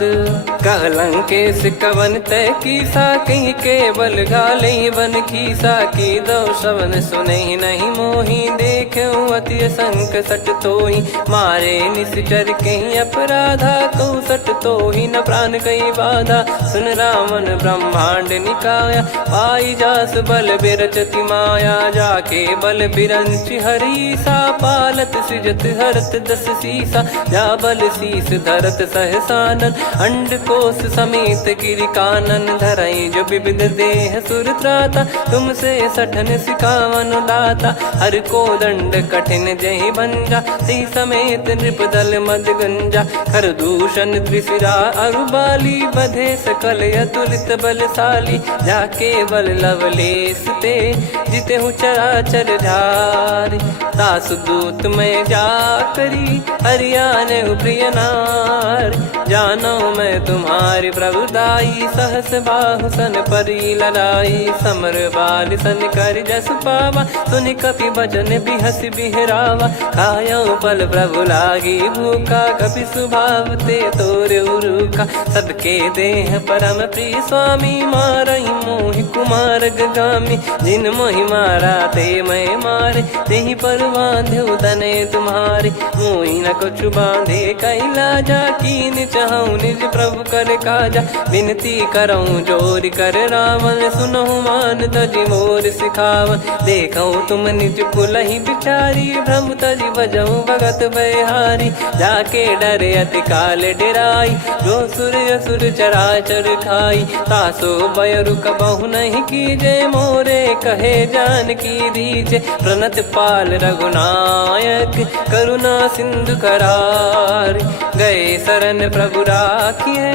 कहलंकेश कवन तय कीसा कहीं केवल घाले बन खीसा की दो श्रवण सुने नहीं मोही देखे अति संक सट तोही मारे निश्चर कहीं अपराधा कहूँ सट तोही न प्राण कहीं बाधा सुन रावण ब्रह्मांड निकाया पाई जास बल बिरचति माया जाके बल बिरंच हरीसा पालत सृजत हरत दस सीसा जा बल शीस धरत सहसानन अंड कोश समेत गिरि कानन धरई जो विविध देह सुर त्राता तुमसे सठन सिखावन दाता हर को दंड कठिन जहि भंजा सी समेत नृप दल मद गंजा खर दूषण त्रिशिरा अरुबाली बधे सकल अतुलित बलशाली जाके बल लवलेस ते जिते हूँ चराचर झार तासु दूत में जा करी हरियाने प्रिय नार जानो मैं तुम्हारी प्रभुदाई सहस बाहु सन परी लड़ाई समर बाल सन कर जस पावा सुनि कपि भजन बिहस बिहरावा खायो पल प्रभु लागी भूखा कपि स्वभाव ते तोर उरुखा सबके देह परम प्रिय स्वामी मारई मोहि कुमार गामी जिन मोहि मारा ते मैं मारे तेहि पर बांधे तने तुम्हारे मोहि न कुछ बांधे कैला जा कीन चाहूं निज प्रभु कर काजा विनती करऊं जोर कर रावण सुनो मान तजी मोर सिखावन देखो तुम निज कुलहि बिचारी भ्रम तजी बजऊं भगत बहारी जाके डरे अति काल डेराई जो सुर असुर चराचर खाई तासो बयरु कबहु नहीं कीजे मोरे कहे जान की दीजे प्रणत पाल रघुनायक करुणा सिंधु करार गए शरण प्रभु राखिए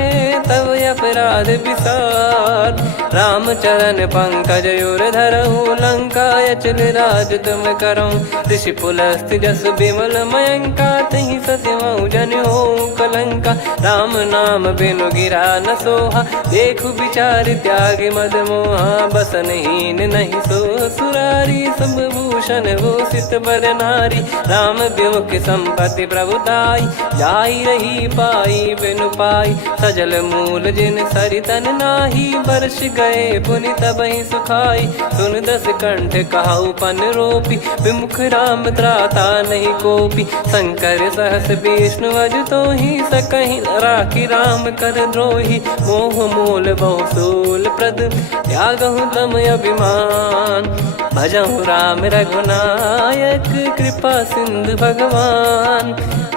तब अपराध विसार राम चरण पंकज उर धरहु लंका अचल राज तुम करऊं ऋषि पुलस्त जस विमल मयंका तहि सत्यमऊ जन हो कलंका राम नाम बिनु गिरा न सोहा देखु विचार त्याग मद मोहा बसनहीन नहीं सो सुरारी सब भूषण वो सित बर नारी राम विमुख संपत्ति प्रभुताई जाई रही पाई बिनु पाई सजल मूल जिन सरितन नाही वर्ष गए पुनि तबहि सुखाई सुन दस कंठ कहाऊ पन रोपी विमुख राम त्राता नहीं कोपी शंकर सहस विष्णु अज तो ही सकहि राखी राम कर द्रोही मोह मूल बहु सूल प्रद त्यागहु तम अभिमान भजहु राम रघुनायक कृपा सिंधु भगवान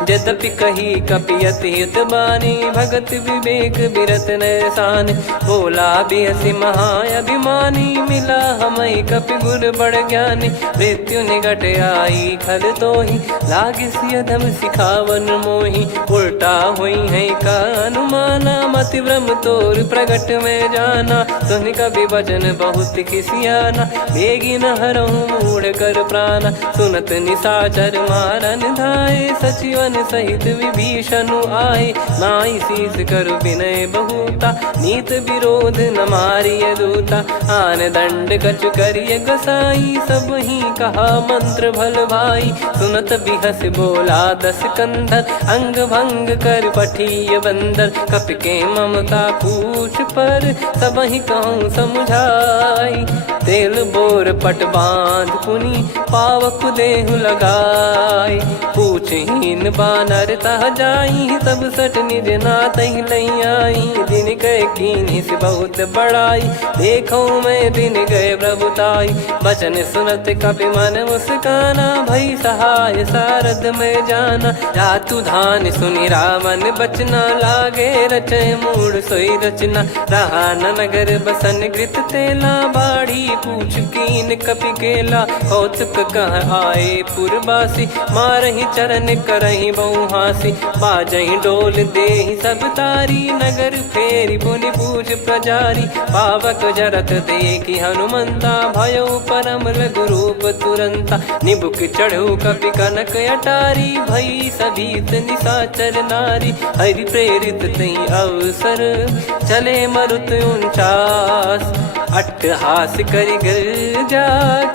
यद्यपि कही कपियति हित बानी भगत विवेक बिरत नैसान बोला बिहसी महाअभिमानी मिला हमई कपि गुर बड़ ज्ञानी मृत्यु निकट आई खल तो ही लागे सियधम सिखावन मोही उल्टा हुई है का अनुमाना मति ब्रह्म तोर प्रगट में जाना सुन कवि वचन बहुत खिसियाना बेगी न हरहु मूढ़ कर प्राण। सुनत निशाचर मारन धाये, सचिवन सहित विभीषण आए। नाई शीस कर विनय बहुता, नीत विरोध न मारिय दूता। आन दंड कछ करिय गसाई, सब ही कहा मंत्र भल भाई। सुनत बिहस बोला दस कंधर, अंग भंग कर पठिय बंदर। कपि के ममता पूछ पर, सब ही कहूँ समझाई। तेल बोर पट बांध पुनि, पावक देहु लगाई। पूछहीन बानर तह जाई, सब सट निज नाथ ही लई आई। दिन गए कीन्ही से बहुत बड़ाई, देखो मैं दिन गए प्रभुताई। बचन सुनत कपि मन मुस्काना, भई सहाय सारद में जाना। जातु धान सुनि रावण बचना, लागे रचय मूढ़ सोई रचना। रहा न नगर बसन कृत तेला, बाढ़ी पूछ कीन कपि केला। कौतुक कह आए पुरबासी, मारहि चरण करहि बहु हासी। बाजहि डोल देहि सब तारी, नगर फेरी पुनि पूछ प्रजारी। पावक जरत देखि हनुमंता, भयो परम रघुरूप तुरंता। निबुक चढ़ऊ कपि कनक अटारी, भई सभीत निशाचर नारी। हरि प्रेरित तई अवसर, चले मरुत 49। अट्टहास करि गिरजा,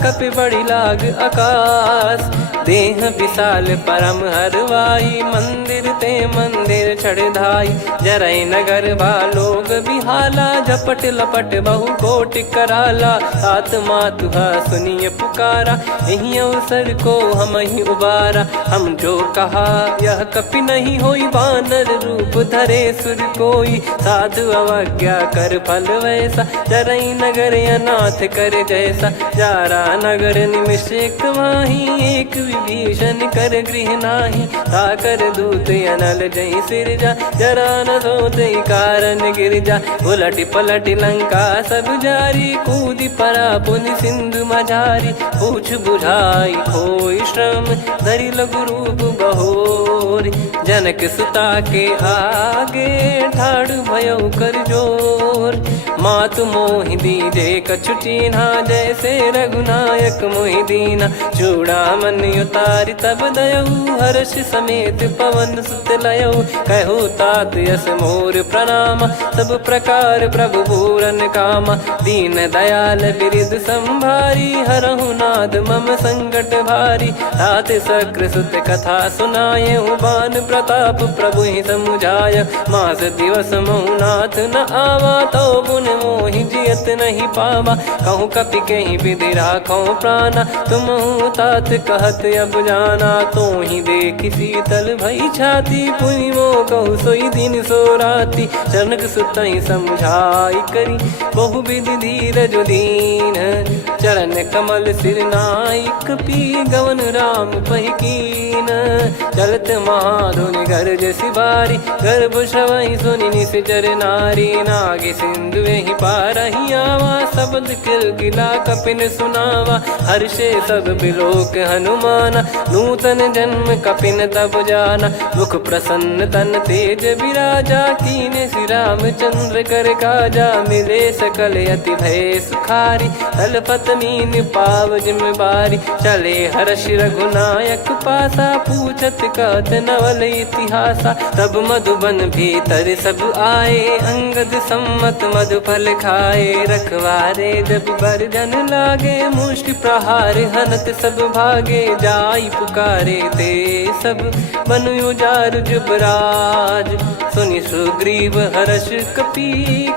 कपि बड़ी लाग आकाश। देह विशाल परम हरवाई, मंदिर ते मंदिर चढ़धाई। जरई नगर बालोग बिहाला, झपट लपट बहु कोटि कराला। सात मातुहा सुनिय पुकारा, यही अवसर को हम ही उबारा। हम जो कहा यह कपि नहीं होई, वानर रूप धरे सुर कोई। साधु अवज्ञा कर फल वैसा, जरई नगर अनाथ कर जैसा। जारा नगर निमिष एक माही, एक विभीषण कर गृह नाही। ताकर दूत अनल जय सिरजा, जरा न सोते कारण गिरजा। उलट पलट लंका सब जारी, कूदी परा पुनि सिंधु मझारी। पूछ बुझाई खोई श्रम, धरि लघु रूप बहोरी। जनक सुता के आगे, ठाड़ भयउ कर जोर। मातु मोहि दीजे कछु चीन्हा, जैसे रघुनायक मोहि दीना। चूड़ामन उतारि तब दयऊ, हर्ष समेत पवन सुत लयऊ। कहु तात यस मोर प्रणाम, सब प्रकार प्रभु पूरन कामा। दीन दयाल बिरिद संभारी, हरहु नाद मम संकट भारी। तात शक्र सुत कथा सुनाये, बान प्रताप प्रभु ही समुझाय। मास दिवस महु नाथ न आवा, तो पुन मोहि जियत नहीं पावा। कहूँ कपि कहीं विधि राखो प्राणा, तुम तात कहत अब जाना। तो ही देखि शीतल भई छाती, पुनि मो कहु सोई दिन सो राती। जनक सुतहि समझाई करी, बहु विधि धीरज दीन। चरण कमल सिर नाई, कपि गवन राम पहि कीन। चलत महाधुनि गरज सिबारी, गर्भ श्रवहि सुनि निश्चर नारी। नागे सिंधु ही पारहि आवा, शब्द किलकिला कपिन सुनावा। हर्षे सब बिलोक हनुमाना, नूतन जन्म कपिन तब जाना। मुख प्रसन्न तन तेज विराजा, कीने श्री रामचंद्र कर काजा। मिले सकल अति भय सुखारी, तलपत मीन पाव जिम बारी। चले हर्ष रघुनायक पासा, पूछत कहत नवल इतिहासा। तब मधुबन भीतर सब आए, अंगद सम्मत मधुफल खाए। रखवारे जब बरजन लागे, मुष्टि प्रहार हनत सब भागे। जाई पुकारे ते सब, बनु उजारु जुबराज। सुनि सुग्रीव हर्ष कपि,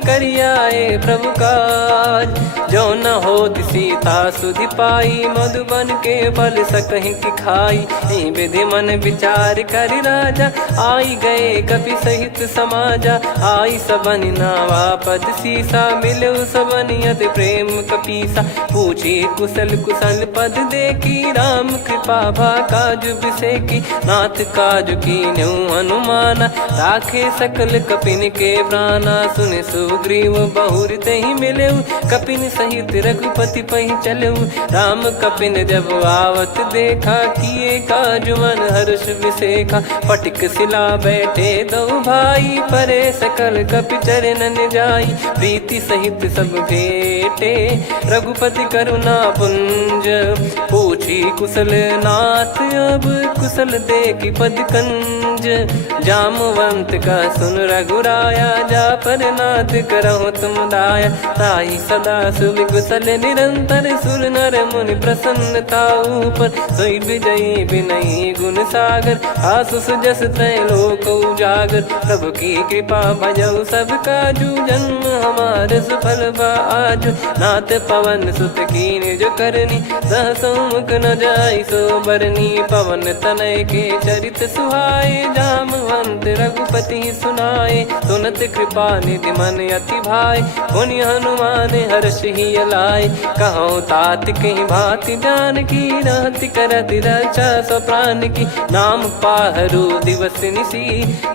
करियाए प्रभु काज। जो न होत सीता सुधि पाई, मधुबन के बल सकहि की खाई। यही विधि मन विचार करि राजा, आई गए कपि सहित समाजा। आई सबनि नावा पद सीसा, मिलउ सबनि अति प्रेम कपीसा। पूछी कुशल कुशल पद देखी, राम कृपा भा काज बिसेकी। नाथ काज कीन्हु हनुमाना, राखे सकल कपिन के प्राणा। सुनि सुग्रीव बहुर तेहि मिलऊ, कपिन सहित रघुपति पहि चलऊ। राम कपिन जब आवत देखा, किए काज अंजुमन हर्ष विसेखा। फटिक सिला बैठे दो भाई, परे सकल कपि चरणन जाई। प्रीति सहित सब भेटे, रघुपति करुणा पुंज। पूछी कुशल नाथ, अब कुशल देखी पद कंज। जामवंत का सुन रघुराया, जा पर नाथ करहु तुम दाया। ताहि सदा सुविकुशल निरंतर, सुर नर मुनि प्रसन्नता ऊपर। सोई विजयी विनयी गुण सागर, आसु सुजस त्रैलोक उजागर। प्रभु की कृपा भजऊ सब काजू, जन्म हमार सफल बा आजु। नाथ पवन सुत की निज करनी, सहसो मुख न जाई सो बरनी। पवन तनय के चरित सुहाए, जामवंत रघुपति सुनाए। सुनत कृपा निधि मन अति भाई, पुनि हनुमान हर्ष ही लाए। कहो तात कहीं भांति जानकी, रहति करति रक्षा सो प्राण की। नाम पाहरु दिवस निसी,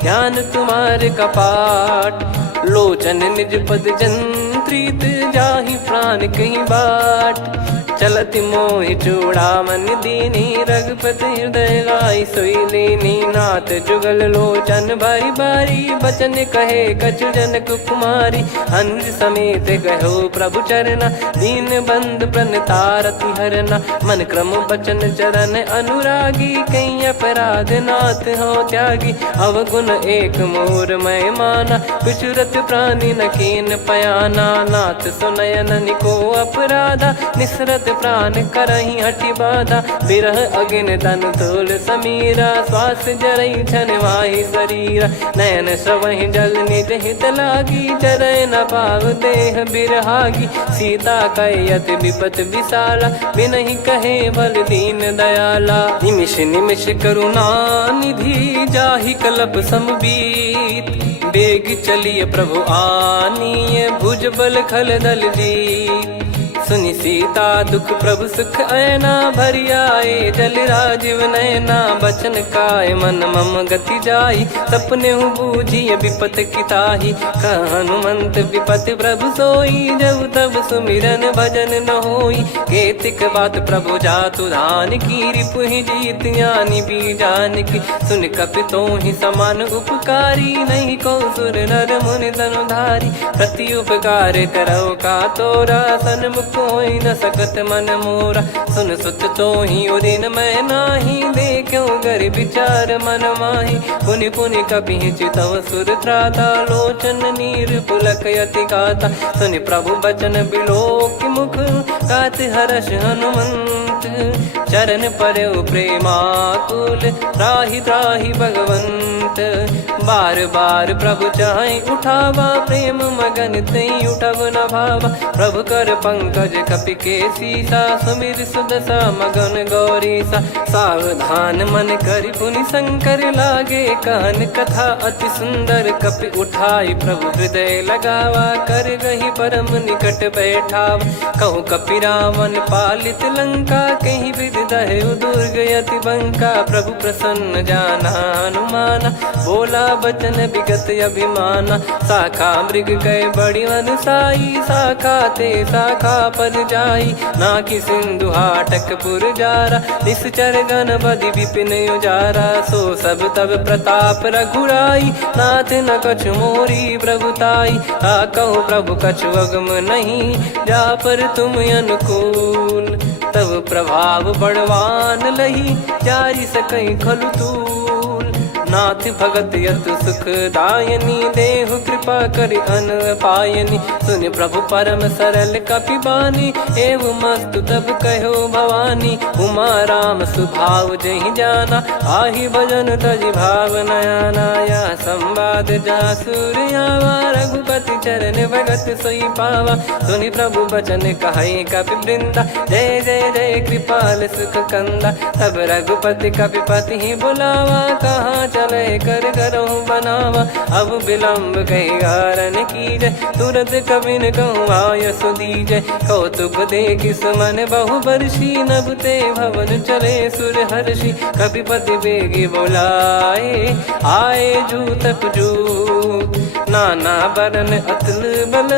ध्यान तुम्हारे कपाट। लोचन निज पद जंत्रित, जाहि प्राण कहीं बाट। चलति मोहि चूड़ामन दीनी, रघुपति हृदय लाई सोई लीनी। नाथ जुगल लोचन बारी बारी, बचन कहे कछु जनक कुमारी। अनुज समेत गयो प्रभु चरना, दीन बंद प्रणतारति हरना। मन क्रम बचन चरण अनुरागी, कहीं अपराध नाथ हो त्यागी। अवगुण एक मोर मैं माना, कुछुरत प्राणी न कीन पयाना। नाथ सुनयन को अपराधा, निसरत प्राण करही हटि बाधा। बिरह अगिन तन तोल समीरा, श्वास जरई छन वाहि शरीरा। नयन श्रवहि जल निज हित लागी, चरय न पाव देह बिरहागी। सीता कैयत विपत विशाला, बिनहि कहे बल दीन दयाला। निमिष निमिष करुणा निधि, जाहि कलप समबीत। बेग चलिए प्रभु आनीय, भुज बल खल दल जीत। सुनि सीता दुख प्रभु सुख ऐना, भरि आए जल राजीव नैना। बचन काय मन मम गति जाई, सपने हूँ बूझी विपत किताही। हनुमंत विपत प्रभु सोई, जब तब सुमिरन भजन न होई। केतिक बात प्रभु जातु धान की, रिपुहि जीत ज्ञानी बीजान की। सुन कपि तोहि समान उपकारी, नहीं को सुर नर मुनि धनुधारी। प्रति उपकार करौ का तोरा, सन्मुख होई न सकत मन मोरा। सुन सुत तोहि उदिन मैं नाही, देखो गर विचार मन माही। पुनि पुनि कपि चितव सुर त्राता, लोचन नीर पुलक यति गाता। सुनि प्रभु बचन बिलोक मुख, गात हर्ष हनुमंत। चरण परौ प्रेमाकुल, त्राहि त्राहि भगवंत। बार बार प्रभु चाहि उठावा, प्रेम मगन तई उठब न भावा। प्रभु कर पंकज कपि के सीसा, सुमिर सुदशा मगन गौरीसा। सावधान मन करि पुनि शंकर, लागे कहन कथा अति सुंदर। कपि उठाई प्रभु हृदय लगावा, कर गही परम निकट बैठावा। कहु कपि रावण पालित लंका, कहीं विधि दहु दुर्ग यति बंका। प्रभु प्रसन्न जाना हनुमाना, बोला बचन विगत अभिमाना। शाखा मृग गए बड़ी अनुसाई, शाखा ते शाखा पर जाई। नाकि सिंधु हाटक पुर जारा, निश्चर गण बदि विपिन उजारा। सो सब तब प्रताप रघुराई, नाथ न कछु मोरी प्रभुताई। कहो प्रभु कछु अगम नहीं, जा पर तुम अनुकूल। तब प्रभाव बड़वान लही, जारी सकई खलु तूल। नाथ भगत यत सुख दायनी, देहु कृपा करि अन पायनी। सुन प्रभु परम सरल कपि बानी, एव मस्तु तब कहो भवानी। उमा राम सुभाव जहि जाना, आहि भजन तजि भाव नया नाया। संवाद जासुर आवा, रघुपति चरण भगत सोई पावा। सुनि प्रभु बचन कहै कपि वृंदा, जय जय जय कृपाल सुख कंदा। तब रघुपति कपि पति ही बुलावा, कहाँ चले कर करहु बनावा। अब विलम्ब कही कारण कीजय, तुरत कबिन कहूँ आय सुदीजय। कौतुक देखि सुमन बहु बरसी, नभ ते भवन चले सुर हर्षि। कपिपति बेगी बोलाए, आए जूतक जूत। नाना बरन अतुल बल,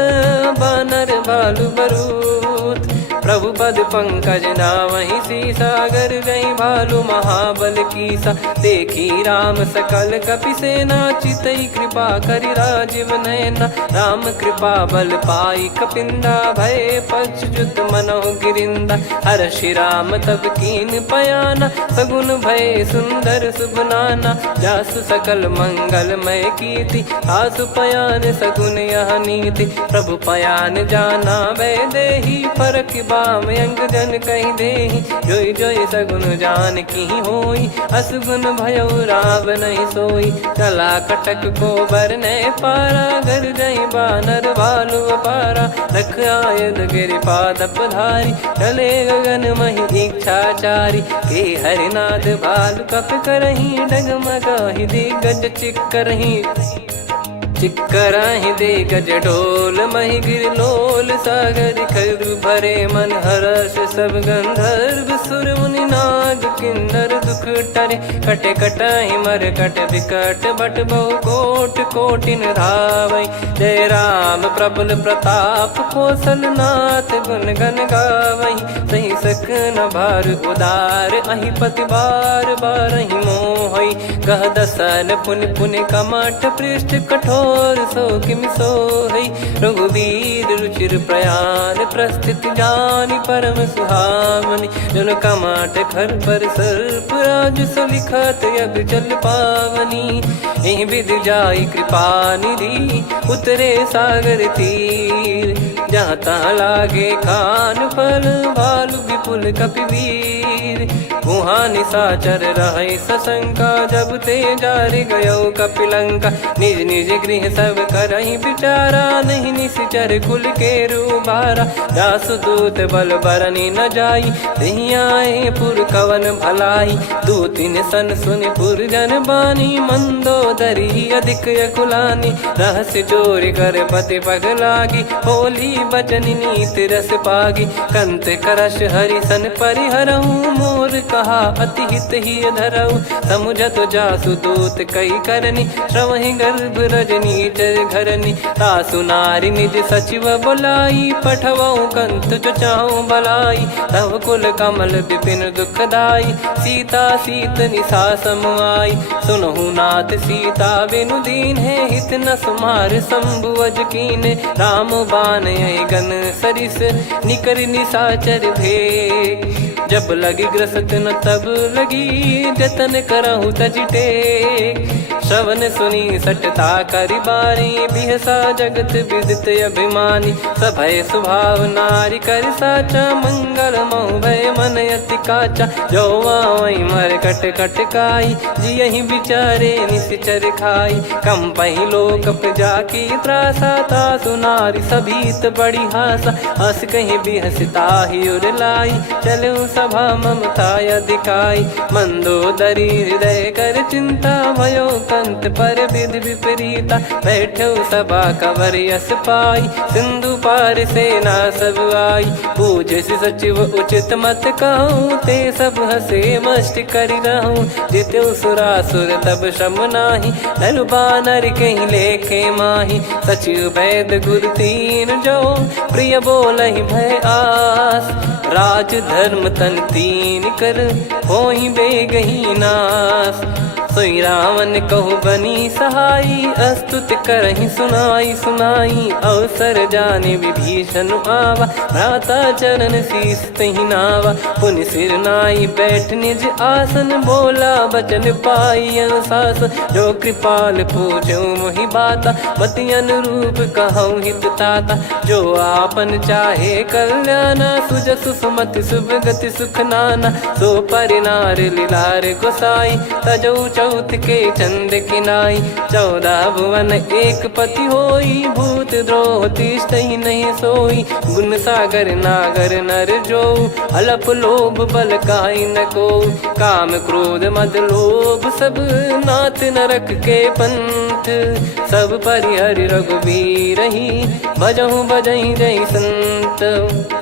बानर बालु बरूत। प्रभु पद पंकज नावहि सीसा, गर गई भालू महाबल कीसा। देखी राम सकल कपि सेना, चितई कृपा करि राजीव नयना। राम कृपा बल पाई कपिंदा, भय पश्चात मनोह गिरिंदा। हर्षि राम तब कीन पयाना, सगुन भय सुंदर शुभ नाना। जासु सकल मंगलमय कीर्ति, आसु पयान सगुन यह नीति। प्रभु पयान जाना वै देहि, फरक बाम अंग जन कहि देहि। जोई जोई सगुन जान की होई, असुगुन भयो राव नहीं सोई। चला कटक को बरने पारा, घर जई बानर भालू अपारा। रख आयद गिरिपाद पधारी, चले गगन महि इच्छाचारी। के हरिनाथ भालू कप करही, डगमगाहि दिग्गज चिक्करही। चिक्कराहि दिग्गज डोल, महि गिर लोल सागर खरु भरे मन। हर्ष सब गंधर्व सुर मुनि नाग किन्नर दुख टरे। कटे कटाहि मर कट विकट, बट बहु कोट कोटिन धावै। जय राम प्रबल प्रताप, कौशल नाथ गुण गन गावै। सही सक न भार उदार, अहि पति बार बारहि मोहै। गह दसन पुनि पुनि कमठ, पृष्ठ कठोर सो किमि सोहै। रघुवीर रुचिर प्रयाण, प्रस्थित जानि परम सुहावनी। जन कमाट खर पर सर्प, राज सलिखत अब चल पावनी। एहि विधि जाई कृपा निधि, उतरे सागर तीर। जहाँ तहाँ लागे खान फल, भालू विपुल कपिवीर। वहाँ निशाचर रहै सशंका, जब ते जारि गयो कपिलंका। निज निज गृह सब करहि विचारा, नहीं निश्चर कुल के रूबारा। जासु दूत बल बरनी न जाई, तेहि आए पुर कवन भलाई। दूतिन सन सुनि पुर जन बानी, मंदोदरी अधिक अकुलानी। रहस्य चोरी कर पति पग लागी, होली बचन नीत रस पागी। कंत करश हरि सन परिहरऊ, मोर कहा अति हित ही धरऊ। समुझत जासु दूत कई करनी, श्रवहि गर्भ रजनी चर घरनी। तासु नारी निज सचिव बोलाई, पठवऊ कंत जो चाहूं भलाई। तव कुल कमल विपिन दुखदाई, सीता सीत निशा समुआई। सुनहु नाथ सीता बिनु दीन है, हित न सुमार शंभुअज कीने। राम बान गन सरिस, निकर निशाचर भेग। जब लगी ग्रसत न तब लगी, जतन करहु तज टेक। श्रवण सुनी सटता करि बारी, बिहसा जगत विदित अभिमानी। सभय स्वभाव नारी कर साचा, मंगल मोह भय मन अति काचा। जो आवै मर कट कट काई, जियहि विचारे निश्चर खाई। कम पहि लोक प्रजा की त्रासा, तासु नारी सभीत बड़ी हासा। हस कहीं बिहसता ही उर लाई, चलऊ सभा ममता अधिकाई। मंदोदरी हृदय कर चिंता, भयो कंत पर विधि विपरीता। बैठो सभा कवर यस पाई, सिंधु पार सेना सब आई। पूज सचिव उचित मत कहूँ, ते सब हसे मस्त करि रहूँ। जित्यु सुरासुर तब शम नाही, नर बानर कहीं लेखे माही। सचिव वैद गुरु तीन जो, प्रिय बोलहि भय आस। राज धर्म तन तीन कर, होहि बेगहि नास। सोई रावण कहु बनी सहाई, अस्तुत करहि सुनाई सुनाई। अवसर जाने विभीषण आवा, भ्राता चरण शीस तहि नावा। पुनि सिर नाई बैठ निज आसन, बोला बचन पाई अनुशासन। जो कृपाल पूछो मोहि बाता, मति अनुरूप कहूँ हित ताता। जो आपन चाहे कल्याणा, सुजसु सुमति शुभ गति सुख नाना। सो परिनार लीलार गोसाई, तजौ चौथ के चंद किनाई। 14 भुवन एक पति होई, भूत द्रोह तिष्ठहि नहीं सोई। गुण सागर नागर नर जो, अलप लोभ बल काई न को। काम क्रोध मद लोभ सब, नाथ नरक के बंधन। कंठ सब परिहरि रघुबीर ही भजहु बजहि जय संत।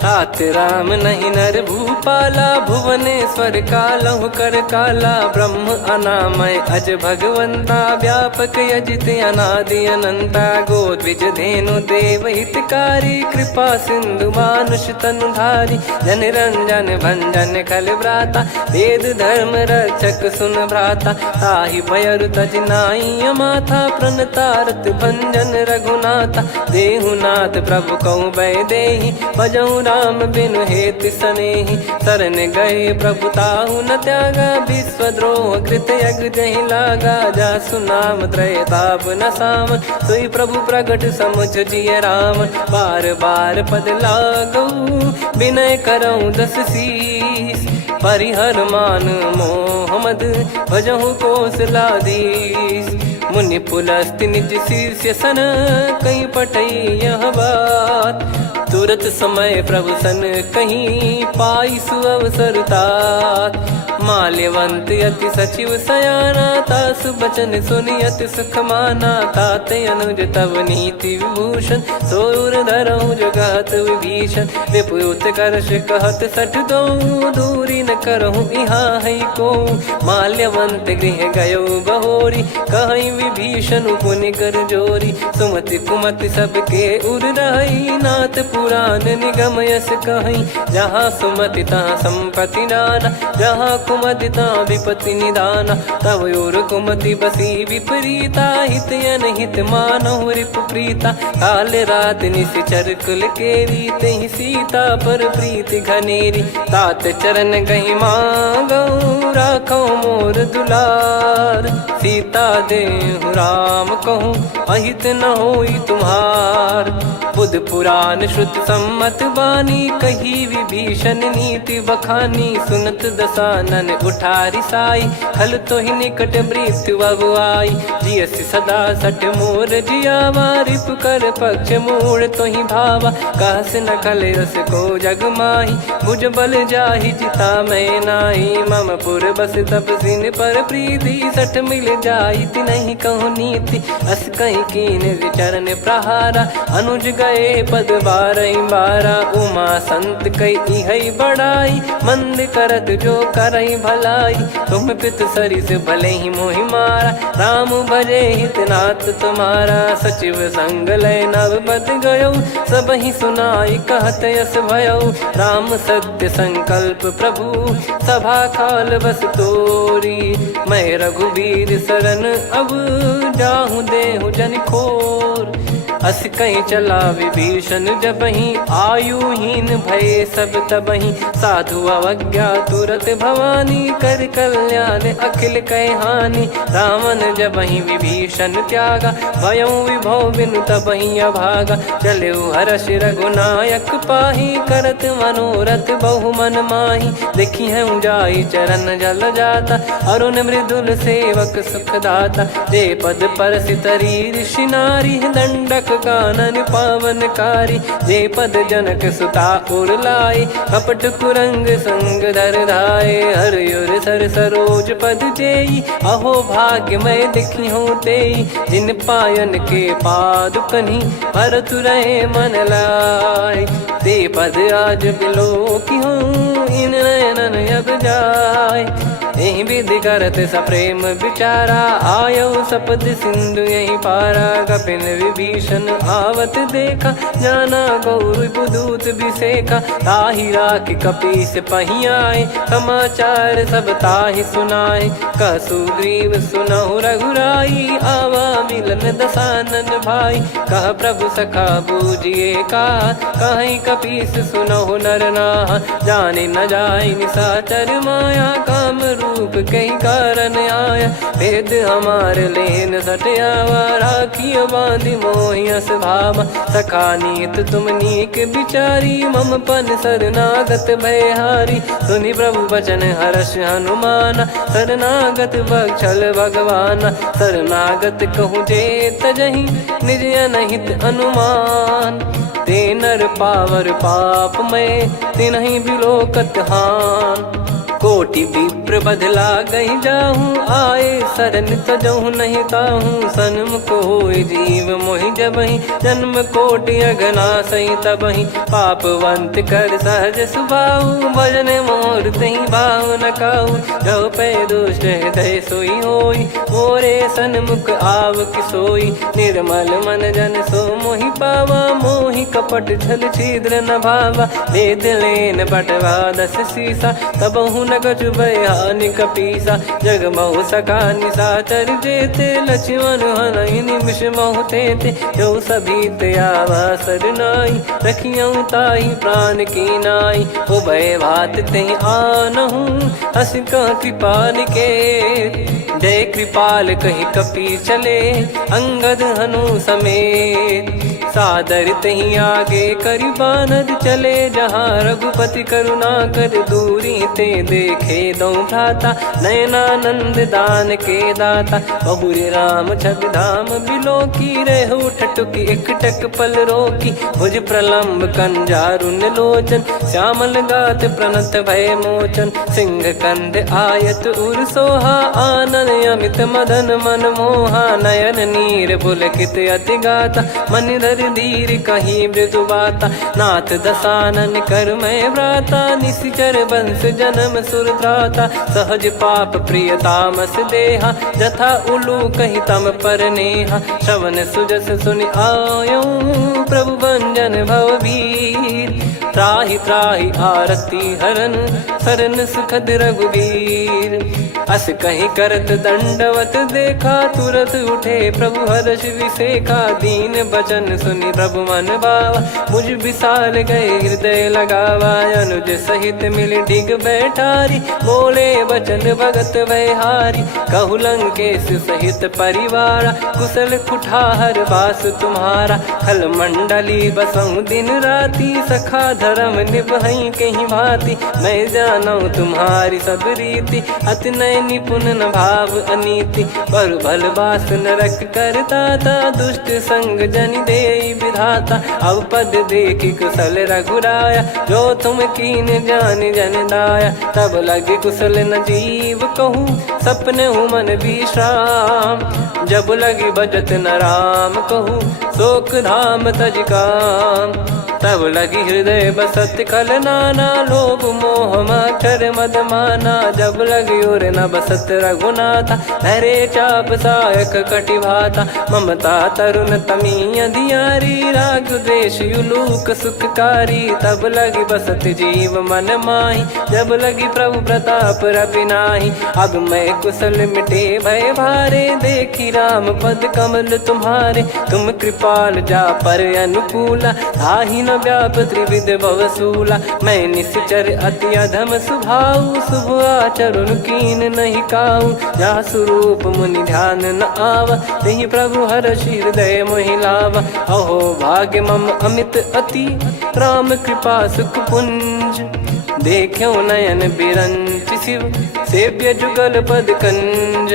तात राम नहीं नर भूपाला भुवनेश्वर कालहु कर काला ब्रह्म अनामय अज भगवंता व्यापक यजित अनादि अनंता गोद्विज धेनु देव हितकारी कृपा सिंधु मानुष तनुधारी जन रंजन भंजन खल भ्राता वेद धर्म रक्षक सुन भ्राता ताहि भयरु तज नाई माथा प्रणतारत भंजन रघुनाथा देहुनाथ प्रभु कहु बै देहि भजहु राम बिनु हेत सनेहि शरण गए प्रभु ताहु न त्यागा विश्वद्रोह कृत यज्ञ जहि लागा जासु नाम त्रय ताप न सामन सोई प्रभु प्रगट समुझ जिय रामन बार बार पद लागऊ विनय करऊँ दस शीस परिहर मान मोह मद भजहु कौशलाधीश मुनि पुलस्त्य निज शीर्ष सन कहीं पटई यह बात तुरत समय प्रभु सन कहीं पाई सुअवसर तात माल्यवंत अति सचिव सयाना तासु बचन सुनि अति सुख माना ताते अनुज तव नीति विभूषण सोर धरऊ जगत विभीषण विपुत करश कहत सठ दो दूरी न करहु यहाँ है को माल्यवंत गृह गयो बहोरी कहीं विभीषण पुनि कर जोरी सुमति कुमति सबके उर रही नाथ पुराण निगम यस कहीं जहाँ सुमति तहाँ संपत्ति नाना जहाँ कुमति तहाँ विपत्ति निदाना तव योर कुमति बसी विपरीता हित अनहित मानव रिप प्रीता काल रात निश्चर कुल केरी तहि सीता पर प्रीति घनेरी तात चरण गही मांगऊ राखो मोर दुलार सीता देहु राम कहूँ अहित न होई तुम्हार बुध पुराण श्रुत सम्मत बानी कही विभीषण नीति बखानी सुनत दसानन उठारी साई खल तो ही निकट मृत्यु अब आई जियस सदा सट मोर जियावा रिप कर पक्ष मूड़ तो ही भावा कहस न खल रस को जग माही भुज बल जाहि जिता मैं नाई मम पुर बस तब सिन पर प्रीति सठ मिल जाई नहीं कहूँ नीति अस कहीं कीन चरण प्रहारा अनुज गए पद बारई बारा उमा संत कई हई बड़ाई मंद करत जो करई भलाई तुम पित सरिस भले ही मोहि मारा राम भजे हित नाथ तुम्हारा सचिव संग लय नव बद गयो सब ही सुनाई कहत यस भयो राम सत्य संकल्प प्रभु सभा काल बस तोरी मैं रघुबीर शरण अब जाहूँ देहु जन खोर अस कहीं चला विभीषण जबहि आयुहीन भय सब तबहि साधु अवज्ञा तुरत भवानी कर कल्याण अखिल कह हानि रावण जबहि विभीषण त्यागा भयउ विभव बिनु तबहि अभागा चलऊ हर्ष रघुनायक पाही करत मनोरथ बहु मन माही देखी है जाई चरण जल जाता अरुण मृदुल सेवक सुखदाता जे पद पर सितरी ऋषि नारी दंडक कानन पावनकारी जे पद जनक सुता उर लाए कपट कुरंग संग धर धाये हरियुर सर सरोज पद जेई अहो भाग्य मैं दिखी हूँ तेई जिन पायन के पाद कन्ही भरत रहे मन लाए ते पद आज बिलो की हूँ इन नयनन अब जाय यही विधि करत सप्रेम विचारा आयो सपद सिंधु यही पारा कपिन विभीषण आवत देखा जाना गौर बुदूत बिसेखा ताहि राख कपीस पही आए समाचार सब ताहि सुनाए कह सुग्रीव सुनहु रघुराई आवा मिलन दसानन भाई कह प्रभु सखा बूझिए का कहीं कपीस सुनहु नर नाहा जाने न जाय निशाचर माया काम रूप कई कारण आया भेद हमार लेन सटयावा राखियो बांधि मोहियस भावा सखा नीत तुम नीक बिचारी मम पन शरणागत भयहारी सुनि प्रभु बचन हर्ष हनुमाना शरणागत बक्षल भगवाना शरणागत कहूँ जे तजहि निज अनहित अनुमान ते नर पावर पाप में तिन्हि बिलोकत हान कोटि विप्र बदला गई जाहूँ आए सरन तजहु नहीं ताहू सन्मुख होई जीव मोहि जबहि जन्म कोटि अगना सही तबहि पापवंत कर सहज सुभाऊ भजन मोर तहि भाव न काऊ जो पे दुष्ट हृदय सोई होई मोरे सन्मुख आव किसोई निर्मल मन जन सो मोहि पावा मोहि कपट छल छिद्र न भावा वेद लेन बटवा दस सीसा तबहु न गजु बयानि कपीसा जग महु सका निसाचर जेते लक्ष्मण हनहि निमिष महु तेते जो सभी त्यावा सरनाई रखियऊ ताई प्राण की नाई हो भय भात ते आनहु हस कृपाल के जय कृपाल कही कपी चले अंगद हनु समेत सादर तही आगे करी बानर चले जहाँ रघुपति करुणा कर दूरी ते देखे दो भ्राता नयनानंद दान के दाता बहुरे राम छग धाम बिलो की रेहु ठटुकी एक टक पल रोकी भुज प्रलम्ब कंजारुन लोचन श्यामल गात प्रणत भय मोचन सिंह कंद आयत उर सोहा आनन अमित मदन मन मोहा नयन नीर पुलकित अति गाता मन धर धीर कहीं मृदु बाता नाथ दसानन कर मैं व्राता निशिचर बंस जन्म सुरत्राता सहज पाप प्रिय तामस देहा जथा उलू कही तम पर नेहा श्रवण सुजस सुनि आयो प्रभु भंजन भववीर त्राहि त्राहि आरती हरन सरन सुखद रघुवीर अस कहीं करत दंडवत देखा तुरत उठे प्रभु हर्ष विसेखा दीन बचन सुनि प्रभु मन भावा मुझ विशाल गए हृदय लगावा अनुज सहित मिल डिग बैठारी बोले बचन भगत वैहारी कहु लंकेश सहित परिवार कुशल कुठार बास तुम्हारा खल मंडली बसऊं दिन राती सखा धर्म निभई कहीं भांति मैं जानू तुम्हारी सब रीति अति नय निपुण न भाव अनीति पर भल बास नरक करता था दुष्ट संग जन दे विधाता अब पद देखी कुशल रघुराया जो तुम कीन जान जन दाया तब लगे कुशल न जीव कहूँ सपने हूँ मन विश्राम जब लगी बजत न राम कहूँ शोक धाम तज काम तब लगी हृदय बसत खल नाना लोभ मोह मक्षर मद माना जब लगी उर न बसत रघुनाथा हरे चाप सायक कटि भाता ममता तरुण तमी अधियारी राग द्वेष युलूक सुखकारी तब लगी बसत जीव मन माही जब लगी प्रभु प्रताप रवि नाही अब मैं कुशल मिटे भय भारे देखी राम पद कमल तुम्हारे तुम कृपाल जा पर अनुकूला ताहि न व्याप त्रिविध भवसूला मैं निश्चर अति अधम सुभाऊ शुभ आचरण कीन नहीं काऊ जा स्वरूप मुनि ध्यान न आवा तेहि प्रभु हर्ष हृदय मोहि लावा अहो भाग्य मम अमित अति राम कृपा सुख पुंज देखो नयन बिरंच शिव सेव्य जुगल पद कंज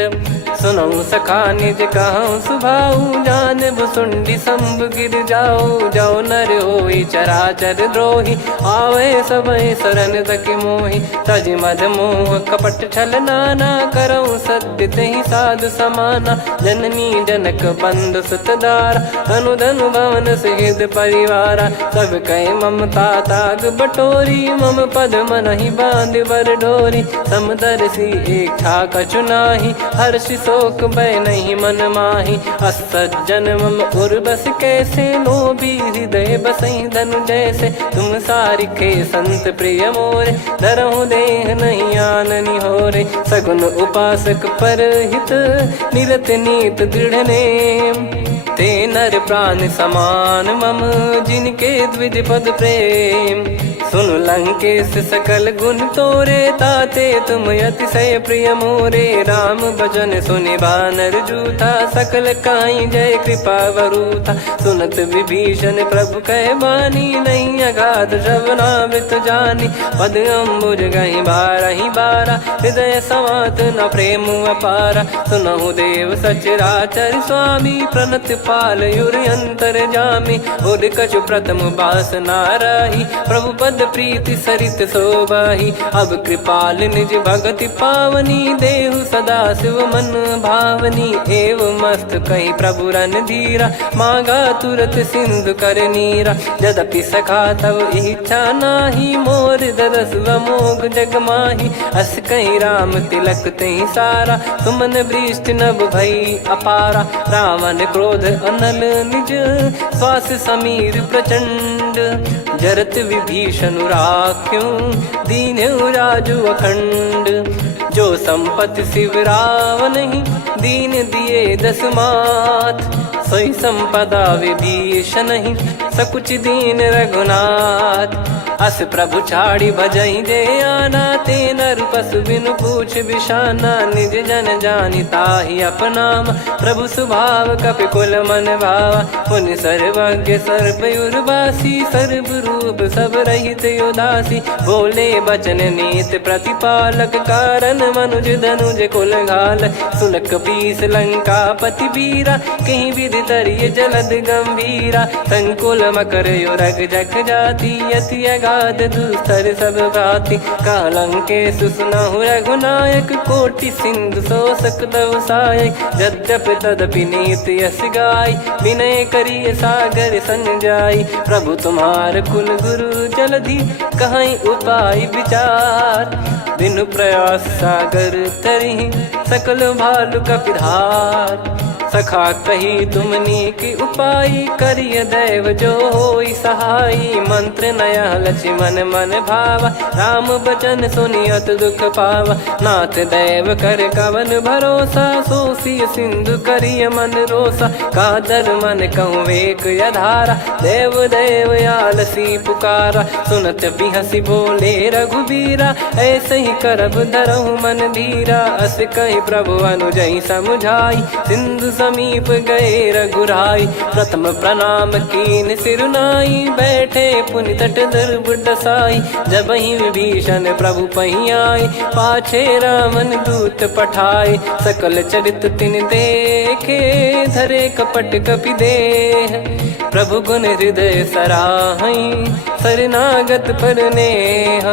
सुनऊ सखा निज कहूँ सुभाऊ जान भुसुंडी संभ गिर जाओ जाओ नर होई चराचर द्रोही आवे सबय शरण तक मोहि तज मद मोह कपट छल नाना करऊँ सत्य तहि साधु समाना जननी जनक बंधु सुतदारा धनु धनु भवन सहित परिवारा सब कहे ममता ताग बटोरी मम पद मन ही बांध बर डोरी समदर्शी इच्छा कछु नाही हर्ष शोक भय नहीं मन माही असज्जन मम उर्बस कैसे लोभी हृदय बसई धनु जैसे तुम सारिखे संत प्रिय मोरे धरहु देह नहीं आननि होरे सगुन उपासक पर हित निरत नीत दृढ़ नेम ते नर प्राण समान मम जिनके द्विज पद प्रेम सुन लंकेश सकल गुण तोरे ताते तुम अतिशय प्रिय मोरे राम भजन सुनि बानर जूथा सकल काई जय कृपा वरूथा सुनत विभीषण प्रभु कह बानी नहीं अगाध श्रवणामृत जानी पद अम्बुज गहि बारहि बारा हृदय समात न प्रेम अपारा सुनहु देव सचराचर स्वामी प्रणत पाल युर अंतर जामी उद कछु प्रथम बास नाराही प्रभु पद पद प्रीति सरित शोभाही। अब कृपाल निज भगति पावनी, देहु सदा शिव मन भावनी। एव मस्त कहीं प्रभु रन धीरा, मांगा तुरत सिंधु कर नीरा। यद्यपि सखा तब इच्छा नाही, मोर दरस मोग जग माही। अस कहीं राम तिलक तही सारा, सुमन वृष्टि नभ भई अपारा। रावण क्रोध अनल निज, श्वास समीर प्रचंड। जरत विभीषण राख्यों, दीन्हु राजु अखंड। जो संपत्ति शिव रावण ही, दीन दिए दस मात। सोई संपदा विभीषण ही, सकुच दीन रघुनाथ। अस प्रभु छाड़ी भजई जे आना, ते नर पशु बिनु पूछ बिशाना। निज जन जानि ताहि अपनाम, प्रभु स्वभाव कपि कुल मन भावा। मुनि सर्वज्ञ सर्वयुर्वासी, सर्व रूप सब रहित उदासी। बोले बचन नीत प्रतिपालक, कारण मनुज धनुज कुल घाल। सुन कपीस लंका पति वीरा, कहीं विधि तरिय जलद गंभीरा। संकुल मकर युरग जग जाति, यति अगाध दुस्तर सब भाति। कालंकेश सुनहु रघुनायक, कोटि सिंधु शोषक तव सहायक। यद्यपि तदपि नीति यस गाय, विनय करिय सागर सन जाई। प्रभु तुम्हार कुल गुरु जलधि, कहीं उपाय विचार। बिनु प्रयास सागर तरिहि, सकल भालु कपिधार। सखा कही तुमनी की उपाय, करिय दैव जो होई सहाई। मंत्र नया लक्ष्मण मन भावा, राम बचन सुनियत दुख पावा। नाथ दैव कर कवन भरोसा, सोसिय सिंधु करिय मन रोसा। कादर मन कहूँ एक यधारा, देव देव आलसी पुकारा। सुनत बिहसी बोले रघुबीरा, ऐसे ही करब धरहु मन धीरा। अस कही प्रभु अनुजई समुझाई, सिंधु समीप गए रघुराई। प्रथम प्रणाम कीन सिरुनाई, बैठे पुनि तट दर्भ डसाई। जब ही विभीषण प्रभु पही आए, पाछे रामन दूत पठाए। सकल चरित तिन देखे, धरे कपट कपि देह। प्रभु गुण हृदय सराहई, शरणागत पर नेह।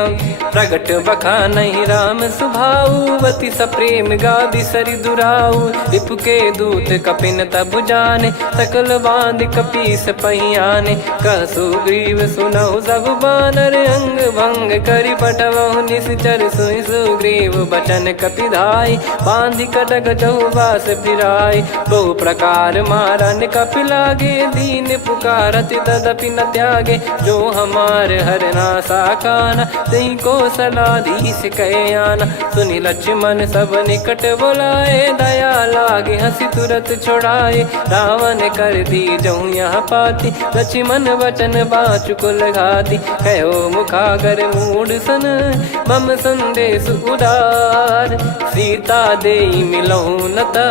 प्रगट बखानहि राम सुभाऊ, बति सप्रेम गादि सरि दुराऊ। रिपु के दूत कपिन तब जाने, सकल बांध कपीस पहियाने। कह सुग्रीव सुनहु सब बानर, अंग भंग करि पटवहु निश्चर। सुनि सुग्रीव बचन कपिधाई, बांधि कटक चौबास फिराई। बहु प्रकार मारन कपि लागे, दीन पुकारत तदपि न त्यागे। जो हमार हरना साकाना, तही को सलाधीश कहे आना। सुनि लक्ष्मण सब निकट बुलाए, दया लागे हंसी तुरत छोड़ाए। रावण कर दी जहूँ यहाँ पाती, लक्ष्मण वचन बाचु कुल घाती। कहो मुखागर मूढ़ सन, मम संदेश उदार। सीता देई मिलहु नता,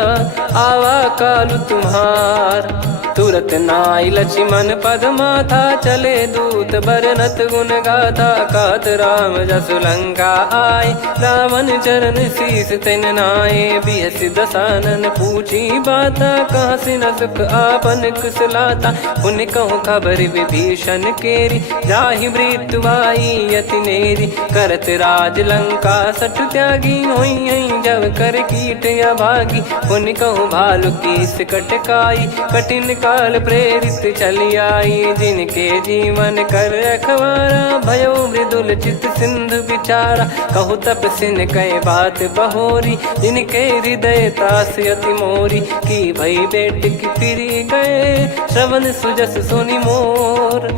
आवा कालु तुम्हार। तुरत नाई लक्ष्मण पद माथा, चले दूत बरनत गुण गाथा। कहत राम जसु लंका आए, रावण चरण शीस तिन नाये। बिहस दसानन पूछी बाता, कहाँ से न सुख आपन कुशलाता। पुन कहूँ खबर विभीषण केरी, जाहि मृत्यु आई यति नेरी। करत राज लंका सठ त्यागी, होई जब कर कीट अभागी। पुन कहूँ भालु कीस कटकाई, कठिन काल प्रेरित चली आई। जिनके जीवन कर रखवारा, भयो मृदुल चित सिंधु विचारा। कहु तपसिन कई बात बहोरी, जिनके हृदय तास अति मोरी। की भई बेट की फिरी गए, श्रवण सुजस सुनि मोर।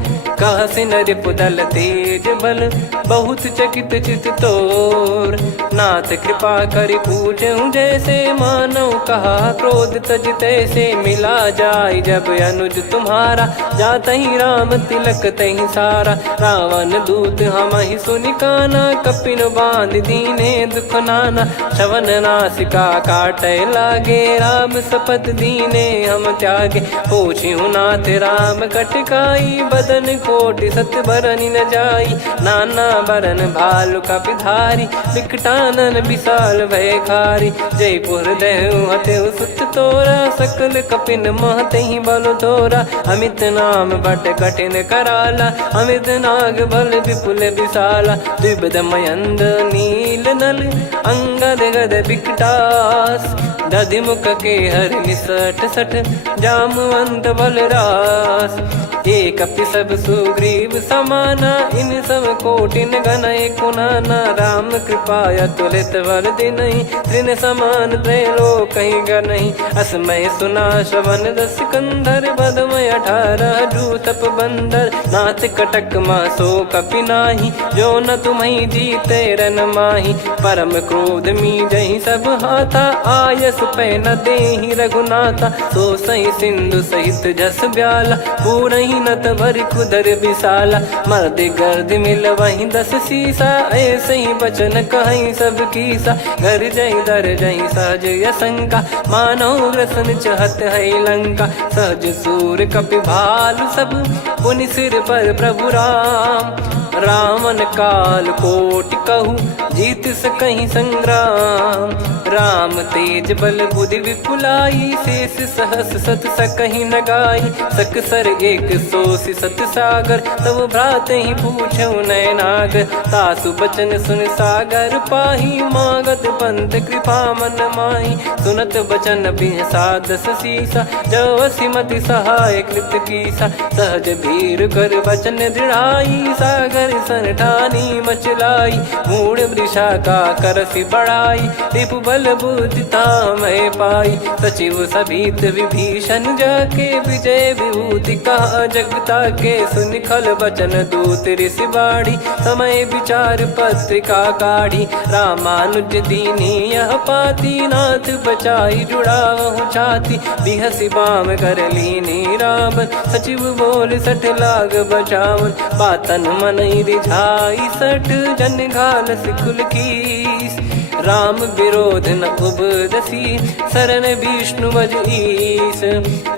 कहा सिन रिपुदल तेज बल, बहुत चकित चित तोर। नाथ कृपा करि पूछऊं जैसे, मानव कहा क्रोध तज तैसे। मिला जाय जब अनुज तुम्हारा, जात ही राम तिलक तही सारा। रावण दूत हम ही सुनि काना, कपिन बांध दीने दुख नाना। श्रवण नासिका काटे लागे, राम सपत दीने हम त्यागे। पूछिहु नाथ राम कटकाई, बदन कोटि सत बरनि न जाई। नाना बरन भालु कपिधारी विकटानन विशाल भयखारी। जयपुर देहु हतेउ सुत तोरा सकल कपिन महतेहि बल तोरा। अमित नाम बट कठिन कराला अमित नाग बल विपुल विशाला। द्विपद मयंद नील नल अंगद गद विकटास। दधिमुख के हर निसठ सठ जामवंत बलरास। एक कपि सब सुग्रीव समाना इन सब कोटिन गणय कुनाना। राम कृपाया तुलित वर दिनहि त्रिन समान त्रैलोक कहीं गनहि। असमय सुना श्रवण दस कंधर बदमय 18 जूतप बंदर। नाथ कटक मासो कपि नाही जो न तुम्हि जीते रन माही। परम क्रोध मी जहि सब हाथा आयस पै न देहि रघुनाथा। सो सही सिंधु सहित जस ब्याला पूरहि नत भरि कुदर विशाला। मर्द गर्द मिल वहीं 10 सीसा ऐसे ही बचन कहीं सब कीसा। घर जय दर जय सहज यसंका मानो ग्रसन चहत है लंका। सहज सूर कपि भालु सब पुनि सिर पर प्रभु राम। रामन काल कोटि कहु जीत सकहि संग्राम। राम तेज बल बुद्धि विपुलाई शेष सहस सत सकहि न गाई। सकसर 180 सत सागर तब भ्राते ही पूछौ नयनागर। तासु बचन सुन सागर पाही मागत पंथ कृपा मन माही। सुनत बचन बिहसादस सीसा जो सिमति सहाय कृत कीसा। सहज भीर कर बचन दृढ़ाई सागर सन ठानी मचलाई। मूढ़ वृषा का करसि बढ़ाई रिपु बल बुद्धि तामय पाई। सचिव सभीत विभीषण जाके विजय विभूति कहा जगता के। सुनि खल बचन दूत ऋषि बाड़ी समय विचार पत्रिका काढ़ी। रामानुज दीनी यह पाती नाथ बचाई जुड़ावहु छाती। बिहसि बाम कर लीनी रावण सचिव बोल सठ लाग बचावन। बातन मनहि रिझाई सठ जन घाल सिकुल कीस। राम विरोध न उपदसी शरण विष्णु बज ईस।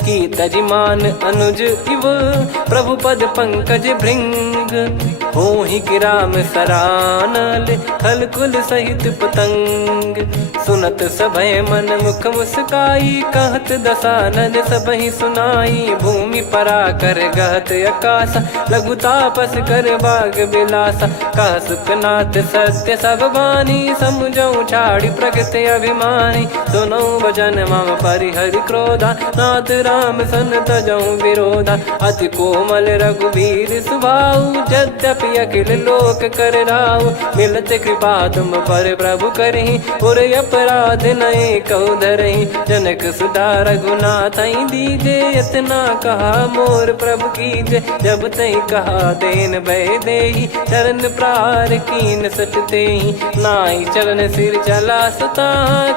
की तजिमान अनुज इव प्रभु पद पंकज भृंग। होहि कि राम सरानल खल कुल सहित पतंग। सुनत सभय मन मुख मुस्काई कहत दसानन सबहि सुनाई। भूमि परा कर गहत आकाशा लघु तापस कर बाग बिलासा। कह सुखनाथ सत्य सब बानी समुझौ छाड़ी प्रकृति अभिमानी। सुनो भजन मम परिहरि क्रोधा नाथ राम सन तजौ विरोधा। अति कोमल रघुवीर सुभाऊ यद्यपि अखिल लोक कर राव। मिलत कृपा तुम पर प्रभु करहि और अपराध नये कौ धरहि। जनक सुता रघुनाथ दीजे इतना कहा मोर प्रभु कीजे। जब तई कहा देन भय देहि चरण प्रार कीन सटतेहि। नाई चरण सिर चला सता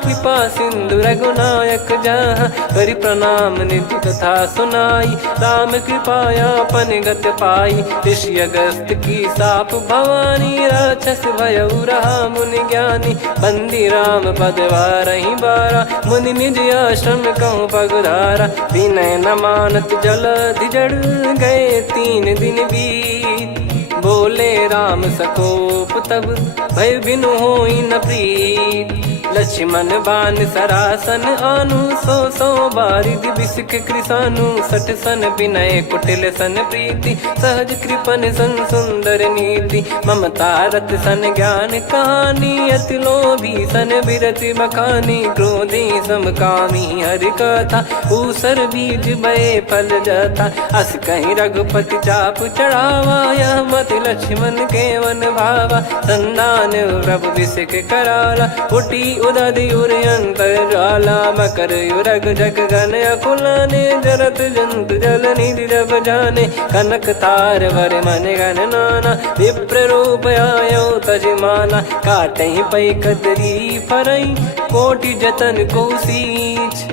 कृपा सिंधु रघुनायक जहाँ। करि प्रणाम निधि कथा सुनाई राम कृपायापन गत पाई। ऋषि अगस्त की साप भवानी राक्षस भयउ रहा मुनि ज्ञानी। बंदी राम पद वारहि बारा मुनि निज आश्रम कहूँ पगुधारा। विनय न मानत जलधि जड़ गए 3 दिन बीत। बोले राम सकोप तब भय बिनु होई न प्रीत। लक्ष्मण बान सरासन आनु 100 बारिद बिसिक कृसानु। 60 सन विनय कुटिल सन प्रीति सहज कृपन सन सुंदर नीति। ममता रत सन ज्ञान कहानी अति लोभी सन विरति बखानी। क्रोधी समकामी हरि कथा ऊसर बीज भय फल जथा। अस कहीं रघुपति चाप चढ़ावा यह मति लक्ष्मण के वन भावा। संदान प्रभु बिसिक कराला उठी उदधि उर अंतर ज्वाला। मकर युरग जग गन अकुलाने जरत जंतु जल निधि जब जाने। कनक तार वर मन गण नाना विप्र रूप आयो तजमाना। काटहि पै कदरी फरई कोटि जतन को सींच।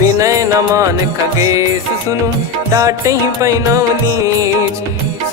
विनय न मान खगेश सुनु डांटहि पै नव नीच।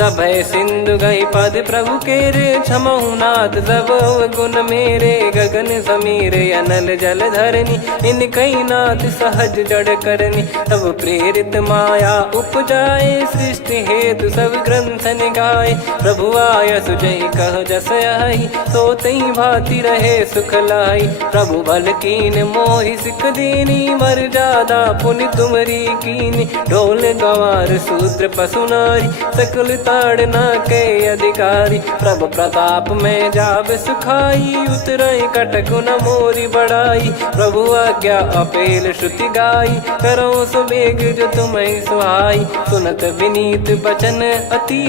सभय सिंधु गई पद प्रभु केरे, क्षमहु नाथ सब गुण मेरे। गगन समीरे अनल जल धरनी, इन कई नाथ सहज जड़ करनी। तब प्रेरित माया उपजाए, सृष्टि हेतु सब ग्रंथन गाए। प्रभु आय सुजय कह जस आई, सो तई भांति रहे सुख लाई। प्रभु बल कीन मोहि सिख दीनी, मर्यादा पुनि तुमरी कीनी। ढोल गवार शूद्र पशु नारी, सकल ताड़ना के अधिकारी। प्रभु प्रताप में जाब सुखाई, उतरई कटक न मोरी बढ़ाई। प्रभु आज्ञा अपेल श्रुति गाई, करो सो बेग जो तुम्हें सुहाई। सुनत विनीत बचन अति,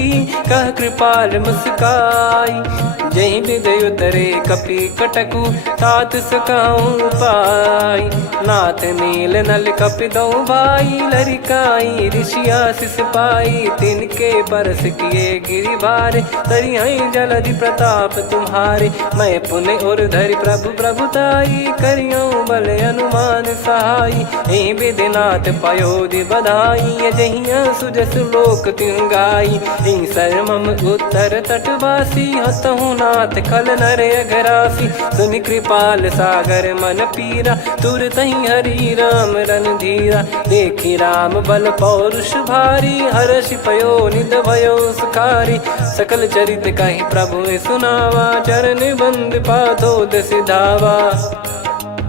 कह कृपाल मुस्काई। जय विदय उतरे कपि कटकु, तात सकाऊं पाई। नाथ नील नल कपि दो भाई, लरिकाई ऋषि आशीष पाई। तिनके परस किए गिरि भारे, तरिहै जलधि प्रताप तुम्हारे। मैं पुण्य और धरि प्रभु प्रभुताई, करियऊं बल अनुमान सहाई। एहि विधिनाथ पयोधि बधाई, जहिया सुजस लोक तिहुँ गाई। एहि सरमम उत्तर तटवासी, हतहु नाथ खल नर अघरासी। सुनि कृपाल सागर मन पीरा, तुरतहि हरि राम रणधीरा। देखि राम बल पौरुष भारी, हर्षि पयो निध भयो सुखारी। सकल चरित कहि प्रभु सुनावा, चरण बंद पादोद सिधावा।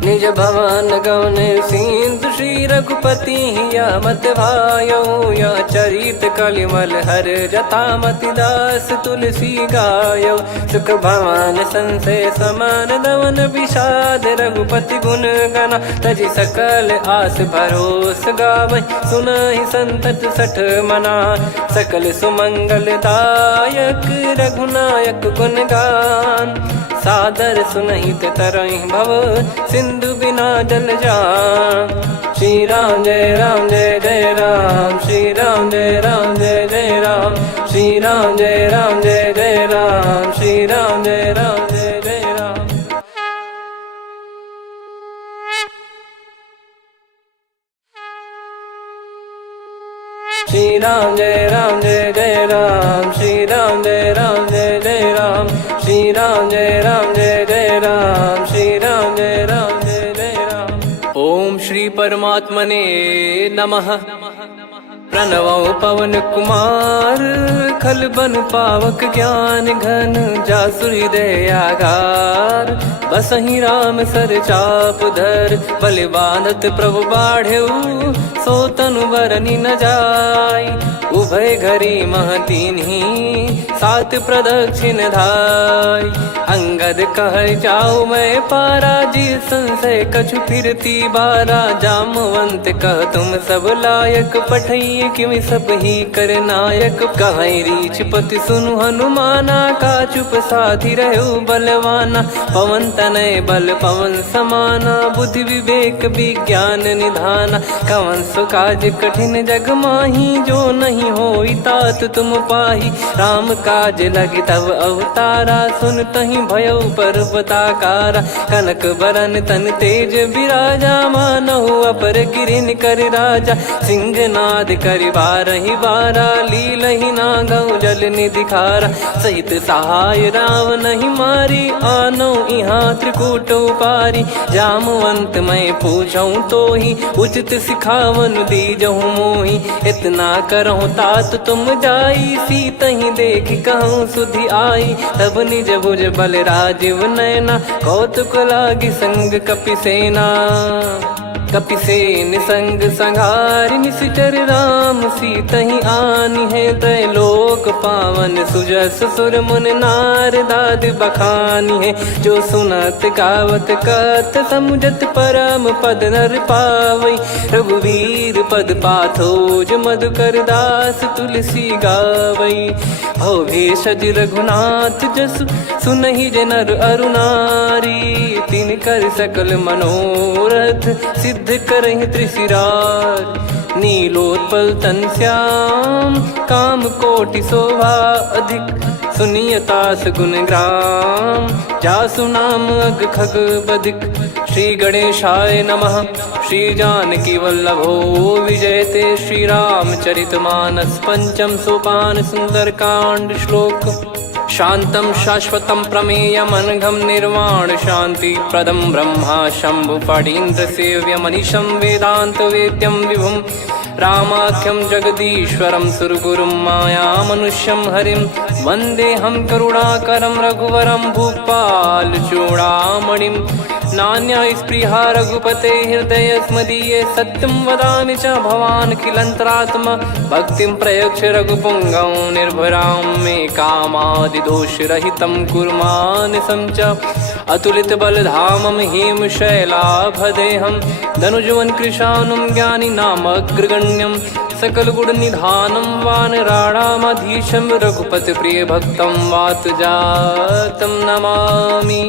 निज भवन गवन सिंधु, श्री रघुपति हिया मत भायो। यह चरित कलिमल हर जथामति, दास तुलसी गायो। सुख भवन संशय समान दवन, विषाद रघुपति गुण गना। तजि सकल आस भरोस गावै, सुनहि संतत सठ मना। सकल सुमंगल दायक, रघुनायक गुण गान। सादर सुनहित तरहि भव, सिंधु बिना जल जान। श्री राम जय राम जय जय राम, श्री राम जय राम जय जय राम। श्री राम जय राम जय जय राम, श्री राम जय राम जय जय राम। श्री राम जय राम जय जय राम, श्री राम जय राम जय जय राम। श्री राम जय राम जय जय राम, श्री राम जय राम जय जय राम। ओम श्री परमात्मने नमः। प्रणवो पवन कुमार, खल बन पावक ज्ञान घन। जासु हृदय आगार, बसहि राम सर चाप धर। बलि बांधत प्रभु बाढ़ेउ, सो तनु बरनि न जाय। उभय घरी मह दीन्ही, सात प्रदक्षिण धाय। अंगद कह जाऊ मैं पारा, जी संशय कछु फिरती बारा। जामवंत कह तुम सब लायक, पठइये किमि सब ही कर नायक। कहै रीछ पति सुनु हनुमाना, का चुप साधि रहु बलवाना। पवन तनय बल पवन समाना, बुद्धि विवेक विज्ञान निधाना। कवन सो काज कठिन जग माही, जो नहीं होई तात तुम पाही। राम काज लगी तब अवतारा, सुन तहि भयो पर्वताकारा। कनक बरन तन तेज बिराजा, मानहु अपर गिरिन कर राजा। सिंहनाद करि बारहि बारा, लीलहि नागौ जल निधि खारा। सहित सहाय रावणहि मारी, आनो इहाँ त्रिकूट उपारी। जामवंत मैं पूछऊं तोहि, उचित सिखावन दीजहु मोहि। इतना करहु तात तुम जाई, सीतहि देखि कहूँ सुधि आई। तब निज भुज बल राजीव नैना, कौतुक लागी संग कपिसेना। कपिसेन संग संहारि, निशिचर राम सीतहि आनि है। त्रैलोक पावन सुजस सुर मुन नार, दाद बखानी है। जो सुनत गावत कत, समुझत परम पद नर पावै। रघुवीर पद पाथोज, मधुकर दास तुलसी गावै। हो भेषज रघुनाथ जसु, सुनहि जे नर अरु नारी। तिन कर सकल मनोरथ, सिद्ध करहि त्रिशिरार। नीलोत्पल तन श्याम, काम कोटि शोभा अधिक। सुनियतास गुण ग्राम, जासु नाम अग खग बदिक। श्री गणेशाय नमः। श्री जानकी वल्लभो विजयते श्रीरामचरितमानस। पंचम सोपान सुंदरकांड श्लोक। शांतं शाश्वतं प्रमेयमनघं निर्वाण शांति प्रदं ब्रह्मा शंभु फणीन्द्र सेव्यमनिशं वेदांत वेद्यं विभुं रामाख्यं जगदीश्वरं सुरगुरुं मायामनुष्यं हरिं वन्देऽहं करुणाकरं रघुवरं भूपालचूडामणिं। नान्या स्पृहा रघुपते हृदय स्मदीये सत्यं वदामि च भवान् किलन्तरात्मा भक्तिं प्रयच्छ रघुपुङ्गं निर्भरां मे कामादिदोषरहितं कुर्मानिसं च अतुलितबलधामं हेमशैलाभदेहं धनुजवन् कृशानुं ज्ञानिनामग्रगण्यं सकलगुणनिधानं वानराणामधीशं रघुपतिप्रियभक्तं वातजातं नमामि।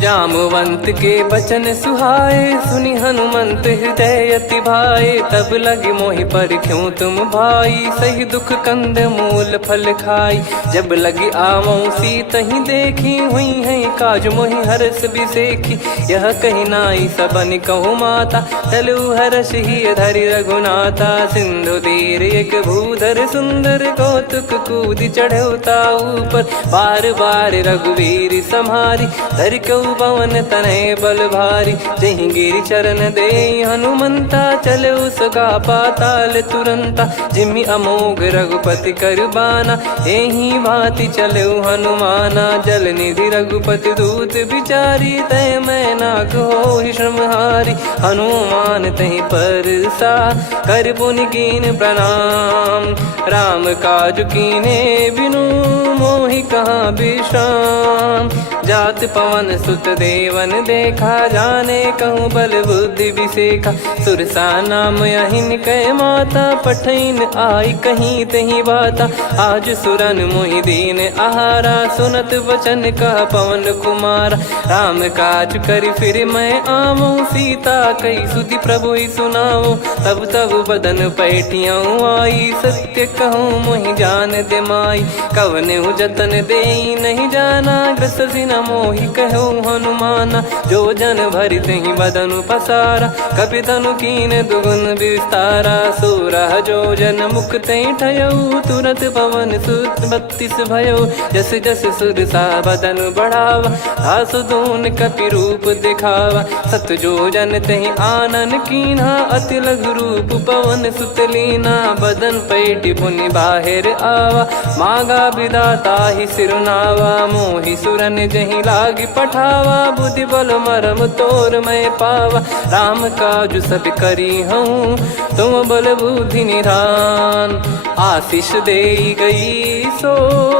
जामवंत के बचन सुहाए सुनि हनुमंत हृदय अति भाए तब लगे मोहि पर क्यों तुम भाई सही दुख कंद मूल फल खाई। जब लगी आवों सीतहि देखी हुई है काज मोहि हरस बिसेखी यह कही नाई सबन कहु माता चलु हरष ही धरि रघुनाथा। सिंधु तीर एक भूधर सुंदर कौतुक कूद चढ़ौता ऊपर बार बार रघुवीर सम्हारी धरि कौ पवन तनय बल भारी। जहि गिरि चरण दे हनुमंता चले उसका पाताल तुरंता जिमि अमोघ रघुपति करबाना एहि भांति चले हनुमाना। जल निधि रघुपति दूत बिचारी तय मैं नाक होहि श्रमहारी हनुमान तहि परसा कर पुनि कीन प्रणाम। राम काज कीने बिनु मोहि कहाँ विश्राम जात पवन सुत देवन देखा जाने कहूँ बल बुद्धि विसेखा। सुरसा नाम यहिन कै माता पठैन आई कहीं तही बाता। आज सुरन मोहि दीन आहारा सुनत वचन कह पवन कुमारा। राम काज करि फिर मैं आवूं सीता कई सुधि प्रभु ही सुनाओ। तब तब बदन पैठियाँ आई सत्य कहूँ मोहि जान दे माई। कवने जतन दे नहीं जाना ग्रसि न मोहि कहूँ हनुमाना। जो जन भरि तहि बदनु पसारा कपितनु कीन दुगुन विस्तारा। सोरह जो जन मुख तहि ठयऊ तुरत पवन सुत 32 भयऊ। जस जस सुरसा बदनु बढ़ावा आसु दून कपि रूप दिखावा। सत जो जन तहि आनन कीन्हा अति लघु रूप पवन सुत लीना। बदन पैटि पुनि बाहिर आवा मांगा विदाता ही सिरुनावा। मोहि सुरन जहि लागी पठावा बुद्धि बल मरम तोर मैं पावा। राम काज सब करी हूँ तुम बल बुद्धि निधान। आशीष दे गई सो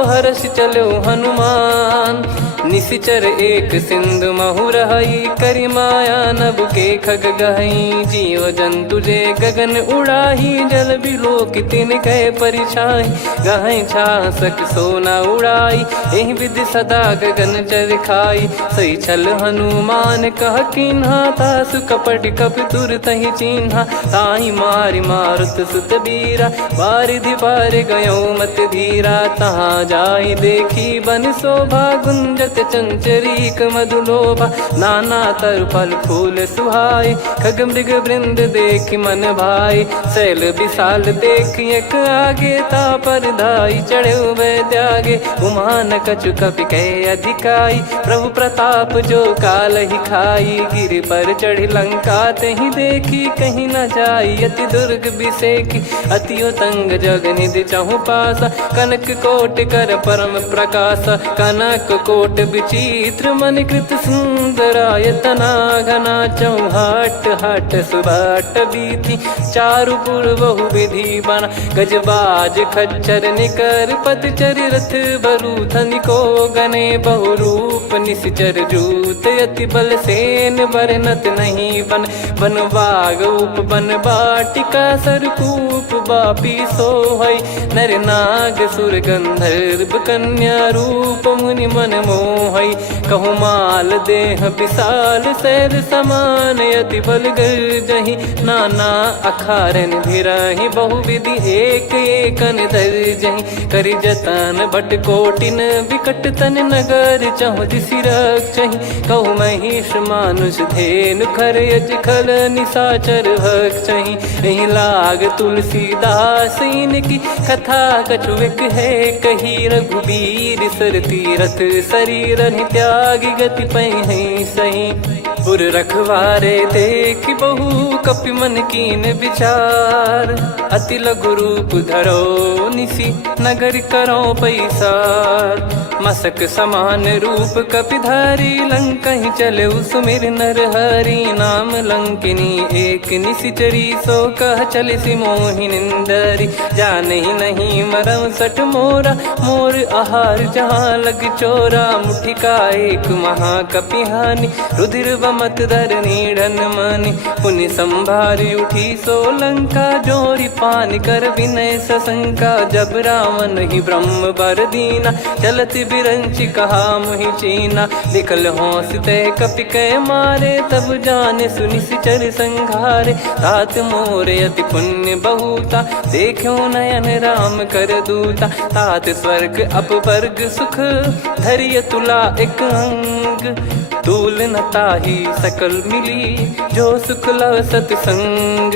हर्ष चलो हनुमान। निशिचर एक सिंधु महु रही करि माया नभ के खग गहई। जीव जंतु जे गगन उड़ाही जल बिलोक तिन कह परिछाई। गहई छासक सोना उड़ाई एहि विधि सदा गगन चर खाई। सही छल हनुमान कह किन्हा तासु कपट कपि तुर तहि चिन्हा। ताहि मारि मारुत सुत बीरा बारिधि पार गयो मत धीरा। तहाँ जाहि देखी बन शोभा गुंजत चंचरीक मधुलोभा। नाना तर फल फूल सुहाए खग मृग वृंद देखि मन भाई। शैल विशाल देखि एक आगे ता पर धाई चढ़े वै त्यागे। उमा न कछु कपि कह अधिकाई प्रभु प्रताप जो काल ही खाई। गिरि पर चढ़ी लंका तहि देखी कहीं न जाई अति दुर्ग बिसेखी। अति उतंग जग निधि चहु पासा कनक कोट कर परम प्रकाशा। कनक कोट विचित्र मन कृत सुंदरायतना घना। चौहाट हाट सुभाट बीथी चारु पुर बहु विधि बना। गजबाज खच्चर निकर पतचर रथ बरु धनिको गने। बहु रूप निश्चर जूत अति बल सेन बरनत नहीं बन। बन बाग उप बन बाटिका सरकूप बापी सोहई। नर नाग सुर गंधर्व कन्या रूप मुनि मन मोहई। कहु माल देह विशाल सैर समान यति बल गर्जहि नाना अखारन भिराहि बहुविधि एक एकन दर्जहि करि जतन भट कोटिन विकट तन नगर चहु दिसि रक्षहि कहु महिष मानुष धेनु खर यज खल निशाचर भक्षहि एहि लाग तुलसीदास इनकी कथा कछुक है कही रघुबीर सर तीरथ शरीर त्यागी गति पै सही पुर रखवारे देख बहु कपि मन कीन विचार अति लघु रूप धरो निसी नगर करो पैसार मसक समान रूप कपिधारी लंकहि चले सुमिर नर हरि नाम लंकिनी एक निशिचरी सो कह चल सि मोहि निंदरी जानहि नहीं मरम सठ मोरा मोर आहार जहाँ लग चोरा मुठिका एक महाकपिहानि रुधिर वमत धरनी ढन मनि पुनि संभारी उठी सो लंका जोरी पान कर विनय सशंका जब रावण ही ब्रह्म बर दीना चलति बिरंचि कहा मुहि चीना निकल हौसते कपि कै मारे तब जाने सुनि सिचर संघारे तात मोरे अति पुण्य बहुता देखो नयन राम कर दूता तात स्वर्ग अपवर्ग सुख धैर्य तुला एक अंग दूल न ताहि सकल मिली जो सुख लव सतसंग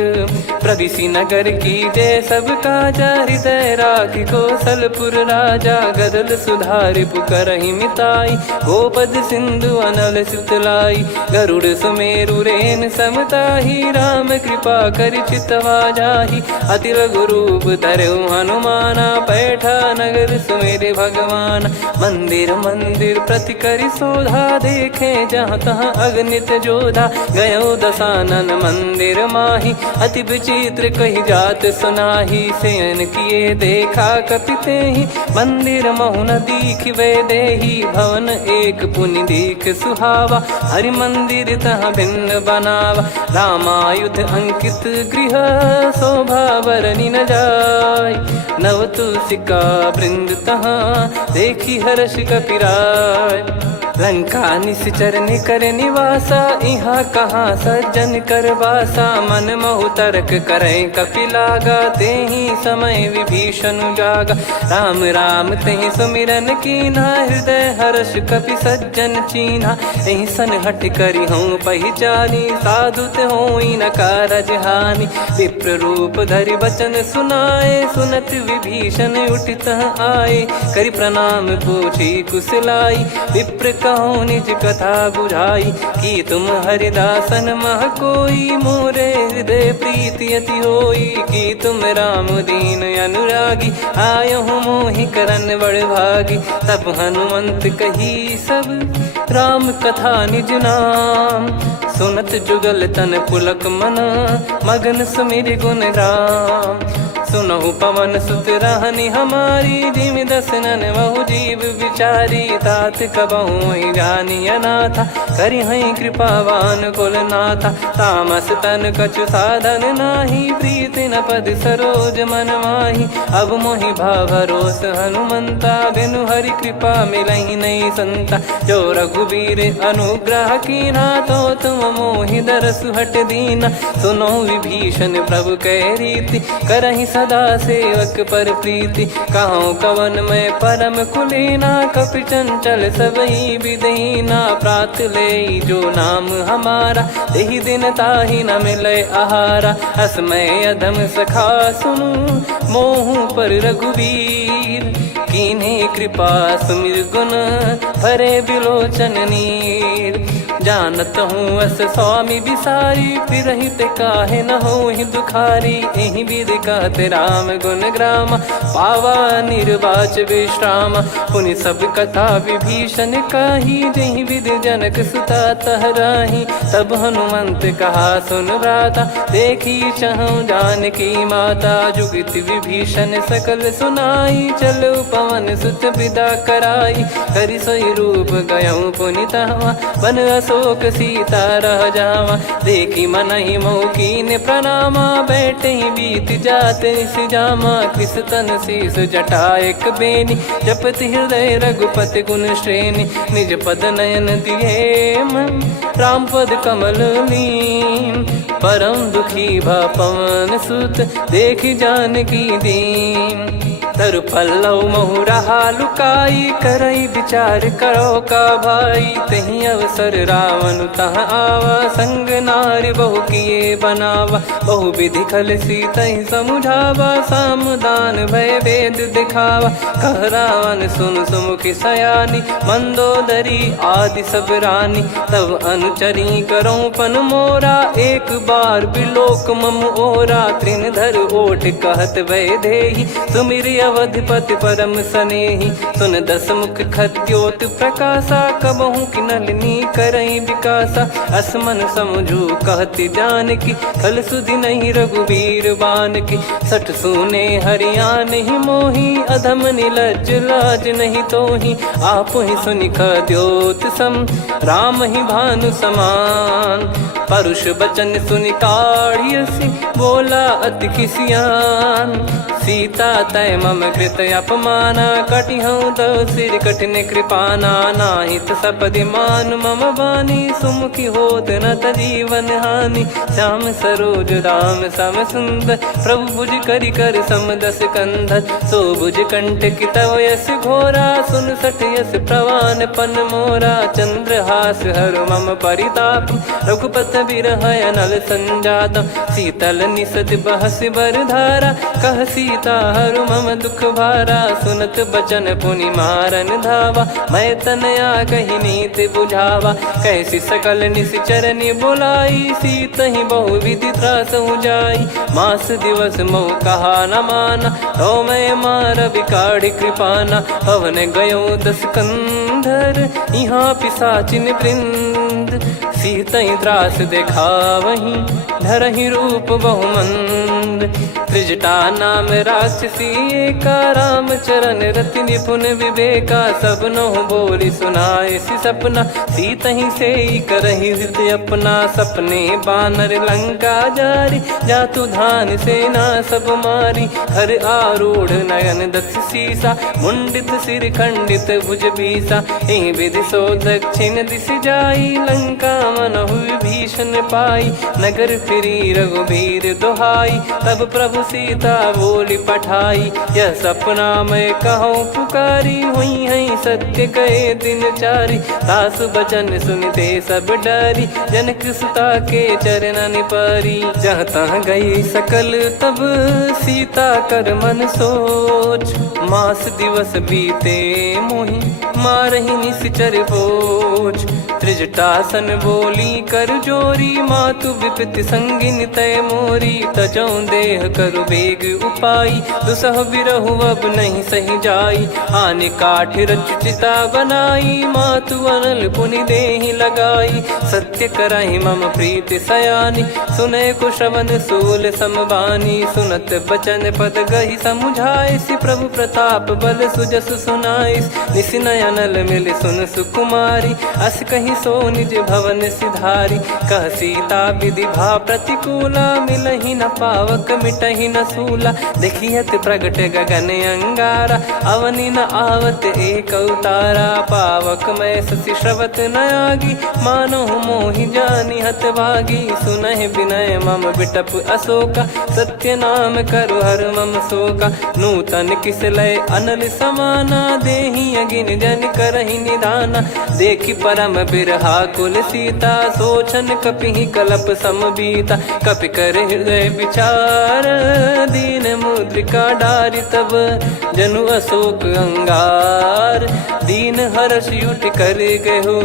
प्रविशि नगर की जय सब काजा हृदय राखि कौशलपुर राजा गदल सुधारि पुकरहि मिताई गोपद सिंधु अनल सितलाई गरुड़ सुमेरु रेन समताहि राम कृपा करि चितवा जाहि अति लघु रूप धरऊ हनुमाना पैठा नगर सुमेरे भगवान मंदिर मंदिर प्रति करि शोधा देखे जहाँ तहाँ अगणित जोधा गयो दशानन मंदिर माही अति विचित्र कही जात सुनाही सेन किए देखा कपिते ही मंदिर महु न दीख वे देही भवन एक पुनि दीख सुहावा हरि मंदिर तहाँ भिन्न बनावा रामायुध अंकित गृह शोभा बरनी न जाय नव तुलसिका वृंद तहाँ देखी हर्ष कपिराय लंका निश्चर निकर निवासा यहाँ कहाँ सज्जन कर वासा मन महु तर्क करें कपिलागा तेहि समय विभीषण जागा राम राम तेहि सुमिरन कीना हृदय हर्ष कपि सज्जन चीन्हा एहि सन हट करी हूँ पहिचानी साधु होई न कारज हानि विप्र रूप धरि वचन सुनाए सुनत विभीषण उठित आए करि प्रणाम पूछी कुशलाई विप्र कहो निज कथा बुझाई कि तुम हरिदासन मह कोई मोरे हृदय प्रीति अति होई कि तुम राम दीन अनुरागी आयहु मोहि करन बड़ भागी तब हनुमंत कही सब राम कथा निज नाम सुनत जुगल तन पुलक मना मगन सुमिर गुण राम सुनहु पवन सुत रहनी हमारी जिमि दसनन बहु जीव विचारी तात कबहु ही जानी अनाथा करि हई कृपावान कुल नाथा तामस तन कछु साधन नाही प्रीति न पद सरोज मन माही अब मोहि भाभरोस हनुमंता बिनु हरि कृपा मिलहि नहीं संता जो रघुबीर अनुग्रह कीना तो तुम मोहि दरसु हट दीना सुनो विभीषण प्रभु कह रीति करहि सदा सेवक पर प्रीति कहूँ कवन में परम कुलीना कपि चंचल सबई विदहीना प्रात ले जो नाम हमारा यही दिन ताहि न मिले आहारा असमय अधम सखा सुनु मोहु पर रघुवीर कीन्हे कृपा सुमिर गुण भरे बिलोचन नीर जानत हूँ अस स्वामी बिसारी फिर रहित काहे न हो ही दुखारी एहि विधि कहते राम गुण ग्राम पावा निर्वाच विश्राम पुनि सब कथा विभीषण काही जहि विधि जनक सुता तहराही तब हनुमंत कहा सुन भ्राता देखी चहु जानकी माता जुगित विभीषण सकल सुनाई चलो पवन सुत विदा कराई करि सोई रूप गयऊँ पुनि तहवा बन अस शोक सीता रह जावा। देखी मन ही मौकीन प्रणामा, बैठे ही बीत जाते निस जामा। किस तन शीस जटा एक बेनी, जपति हृदय रघुपति गुण श्रेणी। निज पद नयन दिए मन, राम पद कमल लीन। परम दुखी भा पवन सुत, देखी जानकी दीन। तरु पल्लव महु रहा लुकाई, करई विचार करो का भाई। तही अवसर रावण तहाँ आवा, संग नारी बहु किए बनावा। बहु विधि खल सीतहि समुझावा, सामदान भय वेद दिखावा। कह रावण सुन सुमुखी सयानी, मंदोदरी आदि सब रानी। तब अनुचरी करो पन मोरा, एक बार बिलोक मम ओरा। तृण धर ओट कहत भय देहि, सुमिरि अवधिपति परम सनेहि। सुन दस मुख खद्योत प्रकाशा, कबहु की नलिनी करई विकासा। असमन समझू कहति जानकी, खल सुधि नहीं रघुबीर बान की। सठ सुने हरियाण ही मोही, अधम निलज लाज नहीं तोही। आप ही सुनि खद्योत सम, राम ही भानु समान। परुष बचन सुनि काढ़ियसि, बोला अति किसियान। सीता तय मम कृत अपमाना, कटिहऊँ तो सिर कठिन कृपाना। नाहित सपदि मान मम बानी, सुमुखी होत न जीवन हानि। श्याम सरोज राम सम सुंदर, प्रभु भुज करि कर सम दस कंधर। सो भुज कंठ की तव यस घोरा, सुन सठ यस प्रवान पन मोरा। चंद्रहास हर मम परिताप, रघुपत बिरह अनल संजातम। शीतल निसत बहस बर धारा, कह सीता हरु मम दुख भारा। सुनत बचन पुनि मारन धावा, मैं तनया कही नीति बुझावा। कैसी सकल निश्चरनि बुलाई, सीतहि बहु विधि त्रास जाई। मास दिवस मोह कहा न माना, तो मैं मार बिकाढ़ी कृपाना। पवन गयो दस कंधर, यहाँ पिशाचिन वृंद। सीतहि त्रास देखावहीं, धरहि रूप बहुमंद। त्रिजटा नाम राक्षसी एका, राम चरण रति निपुण विवेका। सब नहुँ बोली सुनाए सि सपना, सीतहि से करहि हृदय अपना। सपने बानर लंका जारी, जातु धान सेना सब मारी। हर आरूढ़ नयन दस सीसा, मुंडित सिर खंडित भुज बीसा। एहि विधि सो दक्षिण दिस जाई, लंका मनहु विभीषण पाई। नगर फिरी रघुबीर दोहाई, तब प्रभु सीता बोली पठाई। यह सपना मैं कहूँ पुकारी, हुई है सत्य कहे दिन चारी। सासु बचन सुनते सब डरी, जनक सुता के चरण परी। जहाँ तहाँ गई सकल तब सीता कर मन सोच। मास दिवस बीते मोहि, मारहि निश्चर बोझ। त्रिजटासन बोली कर जोरी, मातु विपति संगिन तय मोरी। तजौ देह करु बेग उपाई, दुसह बिरहु अब नहीं सही जाई। आने काठ रचिता बनाई, मातु अनल पुनि देहि लगाई। सत्य कराहि मम प्रीति सयानी, सुनय को श्रवण सूल समबानी। सुनत बचन पद गहि समुझाइसि, प्रभु प्रताप बल सुजस सुनाइस। निस नयनल मिल सुन सुकुमारी, अस कहि सो निज भवन सिधारी। कह सीता विधि भा प्रतिकूला, मिलहि न पावक मिटहि न सूला। देखियत प्रगट गगन अंगारा, अवनि न आवत एक अवतारा। पावक मैं शशि श्रवत न आगी, मानो मोहि जानि हत भागी। सुनहि विनय मम बिटप अशोका, सत्य नाम करु हर मम शोका। नूतन किस लय अनल समाना, देहि अगिन जन करहि निधाना। देखि परम बिरहा कुल सीता, सोचन कपिहि कलप समबीता। कपि कर हृदय विचार, दीन मुद्रिका डारि तब जनु अशोक अंगार। दीन हर्ष उठ कर गहु,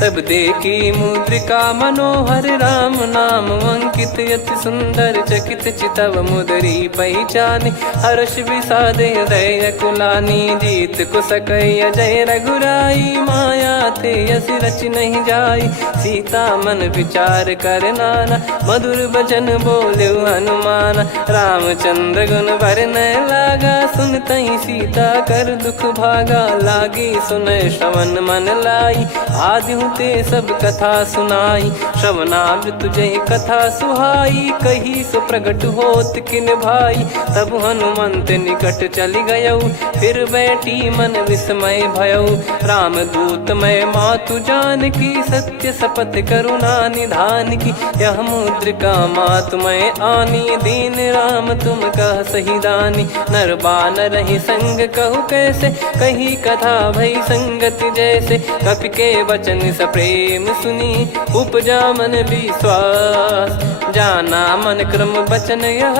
तब देखी मुद्रिका मनोहर। राम नाम अंकित अति सुंदर, चकित चितव मुदरी पहचानी। हर्ष विषाद हृदय कुलानी, जीत को सकय अजय रघुराई, माया थे यस रच नहीं जाई। सीता मन विचार कर नाना, मधुर बचन बोले हनुमान। रामचंद्र गुण बरने लागा, सुनतहि सीता कर दुख भागा। लागी सुने श्रवण मन लाई, आदिहु ते सब कथा सुनाई। श्रवणाब तुझे कथा सुहाई, कही सो प्रगट होत किन भाई। तब हनुमंत निकट चली गयौ, फिर बैठी मन विस्मय भयौ। राम दूत मैं मातु जान की, सत्य शपथ करुणा निधान की। यह मुद्रिका मातु मैं आनी, दीन राम तुम कह सही दानी। नर बानर ही संग कहु कैसे, कही कथा भई संगति जैसे। कपि के वचन सप्रेम सुनी, उपजा मन विश्वास। जाना मन क्रम बचन यह,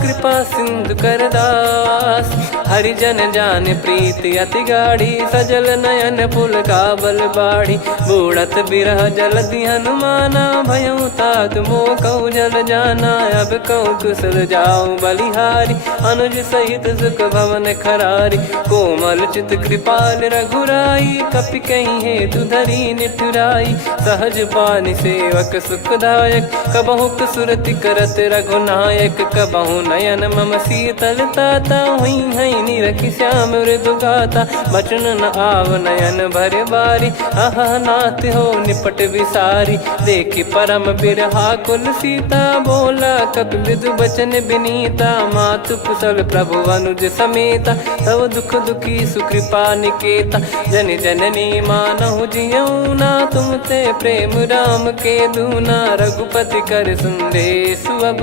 कृपा सिंधु कर दास। हरिजन जान प्रीति अति गाढ़ी, सजल नयन पुल काबल बाढ़ी। बूढ़त बिरह जलधि हनुमाना, भयउ तात मोह कहु जल जाना। अब कहु कुशल जाऊं बलिहारी, अनुज सहित सुख भवन खरारी। कोमल चित कृपाल रघुराई, कपि कहीं हेतु धरी निठुराई। सहज पानि सेवक सुखदायक, कबहु सुरति करत रघुनायक। कबहु नयन मम शीतल ताता, हुई है निरखि श्याम मृदु गाता। बचन न आव नयन भर बारी, अह नाथ हो निपट विसारी। देखि परम बिरहा कुल सीता, बोला कपि मृदु बचन विनीता। मातु कुशल प्रभु अनुज समेता, तव दुख दुखी सुकृपा निकेता। जन जननी मानहु जियऊ ना, तुम ते प्रेम राम के दूना। रघुपति कर संदेश अब,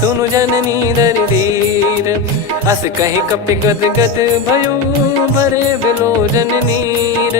सुनु जननी दर धीर। अस कहि कपि गद गद भयो, भरे बिलोचन नीर।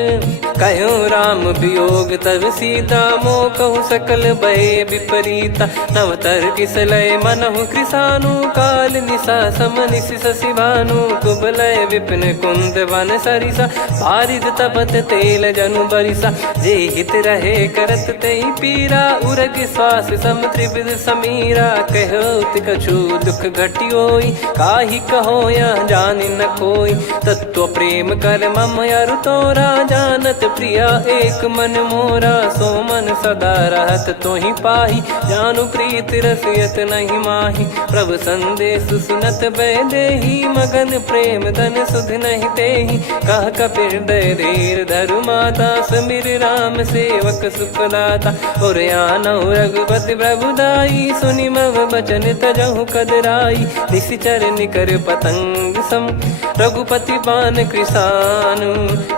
कहूँ राम वियोग तब सीता, मोह कहूँ सकल भय विपरीता। नवतर किसलय मनहु कृसानु, काल निशा समनिश शशि भानु। कुबलय विपिन कुंद वन सरिसा, पारिद तपत तेल जनु बरिसा। जे हित रहे करत तेहि पीरा, उरग श्वास सम त्रिविध समीरा। कहत कछु दुख घटियोई, काहि कहो यह जानि न कोई। तत्व प्रेम कर मम अरु तोरा, जानत प्रिया एक मन मोरा। सो मन सदा रहत तोहि पाही, जानु प्रीत रसियत नहीं माही। प्रभु संदेश सुनत बैदेही, मगन प्रेम धन सुध नहीं तेहि। कह कपि हृदय धीर धरु माता, समीर राम सेवक सुख दाता। और आनहु रघुपति प्रभु दाई, सुनि मम बचन तजहु कदराई। निशिचर निकर पतंग सम, रघुपति पान कृसानु।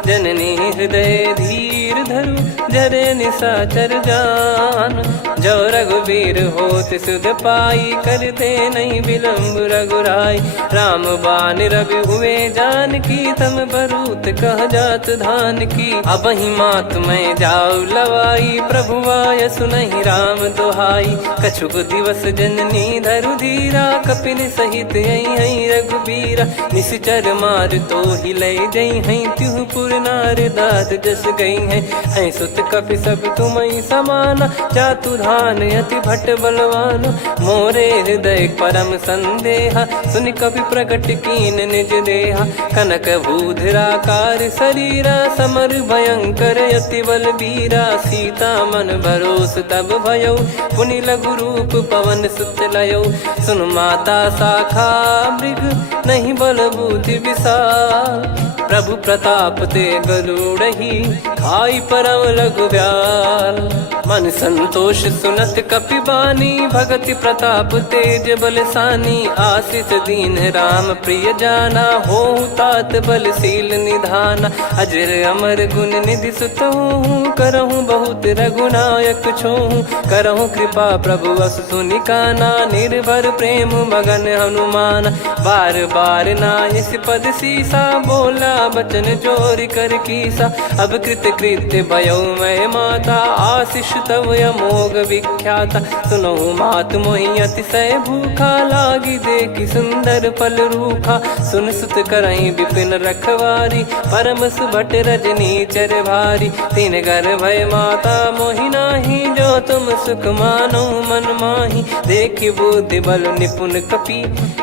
जननी हृदय धीर धरु, जरे निशाचर जान। जो रघुवीर होत सुध पाई, कर दे नहीं विलम्ब रघुराई। राम बान रवि हुए जान की, तम बरूत कह जात धान की। अब ही मात मैं जाऊ लवाई, प्रभु आय सुनहि राम दुहाई। कछुक दिवस जननी धरु धीरा, कपिन सहित यही रघुबीरा। निश्चर मार तो ही लय जई हैं, त्युह पुर नार दाद जस गई हैं। सुत कपि सब तुमहि समाना, जातु धान अति भट बलवान। मोरे हृदय परम संदेहा, सुनि कपि प्रकट कीन निज देहा। कनक भूधराकार शरीरा, समर भयंकर अति बल बीरा। सीता मन भरोस तब भयौ, पुनि लघु रूप पवन सुत लयौ। सुन माता शाखा मृग, नहीं बल बुद्धि विशाल। प्रभु प्रताप ते गरुड़हि, खाई परम रघुव्याल। मन संतोष सुनत कपि बानी, भगति प्रताप तेज बलसानी। आशीष दीन राम प्रिय जाना, होहु तात बलशील निधाना। अजर अमर गुण निधि सुतहु, करहु बहुत रघुनायक छोहु। करहु कृपा प्रभु अस सुनि काना, निर्भर प्रेम मगन हनुमान। बार बार नायस पद सीसा, बोला बचन चोरी कर कीसा। अब कृत कृत्य भयो मैं माता, आशीष तव अमोघ विख्याता। सुनहु मात मोहि अतिशय भूखा, लागी देखि सुंदर फल रूखा। सुन सुत करहि विपिन रखवारी, परम सुभट रजनी चर भारी। तीन घर भय माता मोहि नाही, जो तुम सुख मानो मन माही। देखि बुद्धि बल निपुण कपि,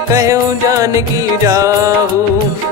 कहु जानकी जाहु।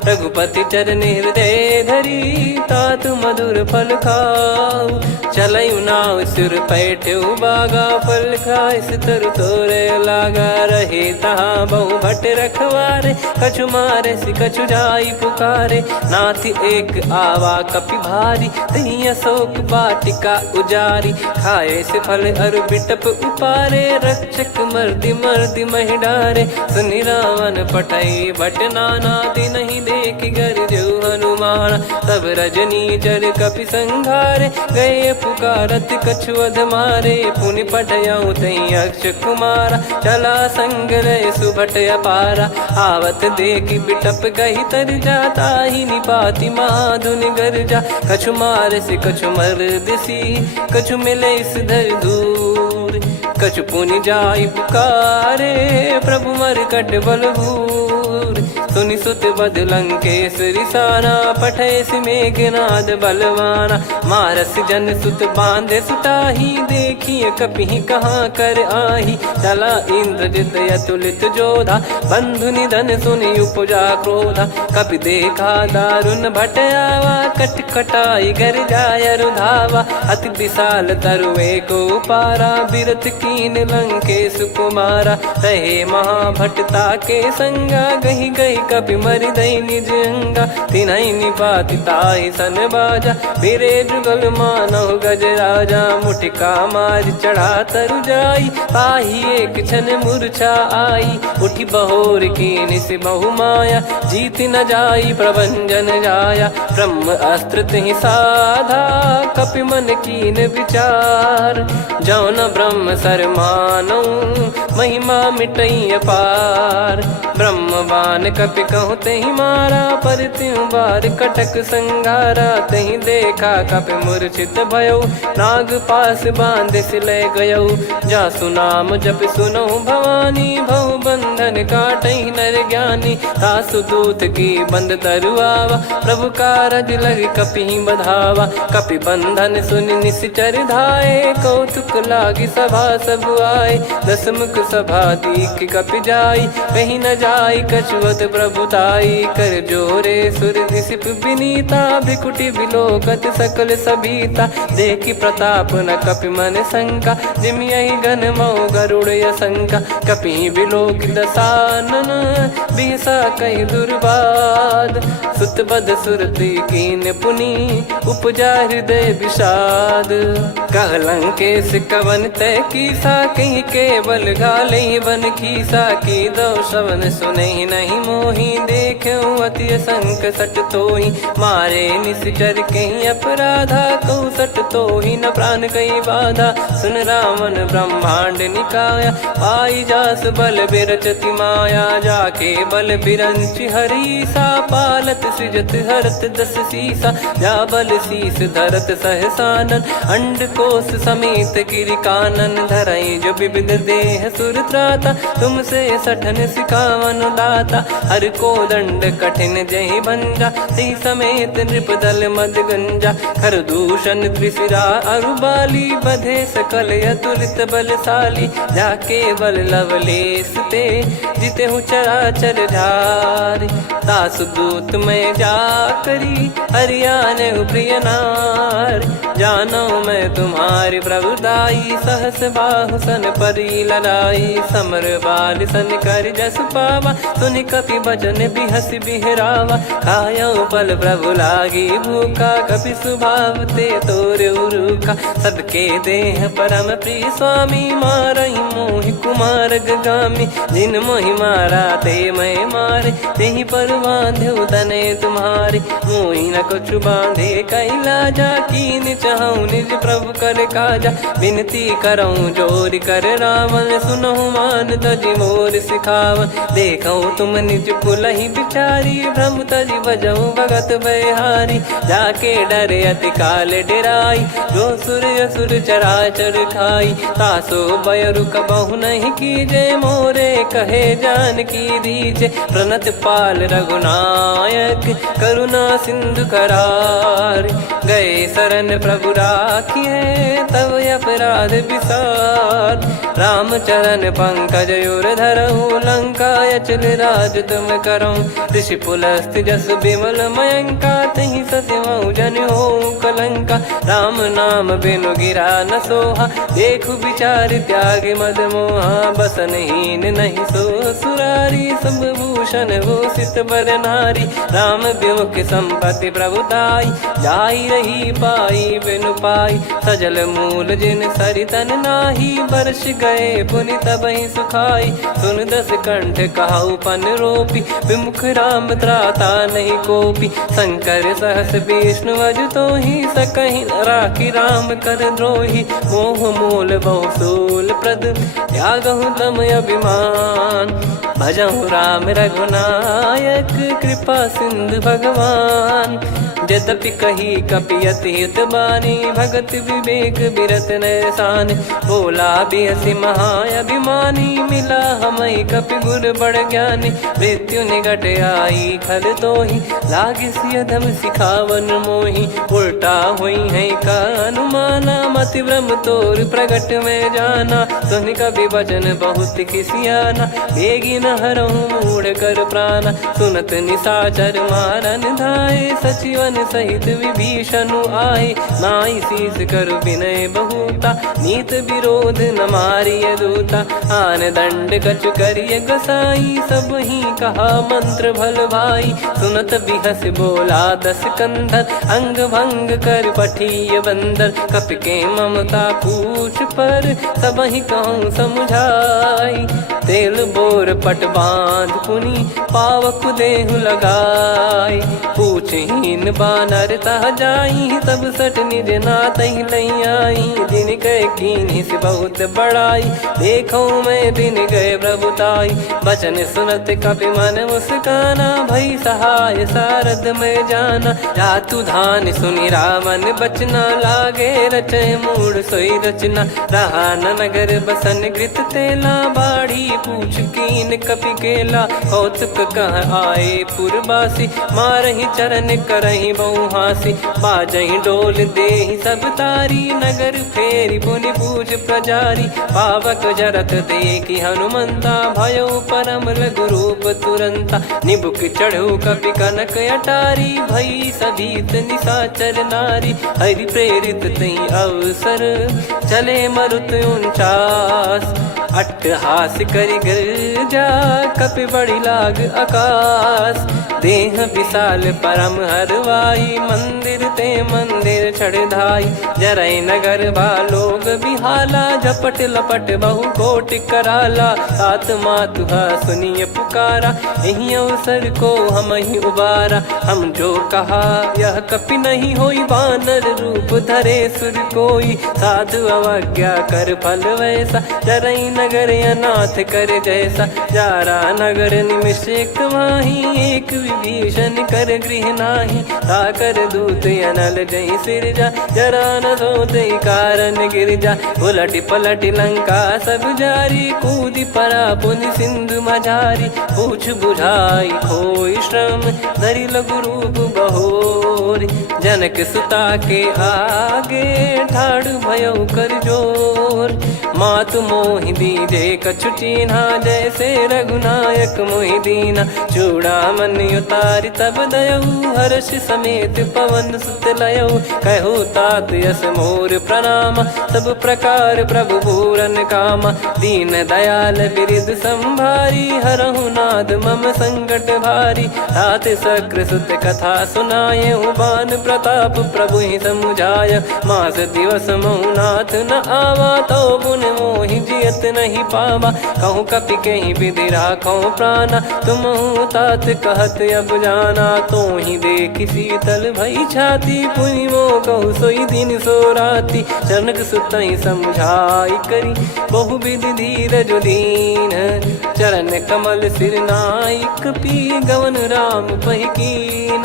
रघुपति चरणे हृदय धरी तात मधुर फल खाऊ चलयु नाव सिर पैठ्यु बागा फल खाइस तरु तोरे लागा रहे तहाँ बहु भट रखवारे कछु मारे सि कछु जाई पुकारे नाथ एक आवा कपि भारी तही अशोक बाटिका उजारी खाए से फल अर बिटप उपारे रक्षक मर्दि मर्दि महि डारे सुनि रावण पटई भट नाना दिन नहीं देख गर जो हनुमान तब रजनी चर कपि संघारे गए पुकारत कछु अध मारे पुनि पटयऊ तई अक्ष कुमारा चला संग रहे सुभट अपारा आवत देखी बिटप गही तर जाता ही निपाति महाधुनि गर्जा कछु मार से कछु मर दिसी कछु मिले इस धर दूर कछु पुनि जाई पुकारे प्रभु मर कट बलभूर सुनि सुत बद लंकेश्वरी साना पठे सि मेघनाद बलवाना मारस जन सुत बांधे सुताही देखिए कपि कहाँ कर आही चला इंद्रजित अतुलित जोधा बंधु निधन सुनि उपजा क्रोधा कपि देखा दारुण भट आवा कट कटाई घर जाय रुधावा अति विशाल तरुए को पारा बिरत कीन लंकेश कुमारा रहे महाभटता के संगा गही गही कपि मरि दई निज अंगा तिन्है निपाति ताहि सन बाजा बिरे जुगल मानव गज राजा मुटिका मारि चढ़ा तरु जाई ताहि एक क्षण मूर्छा आई उठी बहोर कीन से बहु माया जीत न जाई प्रभंजन जाया ब्रह्म अस्त्र तिहि साधा कपि मन कीन विचार जौन ब्रह्म सर मानौ महिमा मिटई अपार ब्रह्मवान कपि कहूँ तही मारा पर त्यों बार कटक संगारा तही देखा कपि मूर्छित भयो नाग पास बांध सिले गयो जा सुनाम जप सुनो भवानी भव बंधन काटई नर ज्ञानी तासु दूत की बंद तरुआवा प्रभु कारज लग कपि बधावा कपि बंधन सुनि निश्चर धाये कौतुक लागी सभा सब आए दस मुख सभा दीख कपि जाई कहीं न जाई कछुअत प्रभुताई कर जोरे सुर निसिप विनीता भिकुटी बिलोकत सकल सबीता देखी प्रताप न कपि मन शंका जिमियहि गन मऊ गरुड़ असंका कपि बिलोक दसानन बिहसा कहि दुर्बाद सुत बद सुरति कीन पुनि उपजा हृदय विषाद कह लंकेश कवन तय कीसा कहीं केवल गाले बन खीसा की दो श्रवण सुने नहीं मोही देखूं अति संक सट तोही मारे निश्चर कहीं अपराधा कहूँ सट तोही न प्राण कहीं बाधा सुन रावण ब्रह्मांड निकाया पाई जास बल बिरचति माया जाके बल बिरंच हरीसा पालत सृजत हरत दस सीसा जा बल शीस धरत सहसानन अंड कोश समेत गिरि कानन धरई जो विविध देह सुर त्राता तुमसे सठन सिखावन दाता हर को दंड कठिन जहि भंजा ती समेत नृपदल मद गंजा खर दूषण त्रिशिरा अरुबाली बधे सकल अतुलित बलशाली जाके बल लवलेस ते जिते हूँ चराचर झारी तासु दूत में जा करी हरियाने प्रिय नार जानो मैं तुम्हारी प्रभुदाई सहस बाहु सन परी लड़ाई समर बाल सन कर जस पावा सुनि कपि भजन बिहस बिहरावा खायो पल प्रभु लागी भूखा कपि स्वभाव ते तोर उरुखा सबके देह परम प्रिय स्वामी मारई मोहि कुमार गामी जिन मोहि मारा ते मैं मारे तेहि पर बांधे तने तुम्हारे मोहि न कुछ बांधे कैला जा कीन चाहूं निज प्रभु कर काजा विनती करऊं जोर कर रावण सुनहु मान तजि मोर सिखावन देखो तुम निज कुलहि बिचारी भ्रम तजि बजऊं भगत बहारी जाके डरे अति काल डेराई जो सुर असुर चराचर खाई तासो बयरु कबहु नहीं कीजे मोरे कहे जा जानकी दीजे। प्रणत पाल रघुनायक करुणा सिंधु करार। गए शरण प्रभु राखिए तब अपराध विसार। राम चरण पंकज उर धरहु लंका अचल राज तुम करौ। ऋषि पुलस्त जस विमल मयंका तहि ससिमौ जन हो कलंका। राम नाम बिनु गिरा न सोहा देखु विचार त्याग मद मोहा। बसनहीन नहीं सो सुरारी सब भूषण भूषित बर नारी। राम विमुख संपत्ति प्रभुताई जाई रही पाई बिनु पाई। सजल मूल जिन सरितन नाही बरस गए पुनि तबहि सुखाई। सुन दस कंठ कहाउ पन रोपी विमुख राम त्राता नहीं कोपी। शंकर सहस विष्णु अजतो ही सकहि राखी राम कर द्रोही। मोह मूल बहु सूल प्रद त्यागहु तम अभिमान। भजहु राम रघुनायक कृपा सिंधु भगवान। यद्यपि कही कपियति हित बानी भगत विवेक बिरत नैसान। बोला बिहसी महाअभिमानी मिला हमई कपि गुर बड़ ज्ञानी। मृत्यु निकट आई खल तोहि लागे सियधम सिखावन मोहि। उल्टा हुई है का अनुमाना मति भ्रम तोर प्रगट में जाना। सुन कवि वचन बहुत किसियाना बेगी न हरहु मूढ़ कर प्राणा। सुनत निशाचर मारन धाये सचिवन सहित विभीषण आए। नाई शीस कर विनय बहुता नीत विरोध न मारिय दूता। आन दंड कछु करिय गोसाई सब ही कहा मंत्र भल भाई। सुनत बिहस बोला दस कंधर अंग भंग कर पठिय बंदर। कपि के ममता पूछ पर सब ही कहूँ समझाई। तेल बोर पट बांध पुनि पावक देहु लगाई। पूछहीन बानर तह जाई तब सट निज नातहि लई आई। दिन गए कीन्ही से बहुत बड़ाई देखो मैं दिन गए प्रभुताई। बचन सुनत कपि मन मुस्काना भई सहाय सारद में जाना। जातु धान सुनि रावण बचना लागे रचे मूढ़ सोई रचना। रहा न नगर बसन कृत तेला बाड़ी पूछ कीन कपि केला। कौतुक कह आए पुरबासी मारहि चरण करहि बहु हासी। बाजहि डोल देहि सब तारी नगर फेरी पुनि पूछ प्रजारी। पावक जरत देखि हनुमंता भयो परम लघु रूप तुरंता। निबुक चढ़ऊ कपि कनक अटारी भई सभीत निशाचर नारी। हरि प्रेरित तहि अवसर चले मरुत 49। अट्टहास करि गिरजा कपि बड़ी लाग आकाश। देह विशाल परम हरवाई मंदिर ते मंदिर चढ़धाई। जरई नगर बालोग बिहाला झपट लपट बहु कोटि कराला। सात मातुहा सुनिय पुकारा यही अवसर को हम ही उबारा। हम जो कहा यह कपि नहीं होई बानर रूप धरे सुर कोई। साधु अवज्ञा कर फल वैसा जरई नगर अनाथ कर जैसा। जारा नगर निमिष एक माही एक विभीषण कर गृह नाही। ताकर दूत अनल जय सिरजा जरा न सोते कारण गिरजा। उलट पलट लंका सब जारी कूदी परा पुनि सिंधु मझारी। पूछ बुझाई खोई श्रम धरि लघु रूप बहोरी। जनक सुता के आगे ठाड़ भयउ कर जोर। मातु मोहि दीजे कछु चिन्हा जैसे रघुनायक मोहि दीना। चूड़ामन उतारि तब दयऊ हर्ष समेत पवन सुत लयऊ। कहु तात यस मोर प्रणाम सब प्रकार प्रभु पूरन कामा। दीन दयाल बिरिद संभारी हरहु नाद मम संकट भारी। तात शक्र सुत कथा सुनाये बान प्रताप प्रभु ही समुझाय। मास दिवस महु नाथ न आवा तो गुण मोहि जियत नहीं पावा। कहूँ कपि कहीं विधि राखो प्राणा तुम तात कहत अब जाना। तो ही देखी शीतल भई छाती पुनि मो कहु सोई दिन सो राती। जनक सुत ही समझाई करी बहु विधि धीरज दीन। चरण कमल सिर नाइक पी गवन राम पहि कीन।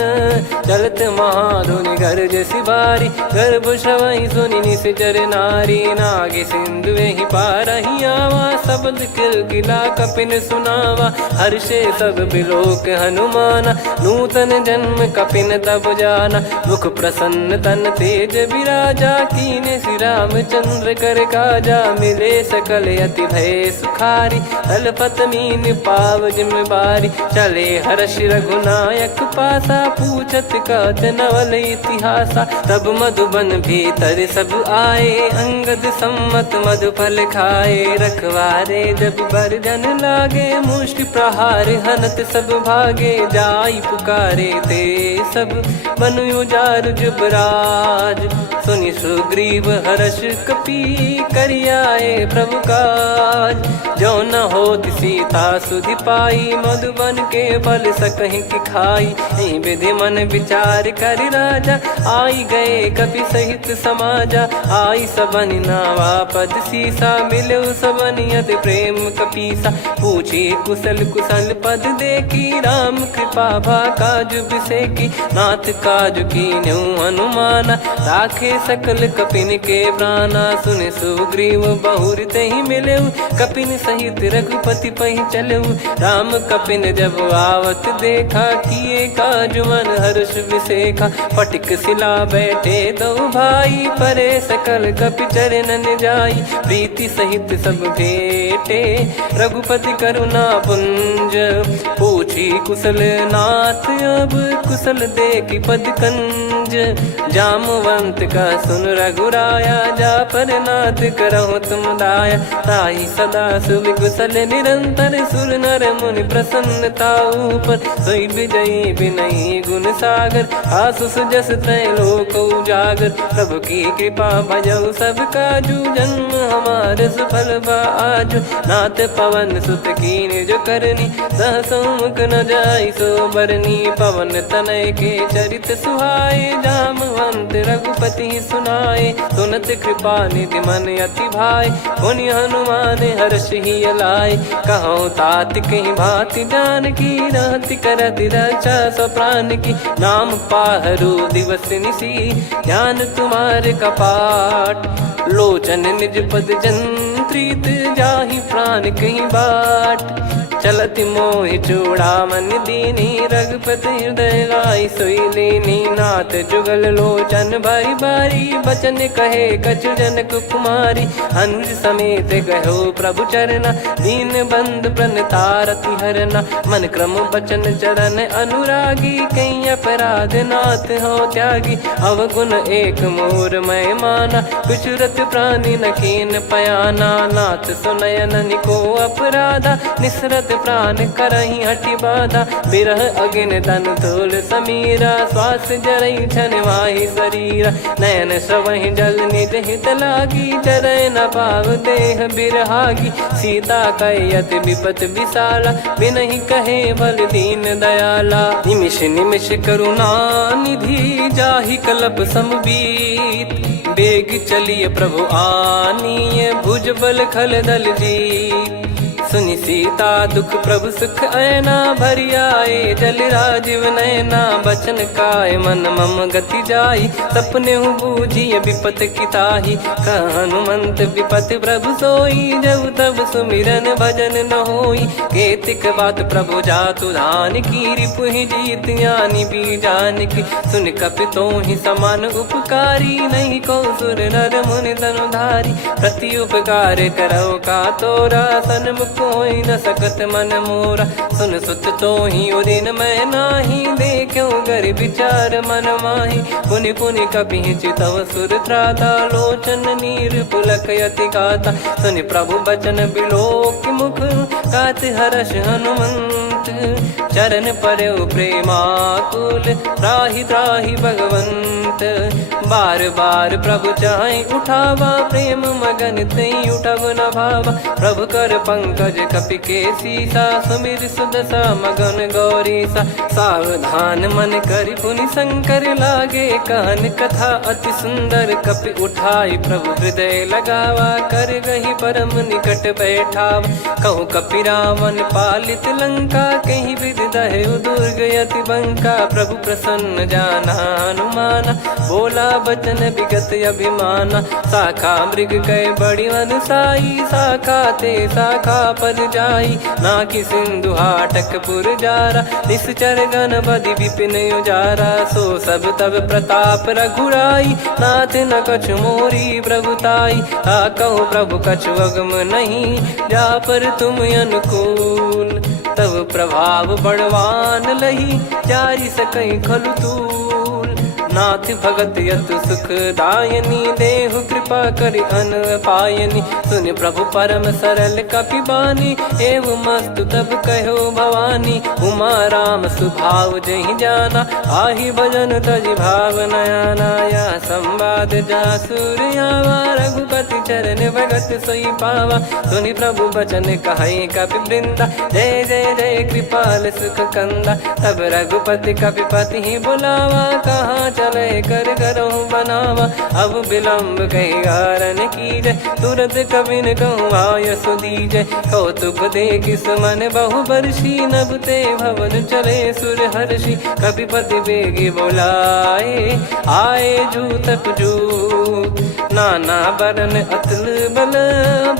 चलत महाधुनि गर्ज सिबारी गर्भ श्रवहि सुनि निशिचर नारी। नागे सिंधु ही पारही आवा, शब्द किलकिला कपिन सुनावा, हर्षे सब बिलोक हनुमाना, नूतन जन्म कपिन तब जाना, मुख प्रसन्न तन तेज विराजा, कीने श्री रामचंद्र कर काजा, मिले सकल अति भय सुखारी, तलपत मीन पाव जिम्मेवारी, चले हर्ष रघुनायक पासा, पूछत कहत नवल इतिहासा, तब मधुबन भीतर सब आए, अंगद सम्मत मधुफल खाए, रखवारे जब बरजन लागे, मुष्टि प्रहार हनत सब भागे, जाई पुकारे ते सब बन उजारु जुबराज, सुनि सुग्रीव हर्ष कपि करियाए प्रभु काज, जो न होत सीता सुधि पाई, मधुबन के फल सकहि की खाई, विधि मन विचार कर राजा, आई गए कपि सहित समाजा, आई सबन नावा पद सीसा, मिलो सबन यद प्रेम कपीसा, पूछी कुशल कुशल पद देखी, राम कृपा भा काज बिसेकी, नाथ काज कीन्यु हनुमाना, राखे सकल कपिन के प्राणा, सुन सुग्रीव बहुर तहि मिलेउ, कपिन सहित रघुपति पहि चलेउ, राम कपिन जब आवत देखा, किए काज मन हर्ष विसेखा, फटिक सिला बैठे दो भाई, परे सकल कपि चरणन जाई, प्रीति सहित सब भेटे, रघुपति करुणा पुंज, पूछी कुशल नाथ अब कुशल देखी पद कंज, जामवंत का सुन रघुराया, जा पर नाथ करहु तुम दाया, ताहि सदा सुभि कुशल निरंतर, सुर नर मुनि प्रसन्नता ऊपर, सोई विजयी विनयी गुण सागर, आसुस जस त्रैलोक उजागर, प्रभु की कृपा भजऊ सब काजू, जन्म हमार सफल बा आजु, नाथ पवन सुत कीन जो करनी, सहसो मुख न जाई सो बरनी, पवन तनय के चरित सुहाए, जामवंत रघुपति सुनाए, सुनत कृपा निधि मन अति भाई, पुनि हनुमान हर्ष ही लाए, कहो तात कहीं भांति जान की, रहति करति रक्षा सो प्राण की, नाम पाहरु दिवस निसी, ज्ञान तुम्हारे कपाट, लोचन निज पद जंत्रित, जाहि प्राण कहीं बाट, चलति मोहि चूड़ामन दीनी, रघुपति हृदय लाई सोई लीनी, नाथ जुगल लोचन बारी बारी, बचन कहे कछु जनक कुमारी, अनुज समेत गयो प्रभु चरना, दीन बंद प्रणतारति हरना, मन क्रम बचन चरण अनुरागी, कहीं अपराध नाथ हो त्यागी, अवगुण एक मोर मैं माना, कुछुरत प्राणी न कीन पयाना, नाथ सुनयन निको अपराधा, निसरत प्राण करही हटि बाधा, बिरह अगिन तन तोल समीरा, श्वास जरई छन माही शरीरा, नयन श्रवहि जल निज हित लागी, जरय न पाव देह बिरहागी, सीता कयत विपत विशाला, बिनहि कहे बल दीन दयाला, निमिष निमिष करुणा निधि, जाहि कल्प समबीत, बेग चलिए प्रभु आनीय, भुज बल खल दल जीत, सुनि सीता दुख प्रभु सुख ऐना, भरि आए जल राजीव नैना, बचन काय मन मम गति जाई, सपने हूँ बूझिए विपत किताही, हनुमंत विपत प्रभु सोई, जब तब सुमिरन भजन न होई, केतिक बात प्रभु जातु धान की, रिपुहि जीत ज्ञानी बीजान की, सुन कपि तोहि समान उपकारी, नहीं को सुर नर मुनि धनुधारी, प्रति उपकार करो का तोरा, सन्मुख कोई न सकत मन मोरा, सुन सुत तो ही उदिन मैं नाही, देखो गर विचार मन माही, पुनि पुनि कपि चितव सुर त्राता, लोचन नीर पुलक यति गाता, सुनि प्रभु बचन बिलोक मुख, गात हर्ष हनुमंत, चरण परउ प्रेमाकुल, त्राहि त्राहि भगवंत, बार बार प्रभु चाहि उठावा, प्रेम मगन तई उठब न भावा, प्रभु कर पंकज कपि के सीसा, सुमिर सुदशा मगन गौरीसा, सावधान मन करि पुनि शंकर लागे, कहन कथा अति सुंदर, कपि उठाई प्रभु हृदय लगावा, कर गही परम निकट बैठावा, कहूँ कपि रावण पालित लंका, कहीं विधि दहे दुर्ग यति बंका प्रभु प्रसन्न जाना हनुमाना बोला बचन विगत अभिमाना शाखा मृग कह बड़ी मनसाई शाखा ते शाखा पर जाई ना कि सिंधु हाटकपुर जारा निश्चर गण बदि विपिन उजारा सो सब तब प्रताप रघुराई नाथ न कछु मोरी प्रभुताई ता कहो प्रभु कछु अगम नहीं जा पर तुम अनुकूल तब प्रभाव बड़वान लही जारी सकई खलु तूल नाथ भगत यतु सुख दायनी देहु कृपा करि अन पायनी सुन प्रभु परम सरल कपिबानी एवं मस्तु तब कहो भवानी उमा राम सुभाव जहि जाना आहि भजन तजि भाव नया नाया संवाद जासुर आवा रघुपति चरण भगत सोई पावा सुनि प्रभु बचन कहै कपि वृंदा जय जय जय कृपाल सुख कंदा तब रघुपति कपिपति ही बुलावा कहाँ चले कर करो बनावा अब विलम्ब कही कारण की जय तुरंत कविन कहूँ आय सुदीजय कौतुक देख सुमन बहु बरसी नभ ते भवन चले सुर हर्षि कपिपति बेगी बोलाए आए जूतप जू नाना बरन अतुल बल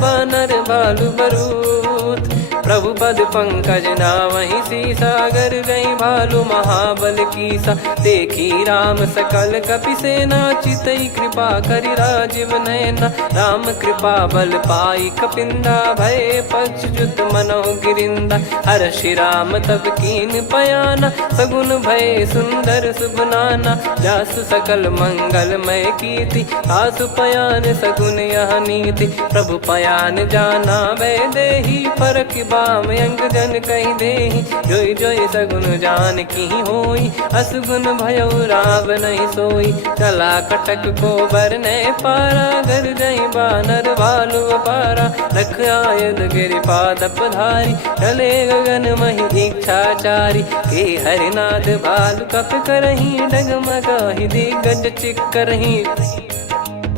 बानर बालु बरूत प्रभु पद पंकज नामहि सी सागर गई भालु महाबल कीसा देखी राम सकल कपि सेना चितई कृपा करि राजीव नयना राम कृपा बल पाई कपिंदा भय पक्षजुत मनो गिरिंदा हर्षि राम तब कीन पयाना सगुन भय सुंदर सुबनाना जासु सकल मंगलमय कीर्ति आसु पयान सगुन यह नीति प्रभु पयान जाना वै देही फरक बाम अंग जन कही देही जोई जोई सगुन जान की होई असगुन भयो राव नहीं सोई चला कटक को बरने पारा घर जई बानर भालु पारा रख आयद गिरि पाद पधारी चले गगन मही इच्छाचारी के हरिनाथ भालु कप करही डगमगाही दिग्गज चिक्करही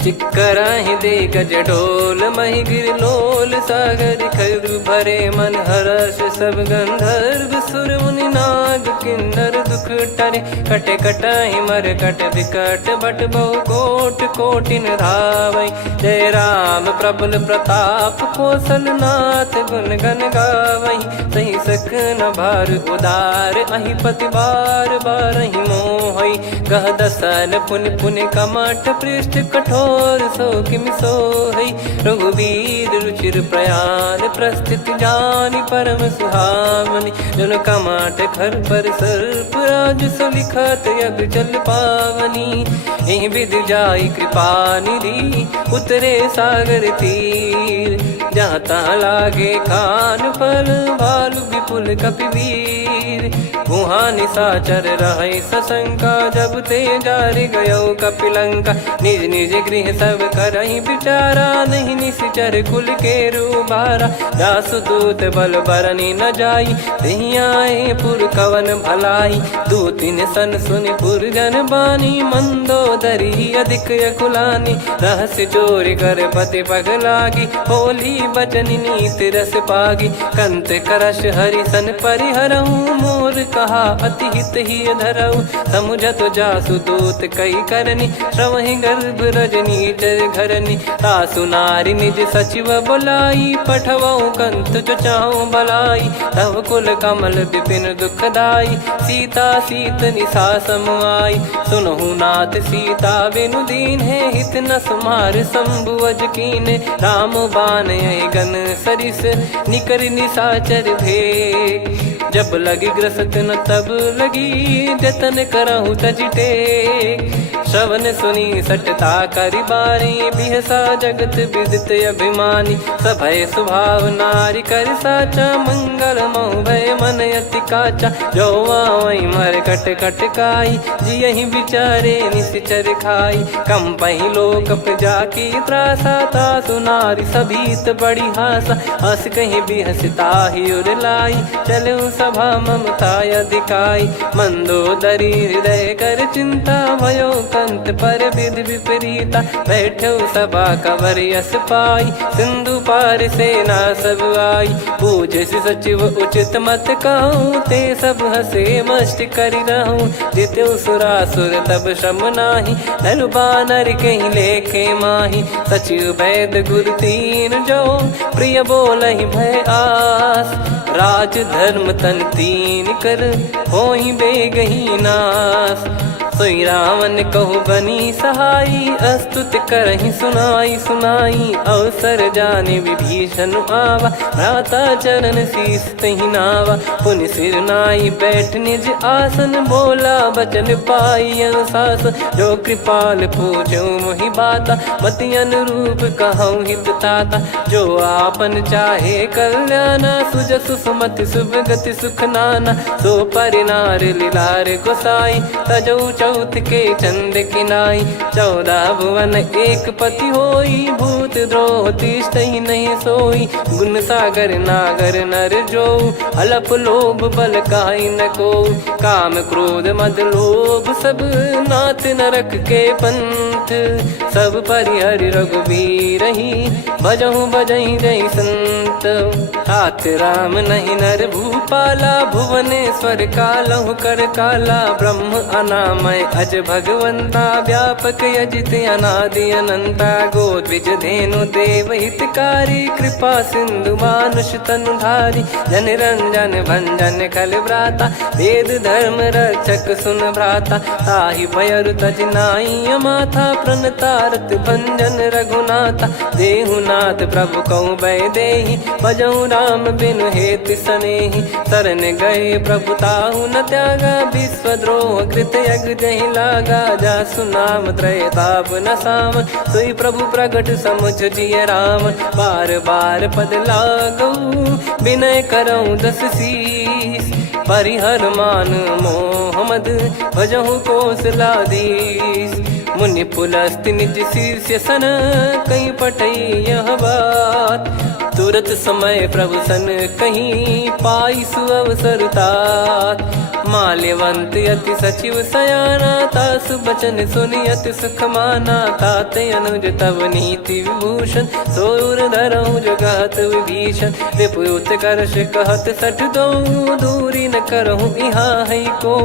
चिक्कराहि दे गज ढोल मही गिर लोल सागर खरु भरे मन हर्ष सब गंधर्व सुर मुनि नाग किन्नर दुख टरे कटे कटाहि मर कट विकट बट बहु कोट कोटिन धावै जय राम प्रबल प्रताप कौशल नाथ गुण गण गावै सही सख न भार उदार अहि पति बार बारहि मोहै गह दसन पुन पुन कमठ पृष्ठ कठोर सो किमि सोहै रघुवीर रुचिर प्रयाण प्रस्थित जानि परम सुहावनी जन कमाट खर पर सर्प राज सलिखत अब चल पावनी एहि विध जाई कृपा निधि उतरे सागर तीर जाता लागे खान फल भालु विपुल कपिवीर वहाँ निशाचर रहे सशंका जब ते जारि गयो कपिलंका निज निज गृह सब करहि बिचारा नहीं निश्चर कुल के रूबारा जासुदूत बल बरनी न जाई तहि आए पुर कवन भलाई दूतिन सन सुनि पुर जन बानी मंदोदरी अधिक अकुलानी रहस्य चोरी कर पति पग लागी होली बचन नीत रस पागी कंत करश हरि सन परिहरहूँ मोर कहा अति हित ही धरऊ समुझत जासु दूत कई करनी श्रवहि गर्भ रजनी जर घरनी तासु नारी निज सचिव बुलाई पठवऊ कंत जो चाहूं बलाई तव कुल कमल विपिन दुखदाई सीता सीत निशा समुआई सुनहु नाथ सीता बिनु दीन है हित न सुमार शंभुअज कीने राम बान गन सरिस निकर निशाचर भेग जब लगी ग्रसत न तब लगी जतन करहु तजिटे श्रवण सुनी सटता करि बारी बिहसा जगत विदित अभिमानी सभय स्वभाव नारी कर साचा मंगल मोह भय मन अति काचा जो आवई मर कट कट काई जियहि विचारे निश्चर खाई कम पही लोक जाकी त्रासा तासु नारी सभीत बड़ी हासा हस कहीं बिहसता ही उरलाई चलू सभा ममता अधिकाई मंदोदरी हृदय कर चिंता भयो कंत पर विधि विपरीता बैठो सभा कवर यस पाई सिंधु पार सेना सब आई पूज सचिव उचित मत कहो कहूँ ते सब हसे मस्त करि रहूं। जित्यो सुरासुर तब श्रम नाही, नर बानर कहीं लेखे माही। सचिव वैद गुरु तीन जो, प्रिय बोलहि भय आस। राज धर्म तन तीन कर, होहि बेगहि नास। सोई रावण कहु बनी सहाई, अस्तुत करहि सुनाई सुनाई। अवसर जाने विभीषण आवा, भ्राता चरण शीस तहि नावा। पुनि सिर नाई बैठ निज आसन, बोला बचन पाई अनुशासन। जो कृपाल पूछो मोहि बाता, मति अनुरूप कहूँ हित ताता। जो आपन चाहे कल्याणा, सुजसु सुमति सुभगति सुख नाना। सो परिनार लीलार गोसाई, तजौ चौथ के चंद किनाई। 14 भुवन एक पति होई, भूत द्रोह तिष्ठहि नहीं सोई। गुण सागर नागर नर जो, अलप लोभ बल काई न को। काम क्रोध मद लोभ सब, नाथ नरक के पंथ। सब परिहरि रघुबीर ही, भजहु भजहि जय संत। तात राम नहीं नर भूपाला, भुवनेश्वर कालहु कर काला। ब्रह्म अनामय अज भगवंता, व्यापक यजित अनादि अनंता। गोद्विज धेनु देव हितकारी, कृपा सिंधु मानुष तनुधारी। जन रंजन भंजन खल व्राता, वेद धर्म रक्षक सुन भ्राता। ताहि भयरु तज नाई माथा, प्रणतारत भंजन रघुनाथा। देहुनाथ प्रभु कहु भय देहि, भजहु राम बिनु हेतु सनेहि। शरण गए प्रभु ताहु न त्यागा, विश्वद्रोह कृत यज्ञ जहि लागा। जासु नाम त्रय ताप न सामन, सोई प्रभु प्रगट समुझ जिय रामन। बार बार पद लागऊ, विनय करऊँ दस शीस। परिहर मान मोह मद, भजहु कौशलाधीश। मुनि पुलस्त्य निज शीर्ष सन, कहीं पठई यह बात। तुरत समय प्रभु सन कहीं, पाई सुअवसर तात। माल्यवंत अति सचिव सयाना, तासु बचन सुनि अति सुख माना। ताते अनुज तव नीति विभूषण, सोर धरऊँ जगत विभीषण। विपुत करश कहत सठ दो, दूरी न करहूँ यहाँ है को।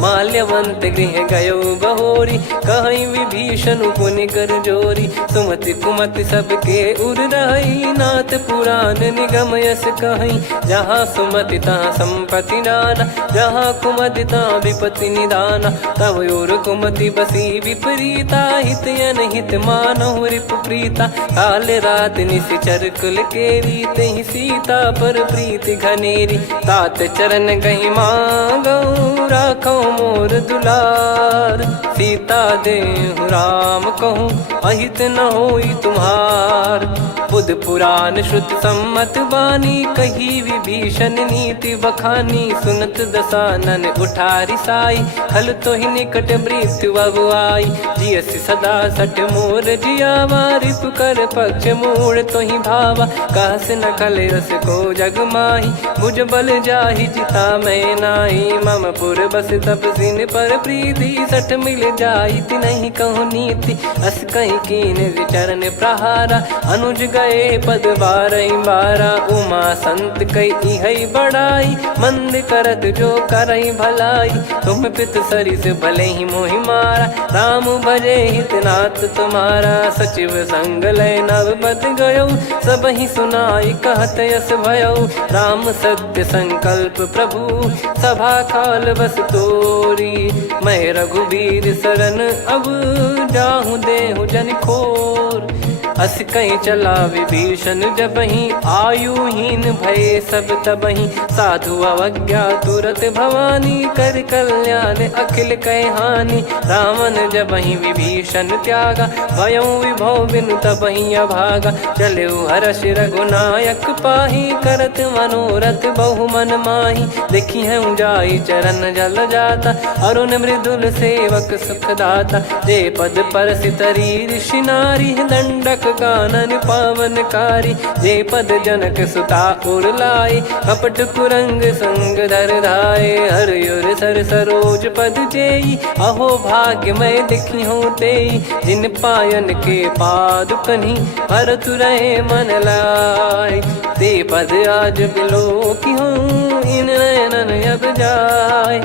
माल्यवंत गृह गयो बहोरी, कहीं विभीषण पुनि कर जोरी। सुमति कुमति सबके उर रही, नाथ पुराण निगम यस कहीं। जहाँ सुमति तहाँ संपत्ति नाना, जहाँ कुमति तहाँ विपत्ति निदाना। तब और कुमति बसी विपरीता, हित अनहित मानहु रिपु प्रीता। काल रात निशिचर कुल केरी, तहि सीता पर प्रीति घनेरी। तात चरण गहि मांगऊ, राखो मोर दुलार। सीता देहु राम कहूँ, अहित न होई तुम्हार। बुध पुराण श्रुत सम्मत बानी, कही विभीषण नीति बखानी। सुनत दसानन उठारी साई, खल तो ही निकट मृत्यु अब आई। जियसि सदा सठ मोर जियावा, रिपु कर पक्ष मूड़ तो ही भावा। कहस न खल रस को जग माही, भुज बल जाहि जिता मैं नाई। मम पुर बस तब सिन पर प्रीति, सठ मिल जाई नहीं कहूँ नीति। अस कहीं कीन चरण प्रहारा, अनुज गए पद बारहि बारा। उमा संत कई है बड़ाई, मंद करत जो करई भलाई। तुम पित सरिस भले ही मोहि मारा, राम भजे हित नाथ तुम्हारा। सचिव संग लय नव बद गयो, सब ही सुनाई कहत यस भयो। राम सत्य संकल्प प्रभु, सभा काल बस तोरी। मैं रघुबीर शरण अब, जाहूँ देहु जन खोर। अस कहीं चला विभीषण जबहि, आयुहीन भय सब तबहि। साधु अवज्ञा तुरत भवानी, कर कल्याण अखिल कह हानि। रावण जबहि विभीषण त्यागा, भयउ विभव बिनु तबहि अभागा। चलऊ हर्ष रघुनायक पाही, करत मनोरथ बहु मन माही। देखी हूँ जाई चरण जल जाता, अरुण मृदुल सेवक सुखदाता। जे पद पर सितरी ऋषि नारी, दंडक कानन पावनकारी। जे पद जनक सुता उर लाए, कपट कुरंग संग धर धाये। हर सर सरोज पद जेई, अहो भाग्य मैं दिखी हूँ तेई। जिन पायन के पाद कन्ही, भरत रहे मन लाय। ते पद आज बिलो की हूँ, इन नयन शरण अब जाय।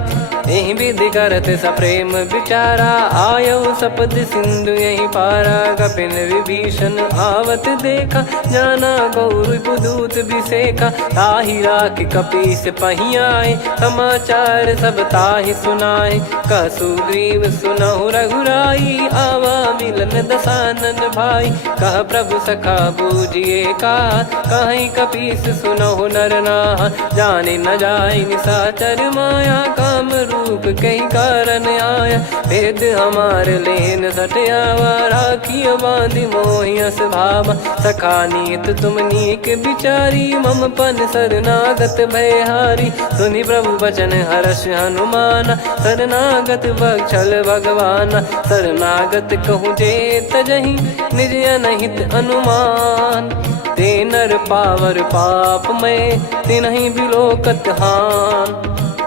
यही विधि करत सा प्रेम विचारा, आयो सपद सिंधु यही पारा। कपिन विभीषण आवत देखा, जाना गौर बुदूत बिसेखा। ताहि राख कपीस पहियाए, समाचार सब ताहि सुनाए। कह सुग्रीव सुनहु रघुराई, आवा मिलन दसानन भाई। कह प्रभु सखा बूझिए का, कहीं कपीस सुनहु नर नाहा। जाने न जाय निशाचर माया, काम रूप कई कारण आया। भेद हमार लेन सटयावा, राखिय बांधि मोहियस भावा। सखा नीत तुम नीक बिचारी, मम पन शरणागत भयहारी। सुनि प्रभु बचन हर्ष हनुमाना, शरणागत बक्षल भगवाना। शरणागत कहूँ जे तजहि, निज अनहित अनुमान। ते नर पावर पाप में, तिन्हि बिलोकत हान।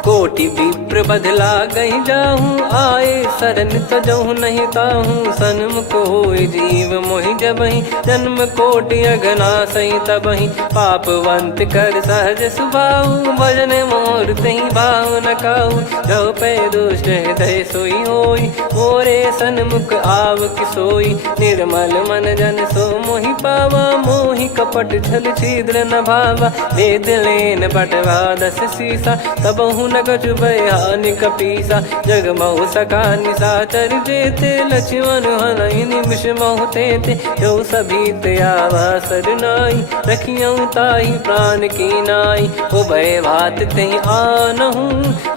कोटि विप्र बदला गई जाहूँ, आए शरण तजहु नहीं ताहूँ। सन्मुख होय जीव मोहि जबहि, जन्म कोटि अगना सही तबहि। पापवंत कर सहज सुभाऊ, भजन मोर तहि भाव न काऊ। जो पै दुष्ट हृदय सोई होई, मोरे सन्मुख आव किसोई। निर्मल मन जन सो मोहि पावा, मोहि कपट छल छिद्र न भावा। वेद लेन बटवा दस सीसा, तबहु न कछु भयानि कपीसा। जग महु सका निशाचर जेते, लक्ष्मण हनहि निमिष महु तेते। जो सभी त्यावा सरनाई, रखियऊ ताहि प्राण की नाई। ओ भय भात तेहि आनहु,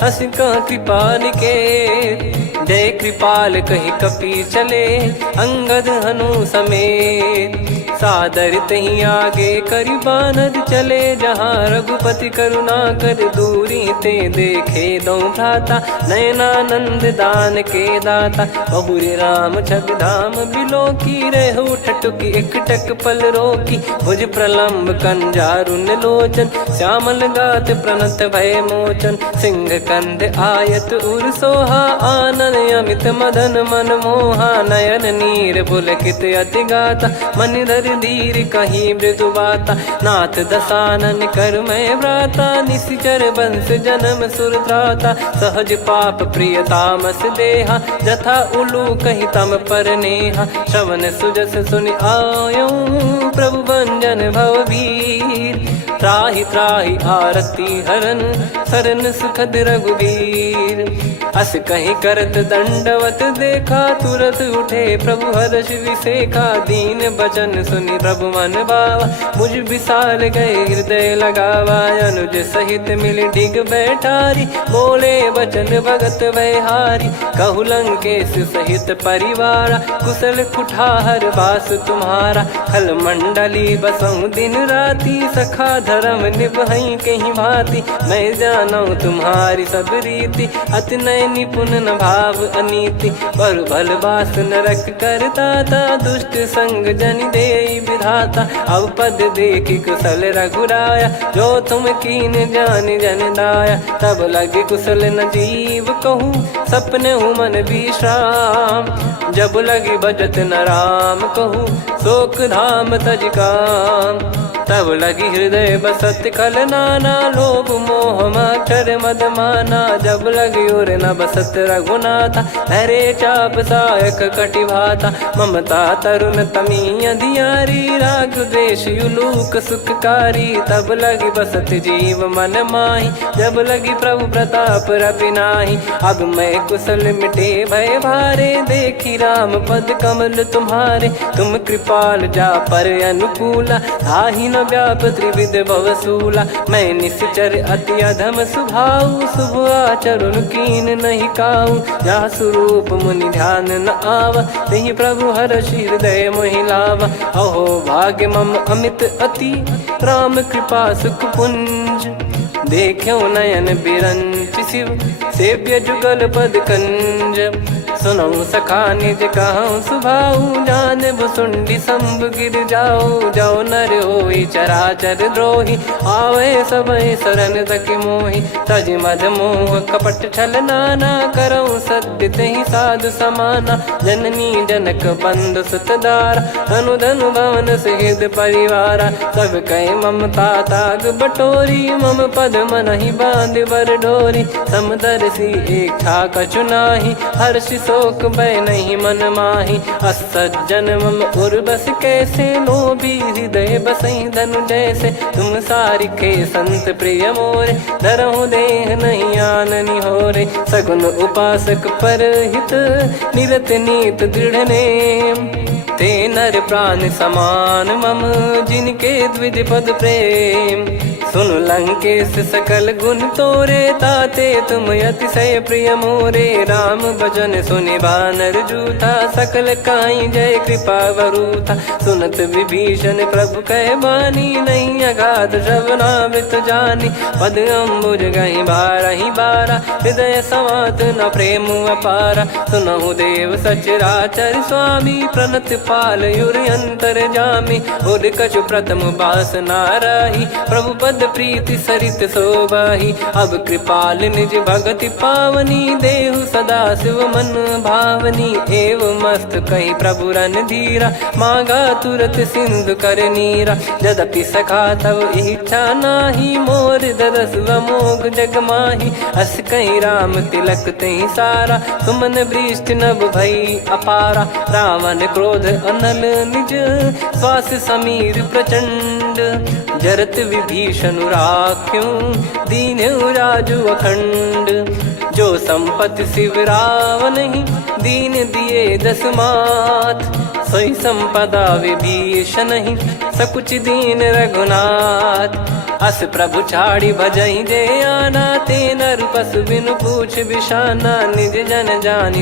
हस कह कृपाल के। जय कृपाल कहि कपी चले, अंगद हनु समेत। सादर तही आगे करि बानर चले, जहाँ रघुपति करुणा कर दूरी ते देखे दो भ्राता। नयनानंद दान के दाता, बहुरी राम छवि धाम बिलो की। रहु ठटुकी एकटक पल रोकी, भुज प्रलम्ब कंजारुन लोचन। श्यामल गात प्रणत भय मोचन, सिंह कंध आयत उर सोहा। आनन अमित मदन मन मोहा, नयन नीर पुलकित अति गाता। मन धर धीर कहीं मृदु बाता, नाथ दसानन कर मैं व्राता। निश्चर वंश जन्म सुर त्राता, सहज पाप प्रिय तामस देहा। जथा उलू कही तम पर नेहा, श्रवण सुजस सुनि आयो। प्रभु भंजन भववीर, त्राहि त्राहि आरती हरन। शरण सुखद रघुवीर, अस कहीं करत दंडवत देखा। तुरत उठे प्रभु हर्ष विसेखा, दीन बचन सुनि प्रभु मन भावा। मुझ विशाल गए हृदय लगावा, अनुज सहित मिल डिग बैठारी। बोले बचन भगत वैहारी, कहु लंकेश सहित परिवारा। कुशल कुठार बास तुम्हारा, खल मंडली बसऊं दिन राती। सखा धर्म निभई कहीं भांति, मैं जानू तुम्हारी सब रीति। अति नय निपुण न भाव अनीति, पर भल बास नरक करताता। दुष्ट संग जन देई विधाता, अब पद देखि कुशल रघुराया। जो तुम कीन जान जन दाया, तब लगे कुशल न जीव कहूँ। सपने हूँ मन विश्राम, जब लगी बजत न राम कहूँ। शोक धाम तज काम, तब लगी हृदय बसत खल नाना। लोभ मोह मच्छर मद माना, जब लगी उर न बसत रघुनाथा। हरे चाप सायक कटि भाता, ममता तरुण तमी अधियारी। राग द्वेष युलूक सुखकारी, तब लगी बसत जीव मन माही। जब लगी प्रभु प्रताप रवि नाही, अब मैं कुशल मिटे भय भारे। देखी राम पद कमल तुम्हारे, तुम कृपाल जा पर अनुकूला। ताहि न व्याप त्रिविध भवसूला, मैं निश्चर अति अधम सुभाऊ। शुभ आचरण कीन नहीं काऊ, जा स्वरूप मुनि ध्यान न आवा। तहि प्रभु हर्ष हृदय मोहि लावा। अहो भाग्य मम अमित अति, राम कृपा सुख पुंज। देखो नयन बिरंच शिव, सेव्य जुगल पद कंज। सुनऊ सखा निज कहूँ सुभाऊ जान भुसुंडी संभ गिर जाओ जाओ नर होई चराचर द्रोही आवे सबई शरण तक मोहि तज मद मोह कपट छल नाना करऊँ सत्य तहि साधु समाना जननी जनक बंधु सुतदारा अनुधनु भवन सहित परिवारा सब कहे ममता ताग बटोरी मम पद मनहि बांध बर डोरी समदर्शी इच्छा कछु नाही हर्ष शोक भय नहीं मन माही असज्जन मम उर्वस कैसे लोभी हृदय बसई धनु जैसे तुम सारिखे संत प्रिय मोरे धरहु देह नहीं आननि होरे सगुन उपासक पर हित निरत नीत दृढ़ नेम ते नर प्राण समान मम जिनके द्विज पद प्रेम सुन लंकेश सकल गुण तोरे ताते तुम अतिशय प्रिय मोरे राम भजन सुनि बानर जूथा सकल काई जय कृपा वरूथा सुनत विभीषण प्रभु कह बानी नहीं अगाध श्रवणामृत जानी पद अम्बुज गहि बारहि बारा हृदय समात न प्रेम अपारा सुनहु देव सचराचर स्वामी प्रणत पाल युर अंतर जामी उद कछु प्रथम बास नाराही प्रभु पद प्रीति सरित शोभाही अब कृपाल निज भगति पावनी देहु सदा शिव मन भावनी एव मस्त कही प्रभु रन धीरा मांगा तुरत सिंधु कर नीरा यद्यपि सखा तब इच्छा नाही मोर दरस मोग जग माही अस कहीं राम तिलक तही सारा सुमन वृष्टि नभ भई अपारा रावण क्रोध अनल निज श्वास समीर प्रचंड जरत विभीषण राख्यों दीन राजु अखंड जो संपत्ति शिव रावण ही दीन दिए दस मात सोई संपदा विभीषण ही सकुच दीन रघुनाथ अस प्रभु छाड़ी भजई जे आना ते नर पसु बिनु पूछ बिशाना निज जन जानी